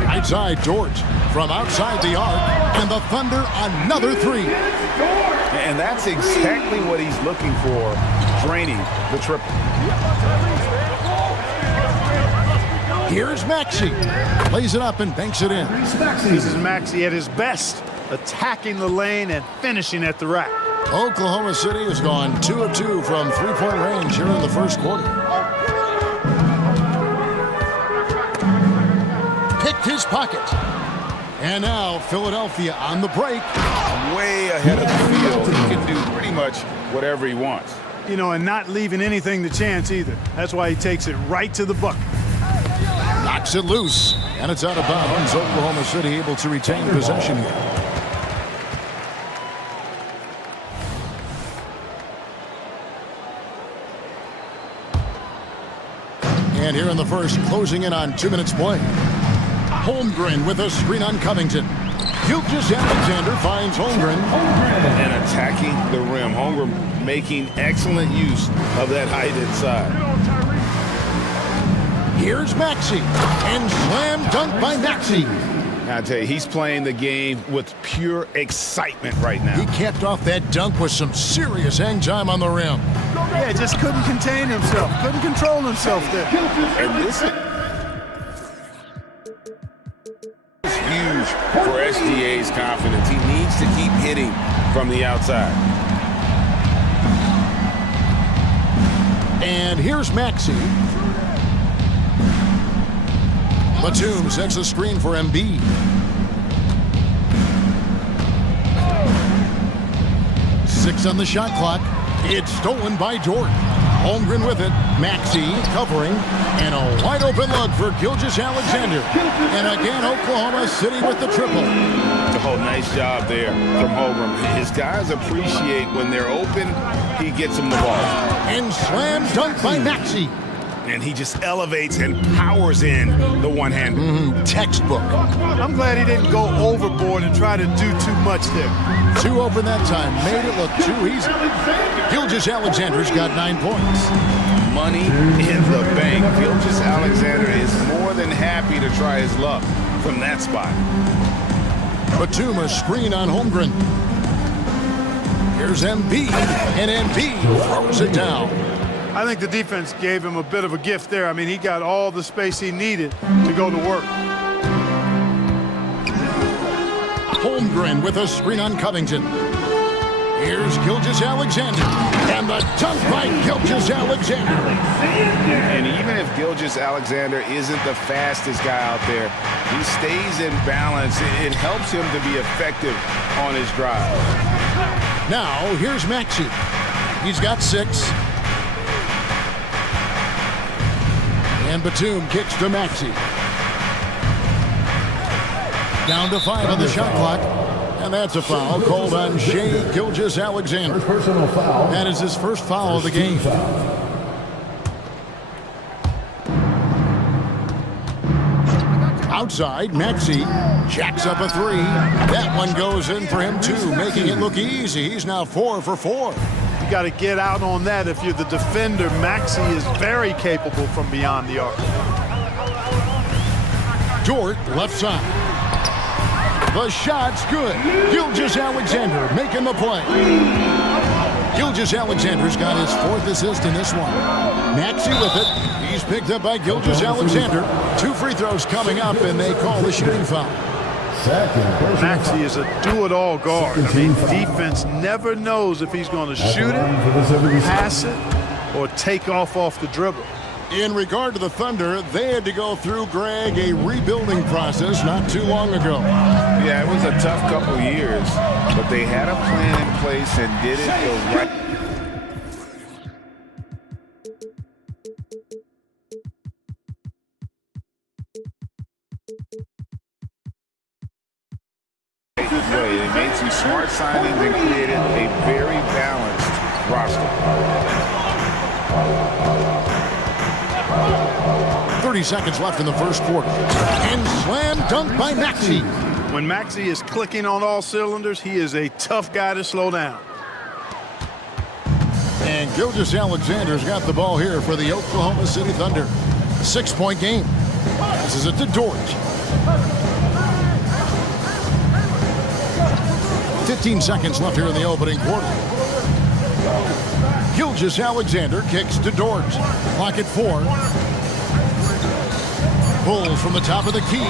Right side, Dort from outside the arc, and the Thunder another 3. And that's exactly what he's looking for, draining the triple. Here's Maxey. Plays it up and banks it in. This is Maxey at his best, attacking the lane and finishing at the rack. Oklahoma City has gone 2 of 2 from three-point range here in the first quarter. Picked his pocket. And now Philadelphia on the break. Way ahead of the field. He can do pretty much whatever he wants. You know, and not leaving anything to chance either. That's why he takes it right to the bucket. Knocks it loose, and it's out of bounds. Oklahoma City able to retain possession here. And here in the first, closing in on 2 minutes play. Holmgren with a screen on Covington. Gilgeous Alexander finds Holmgren. And attacking the rim. Holmgren making excellent use of that height inside. Here's Maxey, and slam dunk by Maxey. I tell you, he's playing the game with pure excitement right now. He capped off that dunk with some serious hang time on the rim. Yeah, just couldn't contain himself, couldn't control himself there. And this is huge for SGA's confidence. He needs to keep hitting from the outside. And here's Maxey. Batum sets a screen for Embiid. Six on the shot clock. It's stolen by Dort. Holmgren with it. Maxey covering. And a wide open look for Gilgeous Alexander. And again, Oklahoma City with the triple. Oh, nice job there from Holmgren. His guys appreciate when they're open, he gets them the ball. And slam dunk by Maxey. And he just elevates and powers in the one-hand. Textbook. I'm glad he didn't go overboard and try to do too much there. Too open that time. Made it look too easy. Gilgeous Alexander's got 9 points. Money in the bank. Gilgeous Alexander is more than happy to try his luck from that spot. Batum a screen on Holmgren. Here's Embiid, and Embiid throws it down. I think the defense gave him a bit of a gift there. I mean, he got all the space he needed to go to work. Holmgren with a screen on Covington. Here's Gilgeous Alexander. And the dunk by Gilgeous Alexander. And even if Gilgeous Alexander isn't the fastest guy out there, he stays in balance. It helps him to be effective on his drive. Now, here's Maxey. He's got 6. And Batum kicks to Maxey. Down to 5 on the shot clock. And that's a foul called on Shai Gilgeous Alexander. Personal foul. That is his first foul of the game. Outside, Maxey jacks up a 3. That one goes in for him too, making it look easy. He's now 4 for 4. You got to get out on that if you're the defender. Maxey is very capable from beyond the arc. Dort, left side. The shot's good. Gilgeous Alexander making the play. Gilgeous Alexander's got his 4th assist in this one. Maxey with it. He's picked up by Gilgeous Alexander. 2 free throws coming up, and they call the shooting foul. Maxey is a do-it-all guard. I mean, defense never knows if he's going to shoot it, pass it, or take off the dribble. In regard to the Thunder, they had to go through, Greg, a rebuilding process not too long ago. Yeah, it was a tough couple years, but they had a plan in place and did it the right way. They made some smart signings and created a very balanced roster. 30 seconds left in the first quarter. And slam dunk by Maxey. When Maxey is clicking on all cylinders, he is a tough guy to slow down. And Gilgeous-Alexander's got the ball here for the Oklahoma City Thunder. 6-point game. Passes it to Dort. 15 seconds left here in the opening quarter. Gilgeous-Alexander kicks to Dort. Clock at 4. Pulls from the top of the key.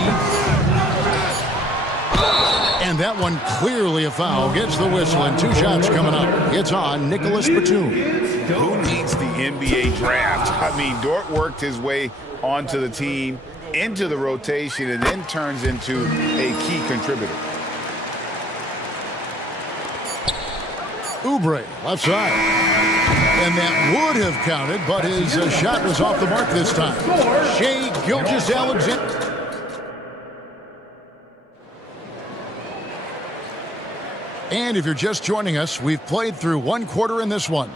And that one clearly a foul. Gets the whistle and 2 shots coming up. It's on Nicholas Batum. Who needs the NBA draft? I mean, Dort worked his way onto the team, into the rotation, and then turns into a key contributor. Oubre, left side. And that would have counted, but his shot was off the mark this time. Shai Gilgeous-Alexander. And if you're just joining us, we've played through 1 quarter in this one.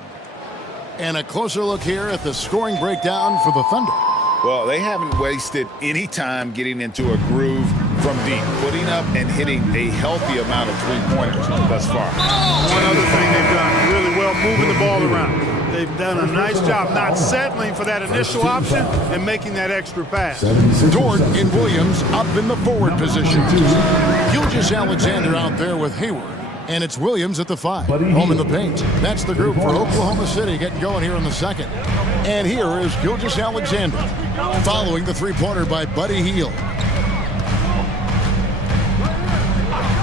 And a closer look here at the scoring breakdown for the Thunder. Well, they haven't wasted any time getting into a groove from deep, putting up and hitting a healthy amount of three-pointers thus far. One other thing they've done really well, moving the ball around. They've done a nice job not settling for that initial option and making that extra pass. Dort and Williams up in the forward position. Gilgeous-Alexander out there with Hayward. And it's Williams at the 5. Home in the paint. That's the group for Oklahoma City getting going here in the second. And here is Gilgeous-Alexander following the three-pointer by Buddy Hield.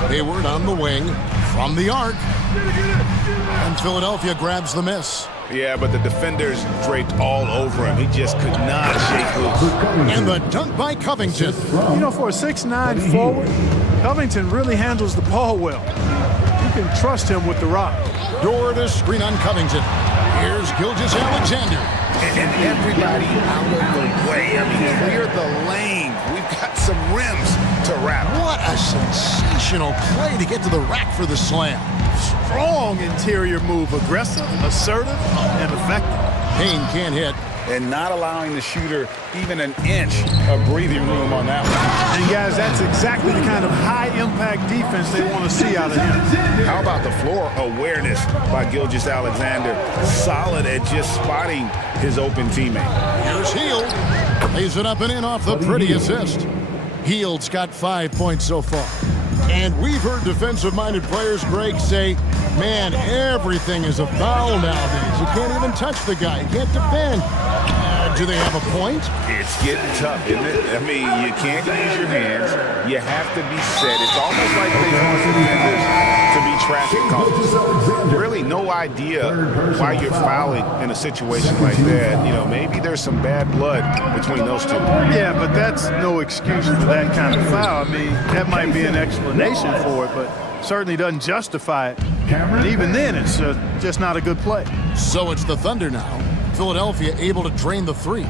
Hayward on the wing from the arc. And Philadelphia grabs the miss. Yeah, but the defenders draped all over him. He just could not shake loose. And the dunk by Covington. You know, for a 6'9" forward, Covington really handles the ball well. You can trust him with the rock. Dort is screen on Covington. Here's Gilgeous-Alexander. And everybody out of the way. I mean, clear the lane. We've got some rims to wrap. What a sensational play to get to the rack for the slam. Strong interior move, aggressive, assertive, and effective. Payne can't hit. And not allowing the shooter even an inch of breathing room on that one. And guys, that's exactly the kind of high-impact defense they want to see out of him. How about the floor awareness by Gilgeous-Alexander? Solid at just spotting his open teammate. Here's Hield. Lays it up and in off the pretty assist. Hield's got 5 points so far. And we've heard defensive-minded players, Greg, say, man, everything is a foul nowadays. You can't even touch the guy. You can't defend. Do they have a point? It's getting tough, isn't it? I mean, you can't use your hands. You have to be set. It's almost like they want defenders to be traffic cones. Really no idea why you're fouling in a situation like that. You know, maybe there's some bad blood between those two. Yeah, but that's no excuse for that kind of foul. I mean, that might be an explanation for it, but certainly doesn't justify it. And even then, it's just not a good play. So it's the Thunder now. Philadelphia able to drain the 3.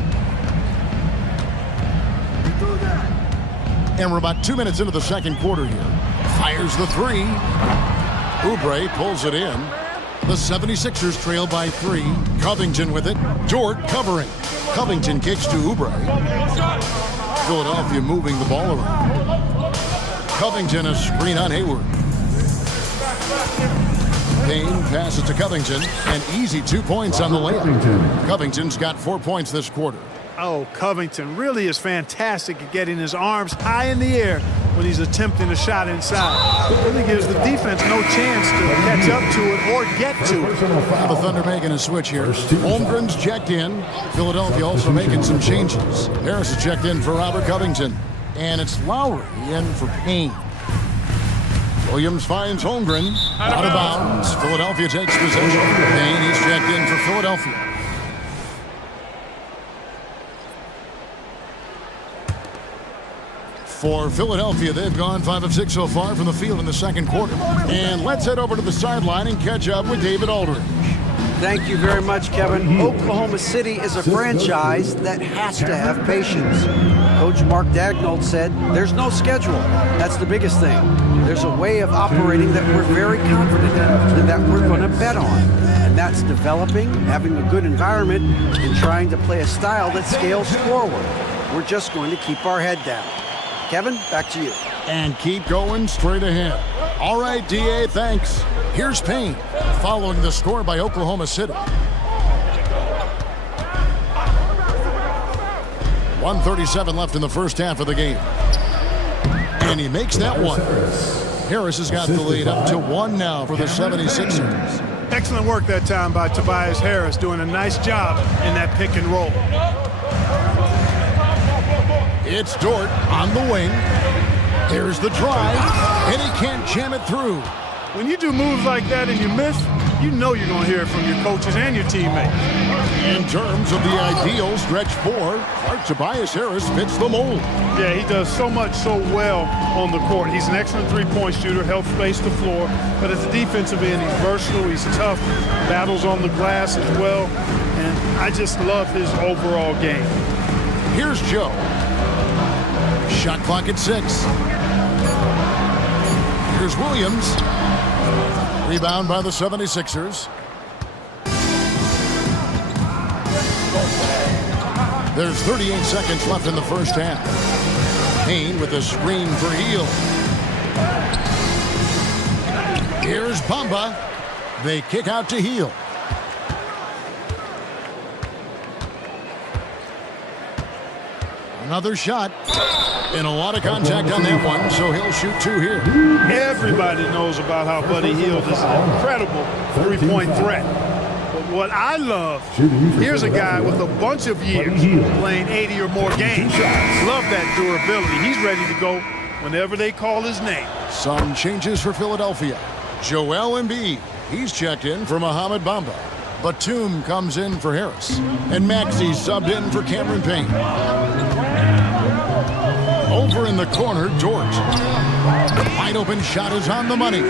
And we're about 2 minutes into the second quarter here. Fires the 3. Oubre pulls it in. The 76ers trail by 3. Covington with it. Dort covering. Covington kicks to Oubre. Philadelphia moving the ball around. Covington a screen on Hayward. Payne passes to Covington. An easy 2 points on the layup. Covington's got 4 points this quarter. Oh, Covington really is fantastic at getting his arms high in the air when he's attempting a shot inside. It really gives the defense no chance to catch up to it or get to it. The Thunder making a switch here. Holmgren's checked in. Philadelphia also making some changes. Harris is checked in for Robert Covington. And it's Lowry in for Payne. Williams finds Holmgren. Out of bounds. Philadelphia takes possession. Payne, he's checked in for Philadelphia. For Philadelphia, they've gone 5 of 6 so far from the field in the second quarter. And let's head over to the sideline and catch up with David Aldridge. Thank you very much, Kevin. Oklahoma City is a franchise that has to have patience. Coach Mark Daigneault said there's no schedule. That's the biggest thing. There's a way of operating that we're very confident in and that we're going to bet on. And that's developing, having a good environment, and trying to play a style that scales forward. We're just going to keep our head down. Kevin, back to you. And keep going straight ahead. All right, DA, thanks. Here's Payne, following the score by Oklahoma City. 1:37 left in the first half of the game. And he makes that one. Harris has got the lead up to 1 now for the 76ers. Excellent work that time by Tobias Harris, doing a nice job in that pick and roll. It's Dort on the wing. There's the drive, and he can't jam it through. When you do moves like that and you miss, you know you're going to hear it from your coaches and your teammates. In terms of the ideal stretch 4, Tobias Harris fits the mold. Yeah, he does so much so well on the court. He's an excellent three-point shooter, helps space the floor, but as a defensive end, he's versatile, he's tough, battles on the glass as well, and I just love his overall game. Here's Joe. Shot clock at 6. Here's Williams. Rebound by the 76ers. There's 38 seconds left in the first half. Payne with a screen for Hill. Here's Bamba. They kick out to Hill. Another shot. And a lot of contact on that one, so he'll shoot 2 here. Everybody knows about how Buddy Hield is an incredible three-point threat. But what I love, here's a guy with a bunch of years playing 80 or more games. Love that durability. He's ready to go whenever they call his name. Some changes for Philadelphia. Joel Embiid, he's checked in for Mohamed Bamba. Batum comes in for Harris. And Maxey subbed in for Cameron Payne. Over in the corner, Dort. Wide open shot is on the money.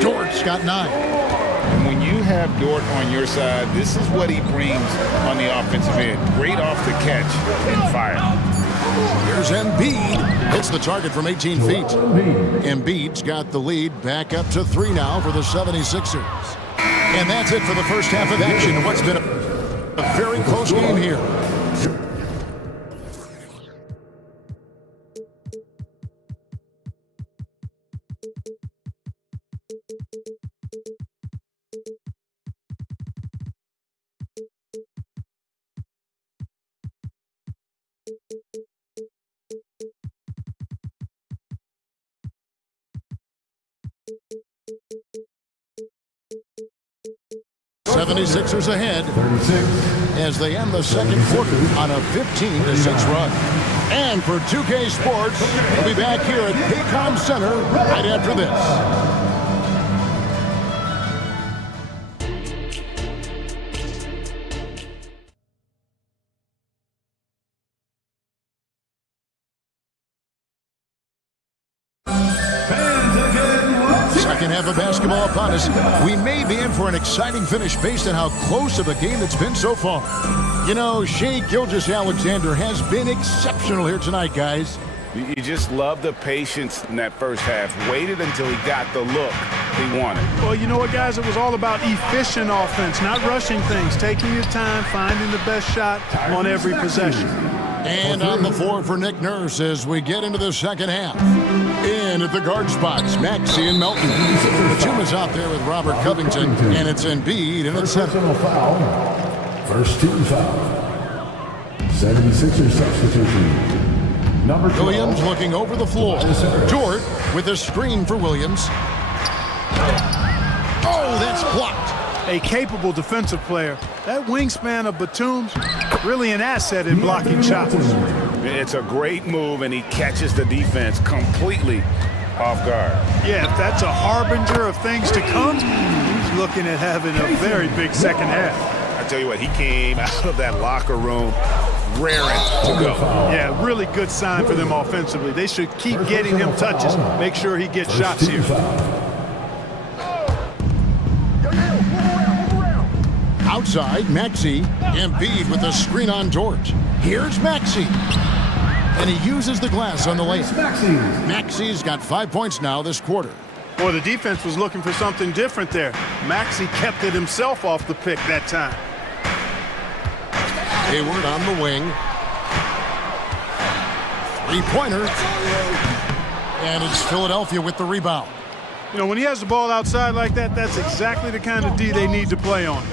Dort's got 9. And when you have Dort on your side, this is what he brings on the offensive end. Great off the catch and fire. Here's Embiid. Hits the target from 18 feet. Embiid's got the lead back up to 3 now for the 76ers. And that's it for the first half of action in what's been a very close game here. '76ers ahead as they end the second quarter on a 15-6 run. And for 2K Sports, we'll be back here at Paycom Center right after this. Second half of basketball upon us. We may be in for an exciting finish based on how close of a game it's been so far. You know, Shai Gilgeous-Alexander has been exceptional here tonight, guys. You just love the patience in that first half. Waited until he got the look he wanted. Well, you know what, guys? It was all about efficient offense, not rushing things, taking your time, finding the best shot on every possession. And on the floor for Nick Nurse as we get into the second half. In at the guard spots, Maxey and Melton. Batum is out there with Robert Covington, and it's Embiid in at center. First team foul. 76ers substitution. Number 12. Williams looking over the floor. Dort with a screen for Williams. Oh, that's blocked. A capable defensive player. That wingspan of Batum's really an asset in blocking shots. It's a great move, and he catches the defense completely off guard. Yeah, if that's a harbinger of things to come, he's looking at having a very big second half. I tell you what, he came out of that locker room raring to go. Yeah, really good sign for them offensively. They should keep getting him touches. Make sure he gets shots here. Outside, Maxey. Embiid with a screen on George. Here's Maxey. And he uses the glass on the layup. Maxey's got 5 points now this quarter. Boy, the defense was looking for something different there. Maxey kept it himself off the pick that time. Hayward on the wing. Three-pointer. And it's Philadelphia with the rebound. You know, when he has the ball outside like that, that's exactly the kind of D they need to play on.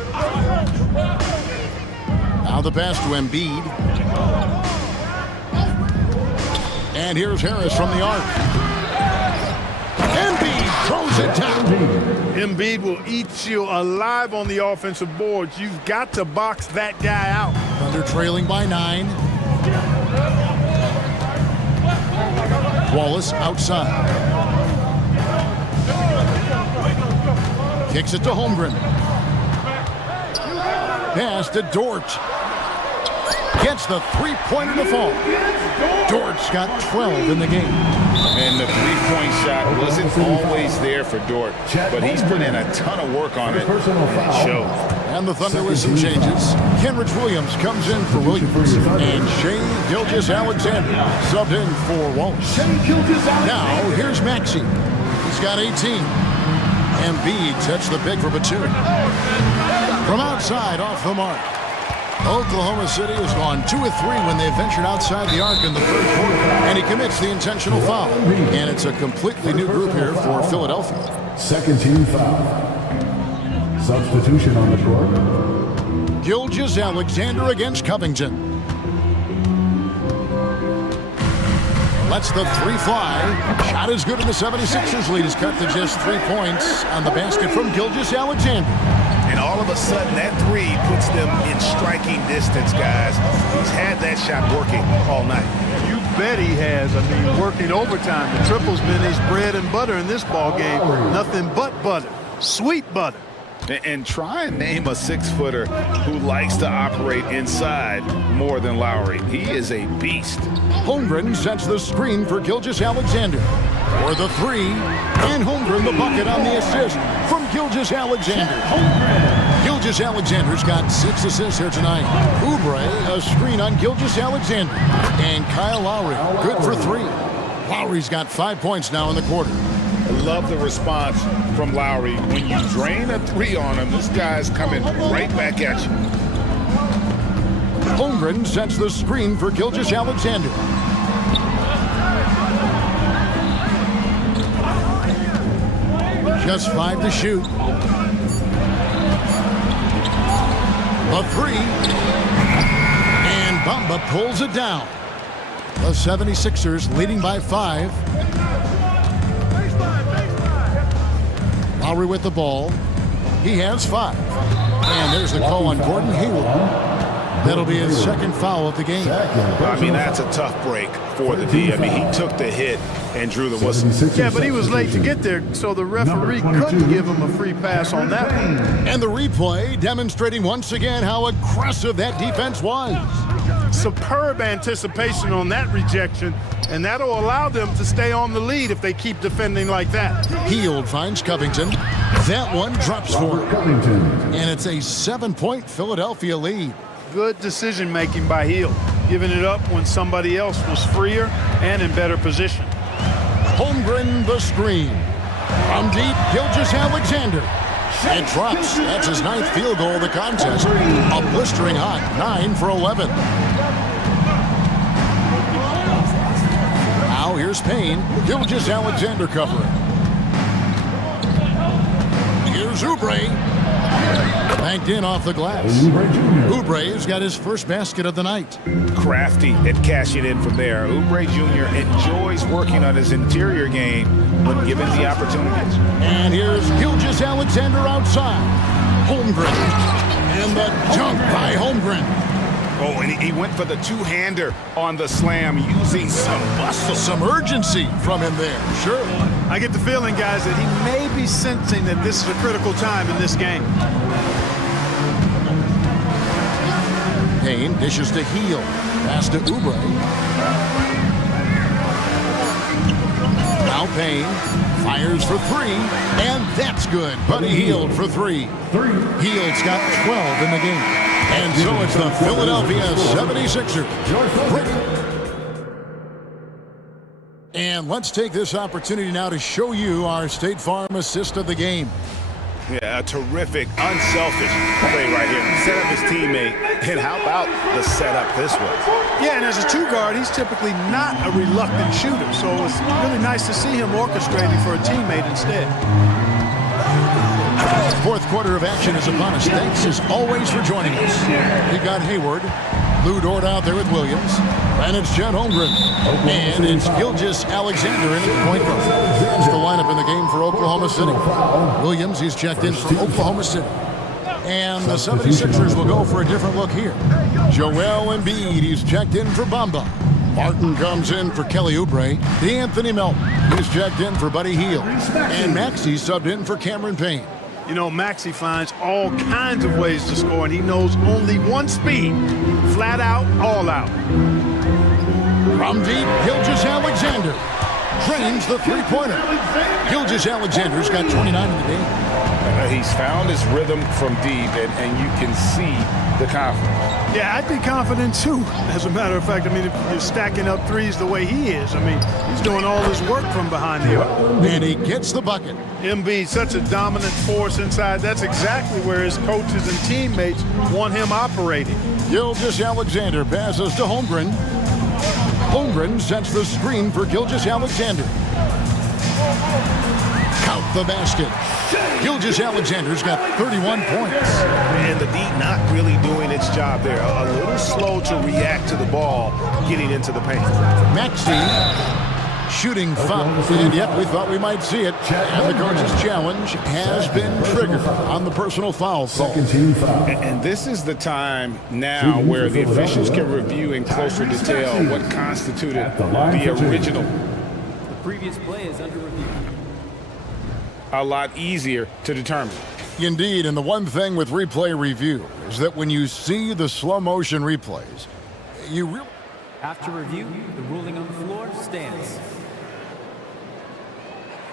Now the pass to Embiid. And here's Harris from the arc. Embiid throws it down. Embiid will eat you alive on the offensive boards. You've got to box that guy out. Thunder trailing by 9. Wallace outside. Kicks it to Holmgren. Pass to Dort. Gets the three-pointer to fall. Dort's got 12 in the game. And the three-point shot wasn't always there for Dort, but he's put in a ton of work on it, and it shows. And the Thunder with some changes. Kenrich Williams comes in for Williams. And Shea Gilgeous-Alexander subbed in for Wallace. Now, here's Maxey. He's got 18. Embiid sets the big for Batum. From outside, off the mark. Oklahoma City has gone 2 of 3 when they ventured outside the arc in the third quarter. And he commits the intentional foul. And it's a completely new group here for Philadelphia. Second team foul. Substitution on the court. Gilgeous-Alexander against Covington. Lets the three fly. Shot is good, and the 76ers lead is cut to just 3 points on the basket from Gilgeous-Alexander. And all of a sudden, that three puts them in striking distance, guys. He's had that shot working all night. You bet he has. I mean, working overtime. The triple's been his bread and butter in this ball game. Nothing but butter. Sweet butter. And try and name a 6-footer who likes to operate inside more than Lowry. He is a beast. Holmgren sets the screen for Gilgeous-Alexander. For the three, and Holmgren the bucket on the assist from Gilgeous-Alexander. Gilgeous-Alexander's got 6 assists here tonight. Oubre, a screen on Gilgeous-Alexander. And Kyle Lowry, good for 3. Lowry's got 5 points now in the quarter. I love the response from Lowry. When you drain a three on him, this guy's coming right back at you. Holmgren sets the screen for Gilgeous-Alexander. Just 5 to shoot. The three. And Bamba pulls it down. The 76ers leading by 5. Lowry with the ball. He has 5. And there's the call on Gordon Hayward. That'll be his second foul of the game. I mean, that's a tough break for the D. I mean, he took the hit and drew the whistle. Yeah, but he was late to get there, so the referee couldn't give him a free pass on that one. And the replay demonstrating once again how aggressive that defense was. Superb anticipation on that rejection, and that'll allow them to stay on the lead if they keep defending like that. Hield finds Covington. That one drops for him. And it's a 7-point Philadelphia lead. Good decision-making by Hield, giving it up when somebody else was freer and in better position. Holmgren the screen. From deep, Gilgeous-Alexander. It drops. That's his 9th field goal of the contest. A blistering hot 9 for 11. Now here's Payne. Gilgeous-Alexander covering. Here's Oubre. Banked in off the glass. Oubre's got his first basket of the night. Crafty at cashing in from there. Oubre Jr. enjoys working on his interior game when given the opportunities. And here's Gilgeous-Alexander outside. Holmgren. And the dunk by Holmgren. Oh, and he went for the two-hander on the slam, using some muscle. Some urgency from him there, sure. I get the feeling, guys, that he may be sensing that this is a critical time in this game. Payne dishes to Heel. Pass to Oubre. Now Payne fires for three, and that's good. Buddy Hield for three. Hield's got 12 in the game. And so it's the Philadelphia 76ers. And let's take this opportunity now to show you our State Farm assist of the game. Yeah, a terrific, unselfish play right here. Set up his teammate, and how about the setup this was? Yeah, and as a two guard, he's typically not a reluctant shooter, so it's really nice to see him orchestrating for a teammate instead. Fourth quarter of action is upon us. Thanks as always for joining us. We got Hayward, Lou Dort out there with Williams, and it's Chet Holmgren, and it's Gilgeous Alexander in at point guard. That's the lineup in the game for Oklahoma City. Williams, he's checked in for Oklahoma City. And the 76ers will go for a different look here. Joel Embiid, he's checked in for Bamba. Martin comes in for Kelly Oubre. D'Anthony Melton, he's checked in for Buddy Hield. And Maxey subbed in for Cameron Payne. You know, Maxey finds all kinds of ways to score, and he knows only one speed. Flat out, all out. From deep, Gilgeous Alexander trains the three-pointer. Gilgeous Alexander's got 29 in the game. He's found his rhythm from deep, and you can see the confidence. Yeah, I'd be confident too. As a matter of fact, I mean, if you're stacking up threes the way he is, I mean, he's doing all his work from behind the arc. And he gets the bucket. Embiid, such a dominant force inside. That's exactly where his coaches and teammates want him operating. Gilgeous Alexander passes to Holmgren. Holmgren sets the screen for Gilgeous Alexander. Count the basket. Gilgeous Alexander's got 31 points. And the D not really doing its job there. A little slow to react to the ball getting into the paint. Maxey shooting foul. And yep, we thought we might see it. And the coach's challenge has been triggered on the personal foul call. And this is the time now where the officials can review in closer detail what constituted the original. The previous play is under review. A lot easier to determine. Indeed, and the one thing with replay review is that when you see the slow motion replays, you really... After review, the ruling on the floor stands.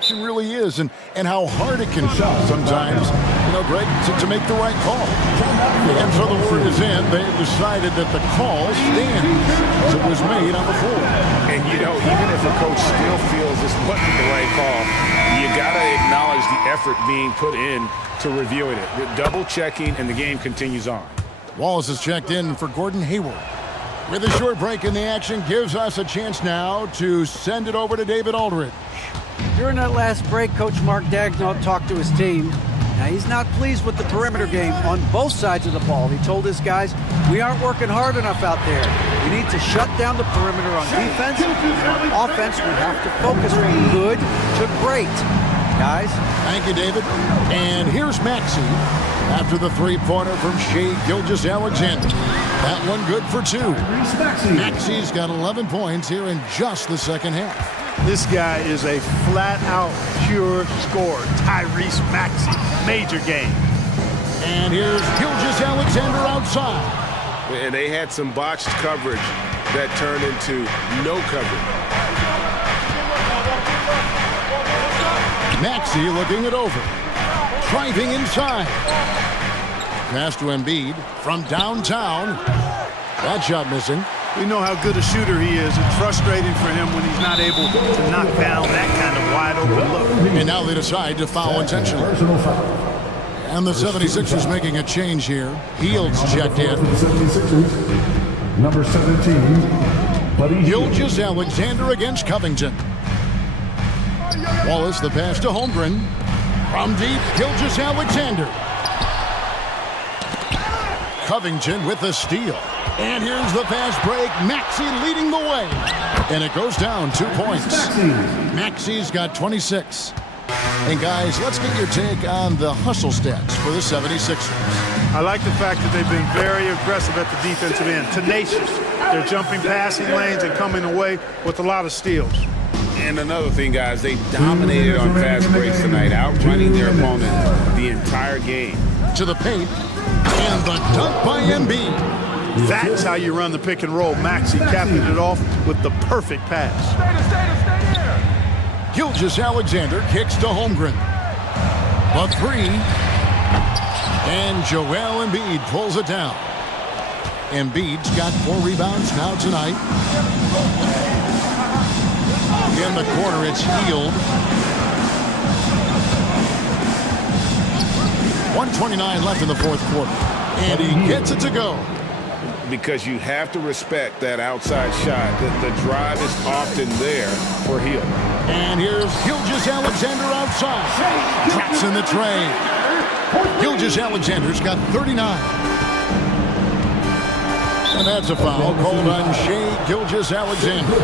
It really is, and how hard it can be sometimes, you know, Greg, to make the right call. And so the word is in. They have decided that the call stands as it was made on the floor. And, you know, even if a coach still feels this wasn't the right call, you got to acknowledge the effort being put in to reviewing it. Double checking, and the game continues on. Wallace is checked in for Gordon Hayward. With a short break in the action, gives us a chance now to send it over to David Aldridge. During that last break, Coach Mark Daigneault talked to his team. Now, he's not pleased with the perimeter game on both sides of the ball. He told his guys, we aren't working hard enough out there. We need to shut down the perimeter on defense. And on offense, we have to focus from good to great. Guys. Thank you, David. And here's Maxey after the three-pointer from Shai Gilgeous-Alexander. That one good for two. Maxey's got 11 points here in just the second half. This guy is a flat-out pure scorer. Tyrese Maxey, major game. And here's Gilgeous-Alexander outside. And they had some botched coverage that turned into no coverage. Maxey looking it over. Driving inside. Pass to Embiid from downtown. That shot missing. We know how good a shooter he is. It's frustrating for him when he's not able to knock down that kind of wide open look. And now they decide to foul intentionally. And the 76ers making a change here. Hield's checked in. Number 17, Buddy Gilgeous-Alexander against Covington. Wallace, the pass to Holmgren. From deep, Gilgeous-Alexander. Covington with the steal. And here's the fast break. Maxey leading the way. And it goes down 2 points. Maxey's got 26. And guys, let's get your take on the hustle stats for the 76ers. I like the fact that they've been very aggressive at the defensive end. Tenacious. They're jumping passing lanes and coming away with a lot of steals. And another thing, guys, they dominated on fast breaks tonight, outrunning their opponent the entire game. To the paint. And the dunk by Embiid. That's how you run the pick and roll. Maxey capping it off with the perfect pass. Gilgeous-Alexander kicks to Holmgren. A three. And Joel Embiid pulls it down. Embiid's got 4 rebounds now tonight. In the corner, it's Hield. 1:29 left in the fourth quarter. And he gets it to go. Because you have to respect that outside shot. The drive is often there for Hield. And here's Gilgeous-Alexander outside. Drops in the tray. Gilgeous-Alexander's got 39. And that's a foul called on Shai Gilgeous-Alexander.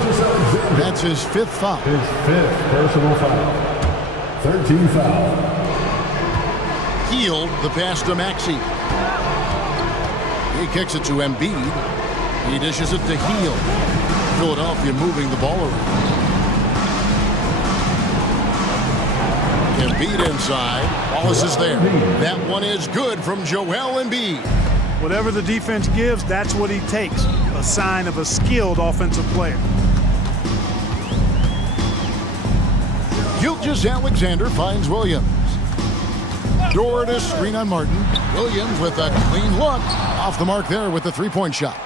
That's his 5th foul. His 5th personal foul. 13 foul. Hield the pass to Maxey. He kicks it to Embiid. He dishes it to Hield. Philadelphia moving the ball around. Embiid inside. Wallace is there. That one is good from Joel Embiid. Whatever the defense gives, that's what he takes. A sign of a skilled offensive player. Gilgeous-Alexander finds Williams. Door to screen on Martin. Williams with a clean look. Off the mark there with the three-point shot.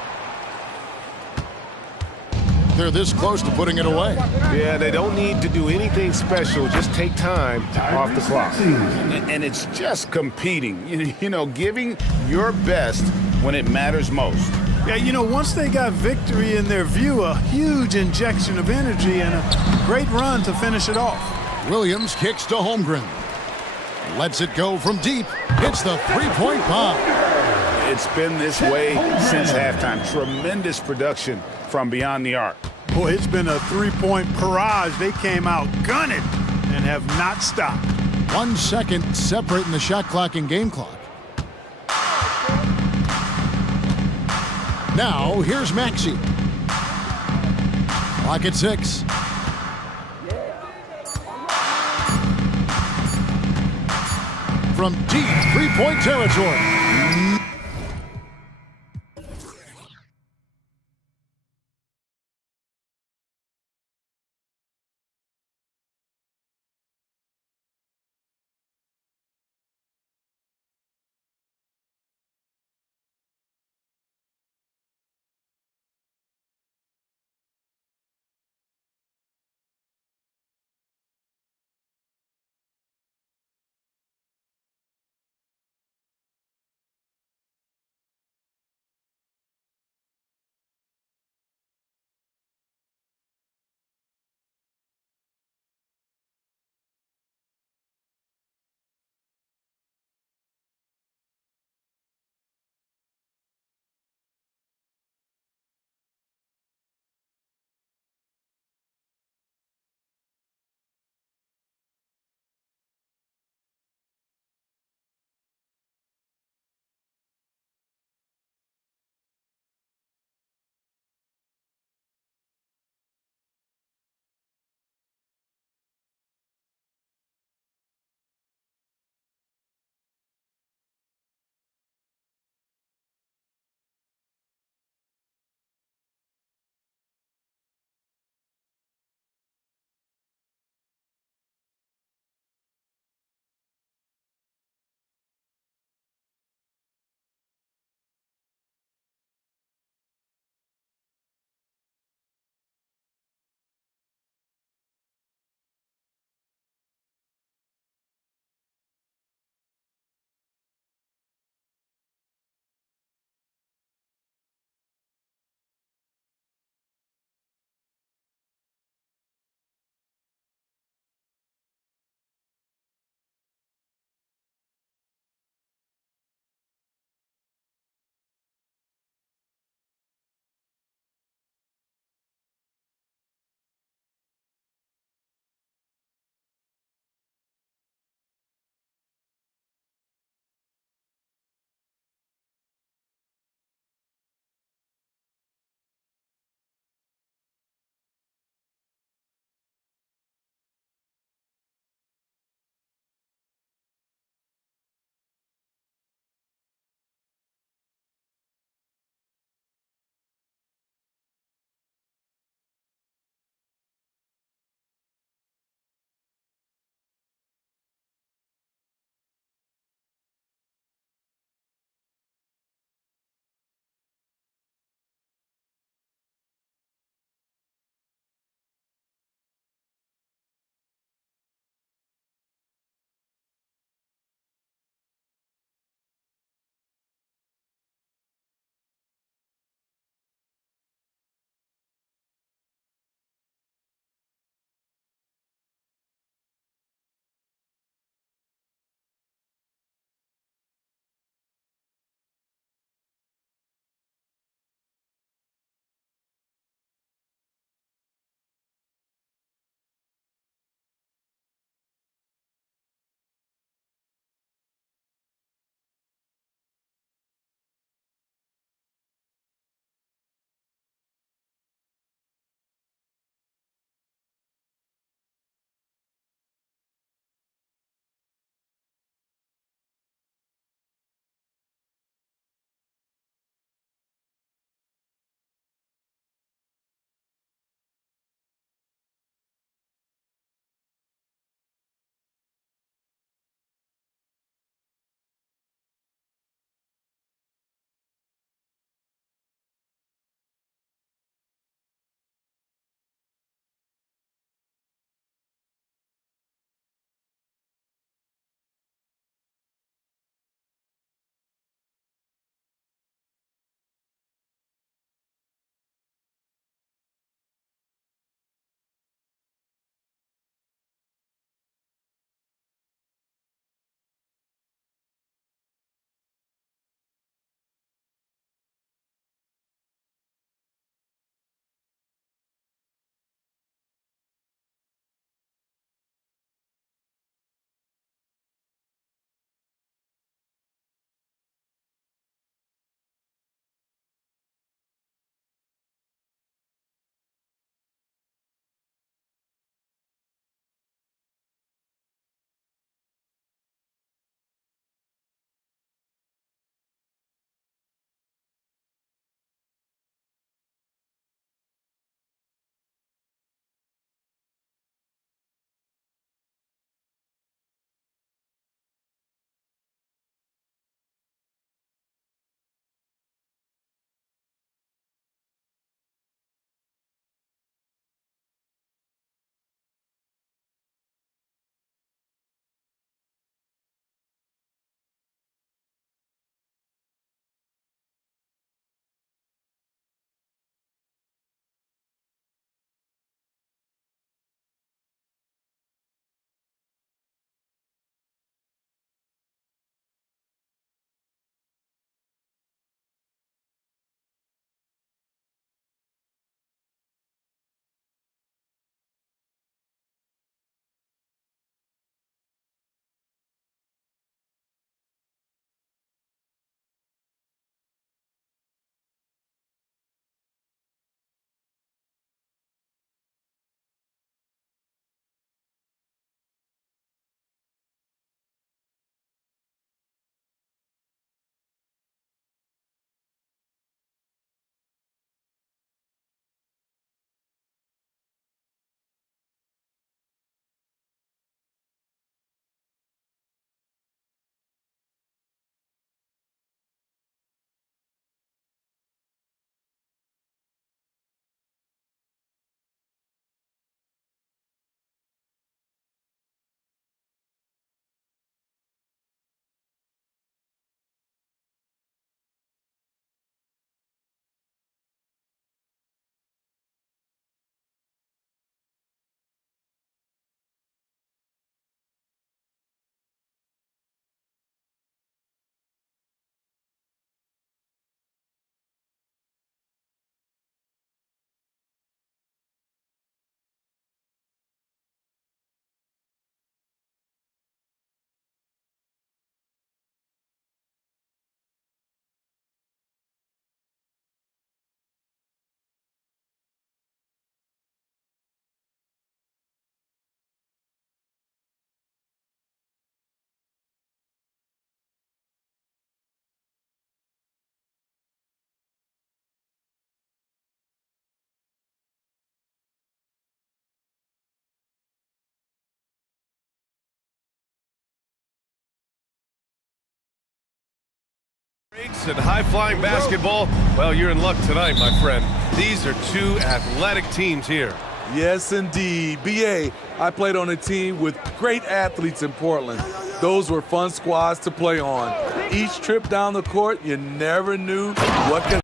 They're this close to putting it away. Yeah, they don't need to do anything special. Just take time off the clock. And it's just competing. You know, giving your best when it matters most. Yeah, you know, once they got victory in their view, a huge injection of energy and a great run to finish it off. Williams kicks to Holmgren. Lets it go from deep. Hits the three-point bomb. It's been this way since halftime. Tremendous production from beyond the arc. Boy, it's been a three-point barrage. They came out gunning and have not stopped. 1 second separating the shot clock and game clock. Now, here's Maxey. Clock at 6. From deep three-point territory. Breaks and high-flying basketball. Well, you're in luck tonight, my friend. These are two athletic teams here. Yes, indeed. BA, I played on a team with great athletes in Portland. Those were fun squads to play on. Each trip down the court, you never knew what could.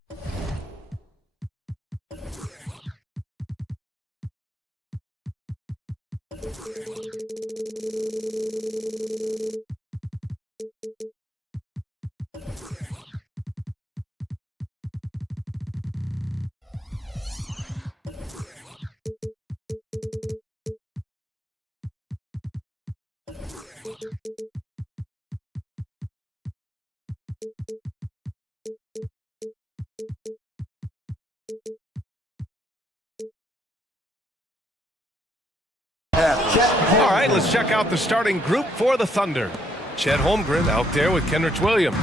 All right, let's check out the starting group for the Thunder. Chet Holmgren out there with Kenrich Williams.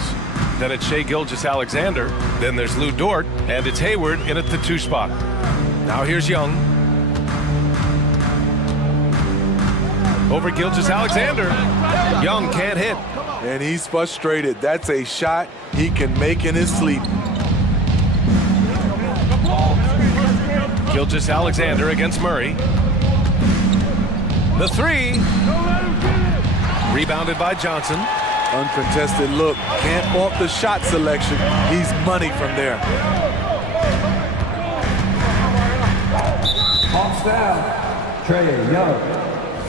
Then it's Shai Gilgeous-Alexander. Then there's Lou Dort, and it's Hayward in at the 2 spot. Now here's Young. Over Gilgeous-Alexander. Young can't hit. And he's frustrated. That's a shot he can make in his sleep. Gilgeous-Alexander against Murray. The 3. Rebounded by Johnson. Uncontested look. Can't fault the shot selection. He's money from there. Hawks down. Trae Young.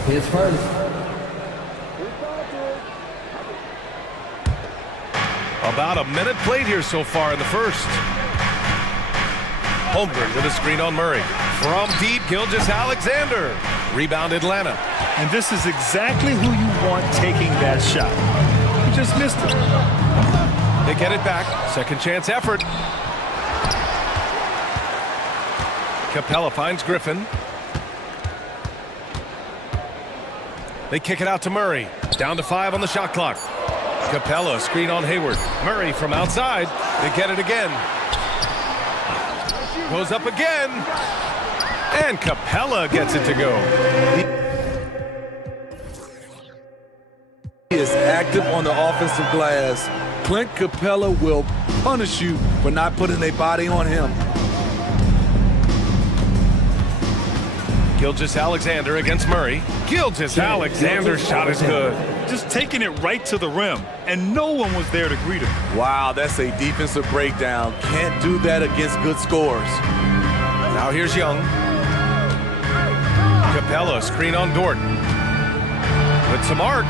His first. About a minute played here so far in the first. Holmgren with a screen on Murray. From deep, Gilgeous-Alexander. Rebound Atlanta. And this is exactly who you want taking that shot. You just missed it. They get it back. Second chance effort. Capella finds Griffin. They kick it out to Murray. Down to 5 on the shot clock. Capella, screen on Hayward. Murray from outside. They get it again. Goes up again. And Capella gets it to go. He is active on the offensive glass. Clint Capella will punish you for not putting a body on him. Gilgeous-Alexander against Murray. Gilgeous-Alexander's shot is good. Just taking it right to the rim, and no one was there to greet him. Wow, that's a defensive breakdown. Can't do that against good scores. Now here's Young. Capella, screen on Dort. With some arc.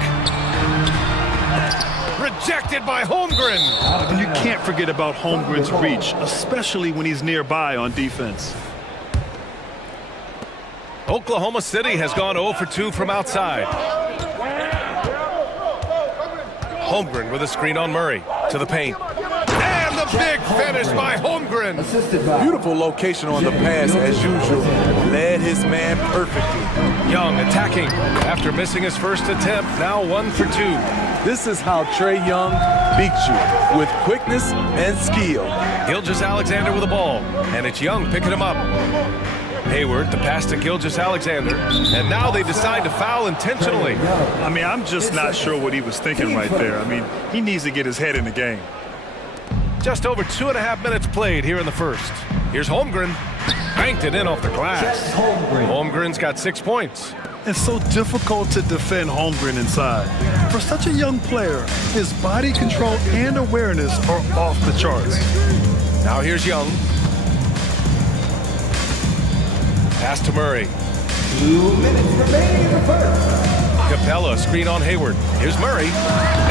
Rejected by Holmgren. And you can't forget about Holmgren's reach, especially when he's nearby on defense. Oklahoma City has gone 0 for 2 from outside. Holmgren with a screen on Murray. To the paint. And the big finish by Holmgren. Beautiful location on the pass as usual. Led his man perfectly. Young attacking after missing his first attempt. Now 1 for 2. This is how Trae Young beats you, with quickness and skill. Gilgeous-Alexander with the ball. And it's Young picking him up. Hayward, the pass to Gilgeous-Alexander, and now they decide to foul intentionally. I mean, I'm just not sure what he was thinking right there. I mean, he needs to get his head in the game. Just over 2.5 minutes played here in the first. Here's Holmgren. Banked it in off the glass. Holmgren's got 6 points. It's so difficult to defend Holmgren inside. For such a young player, his body control and awareness are off the charts. Now here's Young. Pass to Murray. 2 minutes remaining in the first. Capella, screen on Hayward. Here's Murray.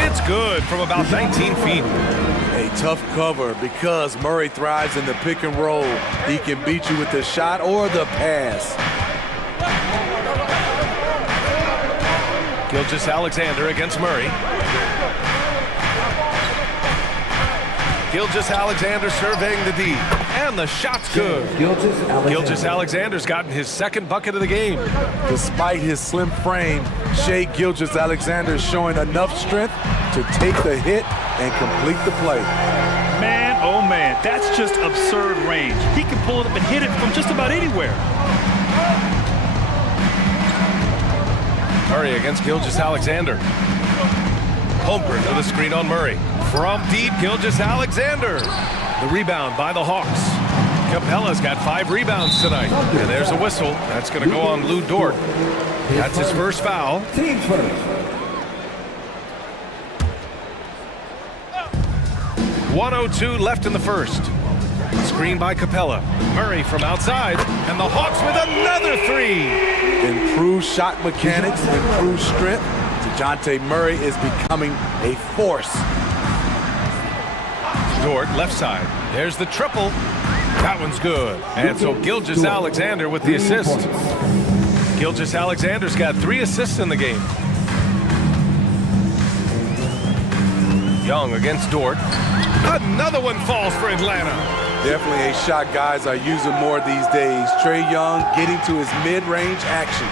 It's good from about 19 feet. A tough cover because Murray thrives in the pick and roll. He can beat you with the shot or the pass. Gilgeous-Alexander against Murray. Gilgeous-Alexander surveying the D. And the shot's good. Gilgeous-Alexander's gotten his second bucket of the game. Despite his slim frame, Shai Gilgeous-Alexander is showing enough strength to take the hit and complete the play. Man, oh man, that's just absurd range. He can pull it up and hit it from just about anywhere. Murray against Gilgeous-Alexander. Holmgren with a screen on Murray. From deep, Gilgeous-Alexander. The rebound by the Hawks. Capella's got 5 rebounds tonight. And there's a whistle. That's going to go on Lou Dort. That's his first foul. Team first. 1:02 left in the first. Screen by Capella. Murray from outside. And the Hawks with another 3. Improved shot mechanics, improved strength. DeJounte Murray is becoming a force. Dort, left side. There's the triple. That one's good. And so Gilgeous-Alexander with the assist. Gilgeous-Alexander's got 3 assists in the game. Young against Dort. Another one falls for Atlanta. Definitely a shot guys are using more these days. Trae Young getting to his mid-range action.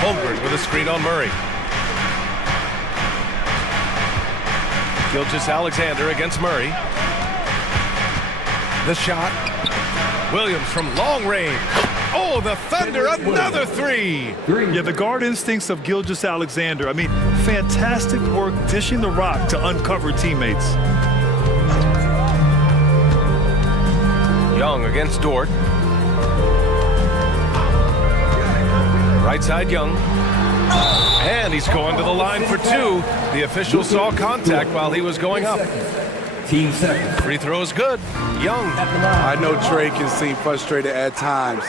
Holmgren with a screen on Murray. Gilgeous-Alexander against Murray. The shot. Williams from long range. Oh, the Thunder, another 3. Yeah, the guard instincts of Gilgeous-Alexander. I mean, fantastic work dishing the rock to uncover teammates. Young against Dort. Right side, Young. And he's going to the line for 2. The official saw contact while he was going up. Team second. Free throw is good. Young. I know Trae can seem frustrated at times,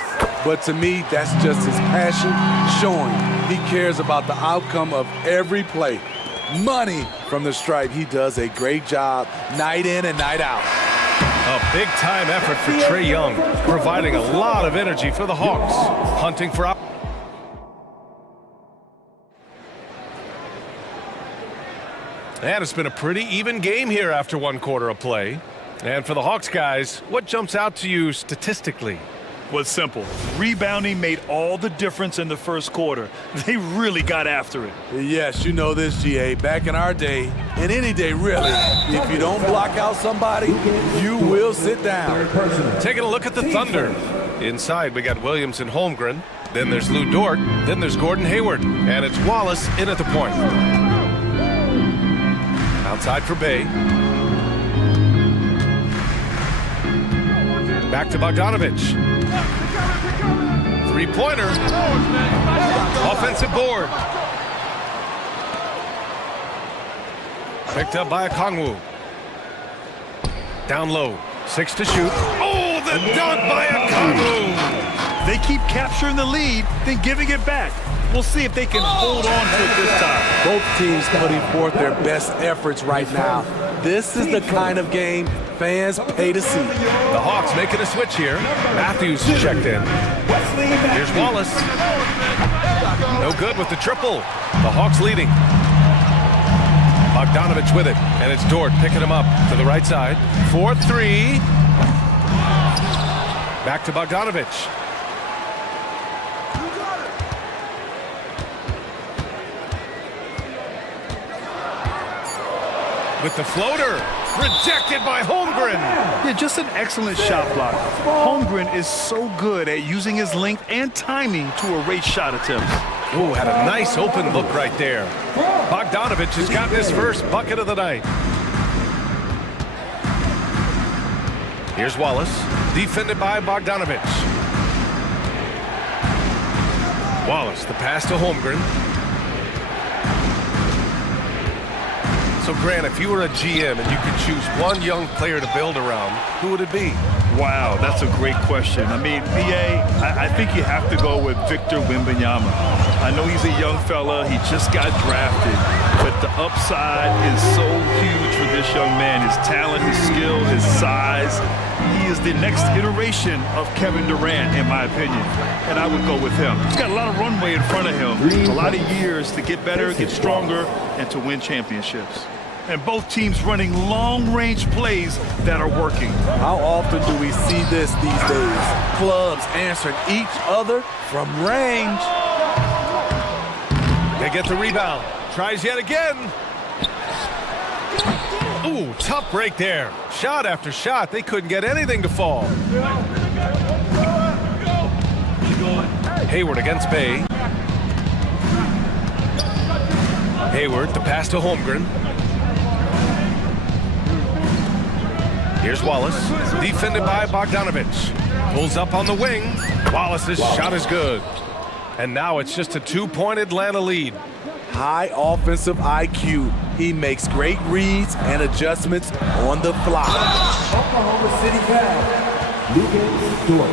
but to me, that's just his passion showing. He cares about the outcome of every play. Money from the stripe. He does a great job night in and night out. A big-time effort for Trae Young, providing a lot of energy for the Hawks. Hunting for... And it's been a pretty even game here after 1 quarter of play. And for the Hawks guys, what jumps out to you statistically? Was simple. Rebounding made all the difference in the first quarter. They really got after it. Yes, you know this, GA. Back in our day, and any day really, if you don't block out somebody, you will sit down. Taking a look at the Thunder. Inside, we got Williams and Holmgren. Then there's Lou Dort. Then there's Gordon Hayward. And it's Wallace in at the point. Outside for Bay. Back to Bogdanovich. 3-pointer. Offensive board. Picked up by Okongwu. Down low. 6 to shoot. Oh, the dunk by Okongwu! They keep capturing the lead, then giving it back. We'll see if they can hold on to it this time. Both teams putting forth their best efforts right now. This is the kind of game fans pay to see. The Hawks making a switch here. Matthews checked in. Here's Wallace. No good with the triple. The Hawks leading. Bogdanovich with it, and it's Dort picking him up to the right side. 4-3. Back to Bogdanovich. With the floater, rejected by Holmgren. Yeah, just an excellent shot block. Holmgren is so good at using his length and timing to erase shot attempts. Oh, had a nice open look right there. Bogdanovich has gotten his first bucket of the night. Here's Wallace, defended by Bogdanovich. Wallace, the pass to Holmgren. So, Grant, if you were a GM and you could choose one young player to build around, who would it be? Wow, that's a great question. I mean, BA, I think you have to go with Victor Wembanyama. I know he's a young fella. He just got drafted. But the upside is so huge for this young man. His talent, his skill, his size. He is the next iteration of Kevin Durant, in my opinion. And I would go with him. He's got a lot of runway in front of him. A lot of years to get better, get stronger, and to win championships. And both teams running long-range plays that are working. How often do we see this these days? Clubs answering each other from range. They get the rebound. Tries yet again. Ooh, tough break there. Shot after shot. They couldn't get anything to fall. Hayward against Bay. Hayward, the pass to Holmgren. Here's Wallace, defended by Bogdanovich. Pulls up on the wing. Wallace's shot is good. And now it's just a 2-point Atlanta lead. High offensive IQ. He makes great reads and adjustments on the fly. Oklahoma City foul. Lucas Dort,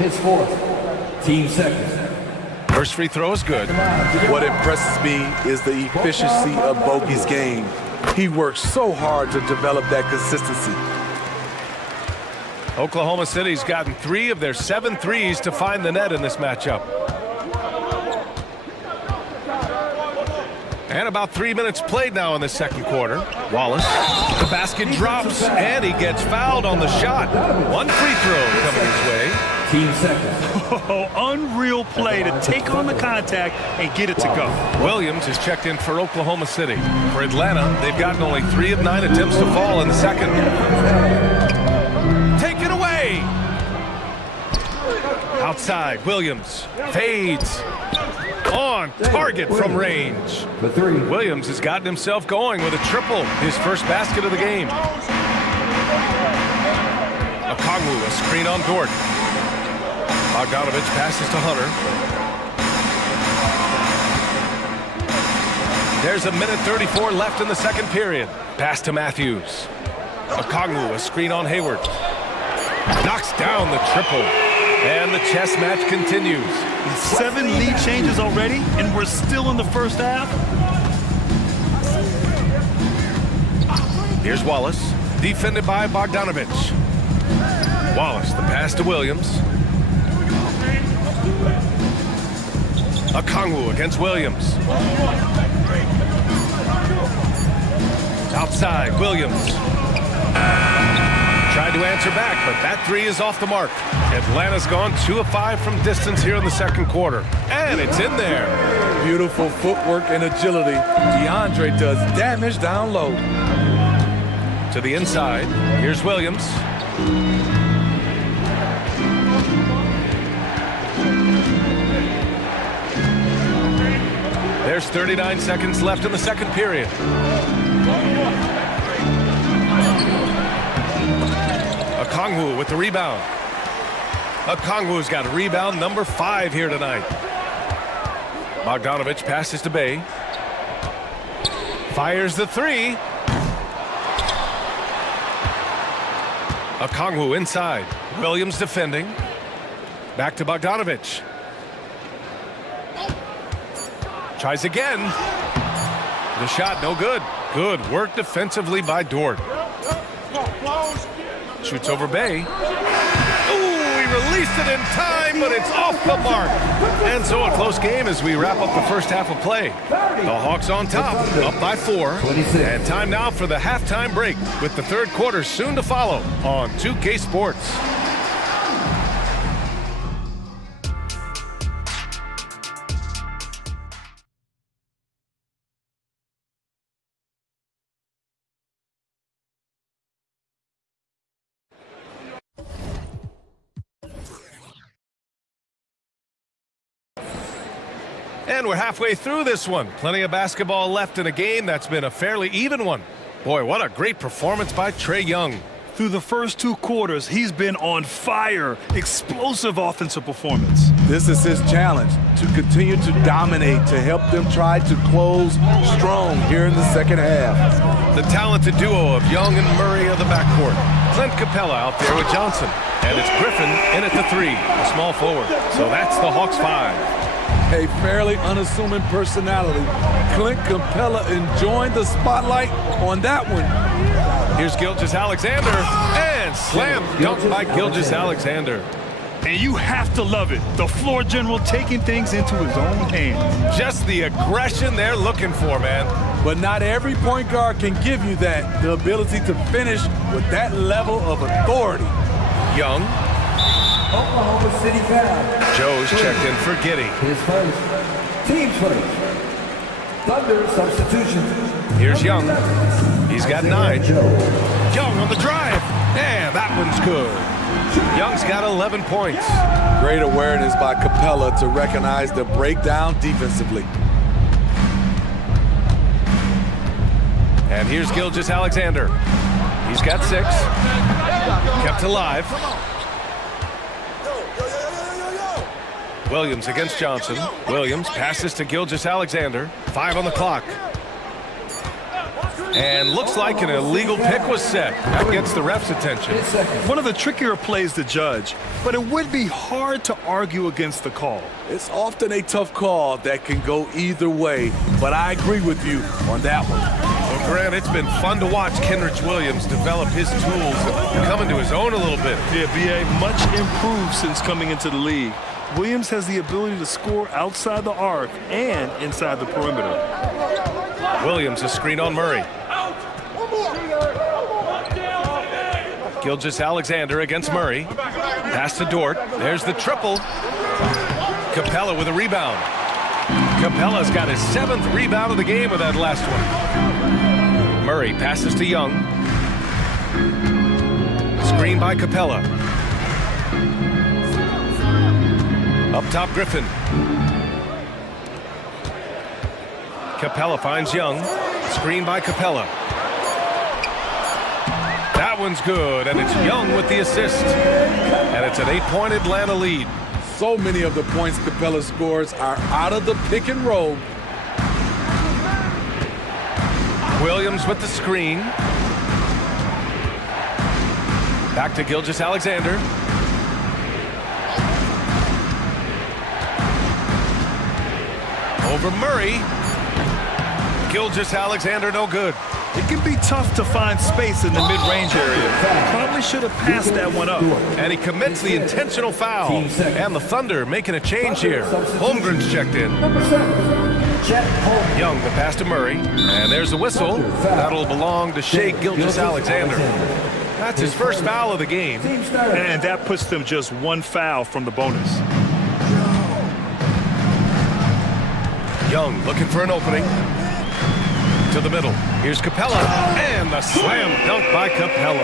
his fourth, team second. First free throw is good. What impresses me is the efficiency of Bogey's game. He works so hard to develop that consistency. Oklahoma City's gotten 3 of their 7 threes to find the net in this matchup. And about 3 minutes played now in the second quarter. Wallace, the basket drops, and he gets fouled on the shot. 1 free throw coming his way. Team second. Oh, unreal play to take on the contact and get it to go. Williams is checked in for Oklahoma City. For Atlanta, they've gotten only 3 of 9 attempts to fall in the second. Take it away! Outside, Williams fades. On target from range. Williams has gotten himself going with a triple, his first basket of the game. Okongwu, a screen on Dort. Bogdanovich passes to Hunter. There's 1:34 left in the second period. Pass to Matthews. Okongwu, a screen on Hayward. Knocks down the triple. And the chess match continues. 7 lead changes already, and we're still in the first half. Here's Wallace, defended by Bogdanovich. Wallace, the pass to Williams. Okongwu against Williams. Outside, Williams. Tried to answer back, but that 3 is off the mark. Atlanta's gone 2 of 5 from distance here in the second quarter. And it's in there. Beautiful footwork and agility. DeAndre does damage down low. To the inside. Here's Williams. There's 39 seconds left in the second period. Okongwu with the rebound. Okongwu's got rebound number 5 here tonight. Bogdanovich passes to Bay. Fires the 3. Okongwu inside. Williams defending. Back to Bogdanovich. Tries again. The shot no good. Good work defensively by Dort. Shoots over Bay. Ooh, he released it in time, but it's off the mark. And so a close game as we wrap up the first half of play. The Hawks on top, up by 4. And time now for the halftime break, with the third quarter soon to follow on 2K Sports. And we're halfway through this one. Plenty of basketball left in a game that's been a fairly even one. Boy, what a great performance by Trae Young. Through the first 2 quarters, he's been on fire. Explosive offensive performance. This is his challenge, to continue to dominate, to help them try to close strong here in the second half. The talented duo of Young and Murray of the backcourt. Clint Capella out there with Johnson. And it's Griffin in at the 3, a small forward. So that's the Hawks 5. A fairly unassuming personality. Clint Capella enjoying the spotlight on that one. Here's Gilgeous-Alexander, and slam dunk by Gilgeous-Alexander. And you have to love it. The floor general taking things into his own hands. Just the aggression they're looking for, man. But not every point guard can give you that, the ability to finish with that level of authority. Young. Oklahoma City foul. Joe's checked in for Giddey. His first. Team's first. Thunder substitution. Here's Young. He's got 9. Young on the drive. And that one's good. Young's got 11 points. Great awareness by Capella to recognize the breakdown defensively. And here's Gilgeous-Alexander. He's got 6. Kept alive. Williams against Johnson. Williams passes to Gilgeous-Alexander. 5 on the clock. And looks like an illegal pick was set. That gets the ref's attention. One of the trickier plays to judge, but it would be hard to argue against the call. It's often a tough call that can go either way, but I agree with you on that one. Well, Grant, it's been fun to watch Kenrich Williams develop his tools and come into his own a little bit. Yeah, BA, much improved since coming into the league. Williams has the ability to score outside the arc and inside the perimeter. Williams a screen on Murray. Gilgeous-Alexander against Murray. Pass to Dort. There's the triple. Capella with a rebound. Capella's got his 7th rebound of the game with that last one. Murray passes to Young. Screen by Capella. Up top, Griffin. Capella finds Young. Screen by Capella. That one's good, and it's Young with the assist. And it's an 8-point Atlanta lead. So many of the points Capella scores are out of the pick and roll. Williams with the screen. Back to Gilgeous-Alexander. Over Murray. Gilgeous-Alexander no good. It can be tough to find space in the mid-range area. Probably should have passed that one up. And he commits the intentional foul. And the Thunder making a change here. Holmgren's checked in. Young the pass to Murray. And there's a whistle. That'll belong to Shai Gilgeous-Alexander. That's his first foul of the game. And that puts them just 1 foul from the bonus. Young looking for an opening. To the middle. Here's Capella. And the slam dunk by Capella.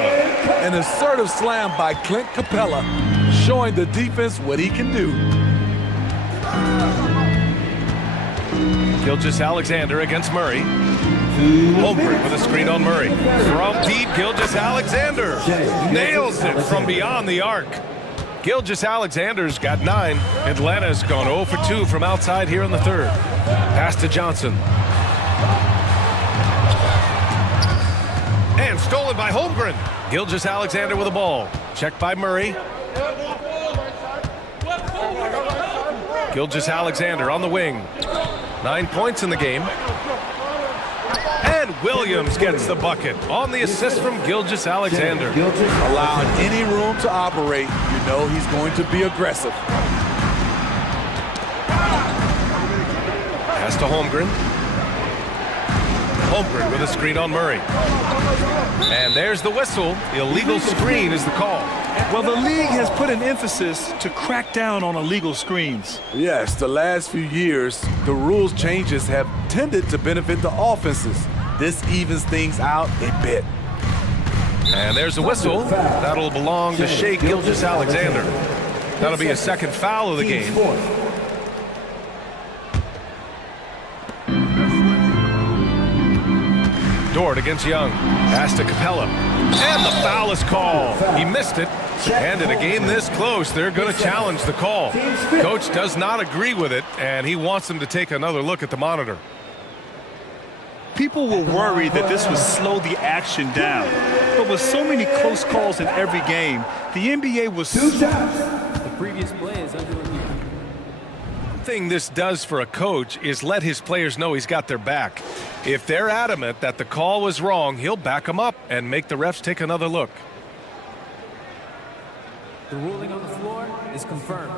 An assertive slam by Clint Capella, showing the defense what he can do. Gilgeous-Alexander against Murray. Holmgren with a screen on Murray. From deep, Gilgeous-Alexander nails it from beyond the arc. Gilgeous-Alexander's got 9. Atlanta's gone 0 for 2 from outside here in the 3rd. Pass to Johnson. And stolen by Holmgren. Gilgeous-Alexander with the ball. Checked by Murray. Gilgeous-Alexander on the wing. 9 points in the game. And Williams gets the bucket on the assist from Gilgeous-Alexander. Allowing any room to operate, you know he's going to be aggressive. Pass to Holmgren. Holmgren with a screen on Murray. And there's the whistle. The illegal screen is the call. Well, the league has put an emphasis to crack down on illegal screens. Yes, the last few years, the rules changes have tended to benefit the offenses. This evens things out a bit. And there's a whistle. That'll belong to Shai Gilgeous-Alexander. That'll be a 2nd foul of the game. Dort against Young. Pass to Capella. And the foul is called. He missed it. And in a game this close, they're going to challenge the call. Coach does not agree with it, and he wants them to take another look at the monitor. People were worried that this would slow the action down. But with so many close calls in every game, the NBA was... The previous play is under review. One thing this does for a coach is let his players know he's got their back. If they're adamant that the call was wrong, he'll back them up and make the refs take another look. The ruling on the floor is confirmed.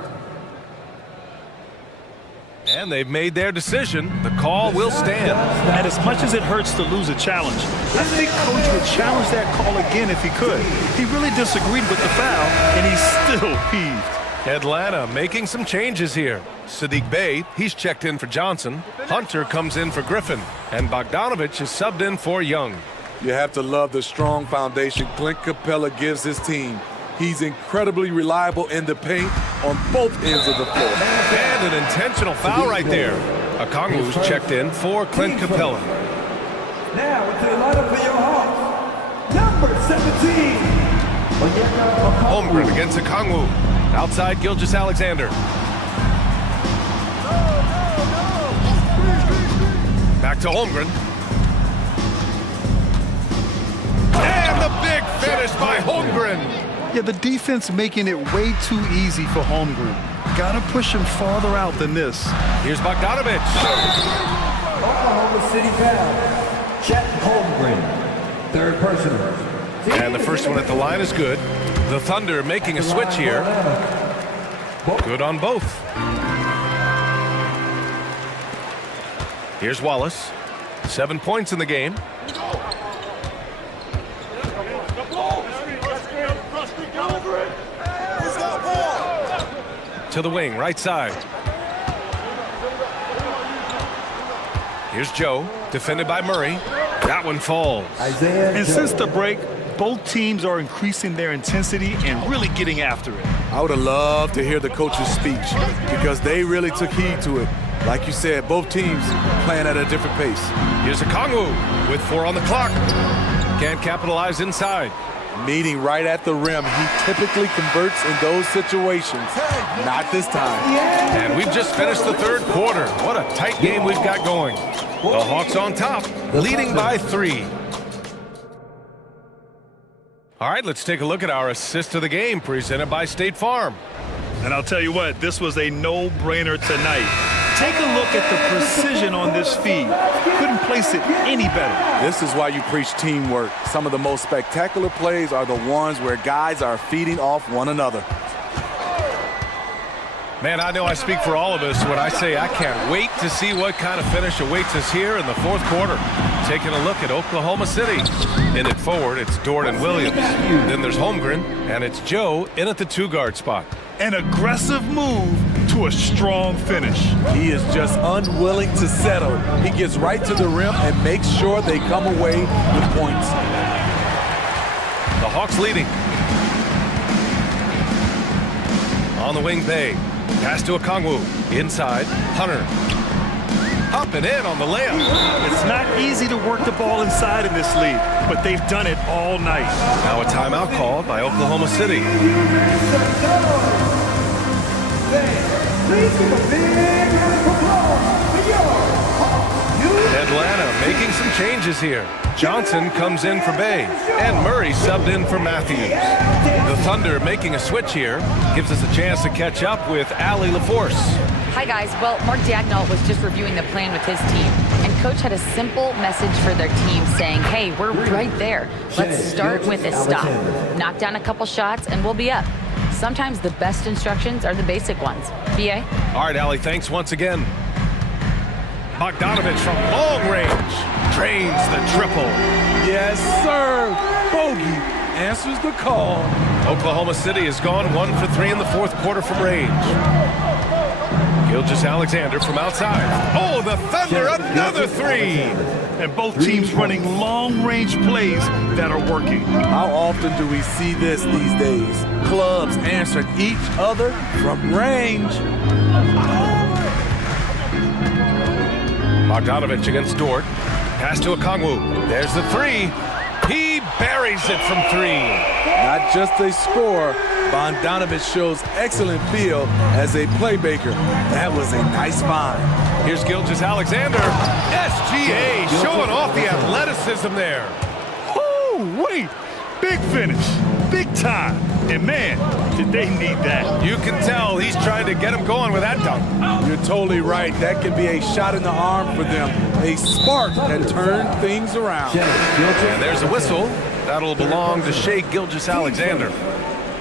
And they've made their decision. The call will stand. And as much as it hurts to lose a challenge, I think Coach would challenge that call again if he could. He really disagreed with the foul, and he's still peeved. Atlanta making some changes here. Sadiq Bey, he's checked in for Johnson. Hunter comes in for Griffin. And Bogdanovich is subbed in for Young. You have to love the strong foundation Clint Capella gives his team. He's incredibly reliable in the paint on both ends of the floor. And an intentional foul right there. Okongwu's checked in for Clint Capella. Now into the lineup for your Hawks, number 17. Holmgren against Okongwu. Outside Gilgeous-Alexander. Back to Holmgren. And the big finish by Holmgren. Yeah, the defense making it way too easy for Holmgren. Gotta push him farther out than this. Here's Bogdanovic. Oklahoma City foul. Chet Holmgren. Third personal. And the first one at the line is good. The Thunder making a switch here. Good on both. Here's Wallace. 7 points in the game. To the wing, right side. Here's Joe, defended by Murray. That one falls. And since the break, both teams are increasing their intensity and really getting after it. I would have loved to hear the coach's speech because they really took heed to it. Like you said, both teams playing at a different pace. Here's Okongwu with 4 on the clock. Can't capitalize inside. Meeting right at the rim. He typically converts in those situations. Not this time. And we've just finished the third quarter. What a tight game we've got going. The Hawks on top, leading by 3. All right, let's take a look at our assist of the game presented by State Farm. And I'll tell you what, this was a no-brainer tonight. Take a look at the precision on this feed. Couldn't place it any better. This is why you preach teamwork. Some of the most spectacular plays are the ones where guys are feeding off one another. Man, I know I speak for all of us when I say I can't wait to see what kind of finish awaits us here in the fourth quarter. Taking a look at Oklahoma City. In it forward, it's Dort and Williams. Then there's Holmgren, and it's Joe in at the 2-guard spot. An aggressive move to a strong finish. He is just unwilling to settle. He gets right to the rim and makes sure they come away with points. The Hawks leading. On the wing, Bay. Pass to Okongwu. Inside, Hunter. Up and in on the layup. It's not easy to work the ball inside in this league, but they've done it all night. Now a timeout called by Oklahoma City. Atlanta making some changes here. Johnson comes in for Bay, and Murray subbed in for Matthews. The Thunder making a switch here gives us a chance to catch up with Allie LaForce. Hi guys, well, Mark Dagnall was just reviewing the plan with his team, and coach had a simple message for their team saying, hey, we're right there. Let's start with a stop. Knock down a couple shots and we'll be up. Sometimes the best instructions are the basic ones. BA? All right, Allie, thanks once again. Bogdanovic from long range drains the triple. Yes, sir. Bogey answers the call. Oklahoma City has gone 1 for 3 in the fourth quarter from range. Gilgeous-Alexander from outside. Oh, the Thunder, another 3. And both teams running long-range plays that are working. How often do we see this these days? Clubs answering each other from range. Bogdanovic against Dort. Pass to Okongwu. There's the 3. He buries it from 3. Not just a scorer, Bogdanovic shows excellent feel as a playmaker. That was a nice find. Here's Gilgeous-Alexander. SGA showing off the athleticism there. Oh, wait. Big finish. Big time. And man, did they need that. You can tell he's trying to get him going with that dunk. You're totally right. That could be a shot in the arm for them. A spark that turned things around. And there's a whistle. That'll belong to Shai Gilgeous-Alexander.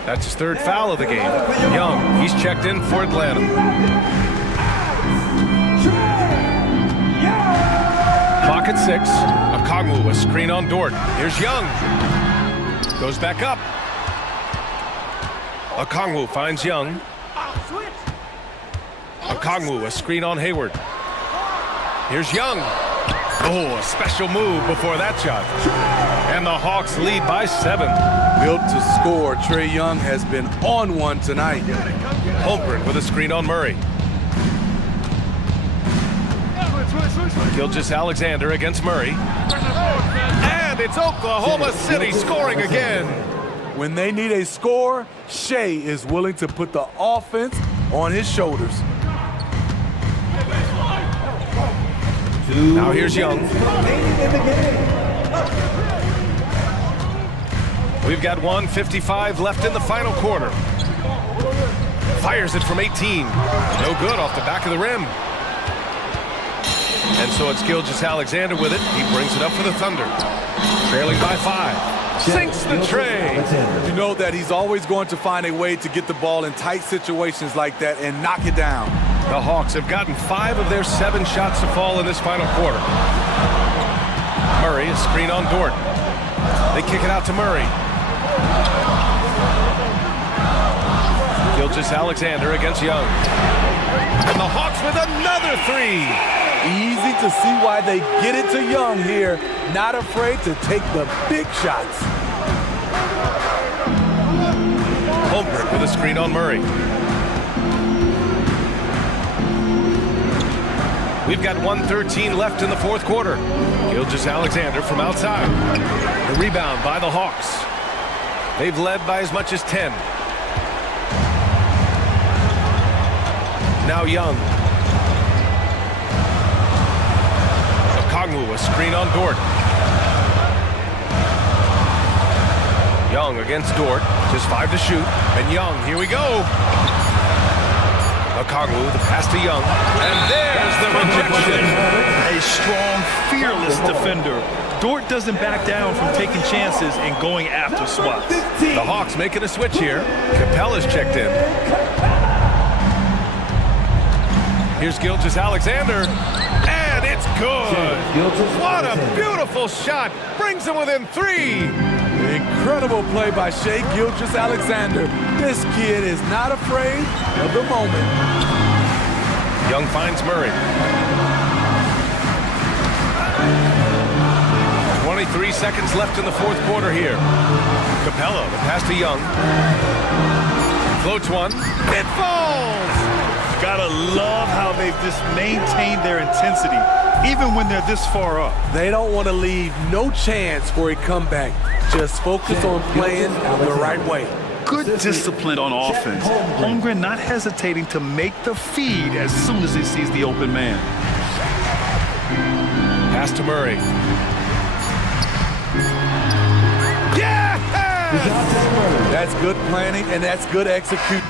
That's his 3rd foul of the game. Young, he's checked in for Atlanta. Clock at 6. Okongwu, a screen on Dort. Here's Young. Goes back up. Okongwu finds Young. Okongwu, a screen on Hayward. Here's Young. Oh, a special move before that shot. And the Hawks lead by 7. Built to score, Trae Young has been on one tonight. Holmgren with a screen on Murray. Gilgeous-Alexander against Murray. And it's Oklahoma City scoring again. When they need a score, Shea is willing to put the offense on his shoulders. Now here's Young. We've got 1:55 left in the final quarter. Fires it from 18. No good off the back of the rim. And so it's Gilgeous-Alexander with it. He brings it up for the Thunder. Trailing by 5. Sinks the tray. You know that he's always going to find a way to get the ball in tight situations like that and knock it down. The Hawks have gotten 5 of their 7 shots to fall in this final quarter. Murray, a screen on Dort. They kick it out to Murray. Gilgeous-Alexander against Young. And the Hawks with another 3. Easy to see why they get it to Young here. Not afraid to take the big shots. Holmgren with a screen on Murray. We've got 1:13 left in the fourth quarter. Gilgeous-Alexander from outside. The rebound by the Hawks. They've led by as much as 10. Now Young. Okongwu, a screen on Dort. Young against Dort, just 5 to shoot. And Young, here we go. Okongwu, the pass to Young. And there's the rejection. A strong, fearless defender. Dort doesn't back down from taking chances and going after spots. The Hawks making a switch here. Capella's checked in. Here's Gilgeous-Alexander. And it's good. What a beautiful shot. Brings him within 3. Incredible play by Shea Gilgeous-Alexander. This kid is not afraid of the moment. Young finds Murray. 23 seconds left in the fourth quarter here. Capella, the pass to Young. Floats one. It falls! Gotta love how they've just maintained their intensity, even when they're this far up. They don't want to leave no chance for a comeback. Just focus on playing the right way. Good discipline on offense. Holmgren not hesitating to make the feed as soon as he sees the open man. Pass to Murray. Yes! That's good planning and that's good execution.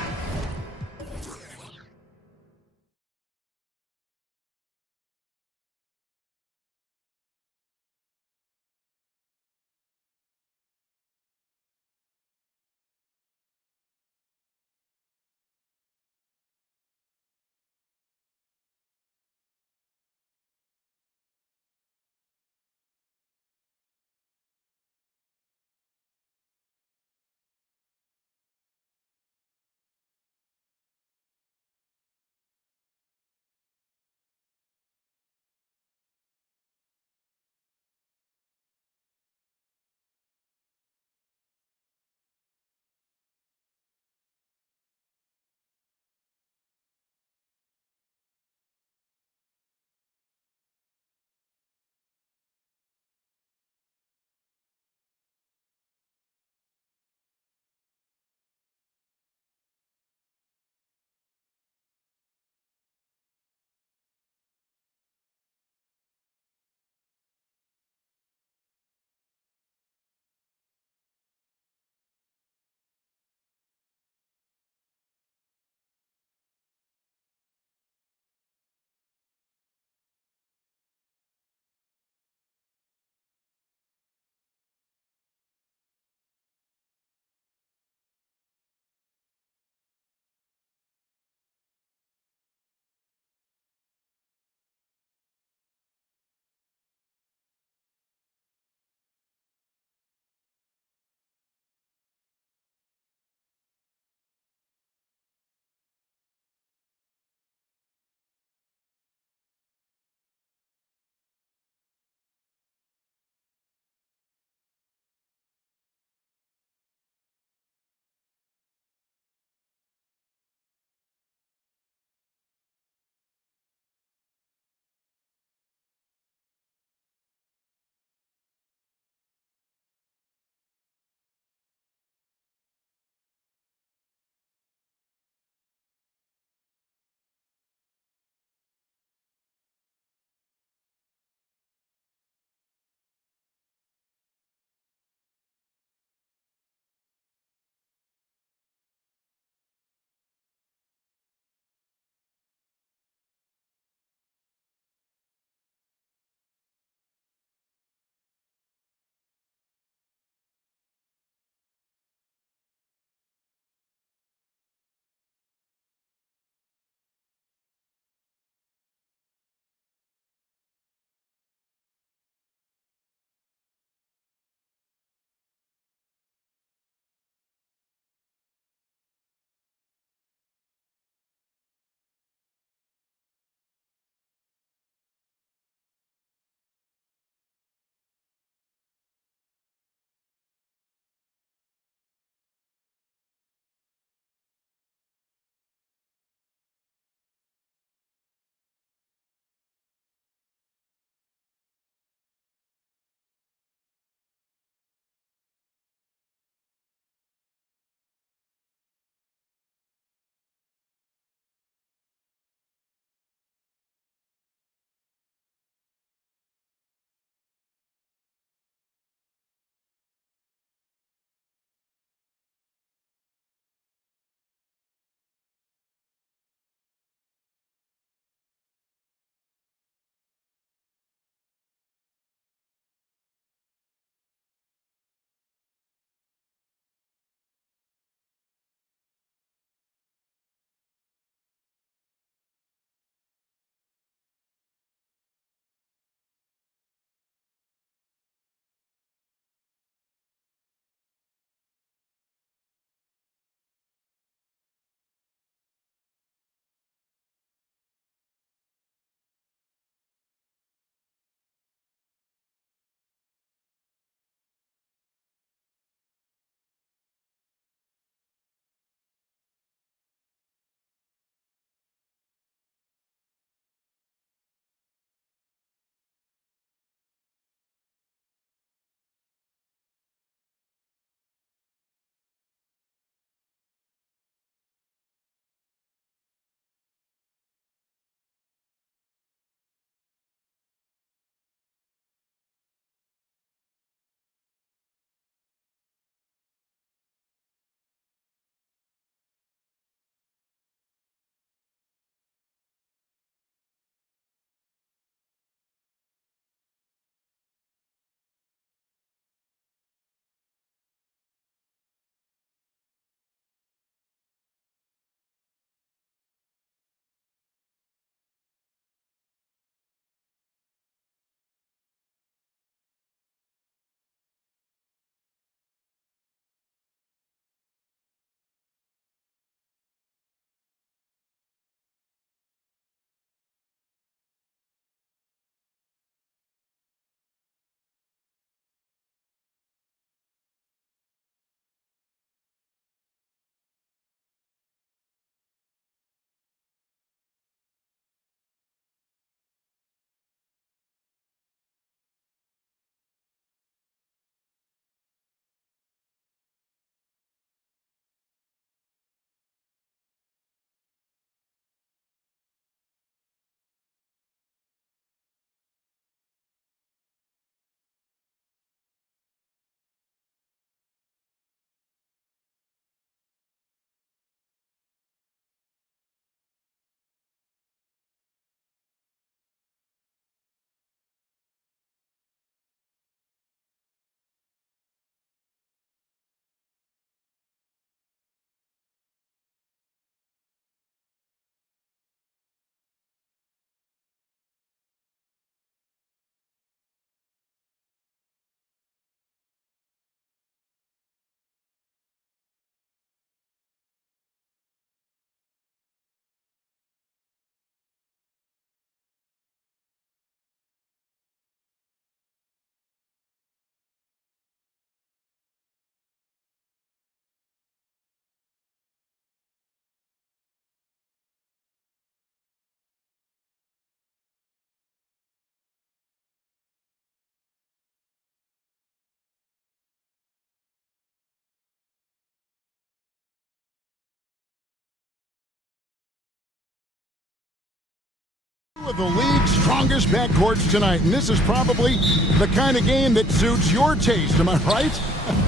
of the league's strongest backcourts tonight, and this is probably the kind of game that suits your taste. Am I right?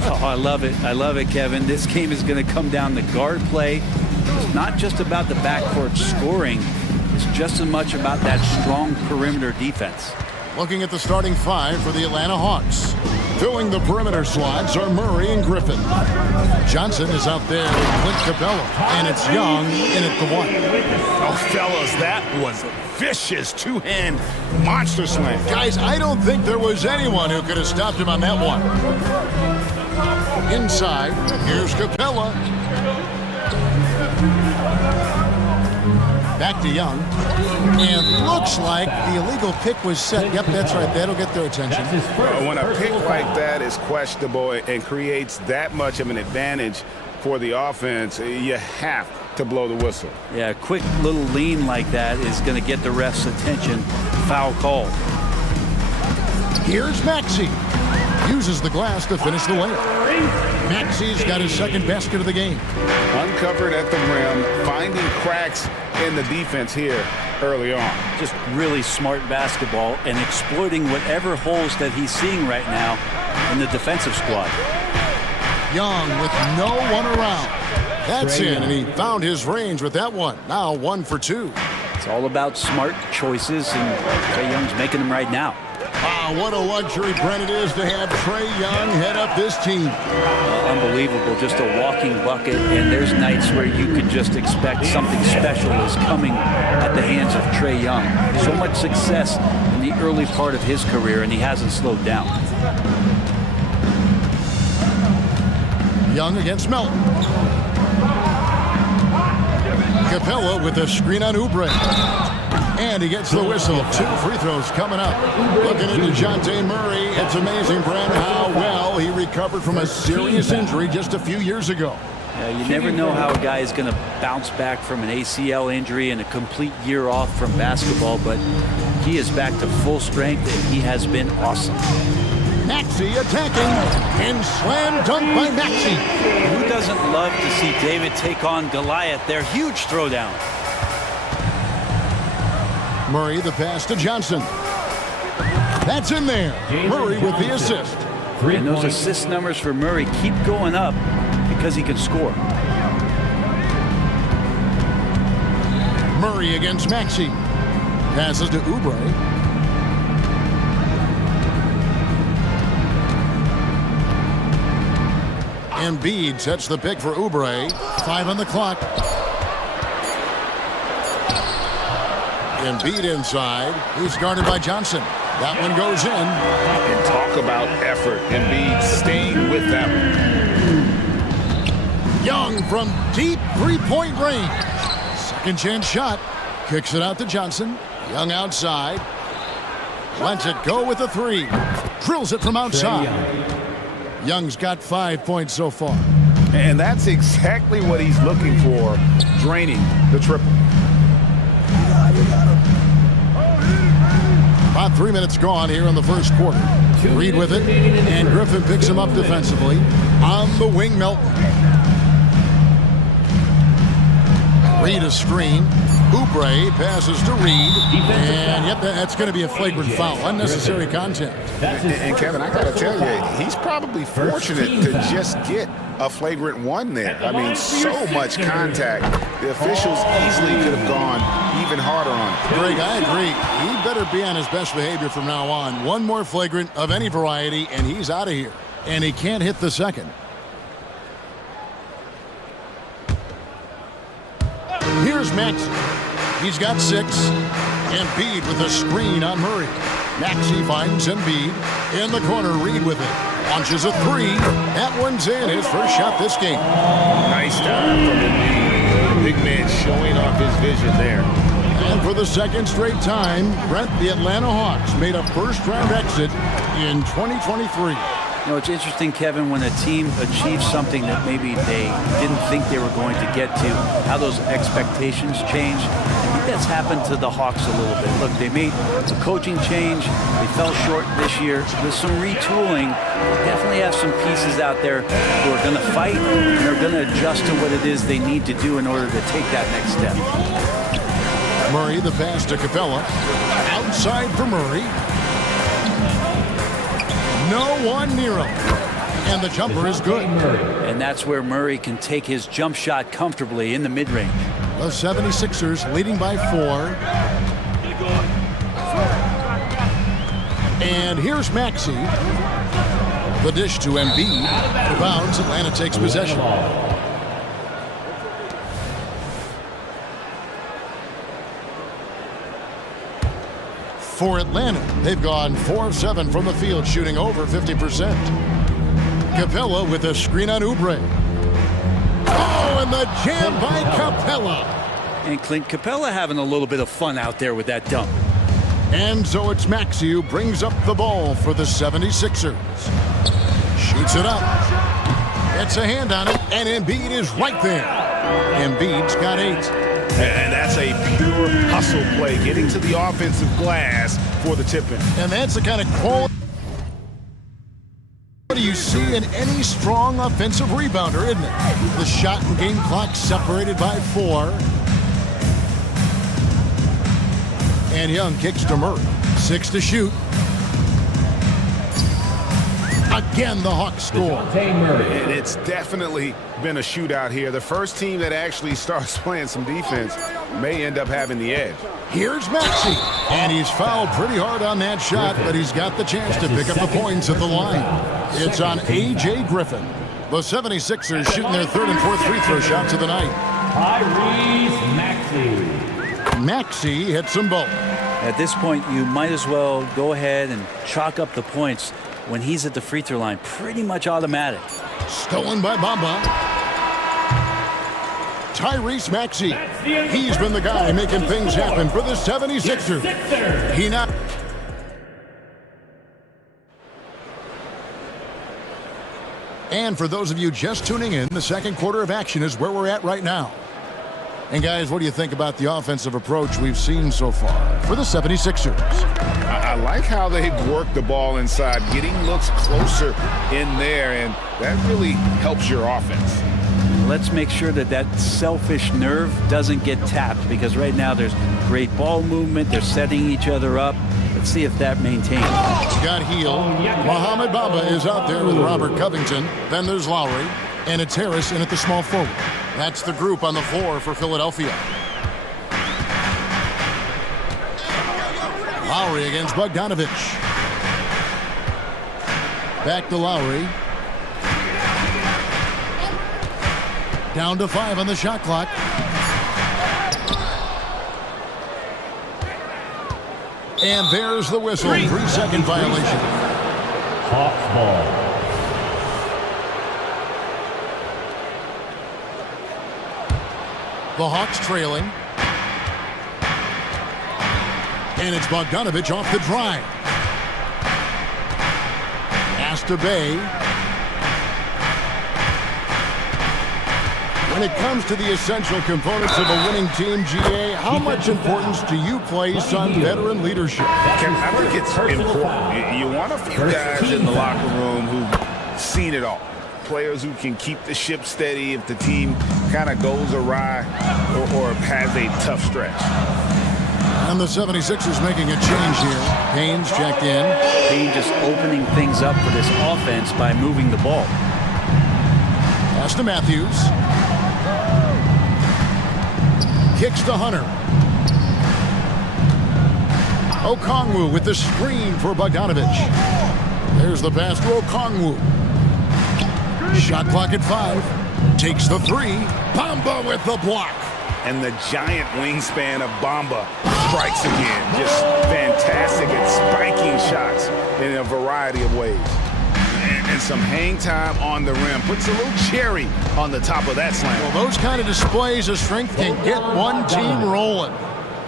Oh, I love it. I love it, Kevin. This game is going to come down to guard play. It's not just about the backcourt scoring. It's just as much about that strong perimeter defense. Looking at the starting five for the Atlanta Hawks. Filling the perimeter slots are Murray and Griffin. Johnson is out there with Clint Capella, and it's Young in at the one. Oh, fellas, that was a vicious two-hand monster slam. Guys, I don't think there was anyone who could have stopped him on that one. Inside, here's Capella. Back to Young. And looks like the illegal pick was set. Yep, that's right. That'll get their attention. When a pick like that is questionable and creates that much of an advantage for the offense, you have to blow the whistle. Yeah, a quick little lean like that is going to get the ref's attention. Foul call. Here's Maxey. Uses the glass to finish the layup. Maxey's got his second basket of the game. Uncovered at the rim, finding cracks in the defense here early on. Just really smart basketball and exploiting whatever holes that he's seeing right now in the defensive squad. Young with no one around. That's in, and he found his range with that one. Now 1 for 2. It's all about smart choices, and Trae Young's making them right now. Wow, what a luxury, Brent, it is to have Trae Young head up this team. Unbelievable, just a walking bucket, and there's nights where you could just expect something special is coming at the hands of Trae Young. So much success in the early part of his career, and he hasn't slowed down. Young against Melton. Capella with a screen on Oubre. And he gets the whistle. 2 free throws coming up. Looking at DeJounte Murray, it's amazing, Brent, how well he recovered from a serious injury just a few years ago. Yeah, you never know how a guy is going to bounce back from an ACL injury and a complete year off from basketball, but he is back to full strength, and he has been awesome. Maxey attacking, and slam dunk by Maxey. Who doesn't love to see David take on Goliath? Their huge throwdown. Murray the pass to Johnson. That's in there. Murray with the assist. And those assist numbers for Murray keep going up because he can score. Murray against Maxey. Passes to Oubre. Embiid sets the pick for Oubre. 5 on the clock. Embiid inside. He's guarded by Johnson. That one goes in. And talk about effort. Embiid staying with them. Young from deep three-point range. Second chance shot. Kicks it out to Johnson. Young outside. Lets it go with a 3. Drills it from outside. Young's got 5 points so far. And that's exactly what he's looking for, draining the triple. About 3 minutes gone here in the first quarter. Reed with it, and Griffin picks him up defensively. On the wing, Melton. Reed a screen. Oubre passes to Reed. And yep, that's going to be a flagrant foul. Unnecessary contact. And Kevin, I got to tell you, he's probably fortunate to just get a flagrant one there. I mean, so much contact. The officials easily could have gone even harder on it. Greg, I agree. He better be on his best behavior from now on. One more flagrant of any variety, and he's out of here. And he can't hit the second. Here's Maxey. He's got 6. Embiid with a screen on Murray. Maxey finds Embiid. In the corner, Reed with it. Launches a 3. That one's in. His first shot this game. Nice dive from Embiid. Big man showing off his vision there. And for the second straight time, Brent, the Atlanta Hawks made a first-round exit in 2023. You know, it's interesting, Kevin, when a team achieves something that maybe they didn't think they were going to get to, how those expectations change. I think that's happened to the Hawks a little bit. Look, they made a coaching change. They fell short this year. With some retooling, they definitely have some pieces out there who are going to fight and are going to adjust to what it is they need to do in order to take that next step. Murray, the pass to Capella. Outside for Murray. No one near him. And the jumper is good. And that's where Murray can take his jump shot comfortably in the mid-range. The 76ers leading by 4. And here's Maxey. The dish to Embiid. Out of bounds, Atlanta takes possession. For Atlanta, they've gone 4 of 7 from the field, shooting over 50%. Capella with a screen on Oubre. Oh, and the jam by Capella. And Clint Capella having a little bit of fun out there with that dunk. And so it's Maxey who brings up the ball for the 76ers. Shoots it up. Gets a hand on it, and Embiid is right there. Embiid's got 8. And that's a pure hustle play, getting to the offensive glass for the tip-in. And that's the kind of quality you see in any strong offensive rebounder, isn't it? The shot and game clock separated by 4. And Young kicks to Murray. 6 to shoot. Again, the Hawks score. And it's definitely been a shootout here. The first team that actually starts playing some defense may end up having the edge. Here's Maxey. And he's fouled pretty hard on that shot, but he's got the chance to pick up the points at the line. It's on A.J. Griffin. The 76ers shooting their 3rd and 4th free throw shots of the night. Tyrese Maxey. Maxey hits them both. At this point, you might as well go ahead and chalk up the points when he's at the free throw line. Pretty much automatic. Stolen by Bamba. Tyrese Maxey. He's been the guy making things happen for the 76ers. He now... And for those of you just tuning in, the second quarter of action is where we're at right now. And guys, what do you think about the offensive approach we've seen so far for the 76ers? I like how they've worked the ball inside, getting looks closer in there, and that really helps your offense. Let's make sure that that selfish nerve doesn't get tapped, because right now there's great ball movement. They're setting each other up. Let's see if that maintains. Scott Heel. Mohamed Bamba is out there with Robert Covington. Then there's Lowry. And it's Harris in at the small forward. That's the group on the floor for Philadelphia. Lowry against Bogdanovich. Back to Lowry. Down to 5 on the shot clock. And there's the whistle. 3-second violation. Hawks ball. The Hawks trailing. And it's Bogdanovich off the drive. Pass to Bay. When it comes to the essential components of a winning team, GA, how much importance do you place on veteran leadership? I think it's important. You want a few guys in the locker room who've seen it all. Players who can keep the ship steady if the team kind of goes awry or has a tough stretch. And the 76ers making a change here. Payne's checked in. Payne just opening things up for this offense by moving the ball. Pass to Matthews. Kicks to Hunter. Okongwu with the screen for Bogdanovich. There's the pass to Okongwu. Shot clock at 5. Takes the 3. Bamba with the block. And the giant wingspan of Bamba strikes again. Just fantastic at spiking shots in a variety of ways. And some hang time on the rim. Puts a little cherry on the top of that slam. Well, those kind of displays of strength can get one team rolling.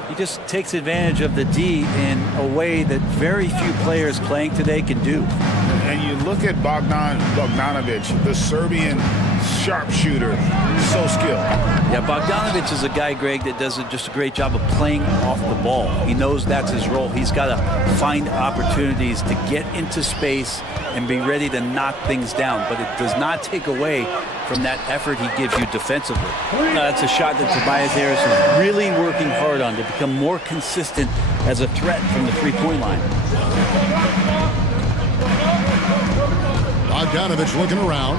He just takes advantage of the D in a way that very few players playing today can do. And you look at Bogdanovic, the Serbian sharpshooter, so skilled. Yeah, Bogdanovic is a guy, Greg, that does just a great job of playing off the ball. He knows that's his role. He's got to find opportunities to get into space and be ready to knock things down. But it does not take away from that effort he gives you defensively. That's a shot that Tobias Harris is really working hard on to become more consistent as a threat from the three-point line. Bogdanovic looking around.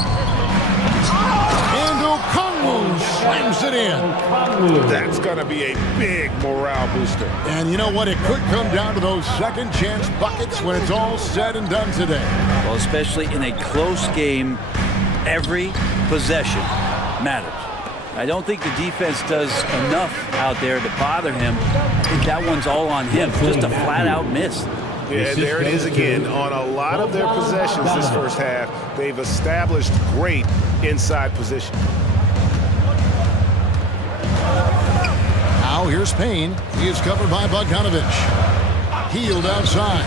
And Okongwu slams it in. That's going to be a big morale booster. And you know what? It could come down to those second chance buckets when it's all said and done today. Well, especially in a close game, every possession matters. I don't think the defense does enough out there to bother him. I think that one's all on him. Just a flat-out miss. Yeah, there it is again. On a lot of their possessions this first half, they've established great inside position. Now here's Payne. He is covered by Bogdanovic. Healed outside.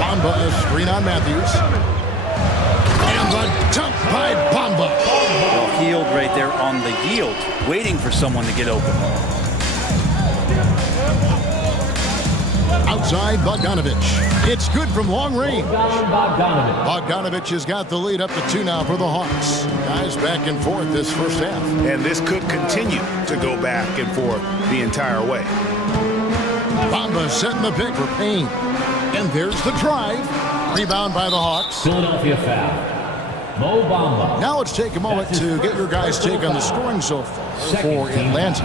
Bamba, a screen on Matthews. And the dunk by Bamba. Well, healed right there on the yield, waiting for someone to get open. Outside Bogdanovic. It's good from long range. Bogdanovic has got the lead up to 2 now for the Hawks. Guys back and forth this first half. And this could continue to go back and forth the entire way. Bamba setting the pick for Payne. And there's the drive. Rebound by the Hawks. Philadelphia foul. Mo Bamba. Now let's take a moment to get your guys' take on the scoring so far for Atlanta.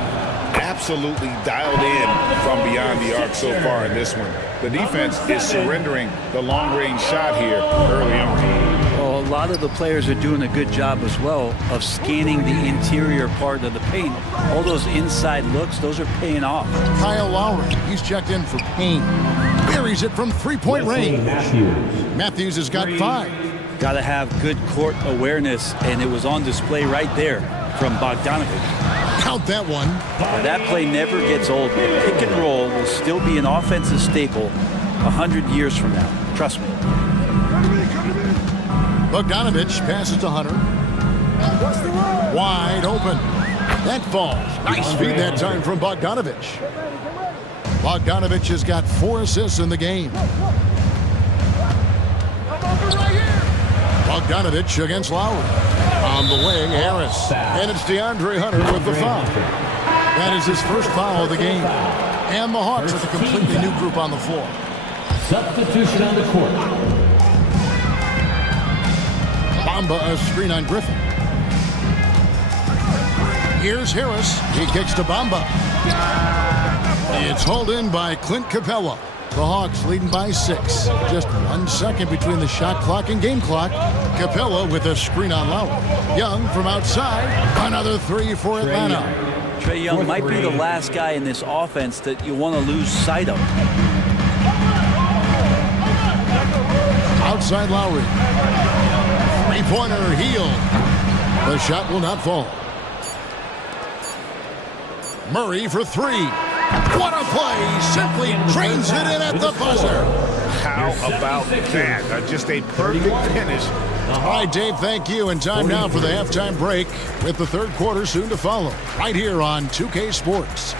Absolutely dialed in from beyond the arc so far in this one. The defense is surrendering the long-range shot here early on. Well, a lot of the players are doing a good job as well of scanning the interior part of the paint. All those inside looks, those are paying off. Kyle Lowry, he's checked in for Payne. Buries it from three-point range. Matthews has got 5. Got to have good court awareness, and it was on display right there from Bogdanovic. Count that one. That play never gets old. The pick and roll will still be an offensive staple 100 years from now. Trust me. Bogdanovic passes to Hunter. Wide open. That falls. Nice feed that time from Bogdanovic. Bogdanovic has got 4 assists in the game. Bogdanovic against Lowry. On the wing, Harris. And it's DeAndre Hunter with the foul. That is his first foul of the game. And the Hawks with a completely new group on the floor. Substitution on the court. Bamba, a screen on Griffin. Here's Harris. He kicks to Bamba. It's hauled in by Clint Capella. The Hawks leading by 6. Just 1 second between the shot clock and game clock. Capella with a screen on Lowry. Young from outside. Another 3 for Atlanta. Trae Young might be the last guy in this offense that you want to lose sight of. Outside Lowry. Three-pointer healed. The shot will not fall. Murray for 3. What a play! Simply drains it in at the buzzer. How about that? Just a perfect finish. All right, Dave, thank you. And time now for the halftime break with the third quarter soon to follow. Right here on 2K Sports.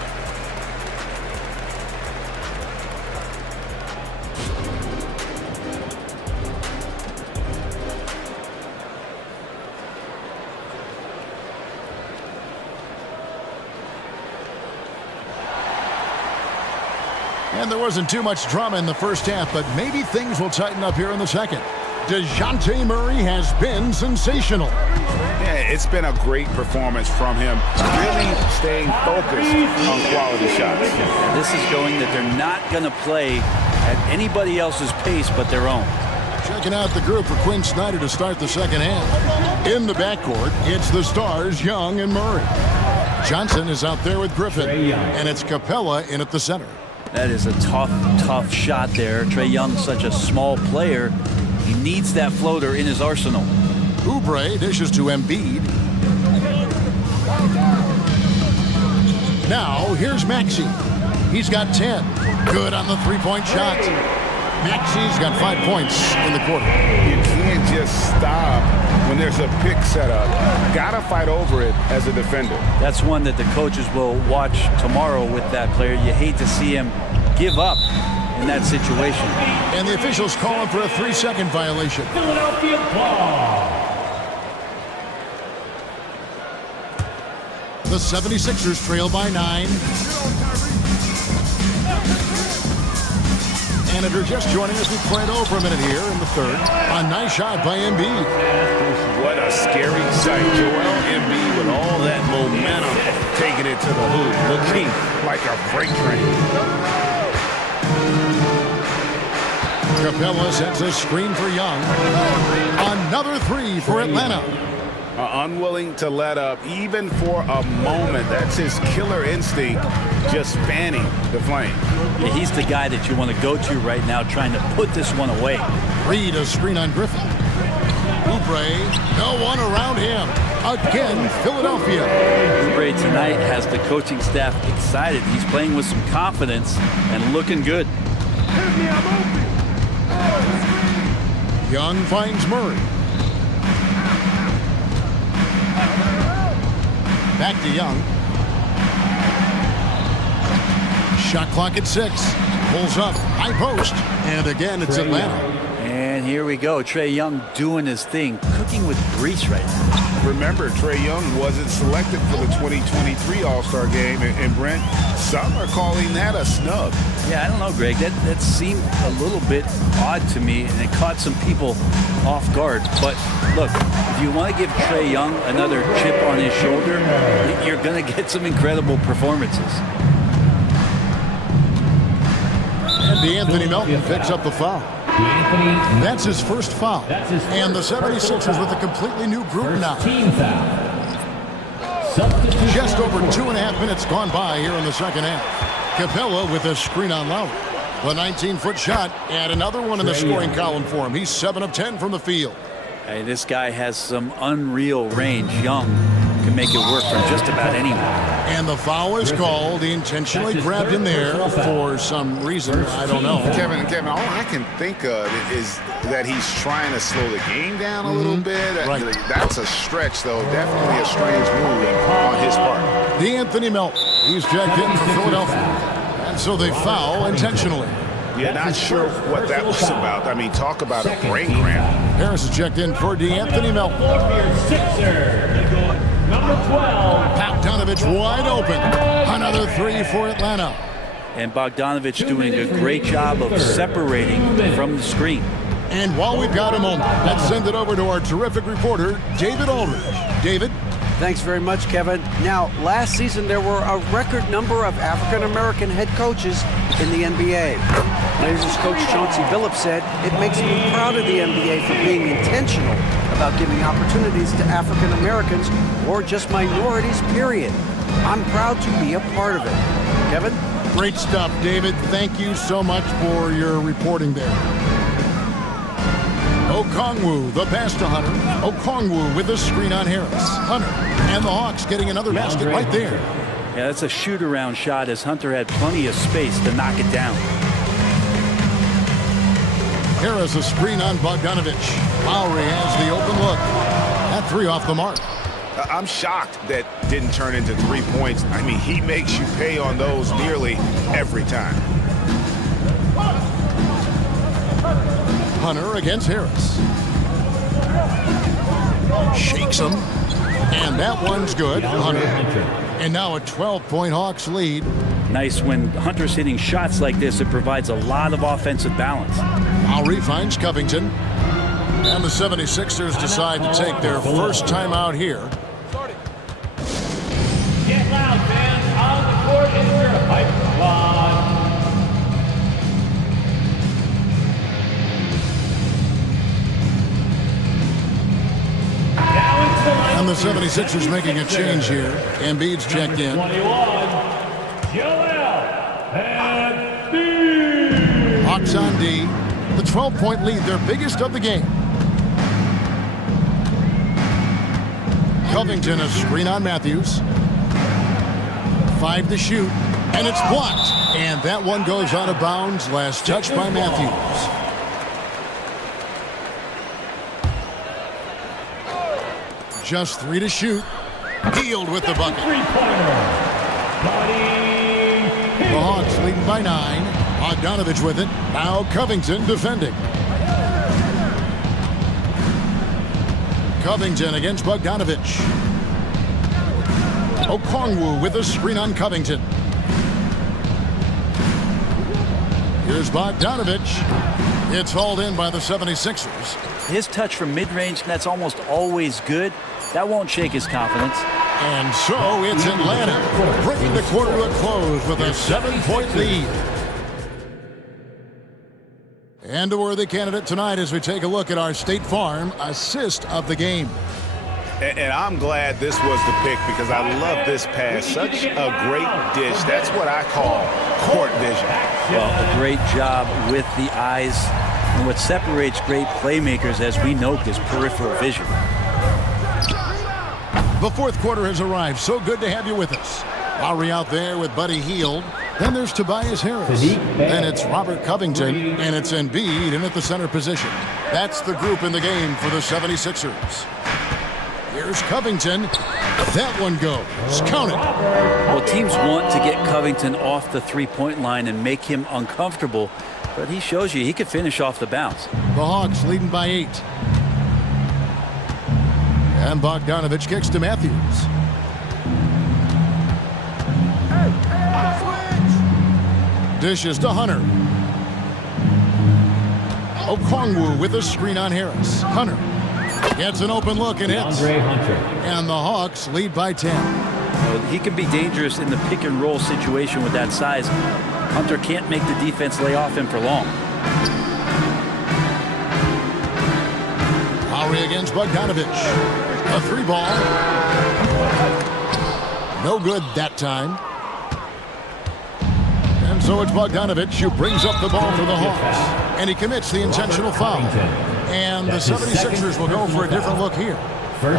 And there wasn't too much drama in the first half, but maybe things will tighten up here in the second. DeJounte Murray has been sensational. Yeah, it's been a great performance from him, really staying focused on quality shots. This is showing that they're not going to play at anybody else's pace but their own. Checking out the group for Quinn Snyder to start the second half. In the backcourt, it's the stars, Young and Murray. Johnson is out there with Griffin, and it's Capella in at the center. That is a tough shot there. Trae Young's such a small player. He needs that floater in his arsenal. Oubre dishes to Embiid. Now, here's Maxey. He's got 10. Good on the three-point shot. Maxi's got 5 points in the quarter. You can't just stop when there's a pick set up. Gotta fight over it as a defender. That's one that the coaches will watch tomorrow with that player. You hate to see him give up in that situation. And the officials calling for a 3-second violation. Philadelphia ball. The 76ers trail by 9. And if you're just joining us, we played over a minute here in the third. A nice shot by Embiid. What a scary sight. Joel Embiid with all that momentum taking it to the hoop, looking like a freight train. Capella sets a screen for Young. Another 3 for Atlanta. Unwilling to let up even for a moment. That's his killer instinct, just fanning the flame. Yeah, he's the guy that you want to go to right now, trying to put this one away. Reed a screen on Griffin. Oubre, no one around him. Again, Philadelphia. Oubre tonight has the coaching staff excited. He's playing with some confidence and looking good. Young finds Murray. Back to Young. Shot clock at 6. Pulls up. High post. And again, it's Atlanta. And here we go. Trae Young doing his thing. Cooking with grease right now. Remember, Trae Young wasn't selected for the 2023 All-Star game. And Brent, some are calling that a snub. Yeah, I don't know, Greg. That seemed a little bit odd to me, and it caught some people off guard. But look, if you want to give Trae Young another chip on his shoulder, you're going to get some incredible performances. And DeAnthony Melton picks up the foul. That's his first foul. And the 76ers with a completely new group now. Team foul. Just over 2.5 minutes gone by here in the second half. Capella with a screen on Lowry. The 19-foot shot, and another one in the scoring column for him. He's 7 of 10 from the field. Hey, this guy has some unreal range. Young can make it work from just about anyone. And the foul is called. He intentionally grabbed him there for some reason. I don't know. Kevin, all I can think of is that he's trying to slow the game down a little bit. Right. That's a stretch, though. Definitely a strange move on his part. DeAnthony Melton. He's checked in for Philadelphia. And so they foul intentionally. Yeah, not sure what that was about. I mean, talk about a brain cramp. Harris is checked in for DeAnthony Melton. Number 12. Bogdanovich wide open. Another 3 for Atlanta. And Bogdanovich doing a great job of separating from the screen. And while we've got a moment, let's send it over to our terrific reporter, David Aldridge. David? Thanks very much, Kevin. Now, last season there were a record number of African-American head coaches in the NBA. Blazers coach Chauncey Billups said, "It makes me proud of the NBA for being intentional about giving opportunities to African-Americans or just minorities, period. I'm proud to be a part of it." Kevin? Great stuff, David. Thank you so much for your reporting there. Okongwu, the pass to Hunter. Okongwu with the screen on Harris. Hunter and the Hawks getting another basket right there. Yeah, that's a shoot-around shot as Hunter had plenty of space to knock it down. Harris a screen on Bogdanovich. Lowry has the open look. That 3 off the mark. I'm shocked that didn't turn into 3 points. I mean, he makes you pay on those nearly every time. Hunter against Harris. Shakes him. And that one's good. Hunter. And now a 12-point Hawks lead. Nice when Hunter's hitting shots like this, it provides a lot of offensive balance. Lowry finds Covington. And the 76ers decide to take their first time out here. Get loud, fans. On the court is your hype squad. And the 76ers making a change here. Embiid's checked in. 21, Joel Embiid. Hawks on D. The 12-point lead, their biggest of the game. Covington a screen on Matthews. 5 to shoot. And it's blocked. And that one goes out of bounds. Last touch by Matthews. Just 3 to shoot. Healed with the bucket. The Hawks leading by 9. Bogdanovich with it. Now Covington defending. Covington against Bogdanovich. Okongwu with a screen on Covington. Here's Bogdanovich. It's hauled in by the 76ers. His touch from mid-range, that's almost always good. That won't shake his confidence. And so it's Atlanta bringing the quarter to a close with a 7-point lead. And a worthy candidate tonight as we take a look at our State Farm assist of the game. And I'm glad this was the pick because I love this pass. Such a great dish. That's what I call court vision. Well, a great job with the eyes. And what separates great playmakers, as we note, is peripheral vision. The fourth quarter has arrived. So good to have you with us. Lowry out there with Buddy Hield. Then there's Tobias Harris. Then it's Robert Covington. And it's Embiid in at the center position. That's the group in the game for the 76ers. Here's Covington. That one goes. Count it. Well, teams want to get Covington off the three-point line and make him uncomfortable. But he shows you he could finish off the bounce. The Hawks leading by 8. And Bogdanovich kicks to Matthews. Dishes to Hunter. Okongwu with a screen on Harris. Hunter gets an open look and hits. And the Hawks lead by 10. Well, he can be dangerous in the pick and roll situation with that size. Hunter can't make the defense lay off him for long. Lowry against Bogdanovich. A 3-ball. No good that time. And so it's Bogdanovich who brings up the ball for the Hawks. And he commits the intentional foul. And the 76ers will go for a different look here.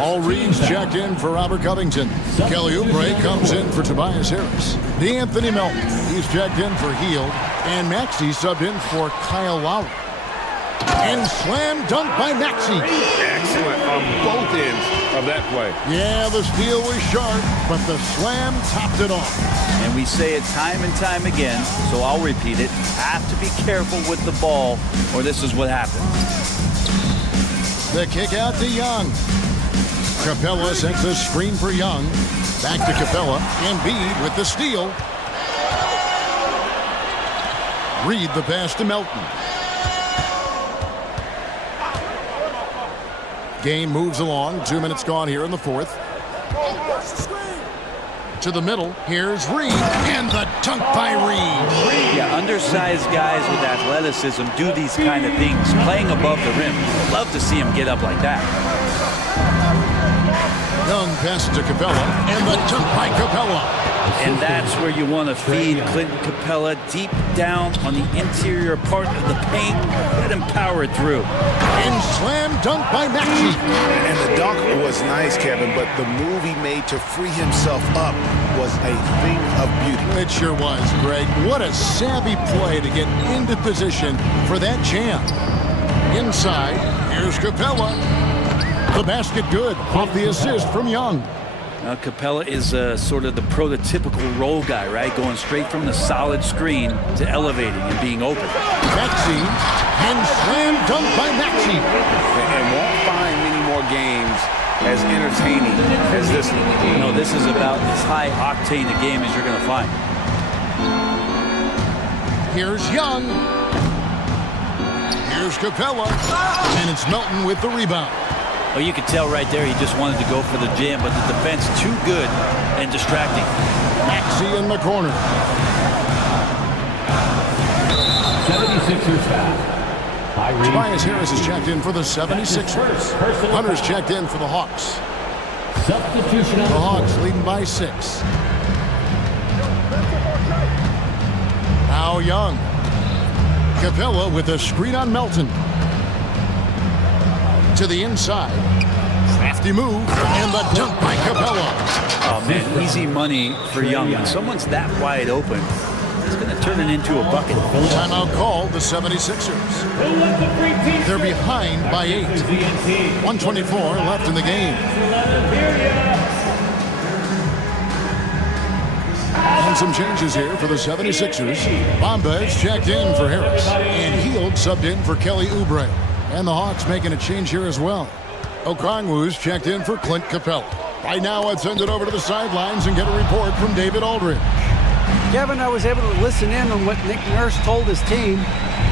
All reads checked in for Robert Covington. Kelly Oubre comes in for Tobias Harris. D'Anthony Melton, he's checked in for Hield. And Maxey subbed in for Kyle Lowry. And slam dunk by Maxey. Excellent on both ends of that play. Yeah, the steal was sharp, but the slam topped it off. And we say it time and time again, so I'll repeat it. Have to be careful with the ball, or this is what happens. The kick out to Young. Capella sends a screen for Young. Back to Capella. Embiid with the steal. Reed the pass to Melton. Game moves along. 2 minutes gone here in the fourth. To the middle. Here's Reed. And the dunk by Reed. Yeah, undersized guys with athleticism do these kind of things, playing above the rim. Love to see him get up like that. Young passes to Capella. And the dunk by Capella. And that's where you want to feed Clinton Capella, deep down on the interior part of the paint. Let him power it through. And slam dunk by Maxey. And the dunk was nice, Kevin, but the move he made to free himself up was a thing of beauty. It sure was, Greg. What a savvy play to get into position for that jam. Inside, here's Capella. The basket good off the assist from Young. Now Capella is sort of the prototypical role guy, right? Going straight from the solid screen to elevating and being open. Maxey, and slam dunk by Maxey. And won't find many more games as entertaining as this one. No, this is about as high octane a game as you're going to find. Here's Young. Here's Capella. And it's Melton with the rebound. Well, you could tell right there he just wanted to go for the jam, but the defense too good and distracting. Maxey in the corner. 76ers foul. Tobias Harris is checked in for the 76ers. Hunter's checked in for the Hawks. Substitution. The Hawks leading by 6. Now Young. Capella with a screen on Melton. To the inside. Crafty move, and the dunk by Capella. Oh, man, easy money for Young. When someone's that wide open, it's going to turn it into a bucket. Timeout called the 76ers. They're behind by 8. 124 left in the game. And some changes here for the 76ers. Bamba is checked in for Harris. And Hield subbed in for Kelly Oubre. And the Hawks making a change here as well. Okongwu's checked in for Clint Capella. Right now, let's send it over to the sidelines and get a report from David Aldridge. Kevin, I was able to listen in on what Nick Nurse told his team.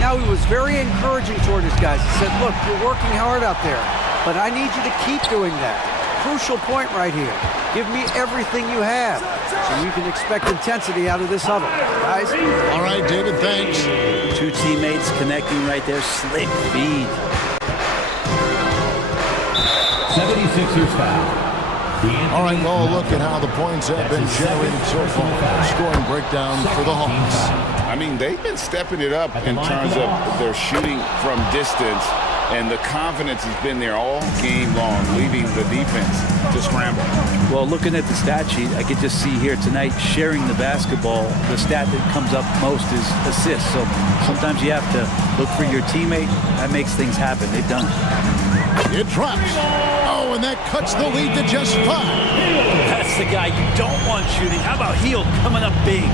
Now, he was very encouraging toward his guys. He said, look, you're working hard out there, but I need you to keep doing that. Crucial point right here. Give me everything you have so you can expect intensity out of this huddle. Guys? All right, David, thanks. Two teammates connecting right there. Slick feed. 76ers foul. All right, well, look at how the points have been generated so far. Scoring breakdown for the Hawks. I mean, they've been stepping it up in terms of their shooting from distance, and the confidence has been there all game long, leaving the defense to scramble. Well, looking at the stat sheet, I could just see here tonight sharing the basketball. The stat that comes up most is assists. So sometimes you have to look for your teammate. That makes things happen. They've done it. It drops. Oh, and that cuts the lead to just 5. That's the guy you don't want shooting. How about Hield coming up big?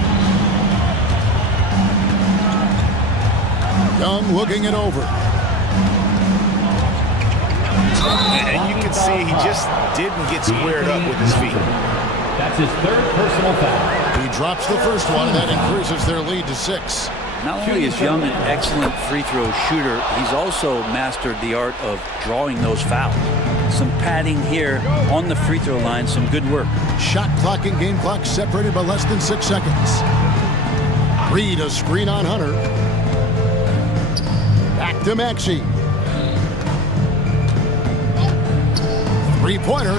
Young looking it over. And you can see he just didn't get squared up with his feet. That's his third personal foul. He drops the first one, and that increases their lead to 6. Not only is Young an excellent free throw shooter, he's also mastered the art of drawing those fouls. Some padding here on the free throw line, some good work. Shot clock and game clock separated by less than 6 seconds. Reed a screen on Hunter. Back to Maxey. Three-pointer.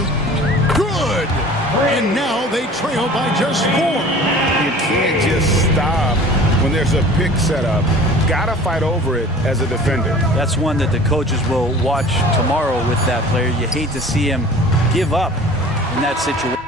Good! And now they trail by just 4. You can't just stop when there's a pick set up. Gotta fight over it as a defender. That's one that the coaches will watch tomorrow with that player. You hate to see him give up in that situation.